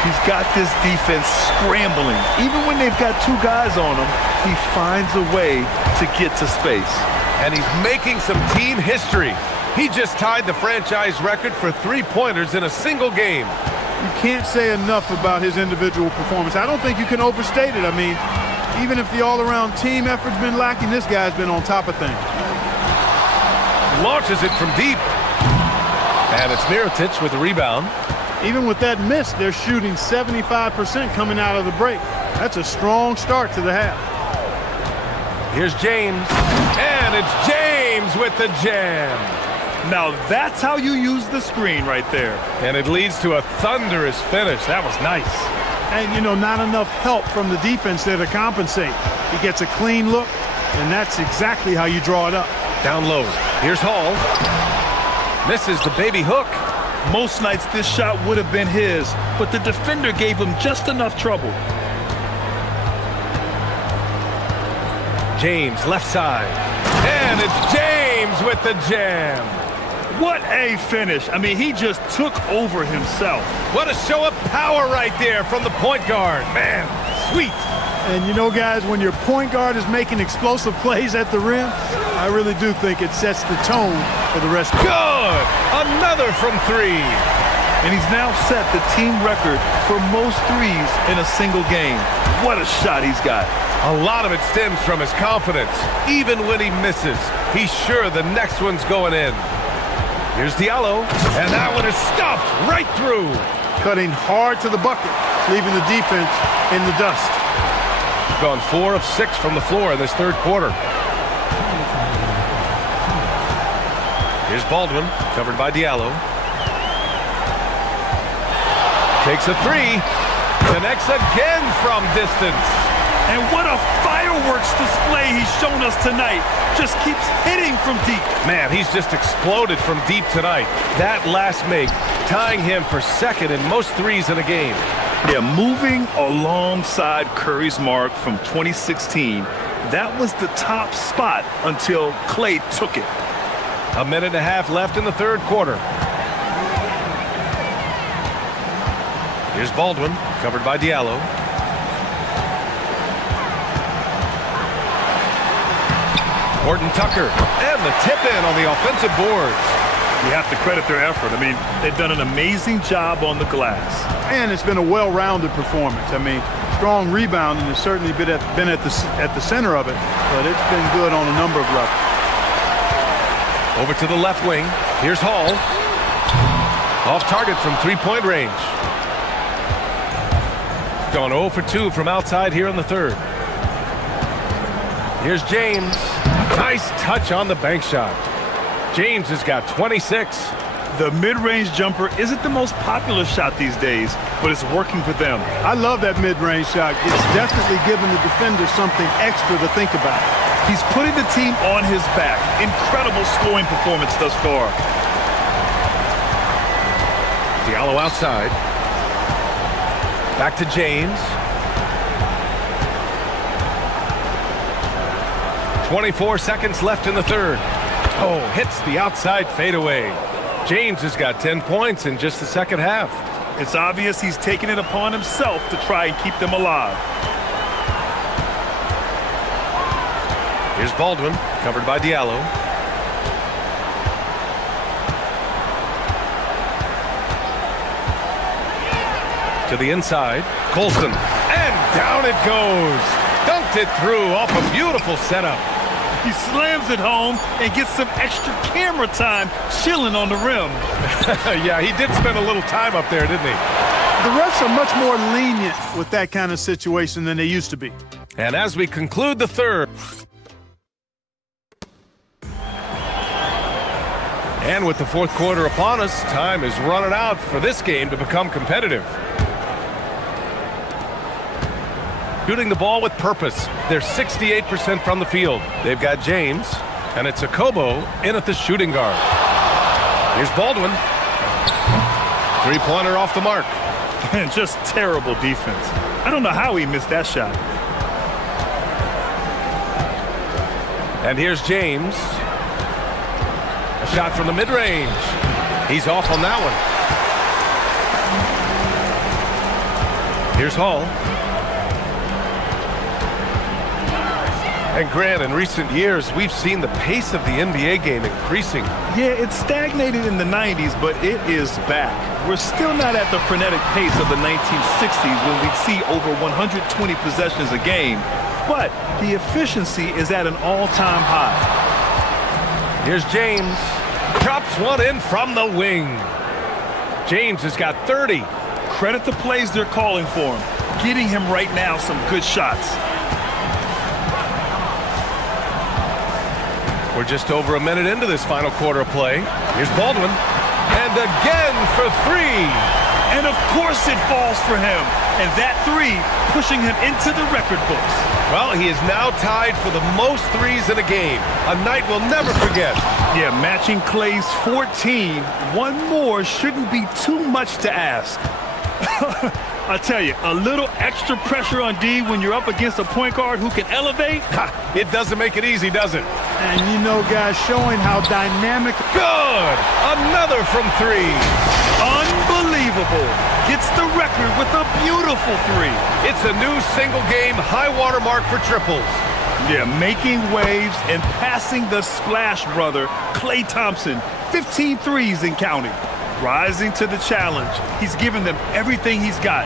He's got this defense scrambling. Even when they've got 2 guys on him, he finds a way to get to space. And he's making some team history. He just tied the franchise record for 3-pointers in a single game. You can't say enough about his individual performance. I don't think you can overstate it. I mean, even if the all-around team effort's been lacking, this guy's been on top of things. Launches it from deep. And it's Mirotic with the rebound. Even with that miss, they're shooting 75% coming out of the break. That's a strong start to the half. Here's James. And it's James with the jam. Now that's how you use the screen right there. And it leads to a thunderous finish. That was nice. And, you know, not enough help from the defense there to compensate. He gets a clean look, and that's exactly how you draw it up. Down low. Here's Hall. Misses the baby hook. Most nights this shot would have been his, but the defender gave him just enough trouble. James, left side. And it's James with the jam. What a finish. I mean, he just took over himself. What a show of power right there from the point guard. Man, sweet. And you know, guys, when your point guard is making explosive plays at the rim, I really do think it sets the tone for the rest of the Good! Another from three. And he's now set the team record for most threes in a single game. What a shot he's got. A lot of it stems from his confidence. Even when he misses, he's sure the next one's going in. Here's Diallo, and that one is stuffed right through. cutting hard to the bucket, leaving the defense in the dust. Gone 4 of 6 from the floor in this third quarter. Here's Baldwin, covered by Diallo. Takes a three, connects again from distance. And what a fireworks display he's shown us tonight. Just keeps hitting from deep. Man, he's just exploded from deep tonight. That last make, tying him for second in most threes in a game. Yeah, moving alongside Curry's mark from 2016. That was the top spot until Clay took it. A minute and a half left in the third quarter. Here's Baldwin, covered by Diallo. Horton Tucker, and the tip-in on the offensive boards. You have to credit their effort. I mean, they've done an amazing job on the glass. And it's been a well-rounded performance. I mean, strong rebounding has certainly been at the center of it, but it's been good on a number of levels. Over to the left wing. Here's Hall. Off target from three-point range. Gone 0 for 2 from outside here in the third. Here's James. Nice touch on the bank shot. James has got 26. The mid-range jumper isn't the most popular shot these days, but it's working for them. I love that mid-range shot. It's definitely giving the defender something extra to think about. He's putting the team on his back. Incredible scoring performance thus far. Diallo outside. Back to James. 24 seconds left in the third. Oh, hits the outside fadeaway. James has got 10 points in just the second half. It's obvious he's taken it upon himself to try and keep them alive. Here's Baldwin, covered by Diallo. To the inside, Colson, and down it goes. Dunked it through off a beautiful setup. He slams it home and gets some extra camera time chilling on the rim. Yeah, he did spend a little time up there, didn't he? The refs are much more lenient with that kind of situation than they used to be. And as we conclude the third, and with the fourth quarter upon us, time is running out for this game to become competitive. Shooting the ball with purpose. They're 68% from the field. They've got James, and it's Akobo in at the shooting guard. Here's Baldwin. Three-pointer off the mark. And just terrible defense. I don't know how he missed that shot. And here's James. A shot from the mid-range. He's off on that one. Here's Hall. And Grant, in recent years, we've seen the pace of the NBA game increasing. Yeah, it stagnated in the 90s, but it is back. We're still not at the frenetic pace of the 1960s when we'd see over 120 possessions a game, but the efficiency is at an all-time high. Here's James. Drops one in from the wing. James has got 30. Credit the plays they're calling for him. Getting him right now some good shots. We're just over a minute into this final quarter of play. Here's Baldwin. And again for three. And of course it falls for him. And that three pushing him into the record books. Well, he is now tied for the most threes in a game. A night we'll never forget. Yeah, matching Clay's 14. One more shouldn't be too much to ask. I tell you, a little extra pressure on D when you're up against a point guard who can elevate. It doesn't make it easy, does it? And you know, guys, showing how dynamic. Good! Another from three. Unbelievable. Gets the record with a beautiful three. It's a new single-game high-water mark for triples. Yeah, making waves and passing the splash brother, Klay Thompson. 15 threes and counting. Rising to the challenge. He's given them everything he's got.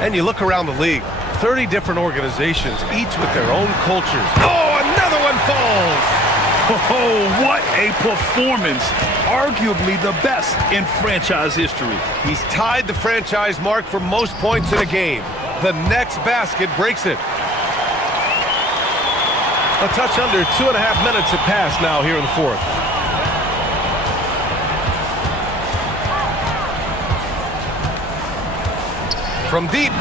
And you look around the league, 30 different organizations, each with their own cultures. Oh, another one falls! Oh, what a performance. Arguably the best in franchise history. He's tied the franchise mark for most points in a game. The next basket breaks it. A touch under 2.5 minutes have passed now here in the fourth. From deep.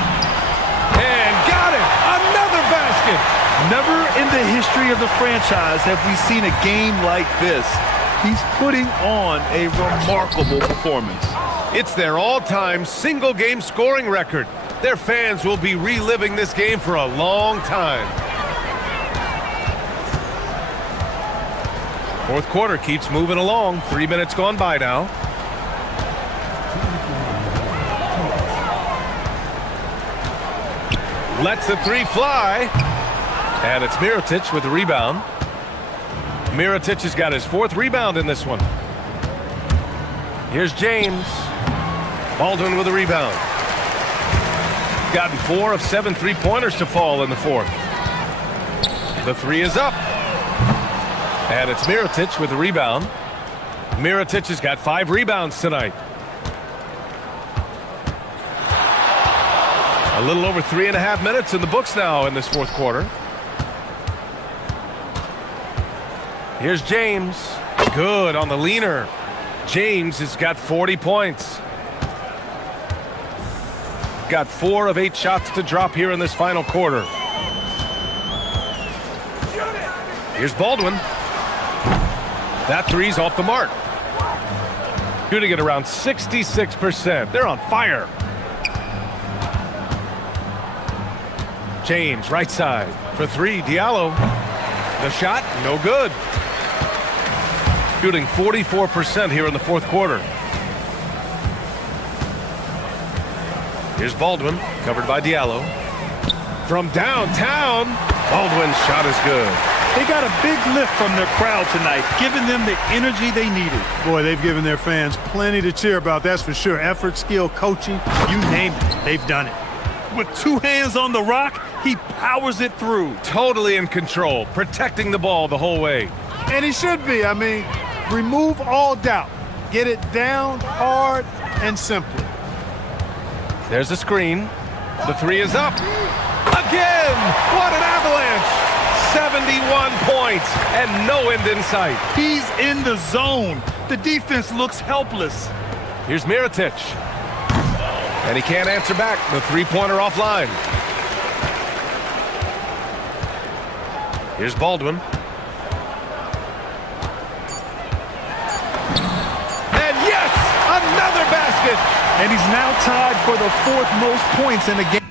And got it! Another basket! Never in the history of the franchise have we seen a game like this. He's putting on a remarkable performance. It's their all-time single-game scoring record. Their fans will be reliving this game for a long time. Fourth quarter keeps moving along. 3 minutes gone by now. Lets the three fly. And it's Mirotic with the rebound. Mirotic has got his 4th rebound in this one. Here's James. Baldwin with a rebound. Gotten 4 of 7 3-pointers to fall in the fourth. The three is up. And it's Mirotic with the rebound. Mirotic has got 5 rebounds tonight. A little over 3.5 minutes in the books now in this fourth quarter. Here's James. Good on the leaner. James has got 40 points. Got 4 of 8 shots to drop here in this final quarter. Here's Baldwin. That three's off the mark. Shooting at around 66%. They're on fire. James, right side. For 3, Diallo. The shot, no good. Shooting 44% here in the fourth quarter. Here's Baldwin, covered by Diallo. From downtown, Baldwin's shot is good. They got a big lift from their crowd tonight, giving them the energy they needed. Boy, they've given their fans plenty to cheer about, that's for sure. Effort, skill, coaching, you name it, they've done it. With 2 hands on the rock, he powers it through. Totally in control, protecting the ball the whole way. And he should be. I mean, remove all doubt. Get it down, hard, and simple. There's a screen. The three is up. Again! What an avalanche! 71 points and no end in sight. He's in the zone. The defense looks helpless. Here's Mirotic. And he can't answer back. The three-pointer offline. Here's Baldwin. And yes! Another basket! And he's now tied for the 4th most points in the game.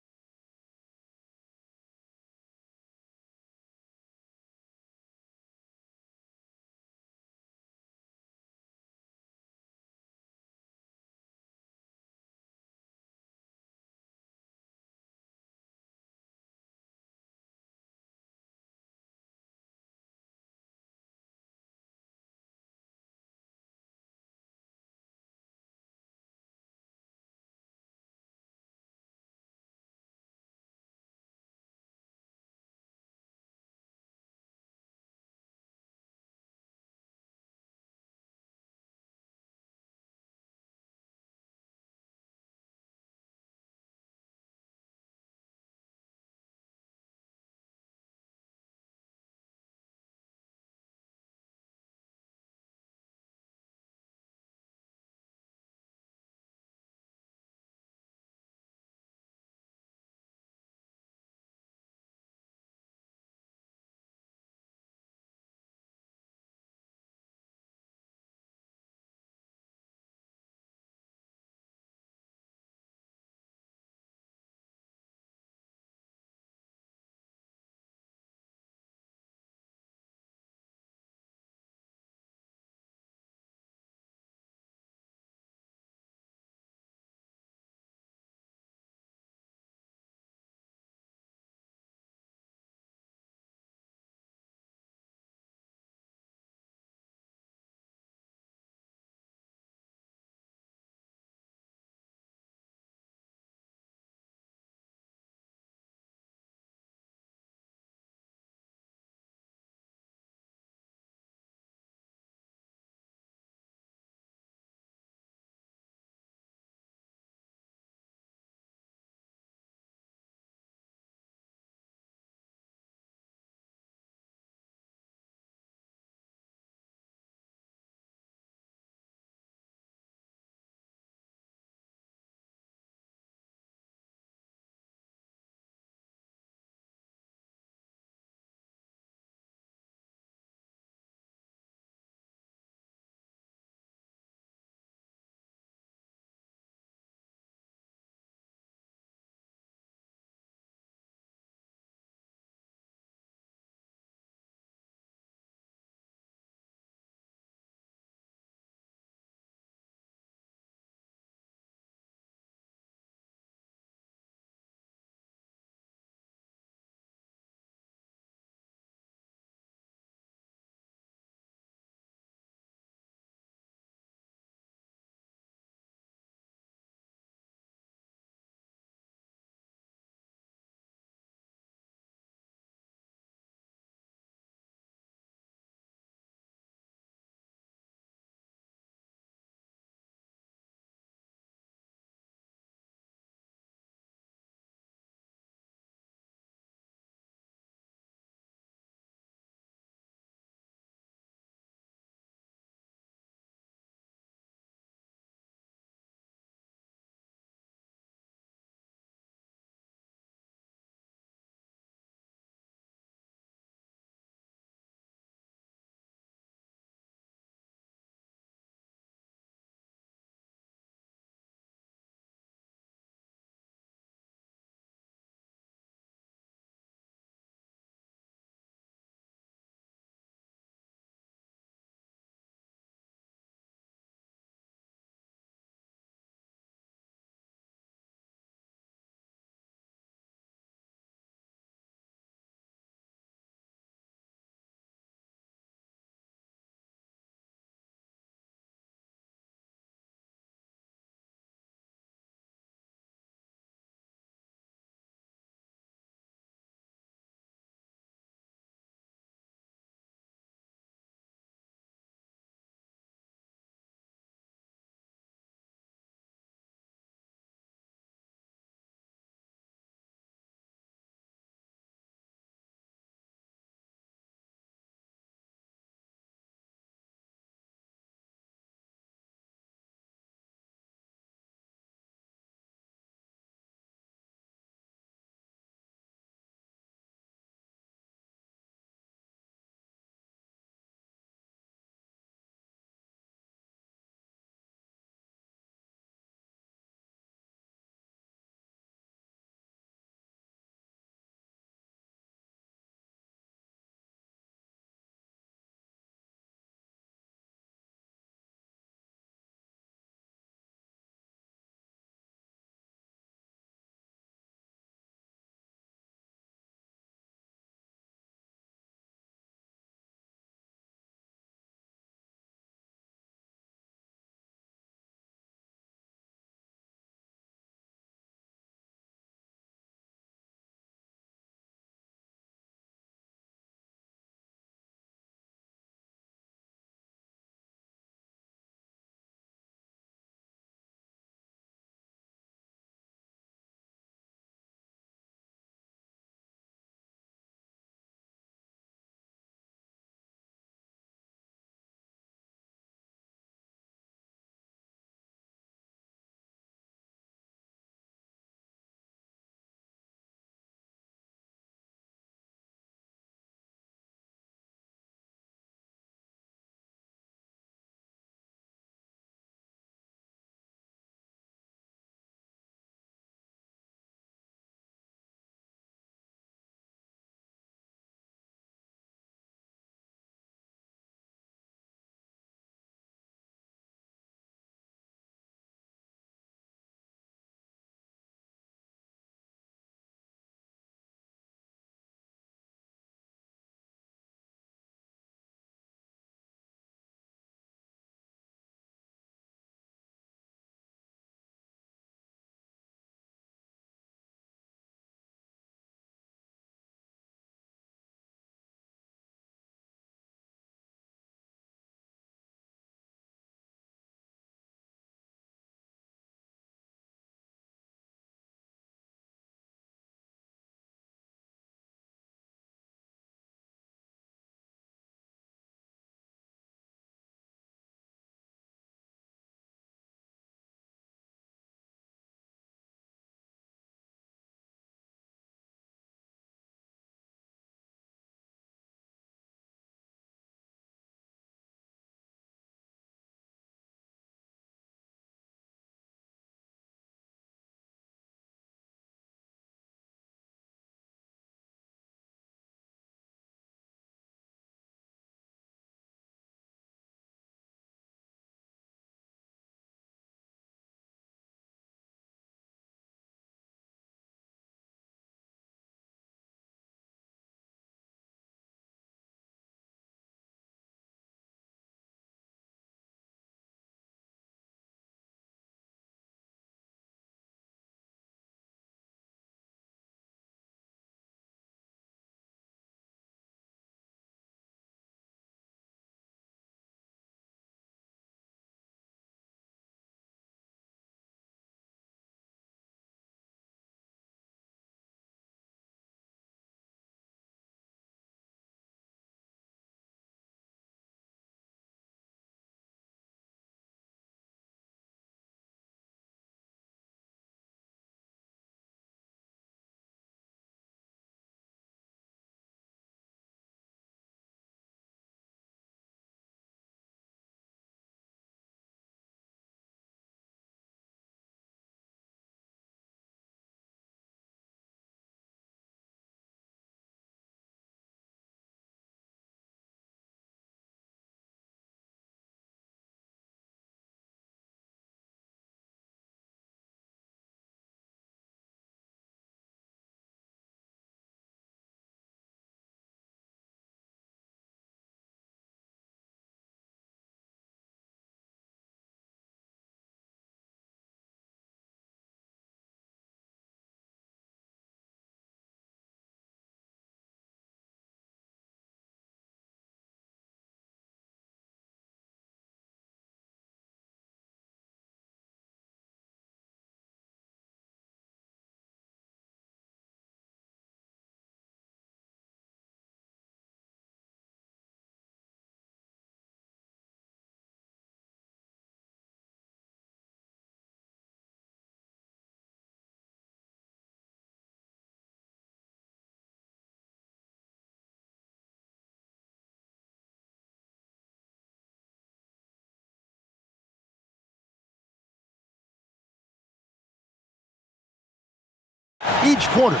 Each quarter,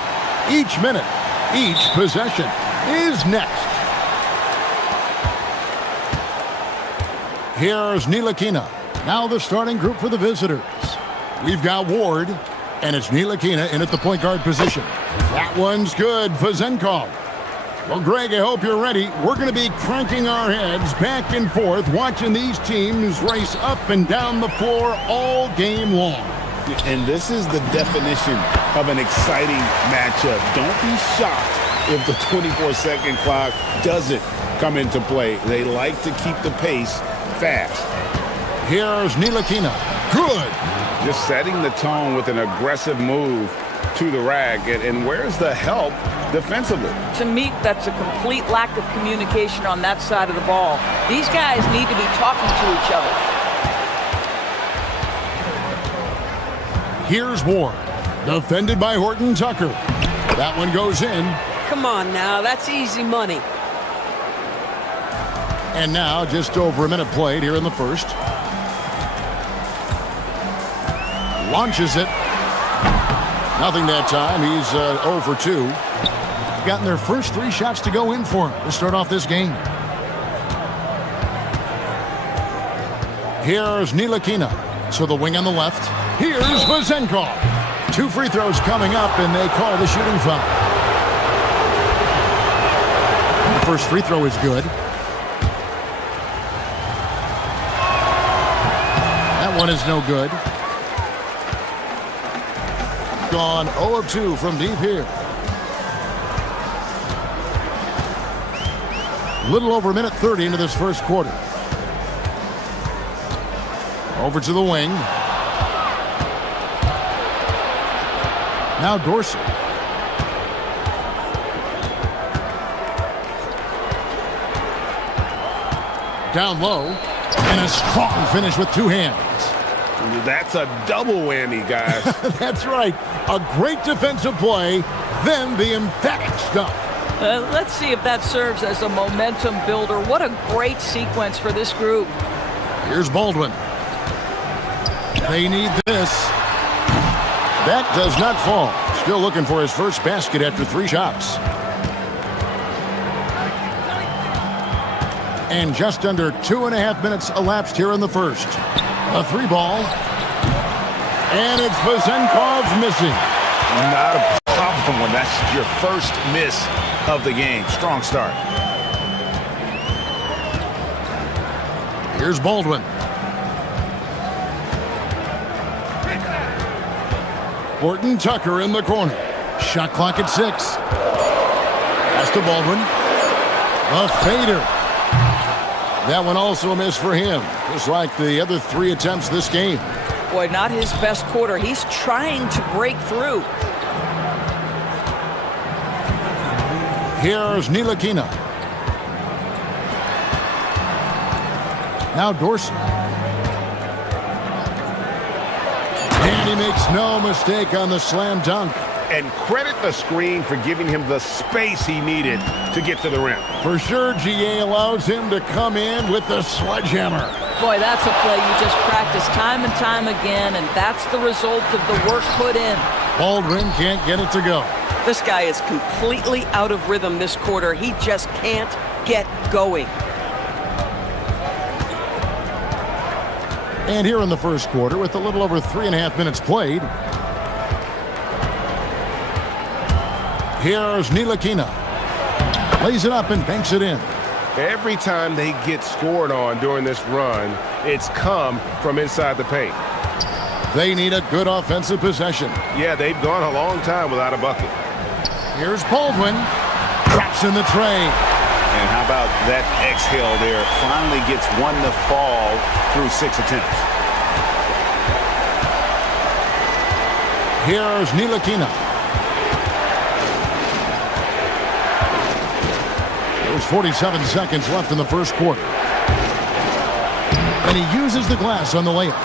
each minute, each possession is next. Here's Ntilikina. Now the starting group for the visitors. We've got Ward, and it's Ntilikina in at the point guard position. That one's good for Zenkov. Well, Greg, I hope you're ready. We're going to be cranking our heads back and forth, watching these teams race up and down the floor all game long. And this is the definition of an exciting matchup. Don't be shocked if the 24-second clock doesn't come into play. They like to keep the pace fast. Here's Ntilikina. Good. Just setting the tone with an aggressive move to the rack. And where's the help defensively? To me, that's a complete lack of communication on that side of the ball. These guys need to be talking to each other. Here's Ward, defended by Horton Tucker. That one goes in. Come on now, that's easy money. And now just over a minute played here in the first. Launches it. Nothing that time. He's 0 for 2. Gotten their first 3 shots to go in for him to start off this game. Here's Ntilikina. So the wing on the left. Here's Vazenkov. 2 free throws coming up, and they call the shooting foul. The first free throw is good. That one is no good. Gone 0 of 2 from deep here. Little over a minute 30 into this first quarter. Over to the wing. Now Dorsey. Down low. And a strong finish with 2 hands. That's a double whammy, guys. That's right. A great defensive play, then the emphatic stuff. Let's see if that serves as a momentum builder. What a great sequence for this group. Here's Baldwin. They need this. That does not fall. Still looking for his first basket after 3 shots. And just under 2.5 minutes elapsed here in the first. A 3 ball. And it's Vazenkov missing. Not a problem when that's your first miss of the game. Strong start. Here's Baldwin. Horton Tucker in the corner. Shot clock at 6. Pass to Baldwin. A fader. That one also a miss for him, just like the other 3 attempts this game. Boy, not his best quarter. He's trying to break through. Here's Ntilikina. Now Dorsey. And he makes no mistake on the slam dunk. And credit the screen for giving him the space he needed to get to the rim. For sure, GA allows him to come in with the sledgehammer. Boy, that's a play you just practice time and time again, and that's the result of the work put in. Baldwin can't get it to go. This guy is completely out of rhythm this quarter. He just can't get going. And here in the first quarter, with a little over 3.5 minutes played, here's Ntilikina. Lays it up and banks it in. Every time they get scored on during this run, it's come from inside the paint. They need a good offensive possession. Yeah, they've gone a long time without a bucket. Here's Baldwin. Drops in the tray. And how about that exhale there? Finally gets one to fall through 6 attempts. Here's Ntilikina. There's 47 seconds left in the first quarter. And he uses the glass on the layup.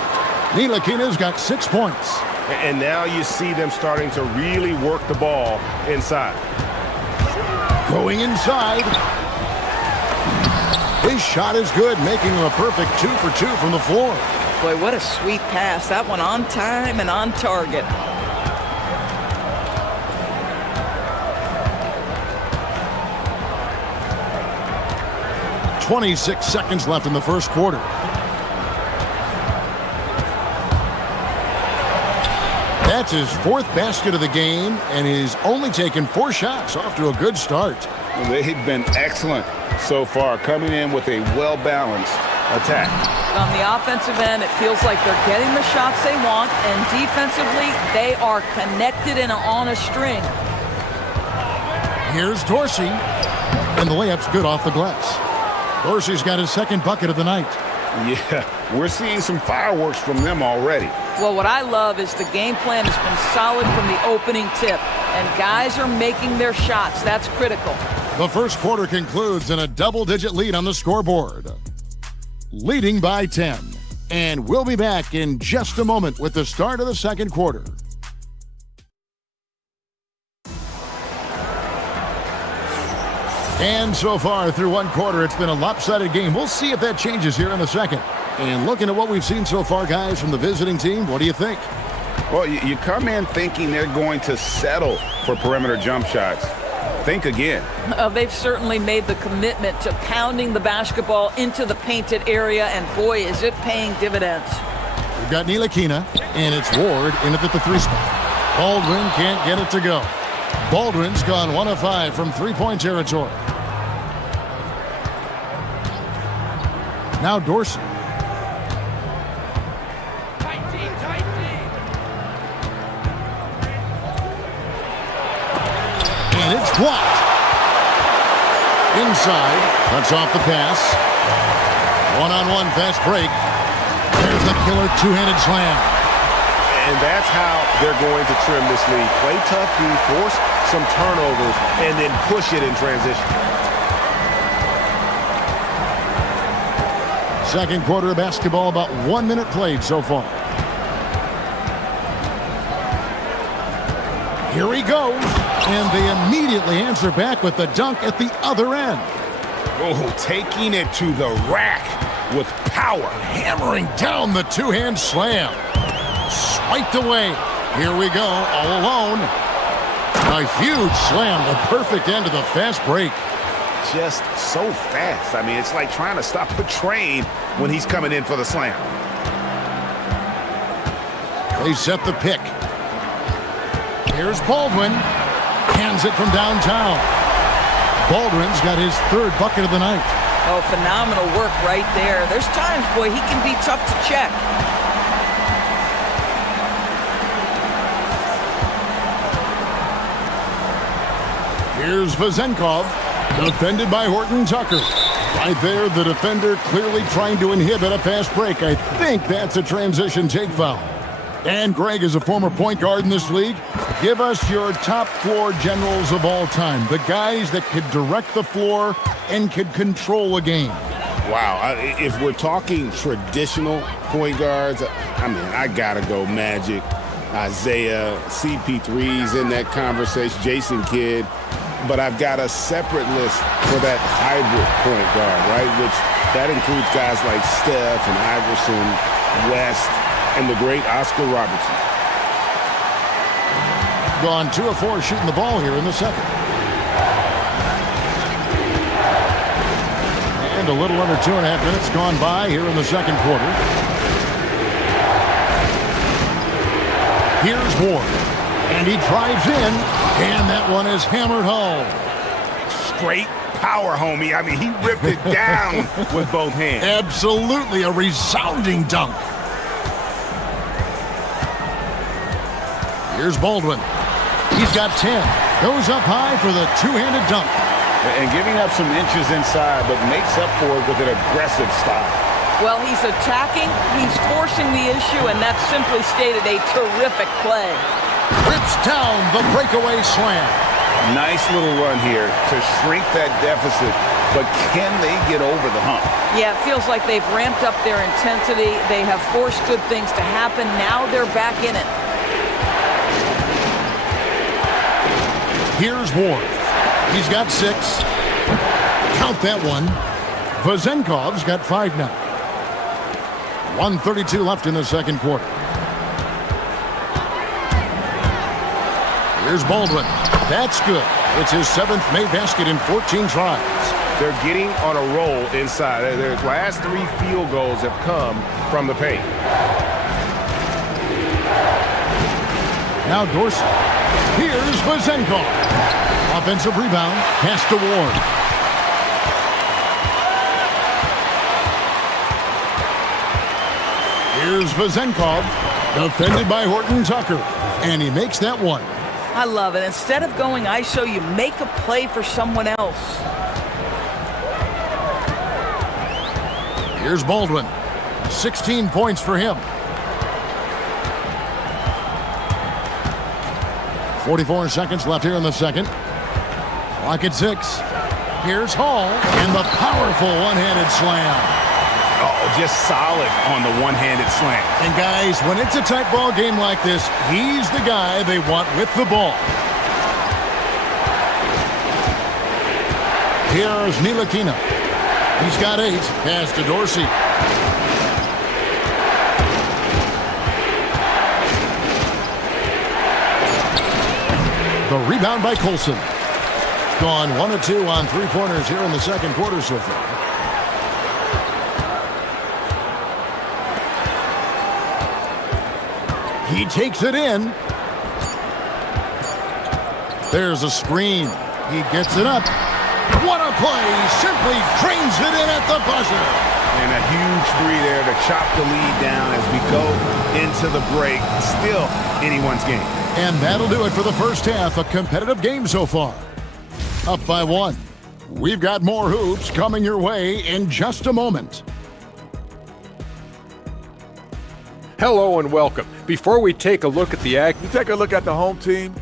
Ntilikina's got 6 points. And now you see them starting to really work the ball inside. Going inside. His shot is good, making him a perfect 2 for 2 from the floor. Boy, what a sweet pass. That one on time and on target. 26 seconds left in the first quarter. That's his 4th basket of the game, and he's only taken 4 shots. Off to a good start. They've been excellent so far, coming in with a well-balanced attack. On the offensive end, it feels like they're getting the shots they want, and defensively, they are connected and on a string. Here's Dorsey, and the layup's good off the glass. Dorsey's got his 2nd bucket of the night. Yeah, we're seeing some fireworks from them already. Well, what I love is the game plan has been solid from the opening tip, and guys are making their shots. That's critical. The first quarter concludes in a double-digit lead on the scoreboard, leading by 10. And we'll be back in just a moment with the start of the second quarter. And so far through one quarter, it's been a lopsided game. We'll see if that changes here in the second. And looking at what we've seen so far, guys, from the visiting team, what do you think? Well, you come in thinking they're going to settle for perimeter jump shots. Think again. They've certainly made the commitment to pounding the basketball into the painted area, and boy, is it paying dividends. We've got Ntilikina, and it's Ward in it at the 3 spot. Baldwin can't get it to go. Baldwin's gone 1 of 5 from 3-point territory. Now Dorsey. And it's blocked. Inside. Cuts off the pass. One-on-one fast break. There's the killer two-handed slam. And that's how they're going to trim this lead. Play tough, force some turnovers, and then push it in transition. Second quarter of basketball, about 1 minute played so far. Here he goes, and they immediately answer back with the dunk at the other end. Oh, taking it to the rack with power. Hammering down the two-hand slam. Swiped away. Here we go, all alone. A huge slam, the perfect end of the fast break. Just so fast. I mean, it's like trying to stop a train when he's coming in for the slam. They set the pick. Here's Baldwin. Hands it from downtown. Baldwin's got his 3rd bucket of the night. Oh, phenomenal work right there. There's times, boy, he can be tough to check. Here's Vezenkov, defended by Horton Tucker. Right there, the defender clearly trying to inhibit a fast break. I think that's a transition take foul. And Greg, is a former point guard in this league, give us your top floor generals of all time. The guys that could direct the floor and could control a game. Wow, if we're talking traditional point guards, I mean, I gotta go Magic, Isaiah, CP3's in that conversation, Jason Kidd. But I've got a separate list for that hybrid point guard, right? Which that includes guys like Steph and Iverson, West, and the great Oscar Robertson. Gone 2 of 4 shooting the ball here in the second. And a little under 2.5 minutes gone by here in the second quarter. Here's Ward. And he drives in, and that one is hammered home. Straight power, homie. I mean, he ripped it down with both hands. Absolutely a resounding dunk. Here's Baldwin. He's got 10. Goes up high for the two-handed dunk. And giving up some inches inside, but makes up for it with an aggressive style. Well, he's attacking, he's forcing the issue, and that's simply stated a terrific play. Rips down the breakaway slam. Nice little run here to shrink that deficit, but can they get over the hump? Yeah, it feels like they've ramped up their intensity. They have forced good things to happen. Now they're back in it. Here's Ward. He's got 6. Count that one. Vezenkov's got 5 now. 1:32 left in the second quarter. Here's Baldwin. That's good. It's his 7th made basket in 14 tries. They're getting on a roll inside. Their last 3 field goals have come from the paint. Now Dorsey. Here's Vazenkov. Offensive rebound. Pass to Ward. Here's Vazenkov. Defended by Horton Tucker. And he makes that one. I love it. Instead of going ISO, you make a play for someone else. Here's Baldwin. 16 points for him. 44 seconds left here in the second. Clock at 6. Here's Hall. And the powerful one-handed slam. Oh, just solid on the one-handed slam. And guys, when it's a tight ball game like this, he's the guy they want with the ball. Here's Ntilikina. He's got 8. Pass to Dorsey. The rebound by Colson. Gone 1 of 2 on 3-pointers here in the second quarter so far. He takes it in. There's a screen. He gets it up. What a play. Simply drains it in at the buzzer. And a huge 3 there to chop the lead down as we go into the break. Still anyone's game. And that'll do it for the first half. A competitive game so far. Up by 1. We've got more hoops coming your way in just a moment. Hello and welcome. Before we take a look at the You take a look at the home team,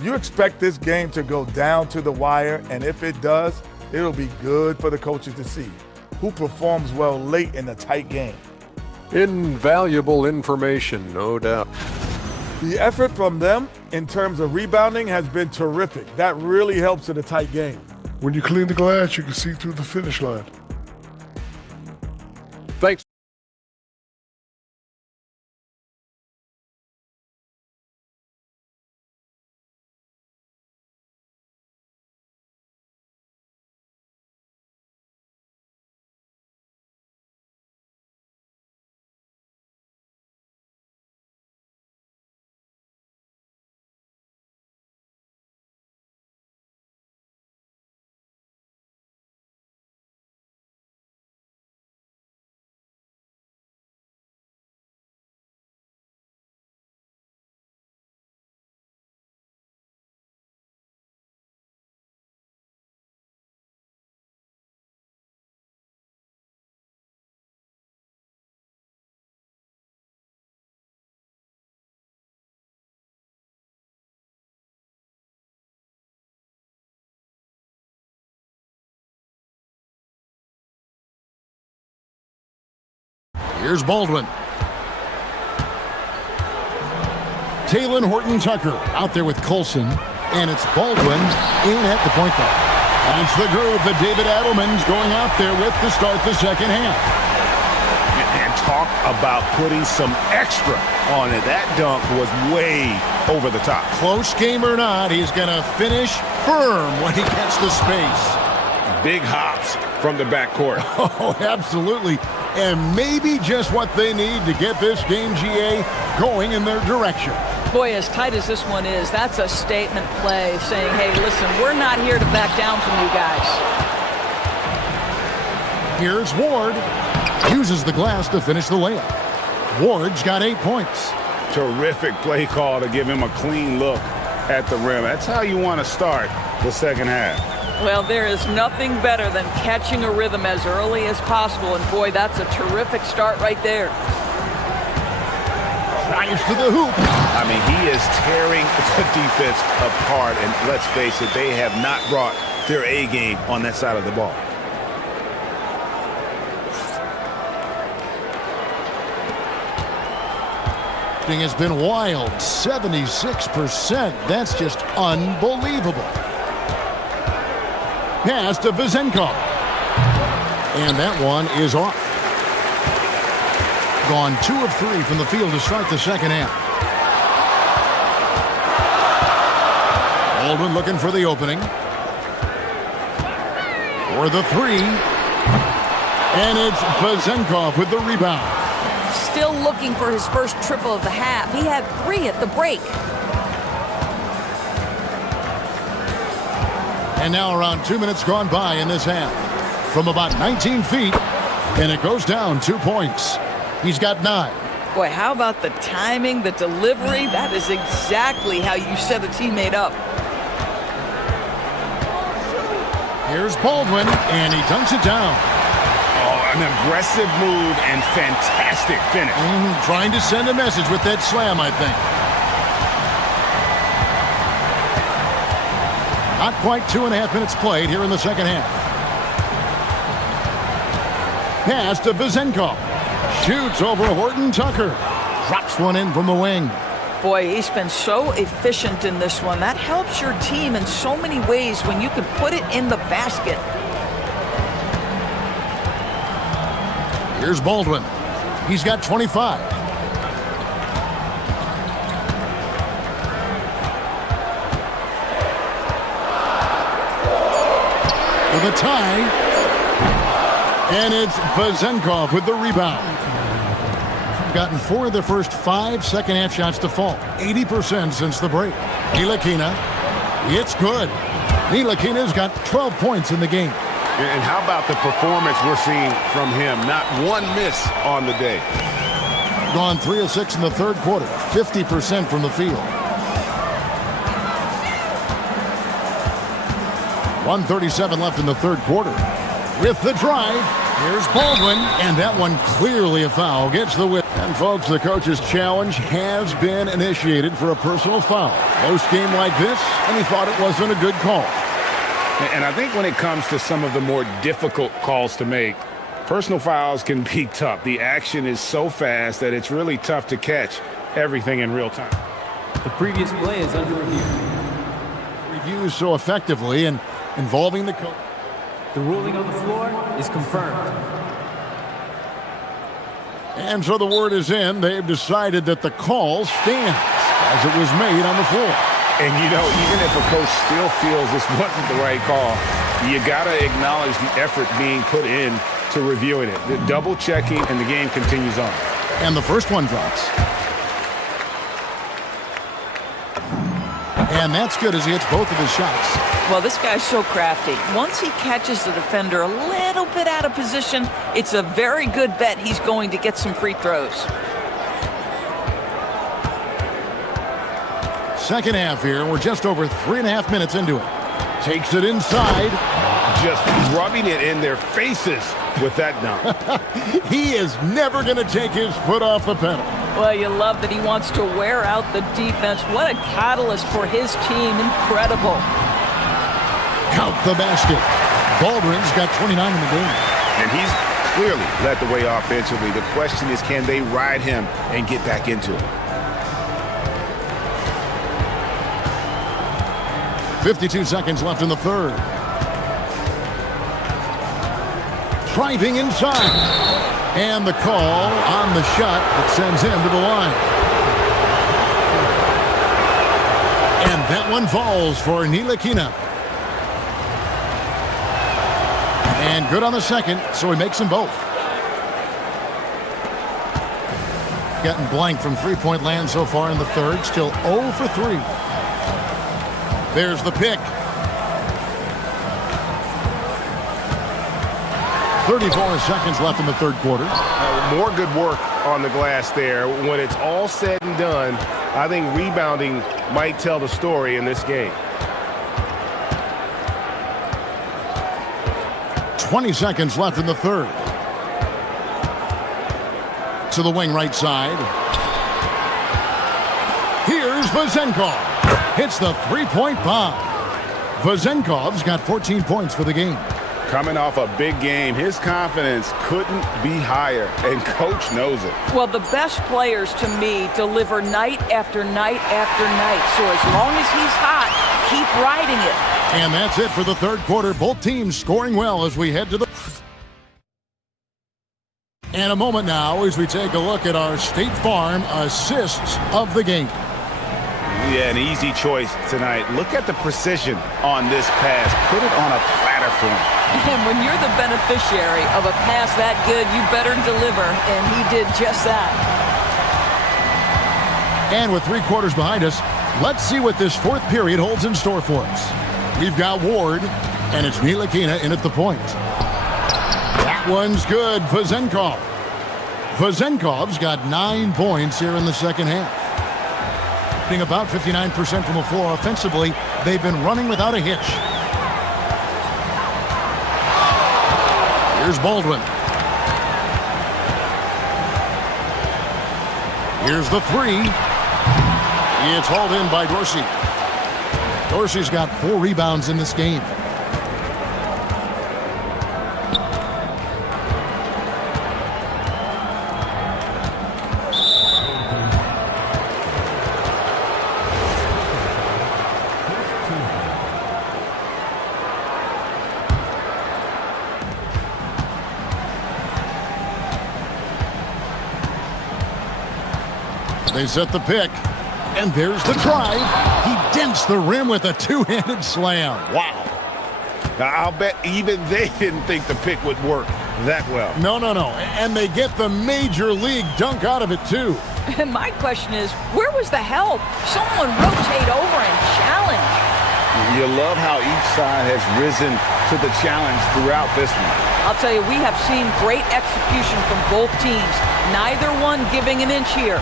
you expect this game to go down to the wire, and if it does, it'll be good for the coaches to see who performs well late in a tight game. Invaluable information, no doubt. The effort from them in terms of rebounding has been terrific. That really helps in a tight game. When you clean the glass, you can see through the finish line. Thanks. Here's Baldwin. Taylor Horton Tucker out there with Colson. And it's Baldwin in at the point guard. That's the groove that David Adelman's going out there with to start the second half. And talk about putting some extra on it. That dunk was way over the top. Close game or not, he's going to finish firm when he gets the space. Big hops from the backcourt. Oh, absolutely. And maybe just what they need to get this game, GA, going in their direction. Boy, as tight as this one is, that's a statement play saying, hey, listen, we're not here to back down from you guys. Here's Ward. Uses the glass to finish the layup. Ward's got 8 points. Terrific play call to give him a clean look at the rim. That's how you want to start the second half. Well, there is nothing better than catching a rhythm as early as possible, and boy, that's a terrific start right there. Drives to the hoop. I mean, he is tearing the defense apart, and let's face it, they have not brought their A game on that side of the ball. Thing has been wild, 76%. That's just unbelievable. Pass to Vazenkov. And that one is off. Gone 2 of 3 from the field to start the second half. Baldwin looking for the opening. For the three. And it's Vezenkov with the rebound. Still looking for his first triple of the half. He had 3 at the break. And now around 2 minutes gone by in this half. From about 19 feet, and it goes down 2 points. He's got 9. Boy, how about the timing, the delivery? That is exactly how you set a teammate up. Here's Baldwin, and he dunks it down. Oh, an aggressive move and fantastic finish. Trying to send a message with that slam, I think. Not quite 2.5 minutes played here in the second half. Pass to Vezenkov. Shoots over Horton Tucker. Drops one in from the wing. Boy, he's been so efficient in this one. That helps your team in so many ways when you can put it in the basket. Here's Baldwin. He's got 25. For the tie. And it's Vezenkov with the rebound. Gotten 4 of the first 5 second-half shots to fall. 80% since the break. Ntilikina. It's good. Ntilikina's got 12 points in the game. And how about the performance we're seeing from him? Not one miss on the day. Gone 3 of 6 in the third quarter. 50% from the field. 1:37 left in the third quarter. With the drive, here's Baldwin, and that one clearly a foul. Gets the whip. And folks, the coach's challenge has been initiated for a personal foul. Close game like this, and he thought it wasn't a good call. And I think when it comes to some of the more difficult calls to make, personal fouls can be tough. The action is so fast that it's really tough to catch everything in real time. The previous play is under review. Reviews so effectively and involving the coach. The ruling on the floor is confirmed. And so the word is in. They've decided that the call stands as it was made on the floor. And, you know, even if a coach still feels this wasn't the right call, you got to acknowledge the effort being put in to reviewing it. The double checking, and the game continues on. And the first one drops. And that's good as he hits both of his shots. Well, this guy's so crafty. Once he catches the defender a little bit out of position, it's a very good bet he's going to get some free throws. Second half here. We're just over 3.5 minutes into it. Takes it inside. Just rubbing it in their faces with that dunk. He is never going to take his foot off the pedal. Well, you love that he wants to wear out the defense. What a catalyst for his team. Incredible. Count the basket. Baldwin's got 29 in the game. And he's clearly led the way offensively. The question is, can they ride him and get back into it? 52 seconds left in the third. Driving inside. And the call on the shot that sends him to the line. And that one falls for Ntilikina. And good on the second, so he makes them both. Getting blank from three-point land so far in the third. Still 0 for 3. There's the pick. 34 seconds left in the third quarter. More good work on the glass there. When it's all said and done, I think rebounding might tell the story in this game. 20 seconds left in the third. To the wing right side. Here's Vezenkov. Hits the three-point bomb. Vezenkov's got 14 points for the game. Coming off a big game, his confidence couldn't be higher, and coach knows it. Well, the best players, to me, deliver night after night after night. So as long as he's hot, keep riding it. And that's it for the third quarter. Both teams scoring well as we head to the... And a moment now as we take a look at our State Farm assists of the game. Yeah, an easy choice tonight. Look at the precision on this pass. Put it on a platter for him. And when you're the beneficiary of a pass that good, you better deliver, and he did just that. And with 3 quarters behind us, let's see what this fourth period holds in store for us. We've got Ward, and it's Ntilikina in at the point. That one's good. Vezenkov. Vezenkov's got 9 points here in the second half. Being about 59% from the floor offensively, they've been running without a hitch. Here's Baldwin. Here's the 3. It's hauled in by Dorsey. Dorsey's got 4 rebounds in this game. They set the pick, and there's the drive. He dents the rim with a 2-handed slam. Wow. Now, I'll bet even they didn't think the pick would work that well. No. And they get the major league dunk out of it, too. And my question is, where was the help? Someone rotate over and challenge. You love how each side has risen to the challenge throughout this one. I'll tell you, we have seen great execution from both teams. Neither one giving an inch here.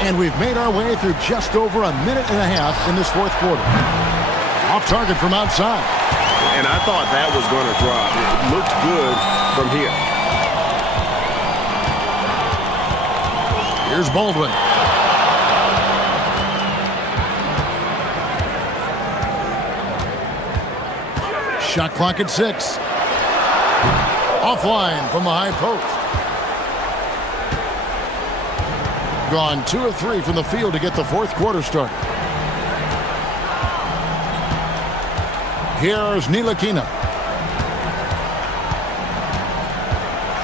And we've made our way through just over a minute and a half in this fourth quarter. Off target from outside. And I thought that was going to drop. It looked good from here. Here's Baldwin. Shot clock at 6. Offline from the high post. Gone 2 of 3 from the field to get the fourth quarter started. Here's Ntilikina.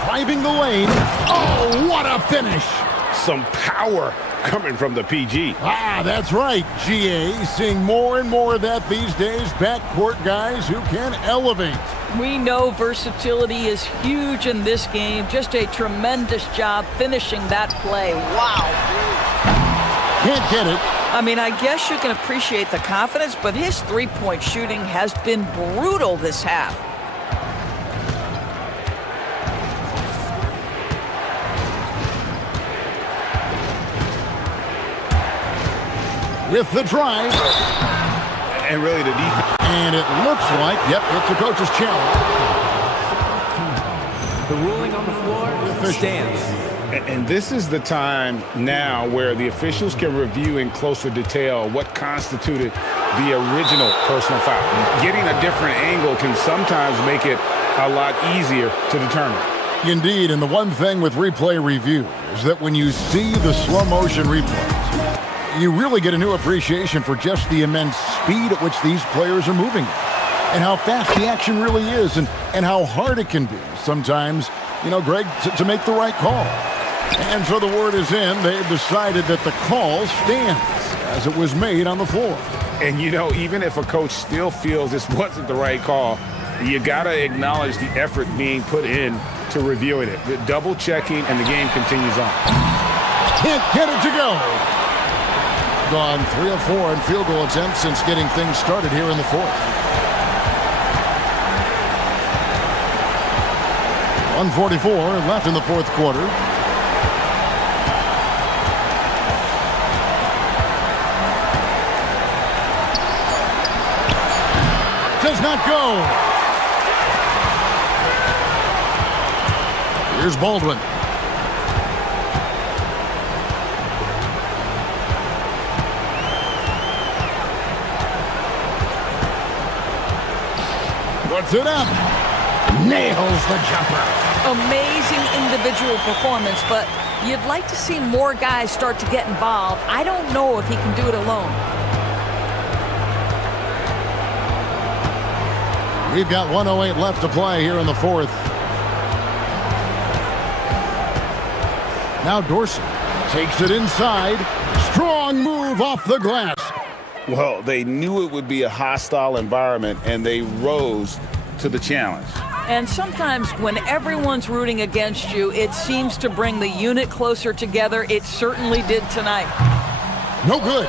Driving the lane. Oh, what a finish. Some power coming from the PG. Ah, that's right, GA. Seeing more and more of that these days. Backcourt guys who can elevate. We know versatility is huge in this game. Just a tremendous job finishing that play. Wow. Can't get it. I mean, I guess you can appreciate the confidence, but his three-point shooting has been brutal this half. With the drive. And really the defense. And it looks like, yep, it's the coach's challenge. The ruling on the floor stands. And this is the time now where the officials can review in closer detail what constituted the original personal foul. Getting a different angle can sometimes make it a lot easier to determine. Indeed, and the one thing with replay review is that when you see the slow motion replays, you really get a new appreciation for just the immense speed at which these players are moving and how fast the action really is and how hard it can be sometimes, you know, Greg, to make the right call. And so the word is in. They've decided that the call stands as it was made on the floor. And, you know, even if a coach still feels this wasn't the right call, you got to acknowledge the effort being put in to reviewing it. The double checking, and the game continues on. Can't get it to go. Gone 3 of 4 in field goal attempts since getting things started here in the fourth. 1:44 left in the fourth quarter. Does not go. Here's Baldwin. Puts it up. Nails the jumper. Amazing individual performance, but you'd like to see more guys start to get involved. I don't know if he can do it alone. We've got 1:08 left to play here in the fourth. Now Dorsey takes it inside. Strong move off the glass. Well, they knew it would be a hostile environment, and they rose to the challenge. And sometimes when everyone's rooting against you, it seems to bring the unit closer together. It certainly did tonight. No good.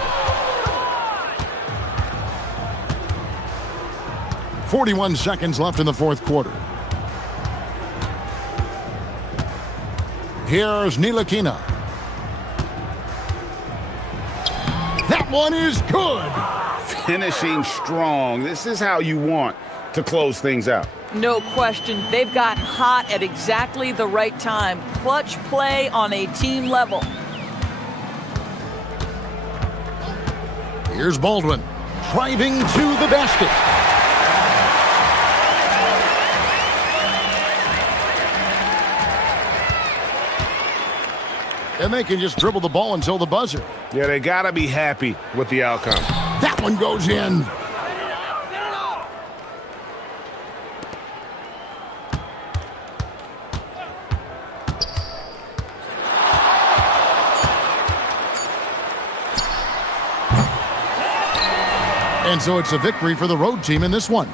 41 seconds left in the fourth quarter. Here's Nilakina. That one is good. Finishing strong. This is how you want to close things out. No question. They've got hot at exactly the right time. Clutch play on a team level. Here's Baldwin driving to the basket. And they can just dribble the ball until the buzzer. Yeah, they got to be happy with the outcome. That one goes in. And so it's a victory for the road team in this one.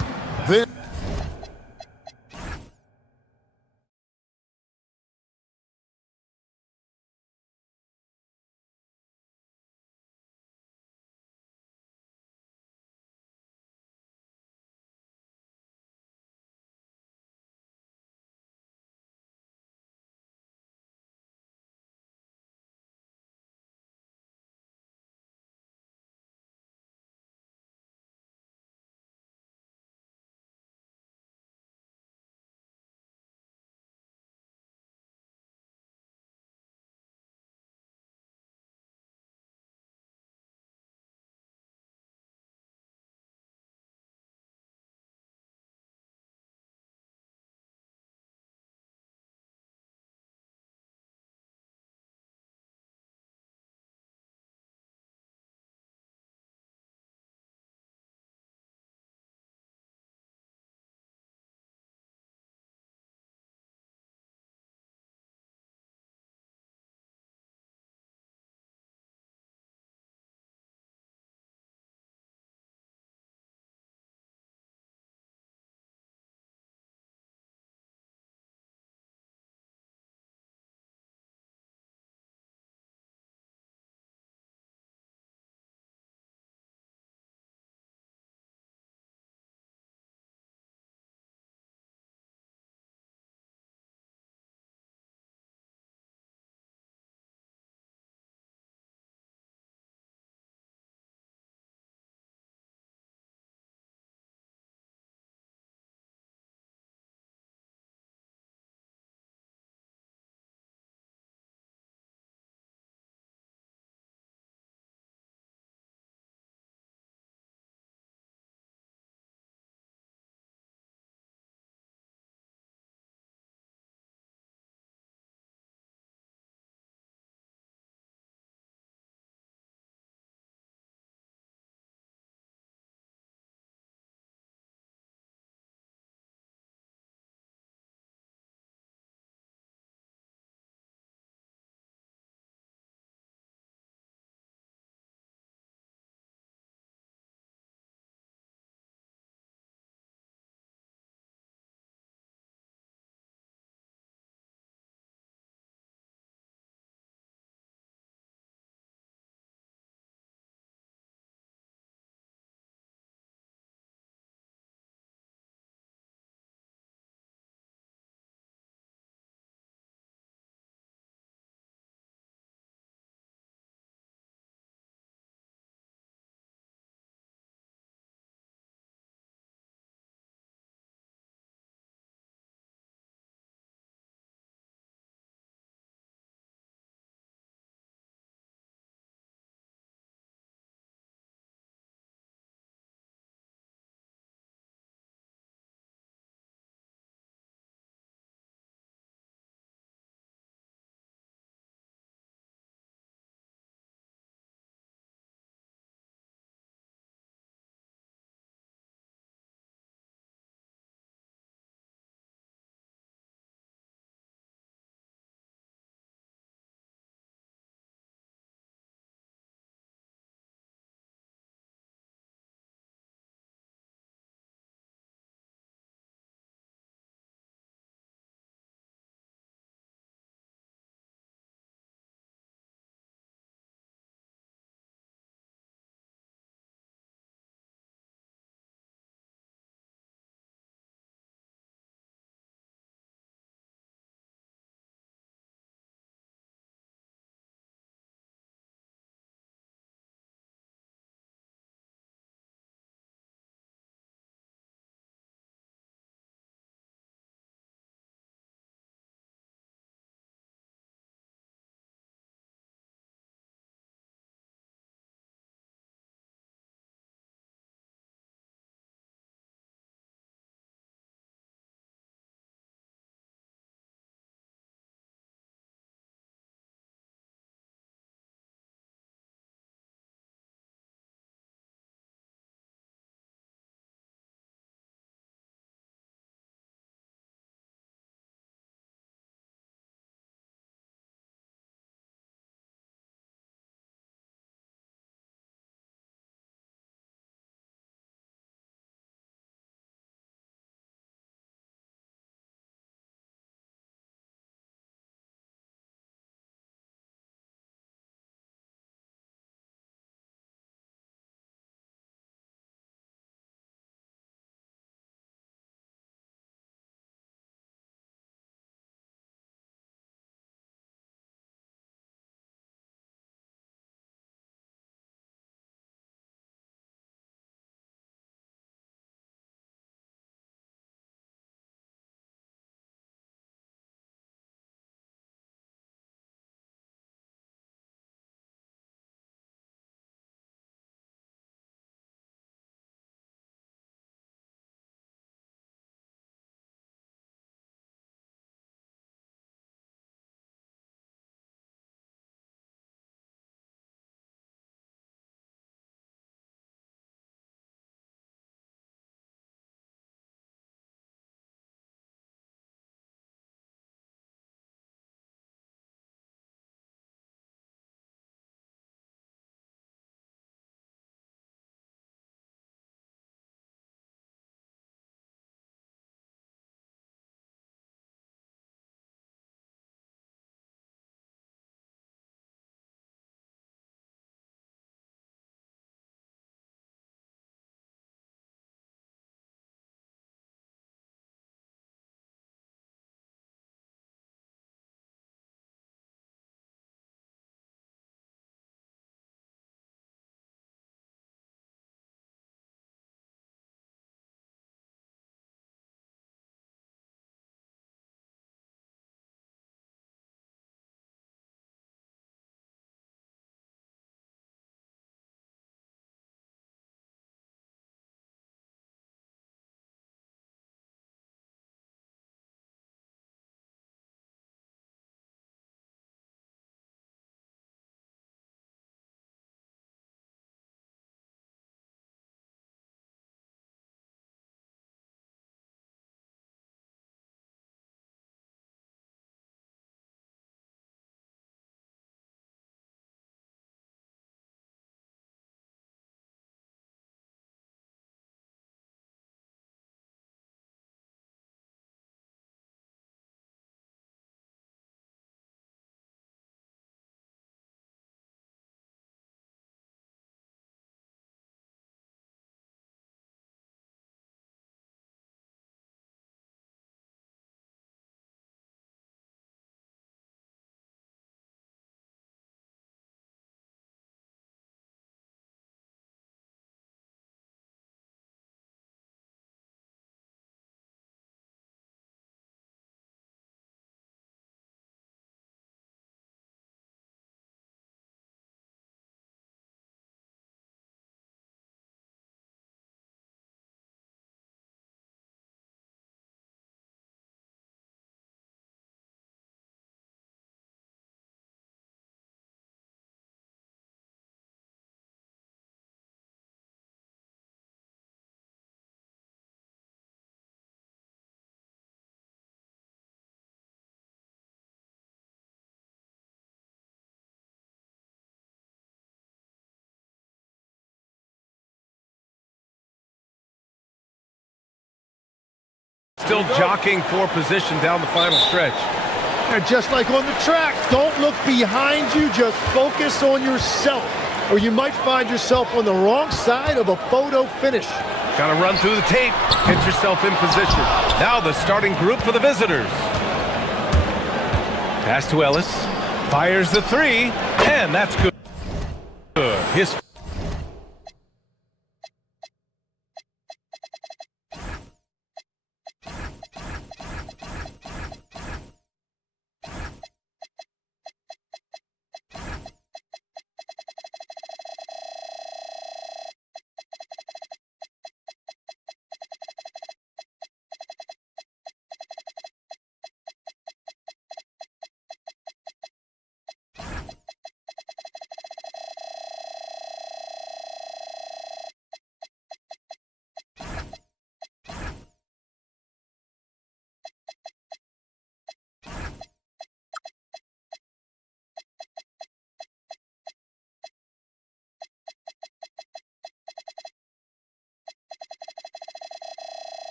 Still jockeying for position down the final stretch. And just like on the track, don't look behind you, just focus on yourself, or you might find yourself on the wrong side of a photo finish. Got to run through the tape, get yourself in position. Now the starting group for the visitors. Pass to Ellis, fires the three, and that's good. His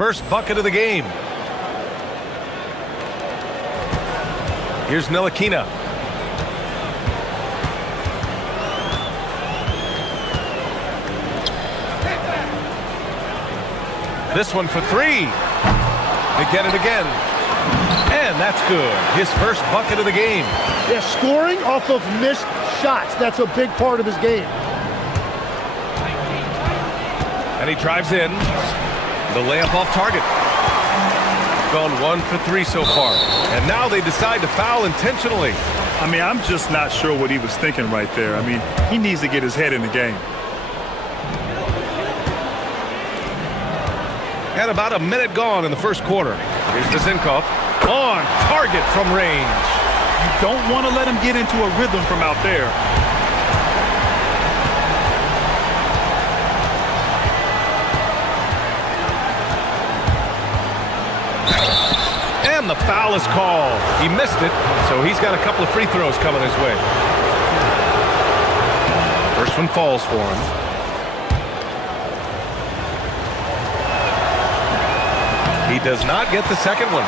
first bucket of the game. Here's Ntilikina. This one for three. They get it again. And that's good. His first bucket of the game. Yeah, scoring off of missed shots. That's a big part of his game. And he drives in. The layup off target. Gone 1 for 3 so far. And now they decide to foul intentionally. I mean, I'm just not sure what he was thinking right there. I mean, he needs to get his head in the game. And about a minute gone in the first quarter. Here's Vezenkov on target from range. You don't want to let him get into a rhythm from out there. And the foul is called. He missed it, so he's got a couple of free throws coming his way. First one falls for him. He does not get the second one.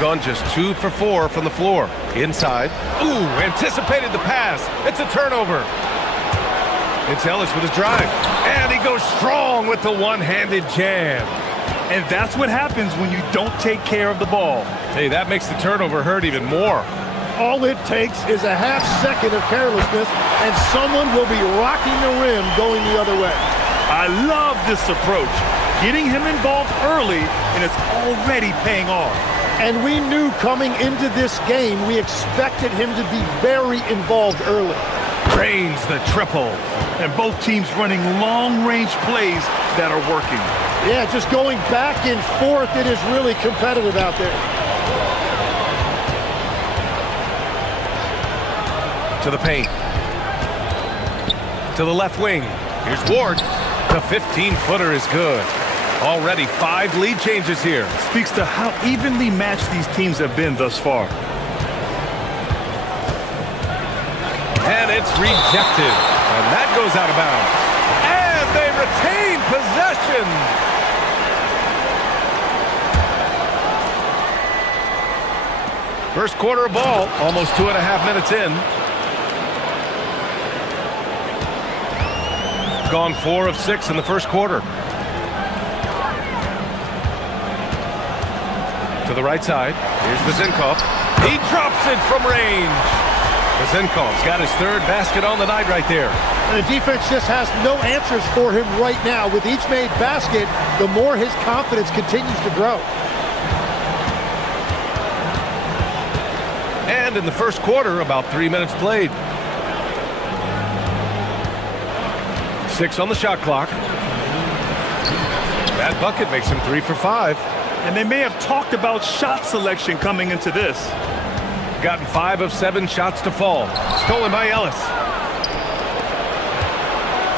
Gone just 2 for 4 from the floor. Inside. Ooh, anticipated the pass. It's a turnover. It's Ellis with his drive. And he goes strong with the one-handed jam. And that's what happens when you don't take care of the ball. Hey, that makes the turnover hurt even more. All it takes is a half second of carelessness, and someone will be rocking the rim going the other way. I love this approach. Getting him involved early, and it's already paying off. And we knew coming into this game, we expected him to be very involved early. Drains the triple. And both teams running long-range plays that are working. Yeah, just going back and forth, it is really competitive out there. To the paint. To the left wing. Here's Ward. The 15-footer is good. Already 5 lead changes here. Speaks to how evenly matched these teams have been thus far. And it's rejected. And that goes out of bounds. And they retain possession. First quarter of ball, almost 2.5 minutes in. Gone 4 of 6 in the first quarter. To the right side. Here's Vezenkov. He drops it from range. Vezenkov's got his 3rd basket on the night right there. And the defense just has no answers for him right now. With each made basket, the more his confidence continues to grow. And in the first quarter, about 3 minutes played. 6 on the shot clock. That bucket makes him 3 for 5. And they may have talked about shot selection coming into this. Gotten 5 of 7 shots to fall. Stolen by Ellis.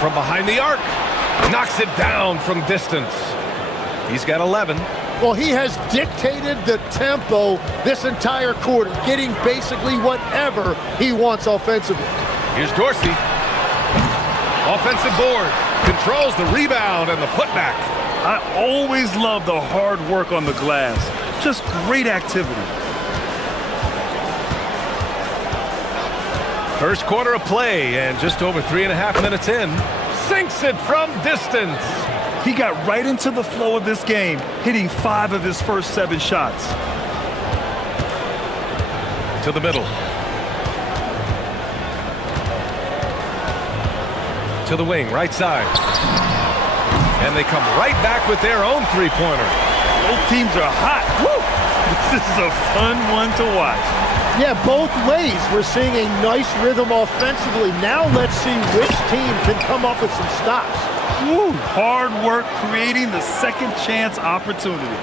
From behind the arc. Knocks it down from distance. He's got 11. Well, he has dictated the tempo this entire quarter, getting basically whatever he wants offensively. Here's Dorsey. Offensive board. Controls the rebound and the putback. I always love the hard work on the glass. Just great activity. First quarter of play, and just over 3.5 minutes in. Sinks it from distance. He got right into the flow of this game, hitting 5 of his first 7 shots. To the middle. To the wing, right side. And they come right back with their own three-pointer. Both teams are hot. Woo! This is a fun one to watch. Yeah, both ways. We're seeing a nice rhythm offensively. Now let's see which team can come up with some stops. Woo! Hard work creating the second chance opportunity.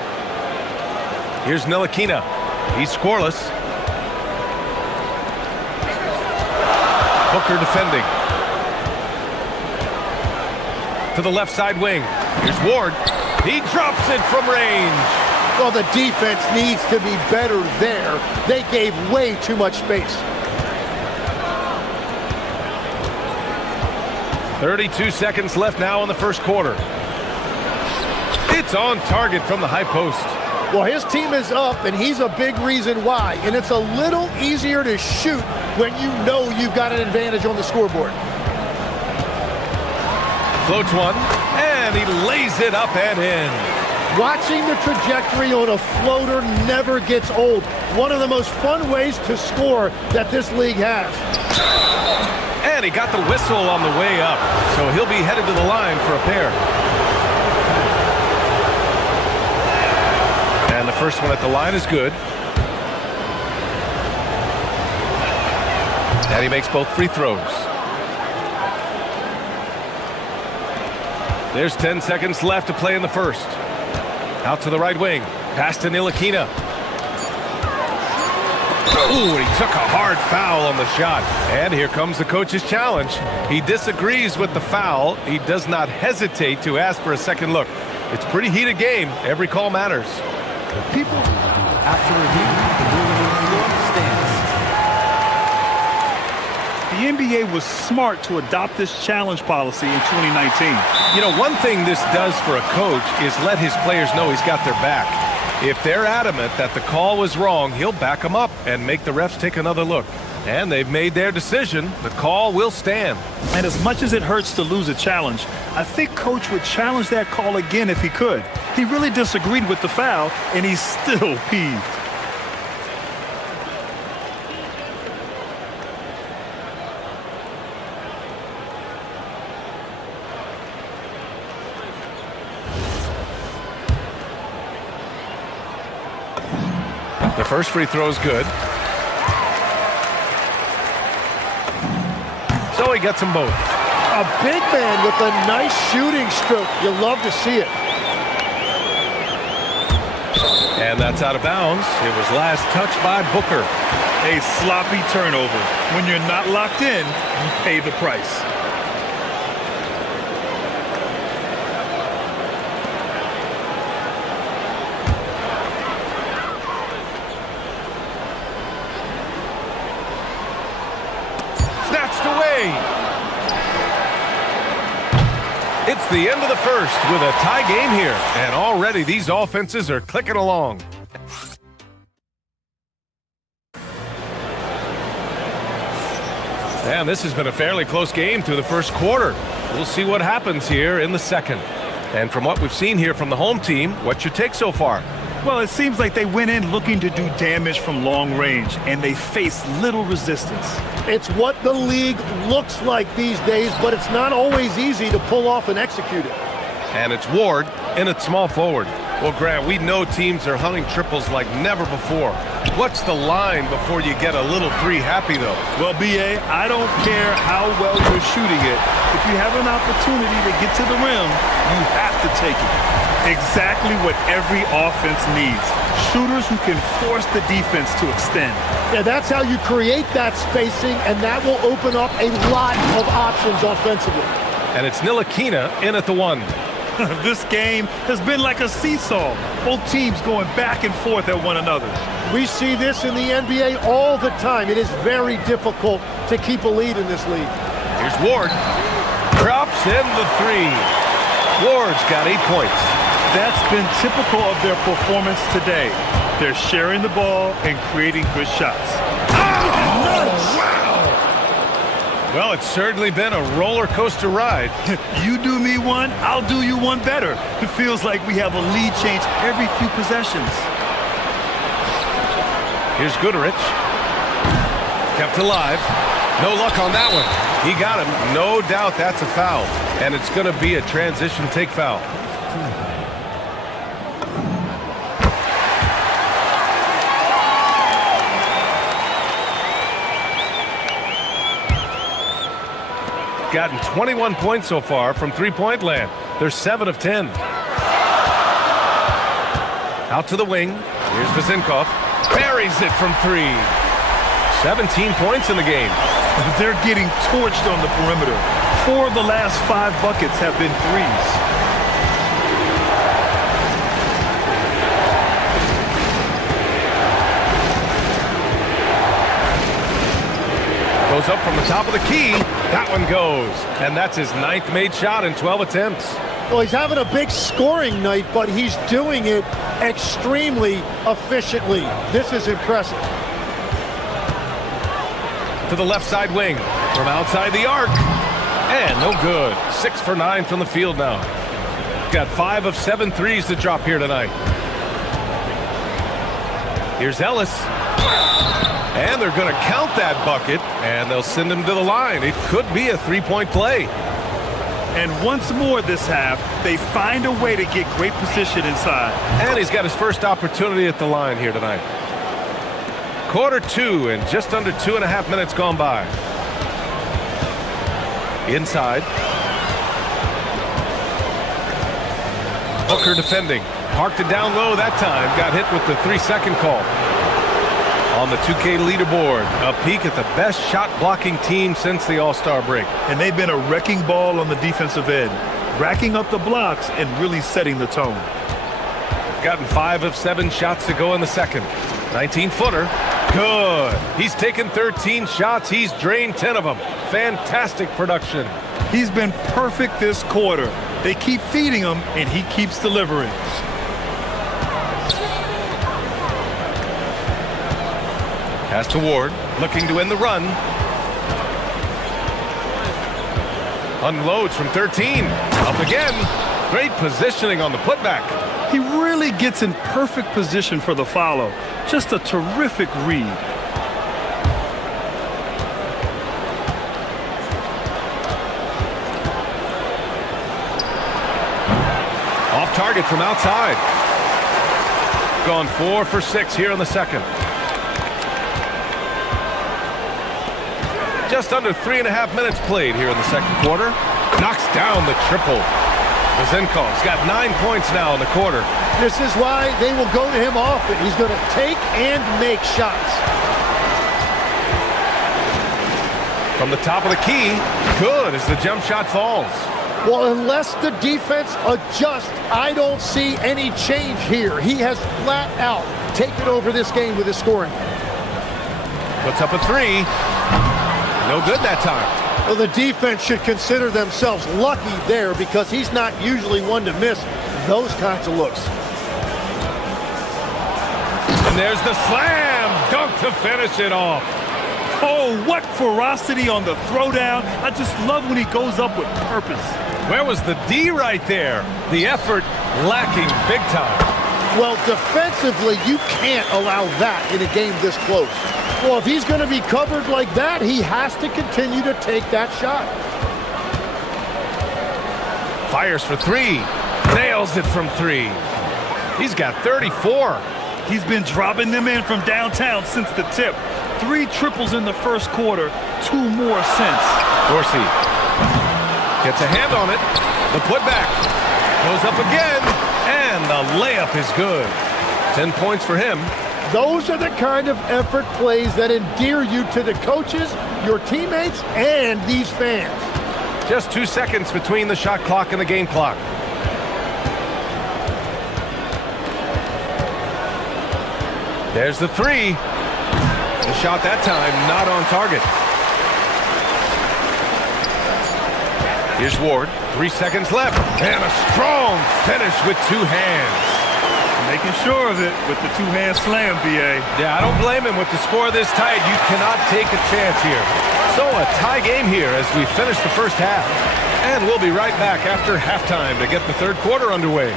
Here's Ntilikina. He's scoreless. Booker defending. To the left side wing. Here's Ward. He drops it from range. Well, the defense needs to be better there. They gave way too much space. 32 seconds left now in the first quarter. It's on target from the high post. Well, his team is up, and he's a big reason why. And it's a little easier to shoot when you know you've got an advantage on the scoreboard. Floats one, and he lays it up and in. Watching the trajectory on a floater never gets old. One of the most fun ways to score that this league has. And he got the whistle on the way up, so he'll be headed to the line for a pair. And the first one at the line is good. And he makes both free throws. There's 10 seconds left to play in the first. Out to the right wing. Pass to Ntilikina. Ooh, and he took a hard foul on the shot. And here comes the coach's challenge. He disagrees with the foul. He does not hesitate to ask for a second look. It's a pretty heated game. Every call matters. People, after review, the ruling on the floor stands. The NBA was smart to adopt this challenge policy in 2019. You know, one thing this does for a coach is let his players know he's got their back. If they're adamant that the call was wrong, he'll back them up and make the refs take another look. And they've made their decision. The call will stand. And as much as it hurts to lose a challenge, I think Coach would challenge that call again if he could. He really disagreed with the foul, and he's still peeved. The first free throw is good. So he gets them both. A big man with a nice shooting stroke. You love to see it. And that's out of bounds. It was last touched by Booker. A sloppy turnover. When you're not locked in, you pay the price. It's the end of the first with a tie game here, and already these offenses are clicking along. And this has been a fairly close game through the first quarter. We'll see what happens here in the second. And from what we've seen here from the home team, what's your take so far? Well, it seems like they went in looking to do damage from long range, and they faced little resistance. It's what the league looks like these days, but it's not always easy to pull off and execute it. And it's Ward in at small forward. Well, Grant, we know teams are hunting triples like never before. What's the line before you get a little three happy, though? Well, B.A., I don't care how well you're shooting it. If you have an opportunity to get to the rim, you have to take it. Exactly what every offense needs. Shooters who can force the defense to extend. Yeah, that's how you create that spacing, and that will open up a lot of options offensively. And it's Ntilikina in at the 1. This game has been like a seesaw. Both teams going back and forth at one another. We see this in the NBA all the time. It is very difficult to keep a lead in this league. Here's Ward. Drops in the 3. Ward's got 8 points. That's been typical of their performance today. They're sharing the ball and creating good shots. Well, it's certainly been a roller coaster ride. You do me one, I'll do you one better. It feels like we have a lead change every few possessions. Here's Goodrich. Kept alive. No luck on that one. He got him. No doubt that's a foul. And it's going to be a transition take foul. Gotten 21 points so far from three-point land. They're 7 of 10. Out to the wing. Here's Vezinkov. Buries it from 3. 17 points in the game. They're getting torched on the perimeter. 4 of the last 5 buckets have been threes. Goes up from the top of the key. That one goes. And that's his 9th made shot in 12 attempts. Well, he's having a big scoring night, but he's doing it extremely efficiently. This is impressive. To the left side wing. From outside the arc. And no good. 6 for 9 from the field now. Got 5 of 7 threes to drop here tonight. Here's Ellis. And they're going to count that bucket, and they'll send him to the line. It could be a three-point play. And once more this half, they find a way to get great position inside. And he's got his first opportunity at the line here tonight. Quarter 2 and just under 2.5 minutes gone by. Inside. Booker defending. Parked it down low that time. Got hit with the 3-second call. On the 2K leaderboard, a peek at the best shot-blocking team since the All-Star break. And they've been a wrecking ball on the defensive end, racking up the blocks and really setting the tone. Gotten 5 of 7 shots to go in the second. 19-footer. Good. He's taken 13 shots. He's drained 10 of them. Fantastic production. He's been perfect this quarter. They keep feeding him, and he keeps delivering. Pass to Ward, looking to end the run. Unloads from 13. Up again. Great positioning on the putback. He really gets in perfect position for the follow. Just a terrific read. Off target from outside. Gone 4 for 6 here in the second. Just under 3.5 minutes played here in the second quarter. Knocks down the triple. Vezinkov's got 9 points now in the quarter. This is why they will go to him often. He's going to take and make shots. From the top of the key, good as the jump shot falls. Well, unless the defense adjusts, I don't see any change here. He has flat out taken over this game with his scoring. Puts up a 3. No good that time. Well, the defense should consider themselves lucky there because he's not usually one to miss those kinds of looks. And there's the slam dunk to finish it off. Oh, what ferocity on the throwdown. I just love when he goes up with purpose. Where was the D right there? The effort lacking big time. Well, defensively, you can't allow that in a game this close. Well, if he's going to be covered like that, he has to continue to take that shot. Fires for 3. Nails it from 3. He's got 34. He's been dropping them in from downtown since the tip. 3 triples in the first quarter, 2 more since. Dorsey gets a hand on it. The putback goes up again, And the layup is good. 10 points for him. Those are the kind of effort plays that endear you to the coaches, your teammates, and these fans. Just 2 seconds between the shot clock and the game clock. There's the three. The shot that time not on target. Here's Ward. 3 seconds left. And a strong finish with 2 hands. Making sure of it with the 2-hand slam, B.A. Yeah, I don't blame him with the score this tight. You cannot take a chance here. So a tie game here as we finish the first half. And we'll be right back after halftime to get the third quarter underway.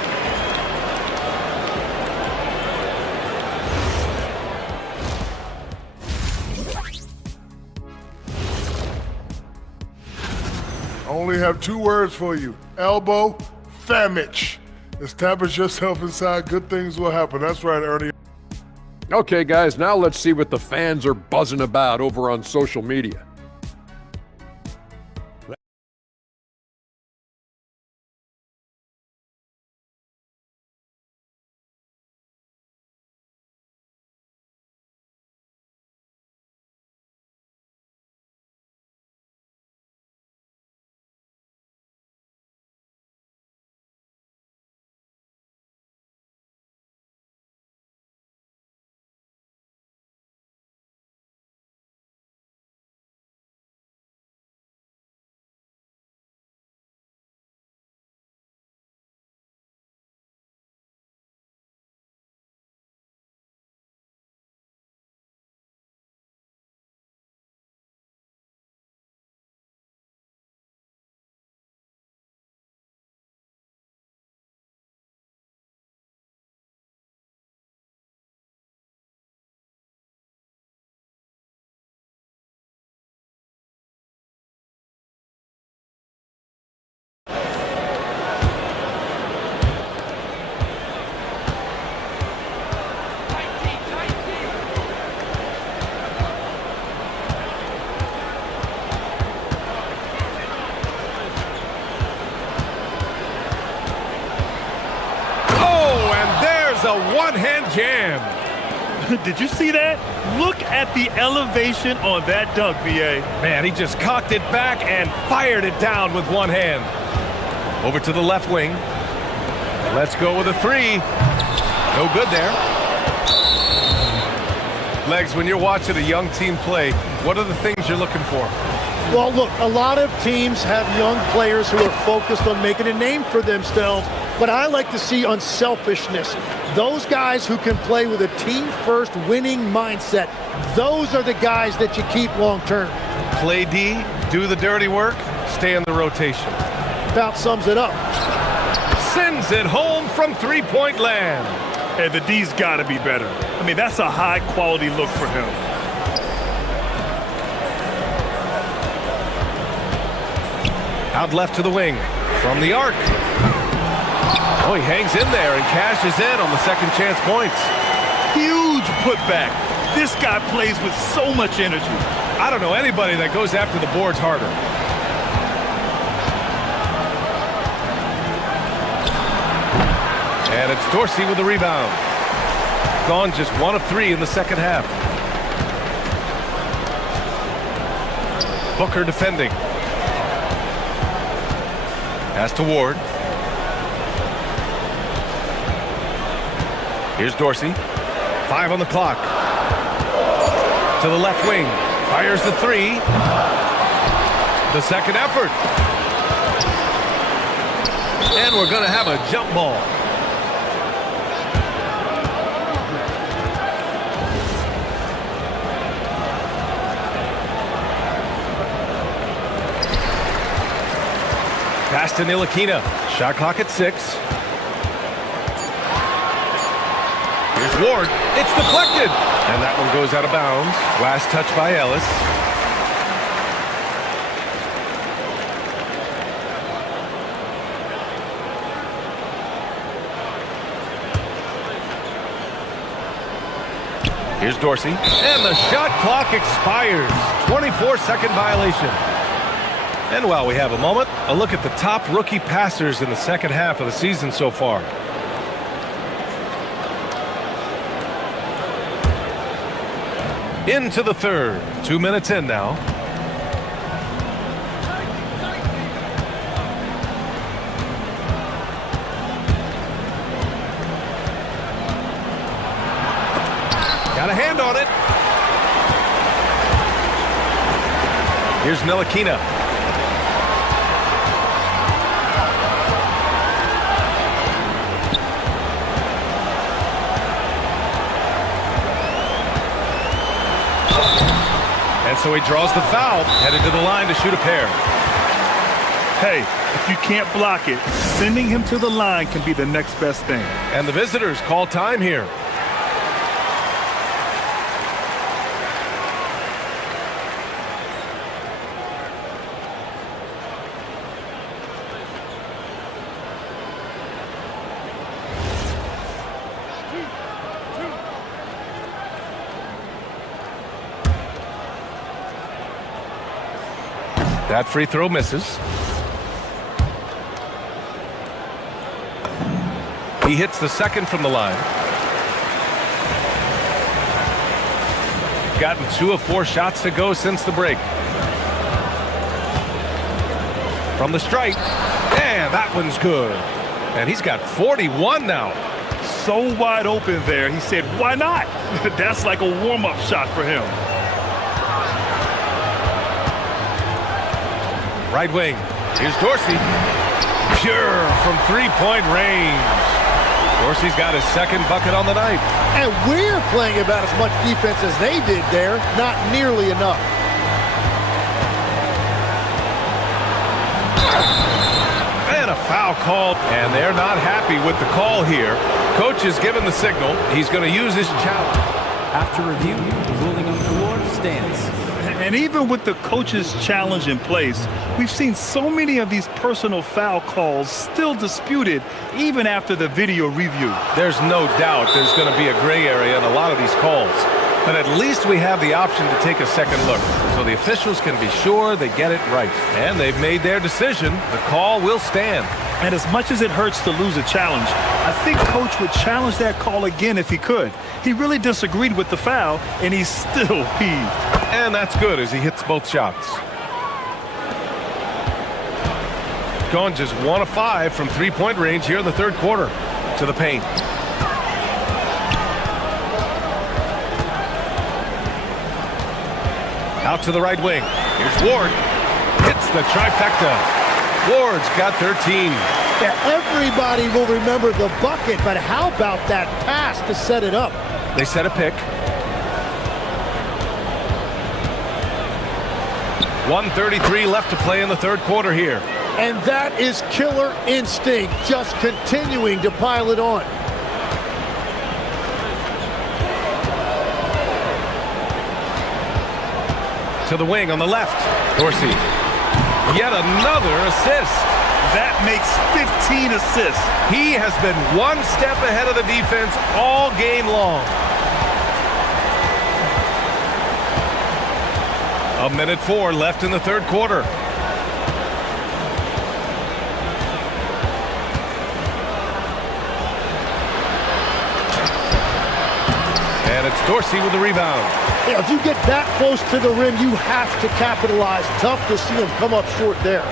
Only have 2 words for you. Elbow, famich. Establish yourself inside, good things will happen. That's right, Ernie. Okay, guys, now let's see what the fans are buzzing about over on social media. A one-hand jam. Did you see that? Look at the elevation on that dunk, B.A. Man, he just cocked it back and fired it down with one hand. Over to the left wing. Let's go with a three. No good there. Legs, when you're watching a young team play, what are the things you're looking for? Well, look, a lot of teams have young players who are focused on making a name for themselves, but I like to see unselfishness. Those guys who can play with a team-first winning mindset, those are the guys that you keep long-term. Play D, do the dirty work, stay in the rotation. About sums it up. Sends it home from three-point land. Hey, the D's got to be better. I mean, that's a high-quality look for him. Out left to the wing, from the arc. Oh, he hangs in there and cashes in on the second chance points. Huge putback. This guy plays with so much energy. I don't know anybody that goes after the boards harder. And it's Dorsey with the rebound. Gone just 1 of 3 in the second half. Booker defending. Pass to Ward. Here's Dorsey. 5 on the clock. To the left wing. Fires the three. The second effort. And we're going to have a jump ball. Pass to Ntilikina. Shot clock at 6. Here's Ward. It's deflected. And that one goes out of bounds. Last touch by Ellis. Here's Dorsey. And the shot clock expires. 24-second violation. And while we have a moment, a look at the top rookie passers in the second half of the season so far. Into the third. 2 minutes in now. Got a hand on it. Here's Ntilikina. And so he draws the foul, headed to the line to shoot a pair. Hey, if you can't block it, sending him to the line can be the next best thing. And the visitors call time here. That free throw misses. He hits the second from the line. Gotten 2 of 4 shots to go since the break. From the strike, and that one's good. And he's got 41 now. So wide open there, he said, why not? That's like a warm-up shot for him. Right wing. Here's Dorsey. Pure from three-point range. Dorsey's got his second bucket on the night. And we're playing about as much defense as they did there. Not nearly enough. And a foul called. And they're not happy with the call here. Coach is given the signal. He's going to use his challenge. After review, the ruling on the floor stands. And even with the coach's challenge in place, we've seen so many of these personal foul calls still disputed even after the video review. There's no doubt there's going to be a gray area in a lot of these calls. But at least we have the option to take a second look, so the officials can be sure they get it right. And they've made their decision. The call will stand. And as much as it hurts to lose a challenge, I think Coach would challenge that call again if he could. He really disagreed with the foul, and he's still peeved. And that's good as he hits both shots. Going just 1 of 5 from three-point range here in the third quarter. To the paint. Out to the right wing. Here's Ward. Hits the trifecta. Ward's got 13. Yeah, everybody will remember the bucket, but how about that pass to set it up? They set a pick. 1:33 left to play in the third quarter here. And that is killer instinct, just continuing to pile it on. To the wing on the left. Dorsey. Yet another assist. That makes 15 assists. He has been one step ahead of the defense all game long. 1:04 left in the third quarter. And it's Dorsey with the rebound. Yeah, if you get that close to the rim, you have to capitalize. Tough to see him come up short there.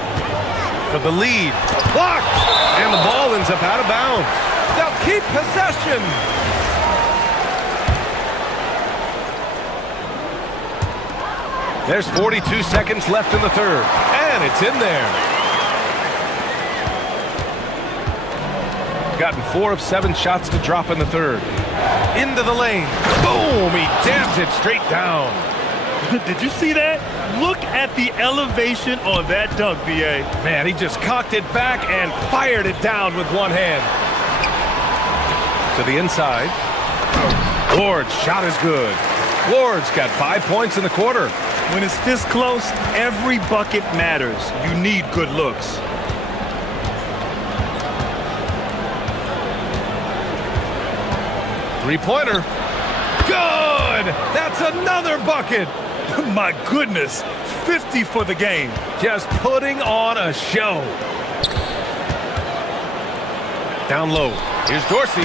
For the lead. Blocked! And the ball ends up out of bounds. They'll keep possession. There's 42 seconds left in the third. And it's in there. Gotten 4 of 7 shots to drop in the third. Into the lane. Boom! He jams it straight down. Did you see that? Look at the elevation on that dunk, B.A. Man, he just cocked it back and fired it down with one hand. To the inside. Ward's shot is good. Ward's got 5 points in the quarter. When it's this close, every bucket matters. You need good looks. Three-pointer. Good! That's another bucket! My goodness, 50 for the game. Just putting on a show. Down low. Here's Dorsey.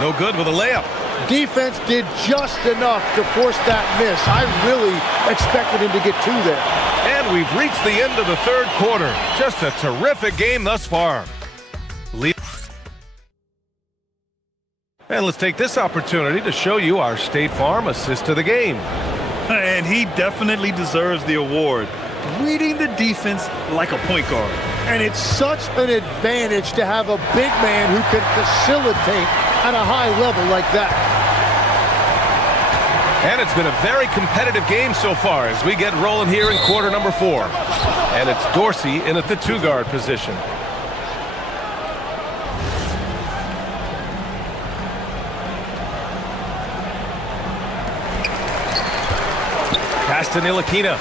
No good with a layup. Defense did just enough to force that miss. I really expected him to get two there. And we've reached the end of the third quarter. Just a terrific game thus far. And let's take this opportunity to show you our State Farm assist to the game. And he definitely deserves the award. Reading the defense like a point guard. And it's such an advantage to have a big man who can facilitate at a high level like that. And it's been a very competitive game so far as we get rolling here in quarter number 4. And it's Dorsey in at the 2-guard position. Pass to Ntilikina.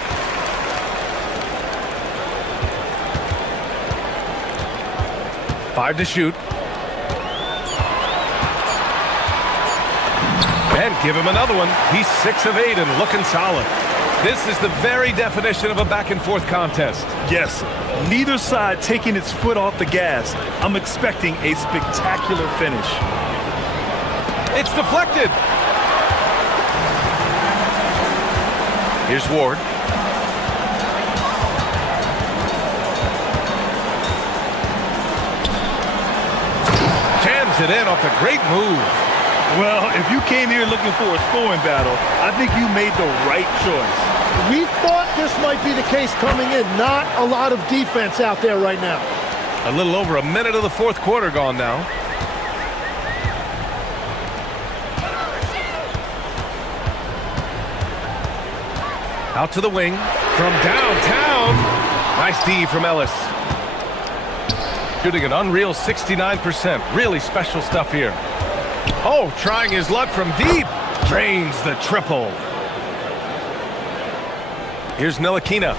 Five to shoot. And give him another one. He's 6 of 8 and looking solid. This is the very definition of a back-and-forth contest. Yes, neither side taking its foot off the gas. I'm expecting a spectacular finish. It's deflected. Here's Ward. Jams it in off a great move. Well, if you came here looking for a scoring battle, I think you made the right choice. We thought this might be the case coming in. Not a lot of defense out there right now. A little over a minute of the fourth quarter gone now. Out to the wing from downtown. Nice D from Ellis. Shooting an unreal 69%. Really special stuff here. Oh, trying his luck from deep. Drains the triple. Here's Ntilikina.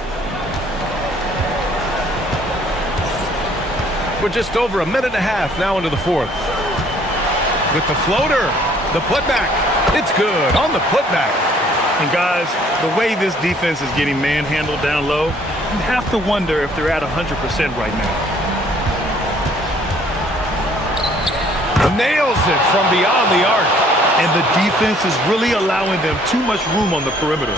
We're just over a minute and a half now into the fourth. With the floater, the putback. It's good on the putback. And guys, the way this defense is getting manhandled down low, you have to wonder if they're at 100% right now. Nails it from beyond the arc. And the defense is really allowing them too much room on the perimeter.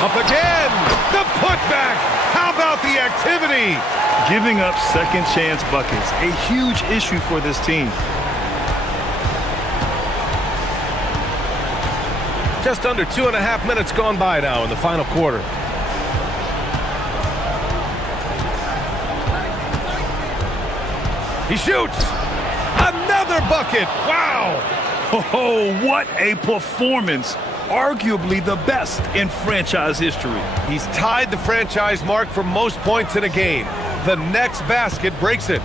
Up again. The putback. How about the activity? Giving up second chance buckets, a huge issue for this team. Just under 2.5 minutes gone by now in the final quarter. He shoots. Another bucket. Wow. Oh, what a performance. Arguably the best in franchise history. He's tied the franchise mark for most points in a game. The next basket breaks it.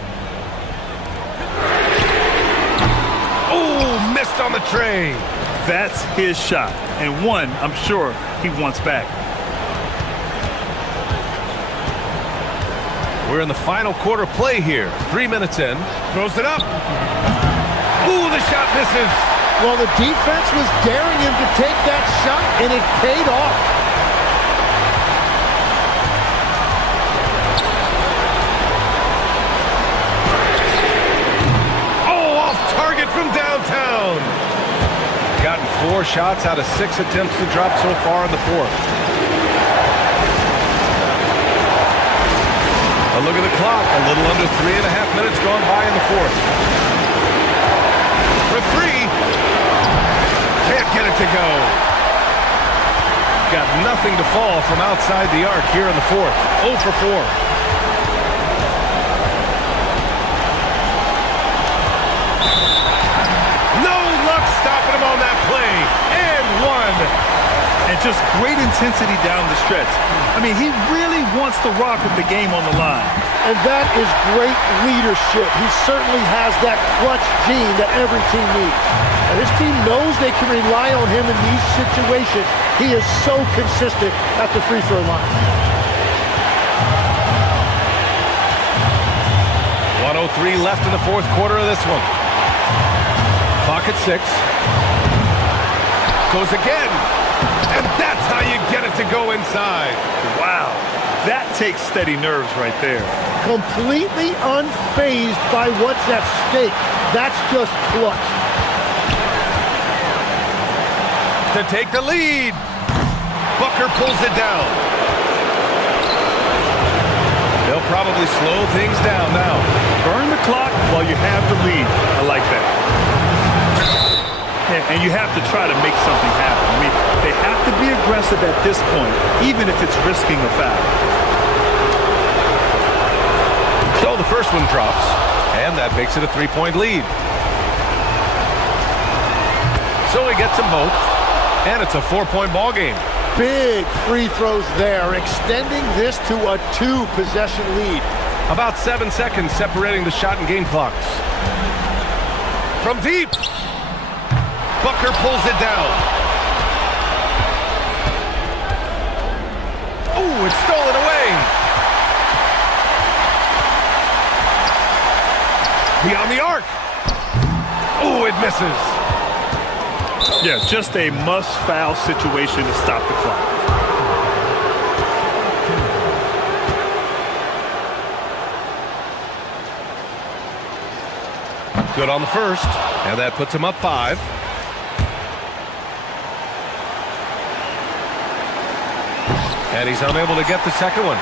Oh, missed on the tray. That's his shot, and one I'm sure he wants back. We're in the final quarter play here. 3 minutes in. Throws it up. Ooh, the shot misses. Well, the defense was daring him to take that shot, and it paid off. Oh, off target from downtown. Gotten 4 shots out of 6 attempts to drop so far in the fourth. A look at the clock. A little under 3.5 minutes gone by in the fourth. For 3. Can't get it to go. Got nothing to fall from outside the arc here in the fourth. 0 for 4. Stopping him on that play, and 1. And just great intensity down the stretch. I mean, he really wants to rock with the game on the line. And that is great leadership. He certainly has that clutch gene that every team needs. And this team knows they can rely on him in these situations. He is so consistent at the free throw line. 1:03 left in the fourth quarter of this one. Clock at 6. Goes again. And that's how you get it to go inside. Wow. That takes steady nerves right there. Completely unfazed by what's at stake. That's just clutch. To take the lead. Booker pulls it down. They'll probably slow things down now. Burn the clock while you have the lead. I like that. And you have to try to make something happen. I mean, they have to be aggressive at this point, even if it's risking a foul. So the first one drops, and that makes it a 3-point lead. So he gets them both, and it's a 4-point ball game. Big free throws there, extending this to a 2-possession lead. About 7 seconds separating the shot and game clocks. From deep. Booker pulls it down. Ooh, it's stolen away. Beyond the arc. Ooh, it misses. Yeah, just a must-foul situation to stop the clock. Good on the first, and that puts him up 5. And he's unable to get the second one.